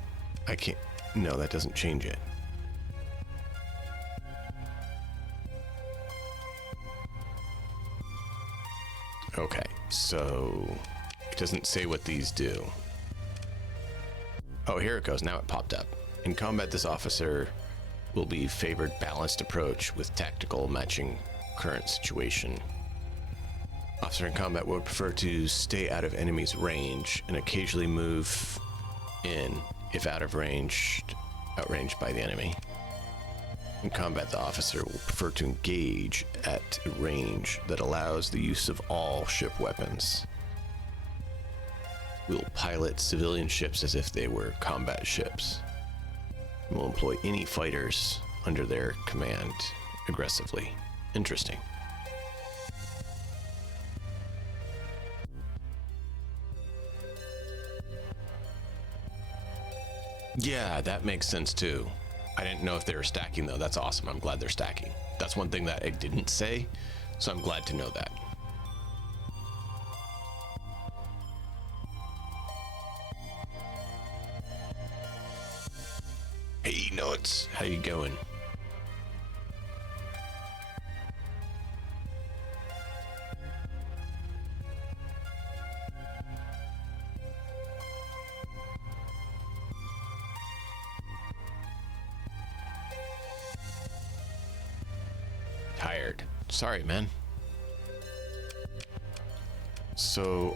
I can't. No, that doesn't change it. Okay, so it doesn't say what these do. Oh, here it goes. Now it popped up. In combat, this officer will be favored balanced approach with tactical matching current situation. Officer in combat would prefer to stay out of enemy's range and occasionally move in if outranged by the enemy. In combat, the officer will prefer to engage at a range that allows the use of all ship weapons. Will pilot civilian ships as if they were combat ships. And will employ any fighters under their command aggressively. Interesting. Yeah, that makes sense too. I didn't know if they were stacking though. That's awesome. I'm glad they're stacking. That's one thing that it didn't say, so I'm glad to know that. Hey, Nuts, how you going? Tired. Sorry, man. So,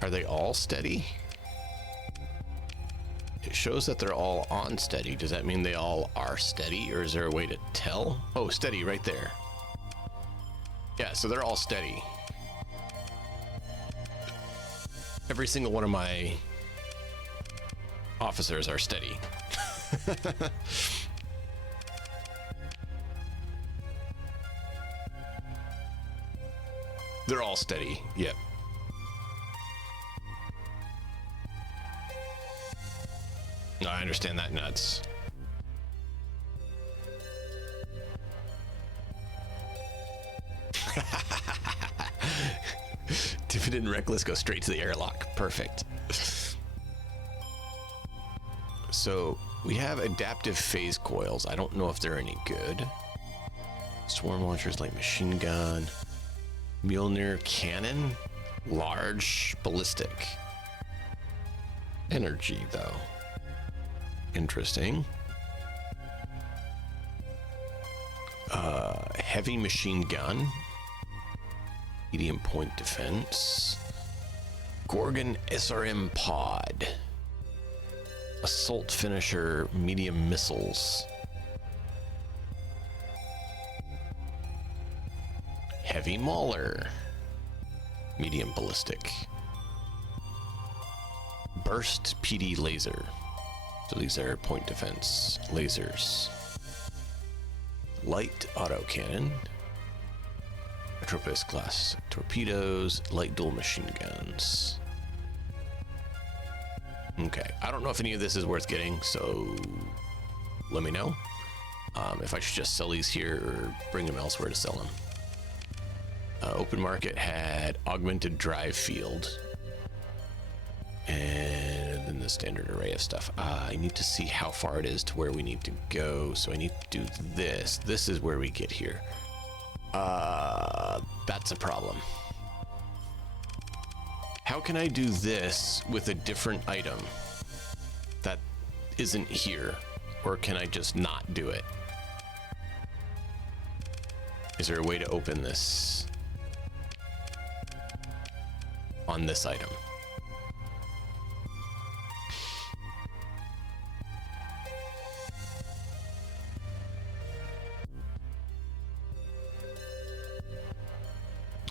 are they all steady? It shows that they're all on steady. Does that mean they all are steady, or is there a way to tell? Oh, steady right there. Yeah, so they're all steady. Every single one of my officers are steady. They're all steady. Yep. No, I understand that, Nuts. Dividend Reckless go straight to the airlock. Perfect. So we have adaptive phase coils. I don't know if they're any good. Swarm launchers, light machine gun. Mjolnir cannon, large ballistic. Energy, though. Interesting. Heavy machine gun. Medium point defense. Gorgon SRM pod. Assault finisher, medium missiles. Heavy Mauler. Medium ballistic. Burst PD laser. So these are point defense lasers. Light autocannon. Metropus class torpedoes. Light dual machine guns. Okay, I don't know if any of this is worth getting, so let me know. If I should just sell these here or bring them elsewhere to sell them. Open market had augmented drive field. And then the standard array of stuff. I need to see how far it is to where we need to go. So I need to do this. This is where we get here. That's a problem. How can I do this with a different item that isn't here? Or can I just not do it? Is there a way to open this on this item?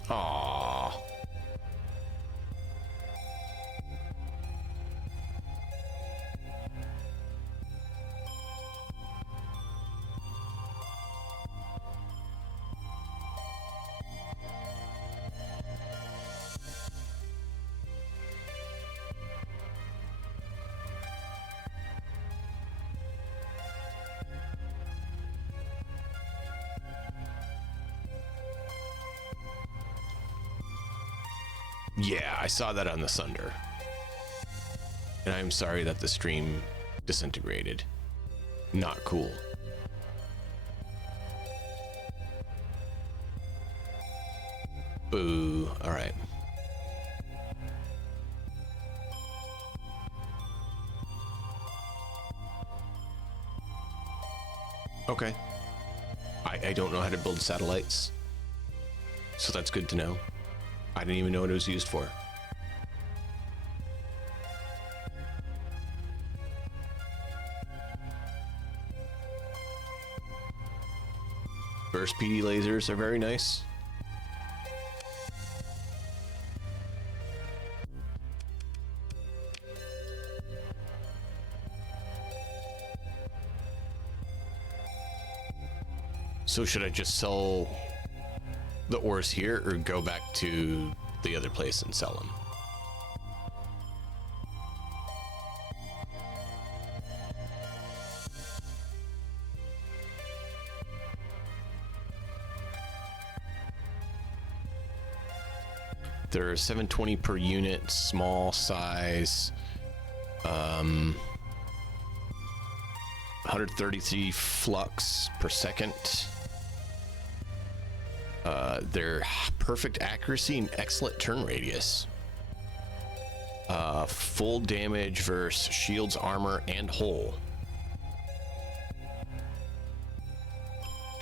Aww. Yeah, I saw that on the Sunder. And I'm sorry that the stream disintegrated. Not cool. Boo. All right. Okay. I don't know how to build satellites. So that's good to know. I didn't even know what it was used for. Burst PD lasers are very nice. So should I just sell the ores here or go back to the other place and sell them? They're 720 per unit, small size, 133 flux per second. They're perfect accuracy and excellent turn radius. Full damage versus shields, armor, and hull.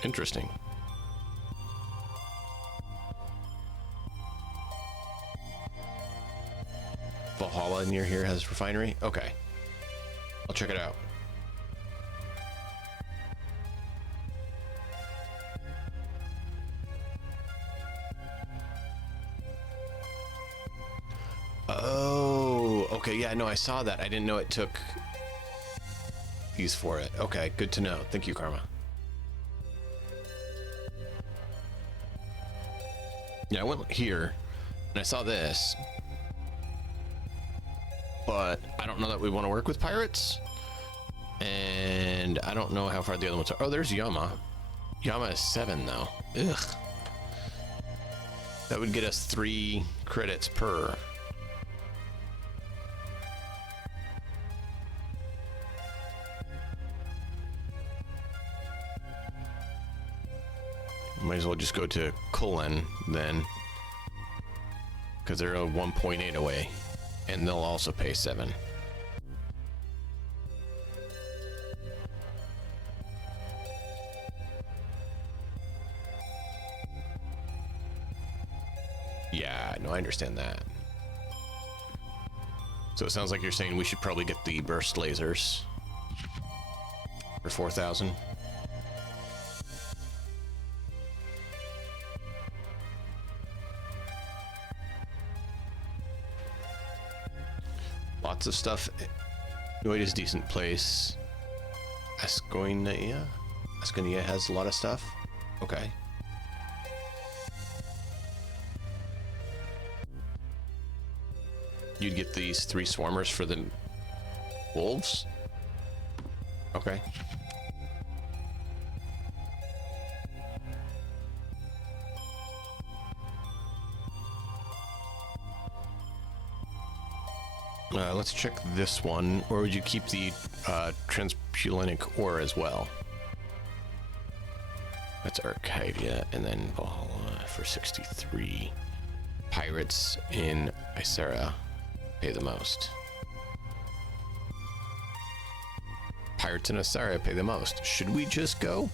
Interesting. Valhalla near here has refinery? Okay. I'll check it out. Oh, okay. Yeah, no, I saw that. I didn't know it took these for it. Okay, good to know. Thank you, Karma. Yeah, I went here and I saw this, but I don't know that we want to work with pirates, and I don't know how far the other ones are. Oh, there's Yama. Yama is 7 though. Ugh. That would get us 3 credits per. Might as well just go to Cullen then, because they're a 1.8 away, and they'll also pay 7. Yeah, no, I understand that. So it sounds like you're saying we should probably get the burst lasers for 4,000. Lots of stuff. Noida's a decent place. Asconia has a lot of stuff. Okay. You'd get these 3 swarmers for the wolves? Okay. Let's check this one. Or would you keep the transpulenic ore as well? That's Arcadia, and then Valhalla for 63. Pirates in Ysera pay the most. Pirates in Ysera pay the most. Should we just go?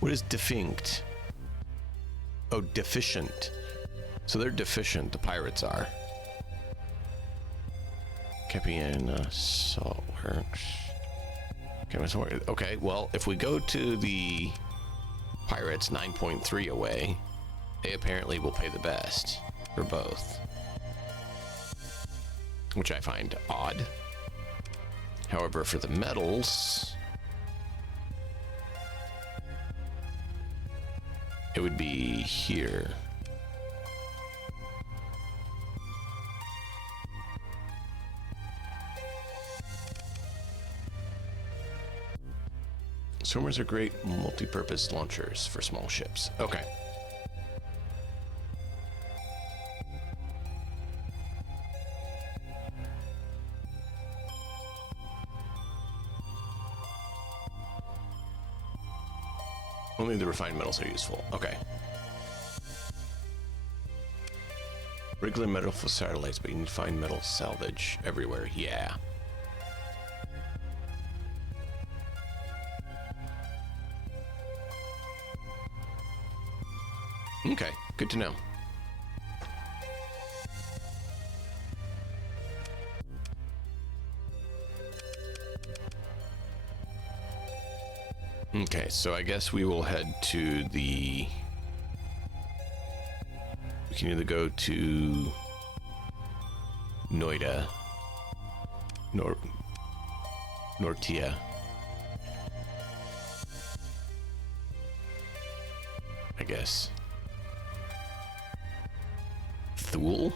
What is defunct? Oh, deficient. So they're deficient, the pirates are. Capiana Saltworks. Okay, well, if we go to the pirates 9.3 away, they apparently will pay the best for both, which I find odd. However, for the metals, it would be here. Swimmers are great multi-purpose launchers for small ships. Okay. Only the refined metals are useful. Okay. Regular metal for satellites, but you need to find metal salvage everywhere. Yeah. Okay, good to know. Okay, so I guess we will head to the... We can either go to Noida, Nortia. I guess. Thule?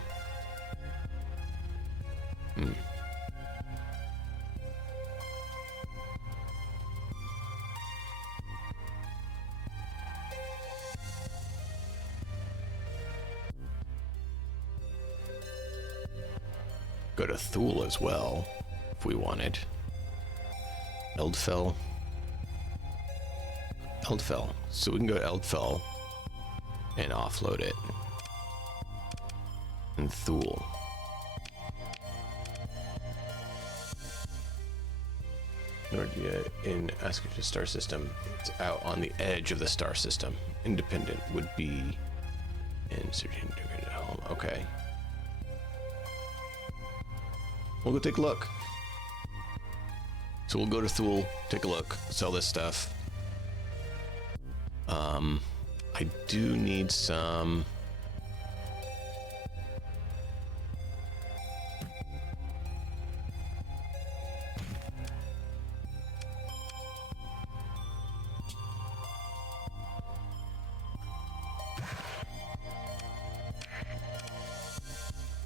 Go to Thule as well, if we wanted. Eldfell. So we can go to Eldfell and offload it. And Thule. Nordia in Asker's star system. It's out on the edge of the star system. Independent would be in searching integrated home. Okay. We'll go take a look. So we'll go to Thule, take a look, sell this stuff. I do need some...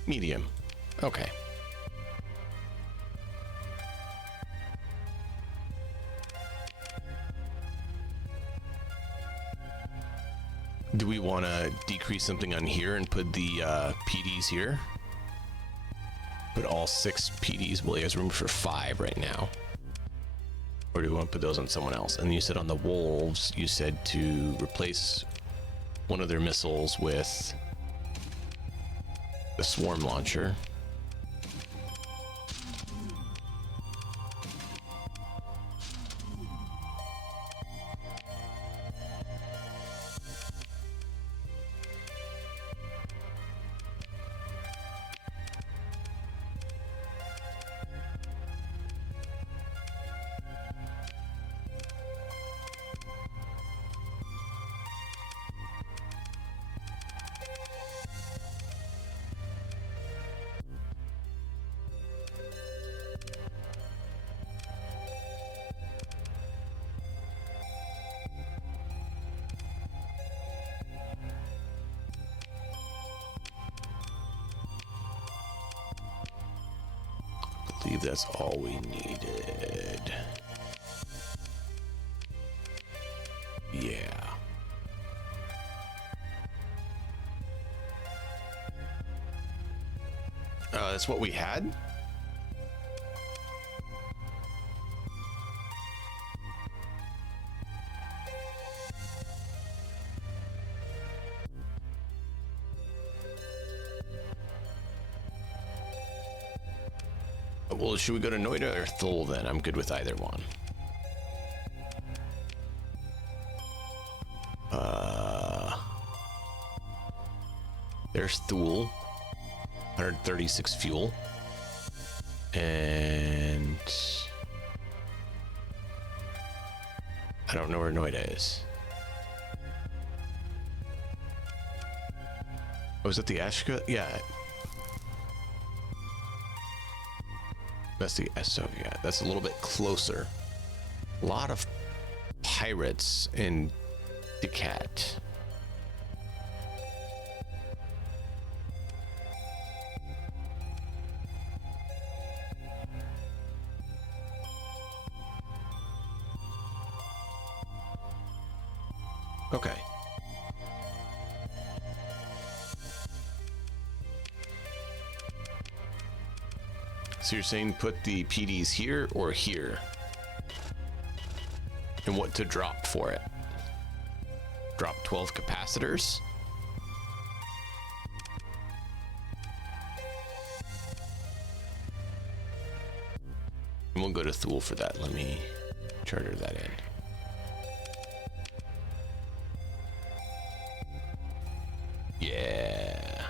Medium. Okay. Do we want to decrease something on here and put the PDs here? Put all 6 PDs. Well, he has room for 5 right now. Or do we want to put those on someone else? And you said on the wolves, you said to replace one of their missiles with the swarm launcher. believe that's all we needed. Yeah. That's what we had? Well, should we go to Noida or Thul then? I'm good with either one. There's Thul. 136 fuel. And I don't know where Noida is. Oh, is it the Ashka? Yeah. That's the SO, yeah. That's a little bit closer. A lot of pirates in Decat. Okay. So you're saying put the PDs here or here? And what to drop for it? Drop 12 capacitors? And we'll go to Thule for that. Let me charter that in. Yeah.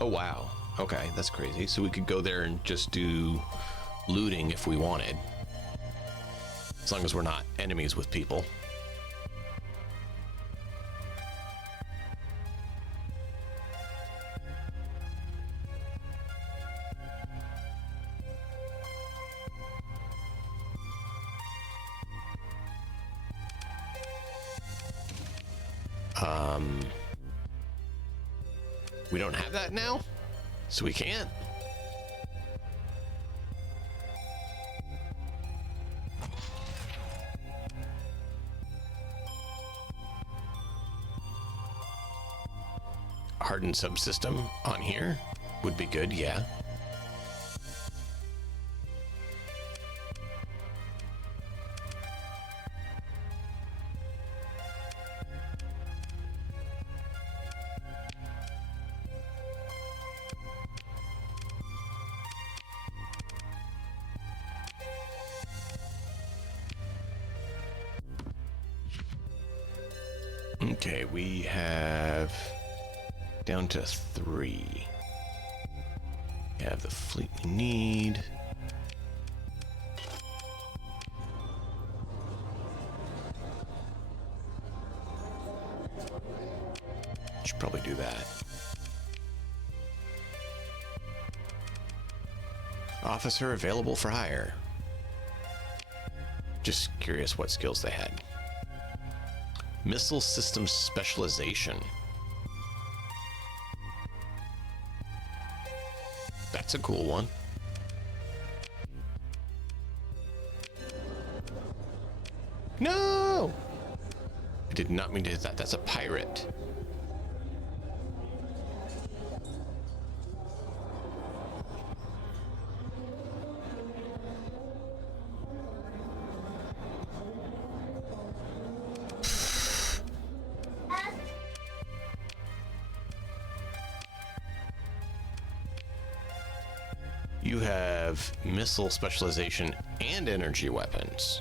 Oh, wow. Okay, that's crazy. So we could go there and just do looting if we wanted. As long as we're not enemies with people. We don't have that now, so we can't. Hardened subsystem on here would be good, yeah. Okay, we have down to 3. We have the fleet we need. Should probably do that. Officer available for hire. Just curious what skills they had. Missile system specialization. That's a cool one. No! I did not mean to hit that. That's a pirate. You have missile specialization and energy weapons.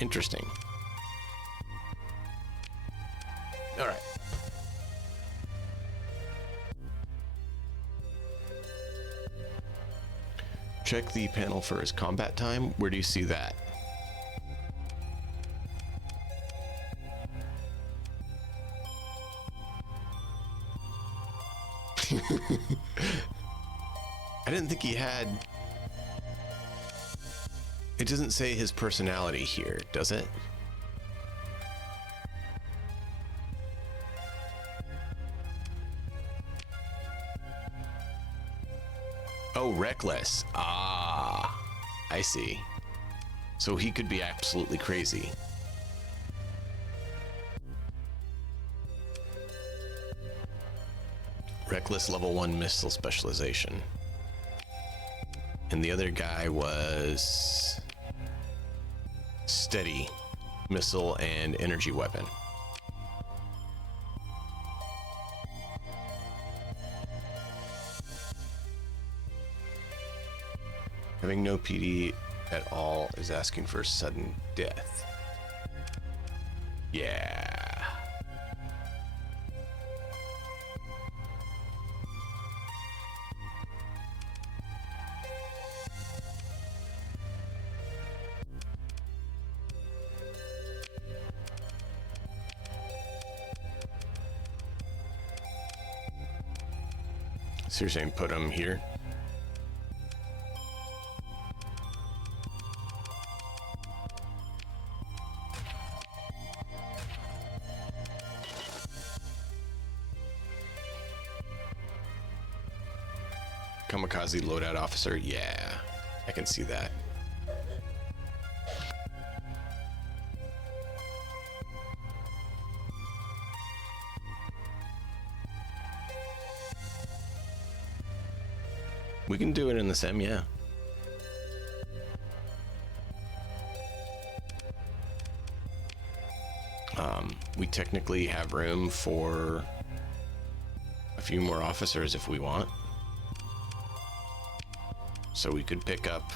Interesting. All right. Check the panel for his combat time. Where do you see that? I didn't think he had... It doesn't say his personality here, does it? Oh, reckless. Ah, I see. So he could be absolutely crazy. Reckless level 1 missile specialization. And the other guy was steady missile and energy weapon. Having no PD at all is asking for sudden death. Yeah. So you're saying put him here? Kamikaze loadout officer? Yeah, I can see that. We can do it in the sim, yeah. We technically have room for a few more officers if we want. So we could pick up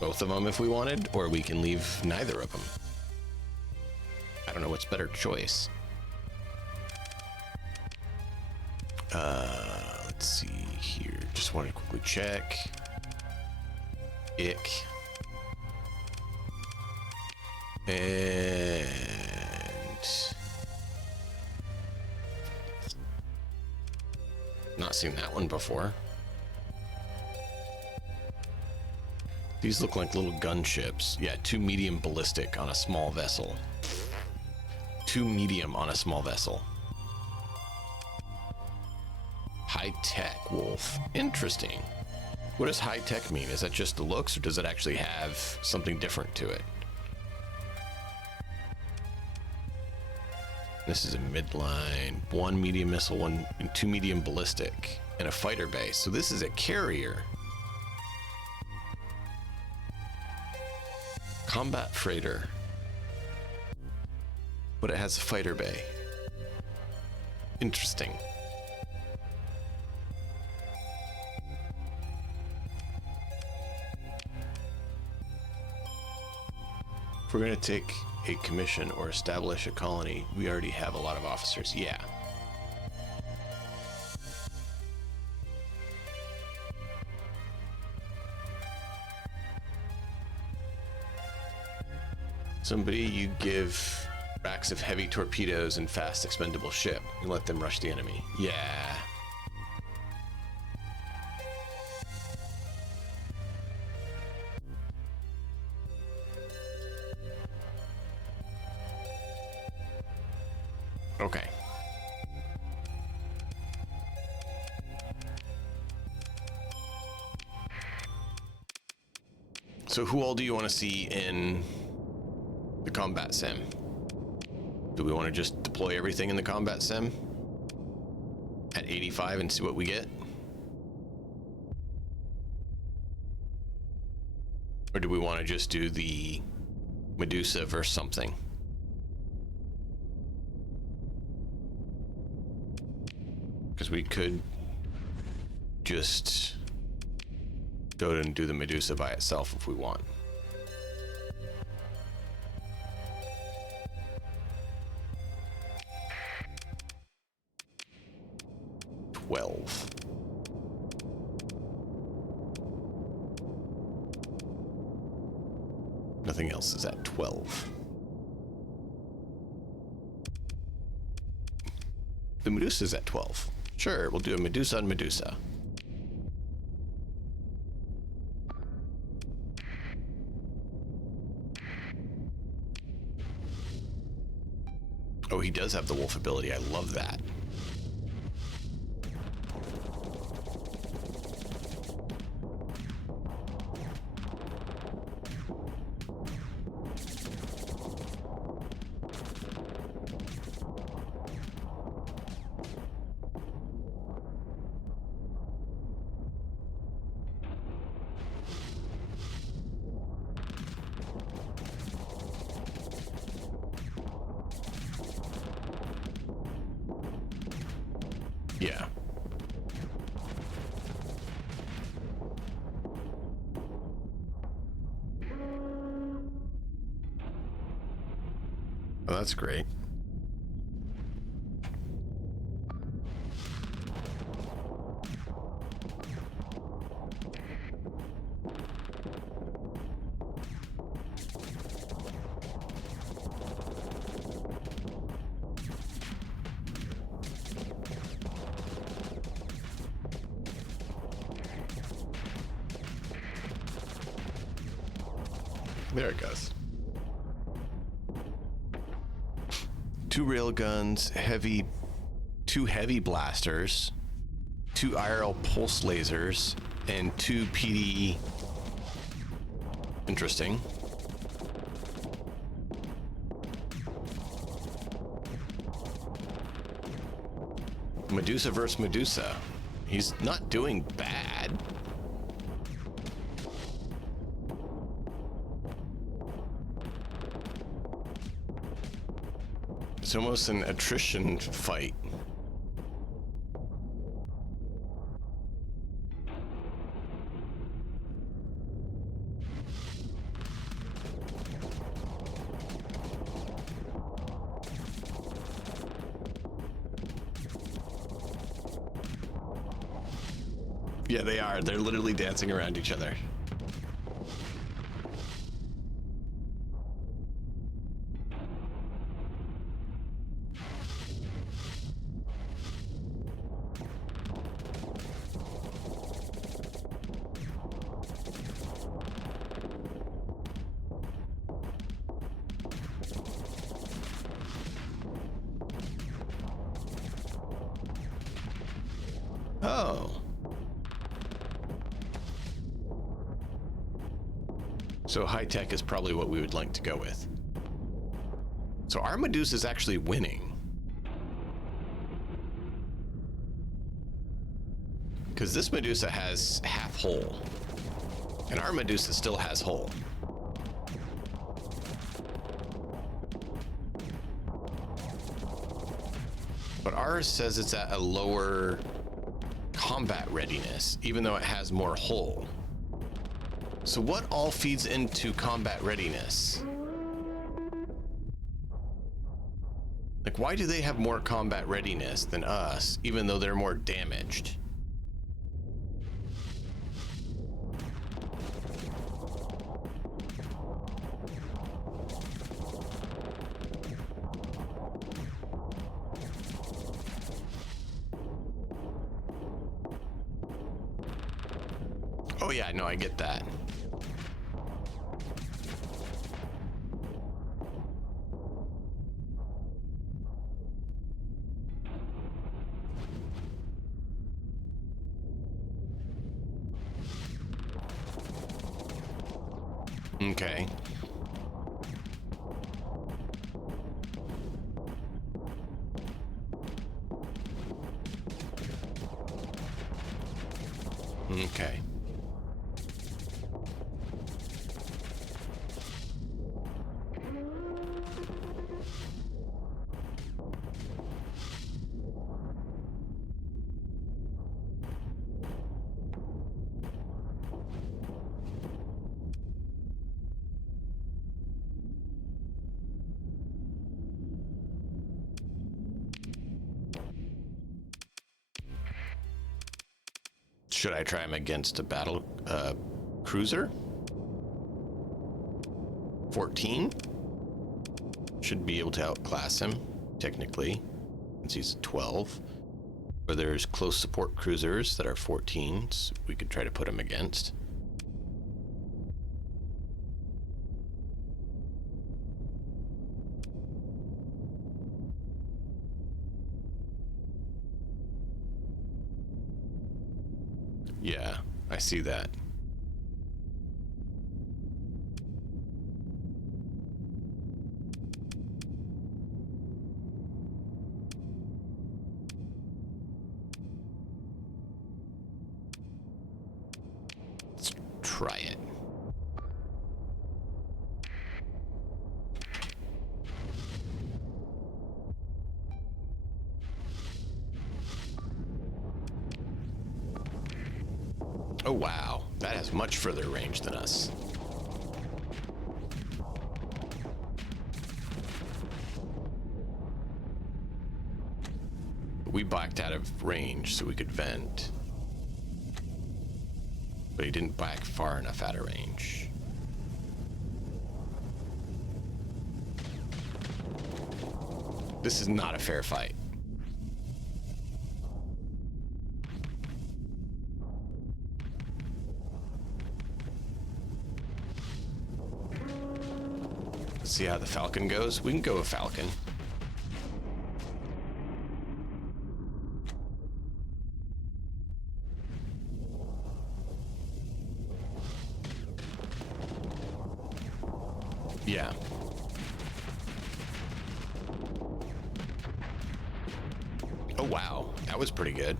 both of them if we wanted, or we can leave neither of them. I don't know what's better choice. Let's see here. Just want to quickly check. Ick. And not seen that one before. These look like little gunships. Yeah, 2 medium ballistic on a small vessel. 2 medium on a small vessel. High-tech wolf. Interesting. What does high-tech mean? Is that just the looks, or does it actually have something different to it? This is a midline. 1 medium missile, 1 and 2 medium ballistic, and a fighter base. So this is a carrier. Combat freighter. But it has a fighter bay. Interesting. If we're going to take a commission or establish a colony, we already have a lot of officers. Yeah. Somebody, you give racks of heavy torpedoes and fast expendable ship and let them rush the enemy. Yeah. Okay. So who all do you want to see in the combat sim? Do we want to just deploy everything in the combat sim at 85 and see what we get? Or do we want to just do the Medusa versus something? Because we could just go and do the Medusa by itself if we want. Nothing else is at 12. The Medusa is at 12. Sure, we'll do a Medusa on Medusa. Oh, he does have the wolf ability. I love that. Yeah. Well, that's great. There it goes. 2 railguns, two heavy blasters, 2 IRL pulse lasers, and 2 PD. Interesting. Medusa versus Medusa. He's not doing bad. It's almost an attrition fight. Yeah, they are. They're literally dancing around each other. Oh. So high tech is probably what we would like to go with. So our Medusa is actually winning. Because this Medusa has half hull. And our Medusa still has hull. But ours says it's at a lower combat readiness, even though it has more hull. So what all feeds into combat readiness? Like, why do they have more combat readiness than us, even though they're more damaged? Oh yeah, no, I get that. Okay. Okay. Should I try him against a battle cruiser? 14? Should be able to outclass him, technically, since he's a 12. Or there's close support cruisers that are 14s we could try to put him against. Yeah, I see that. Let's try it. Oh, wow. That has much further range than us. We backed out of range so we could vent. But he didn't back far enough out of range. This is not a fair fight. Let's see how the Falcon goes. We can go with Falcon. Yeah. Oh, wow. That was pretty good.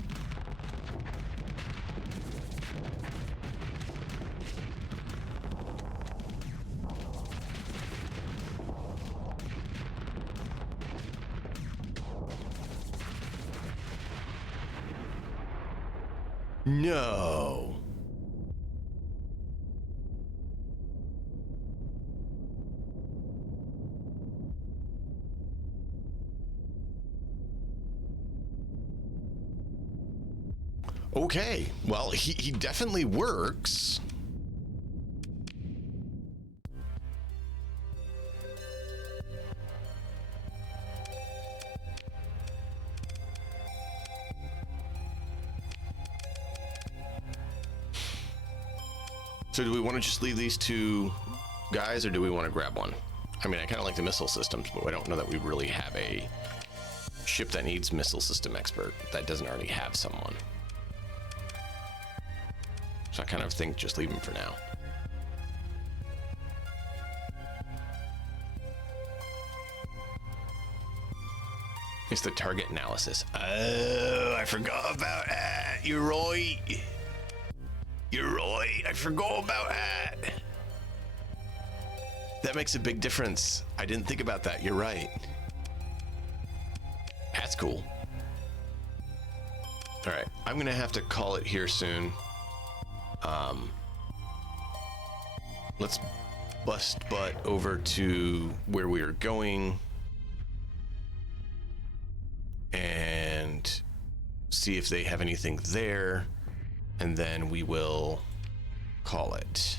No. Okay, well, he definitely works. So do we want to just leave these two guys, or do we want to grab one? I mean, I kind of like the missile systems, but I don't know that we really have a ship that needs missile system expert that doesn't already have someone. So I kind of think just leave him for now. It's the target analysis. Oh, I forgot about that. You're right. You're right. I forgot about that. That makes a big difference. I didn't think about that. You're right. That's cool. All right. I'm going to have to call it here soon. Let's bust butt over to where we are going and see if they have anything there, and then we will call it.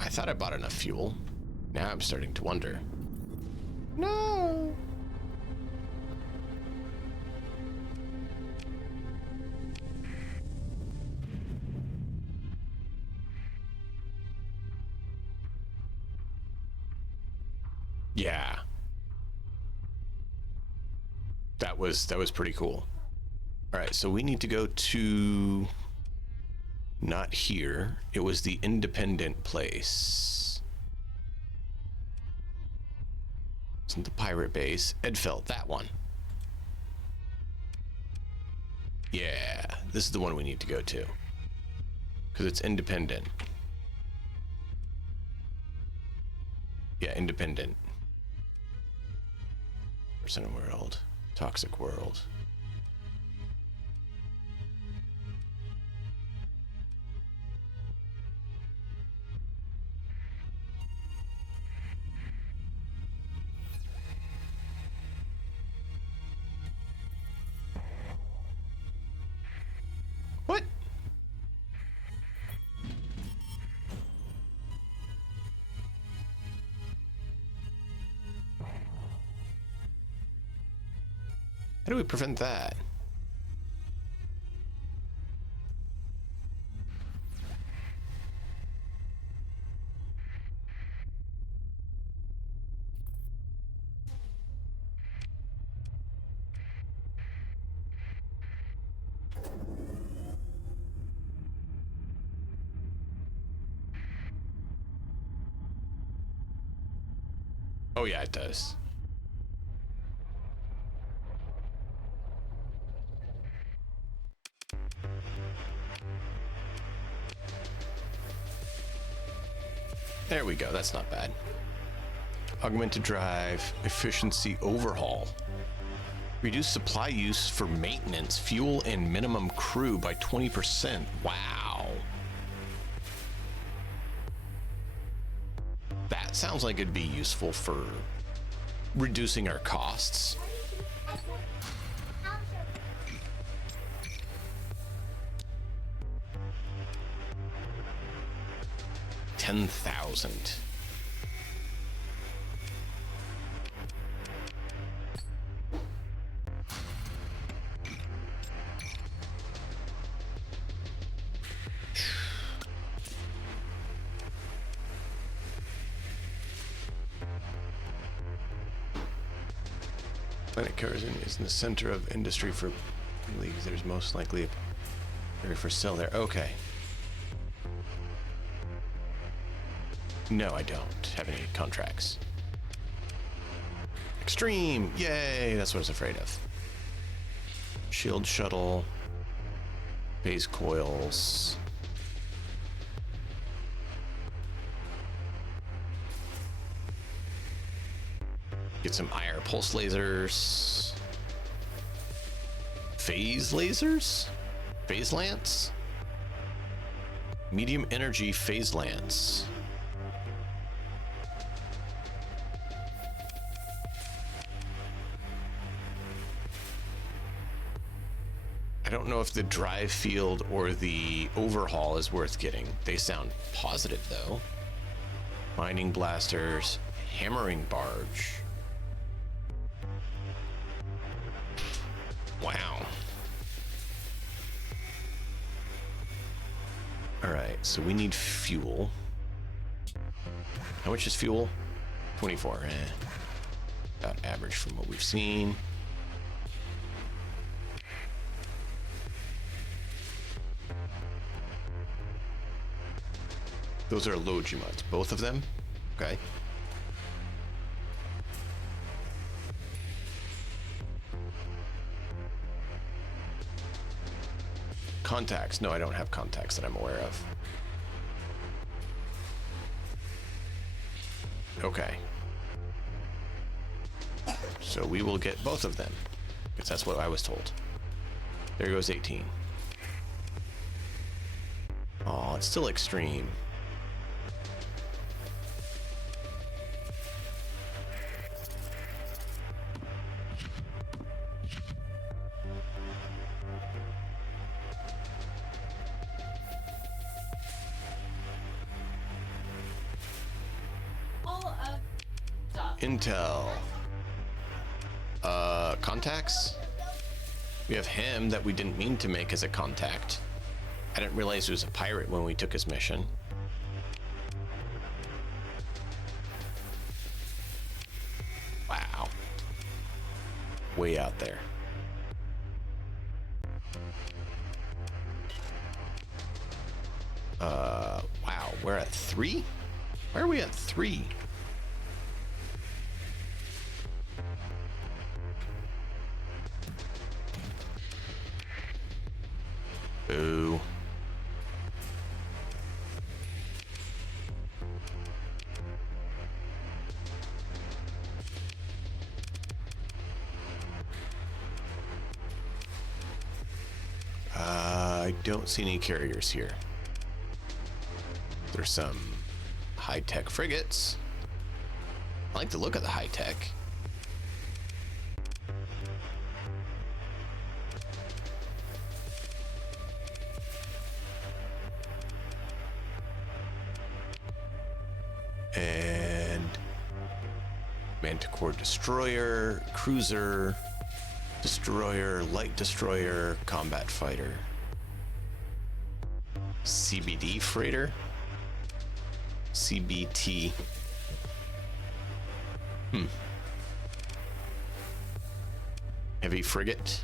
I thought I bought enough fuel. Now I'm starting to wonder. No. Yeah. That was pretty cool. All right, so we need to go to not here. It was the independent place. Isn't the pirate base? Edfeld, that one. Yeah, this is the one we need to go to. Because it's independent. Yeah, independent. Percent world. Toxic world. What? How do we prevent that? Oh yeah, it does. There we go. That's not bad. Augmented drive, efficiency overhaul. Reduce supply use for maintenance, fuel, and minimum crew by 20%. Wow. That sounds like it'd be useful for reducing our costs. $10,000. Planet Kerosene is in the center of industry for leagues. There's most likely a area for sale there. Okay. No, I don't have any contracts. Extreme! Yay! That's what I was afraid of. Shield shuttle. Phase coils. Get some IR pulse lasers. Phase lasers? Phase lance? Medium energy phase lance. I don't know if the drive field or the overhaul is worth getting. They sound positive though. Mining blasters, hammering barge. Wow. All right, so we need fuel. How much is fuel? 24, about average from what we've seen. Those are low Gmods, both of them? Okay. Contacts. No, I don't have contacts that I'm aware of. Okay. So we will get both of them, because that's what I was told. There goes 18. Oh, it's still extreme. Intel. Contacts? We have him that we didn't mean to make as a contact. I didn't realize he was a pirate when we took his mission. Wow. Way out there. Wow, we're at 3? Why are we at 3? Boo. I don't see any carriers here. There's some high-tech frigates. I like the look of the high-tech. And Manticore destroyer, cruiser, destroyer, light destroyer, combat fighter, CBD freighter, CBT. Heavy frigate.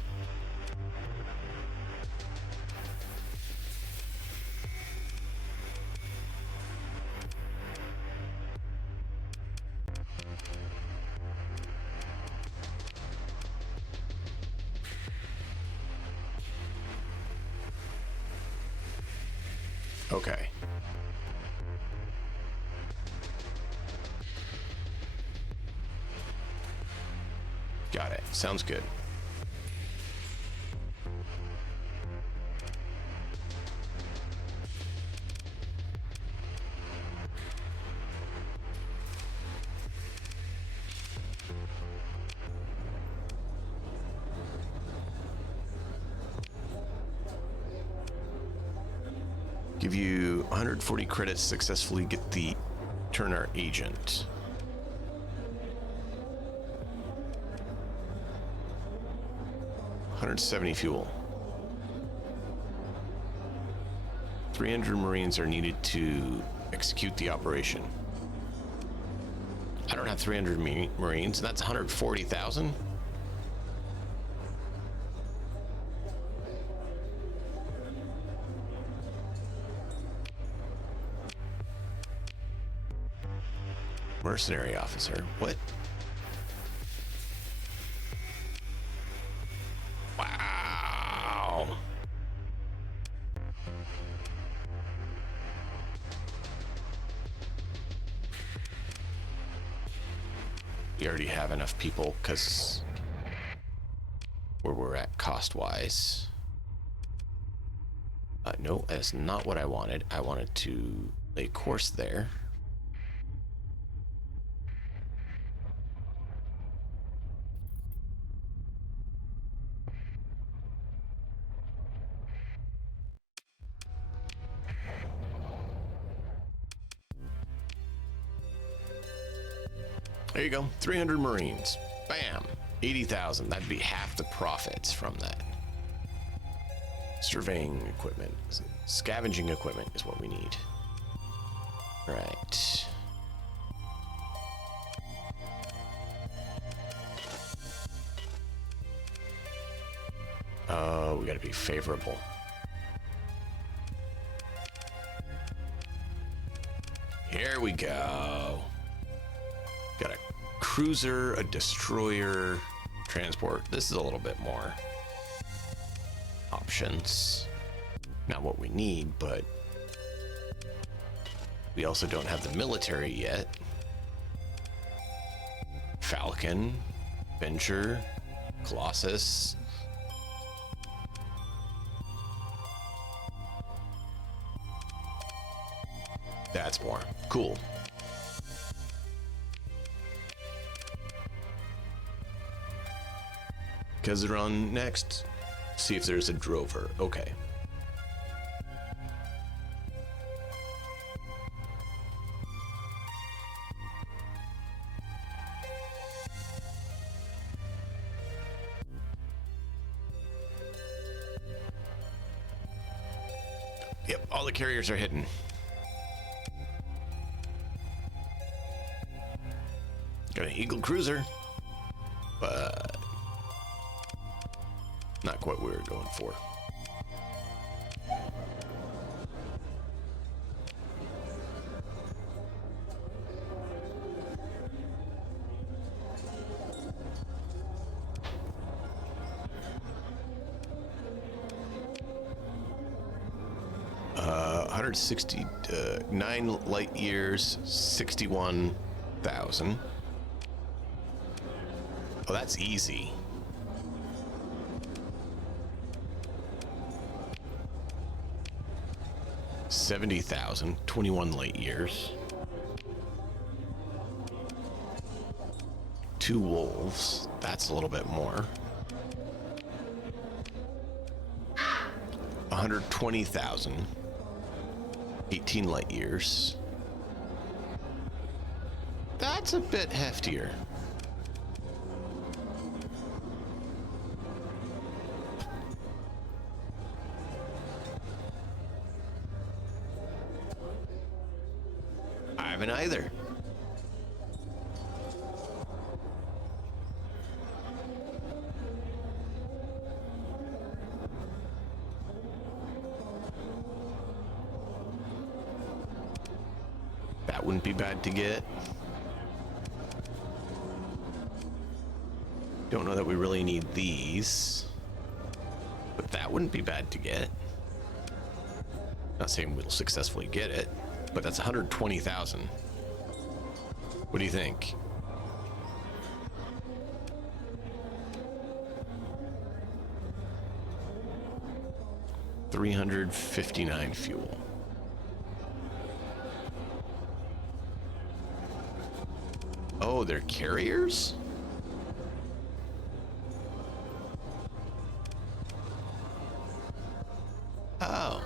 Okay. Got it. Sounds good. Give you 140 credits, successfully get the turn our agent. $170 fuel. 300 Marines are needed to execute the operation. I don't have 300 Marines, and that's 140,000. Mercenary officer. What? Wow. We already have enough people because where we're at cost-wise. No, that's not what I wanted. I wanted to lay course there. There you go, 300 Marines. Bam, 80,000. That'd be half the profits from that. Surveying equipment, scavenging equipment is what we need. Right. Oh, we gotta be favorable. Here we go. Got a cruiser, a destroyer, transport. This is a little bit more options. Not what we need, but we also don't have the military yet. Falcon, Venture, Colossus. That's more cool. Kezeron next. See if there's a drover. Okay. Yep, all the carriers are hidden. Got an Eagle cruiser, but not quite what we were going for. Uh, 169 light years, 61,000. Oh, that's easy. $70,000, 21 light years. 2 wolves, that's a little bit more. 120,000, 18 light years. That's a bit heftier. I haven't either. That wouldn't be bad to get. Don't know that we really need these, but that wouldn't be bad to get. Not saying we'll successfully get it, but that's 120,000. What do you think? 359 fuel. Oh, they're carriers? Oh.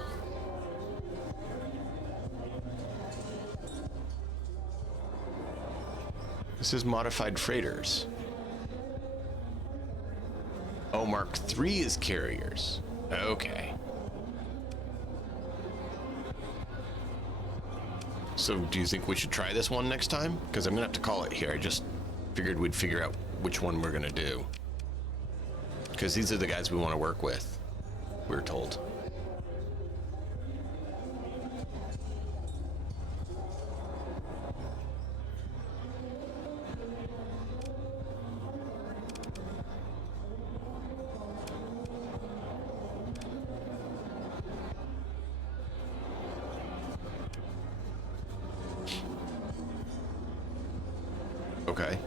This is modified freighters. Oh, Mark III is carriers. Okay. So do you think we should try this one next time? Because I'm going to have to call it here. I just figured we'd figure out which one we're going to do. Because these are the guys we want to work with, we're told. Okay.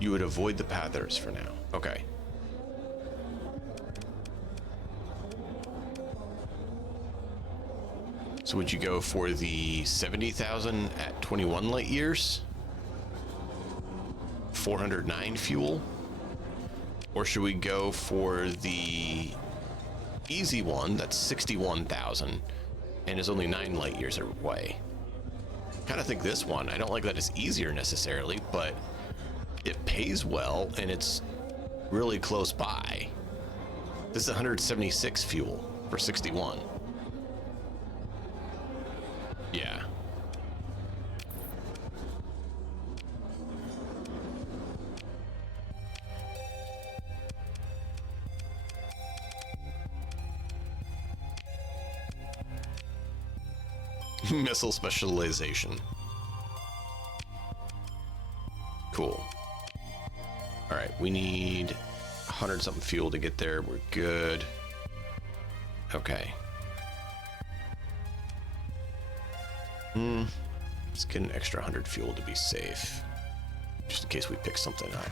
You would avoid the pathers for now. Okay. So would you go for the 70,000 at 21 light years? 409 fuel? Or should we go for the easy one that's 61,000 and is only 9 light years away? Kind of think this one. I don't like that it's easier necessarily, but it pays well and it's really close by. This is 176 fuel for 61. Yeah. Missile specialization. Cool. All right, we need 100 something fuel to get there. We're good. Okay. Let's get an extra 100 fuel to be safe, just in case we pick something up.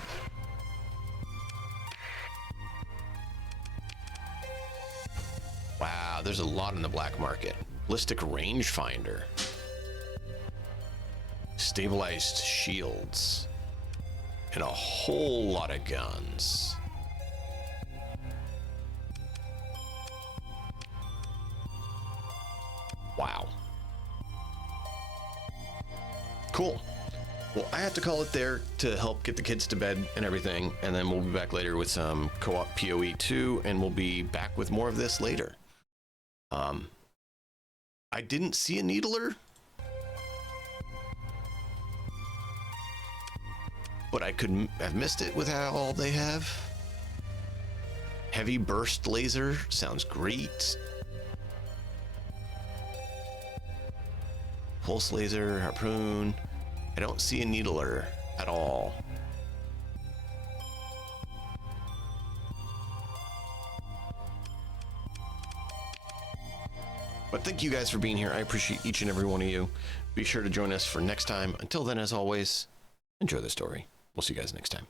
Wow, there's a lot in the black market. Ballistic rangefinder. Stabilized shields. And a whole lot of guns. Wow. Cool. Well, I have to call it there to help get the kids to bed and everything, and then we'll be back later with some co-op PoE 2, and we'll be back with more of this later. I didn't see a needler, but I could have missed it with how all they have. Heavy burst laser sounds great. Pulse laser, harpoon. I don't see a needler at all. But thank you guys for being here. I appreciate each and every one of you. Be sure to join us for next time. Until then, as always, enjoy the story. We'll see you guys next time.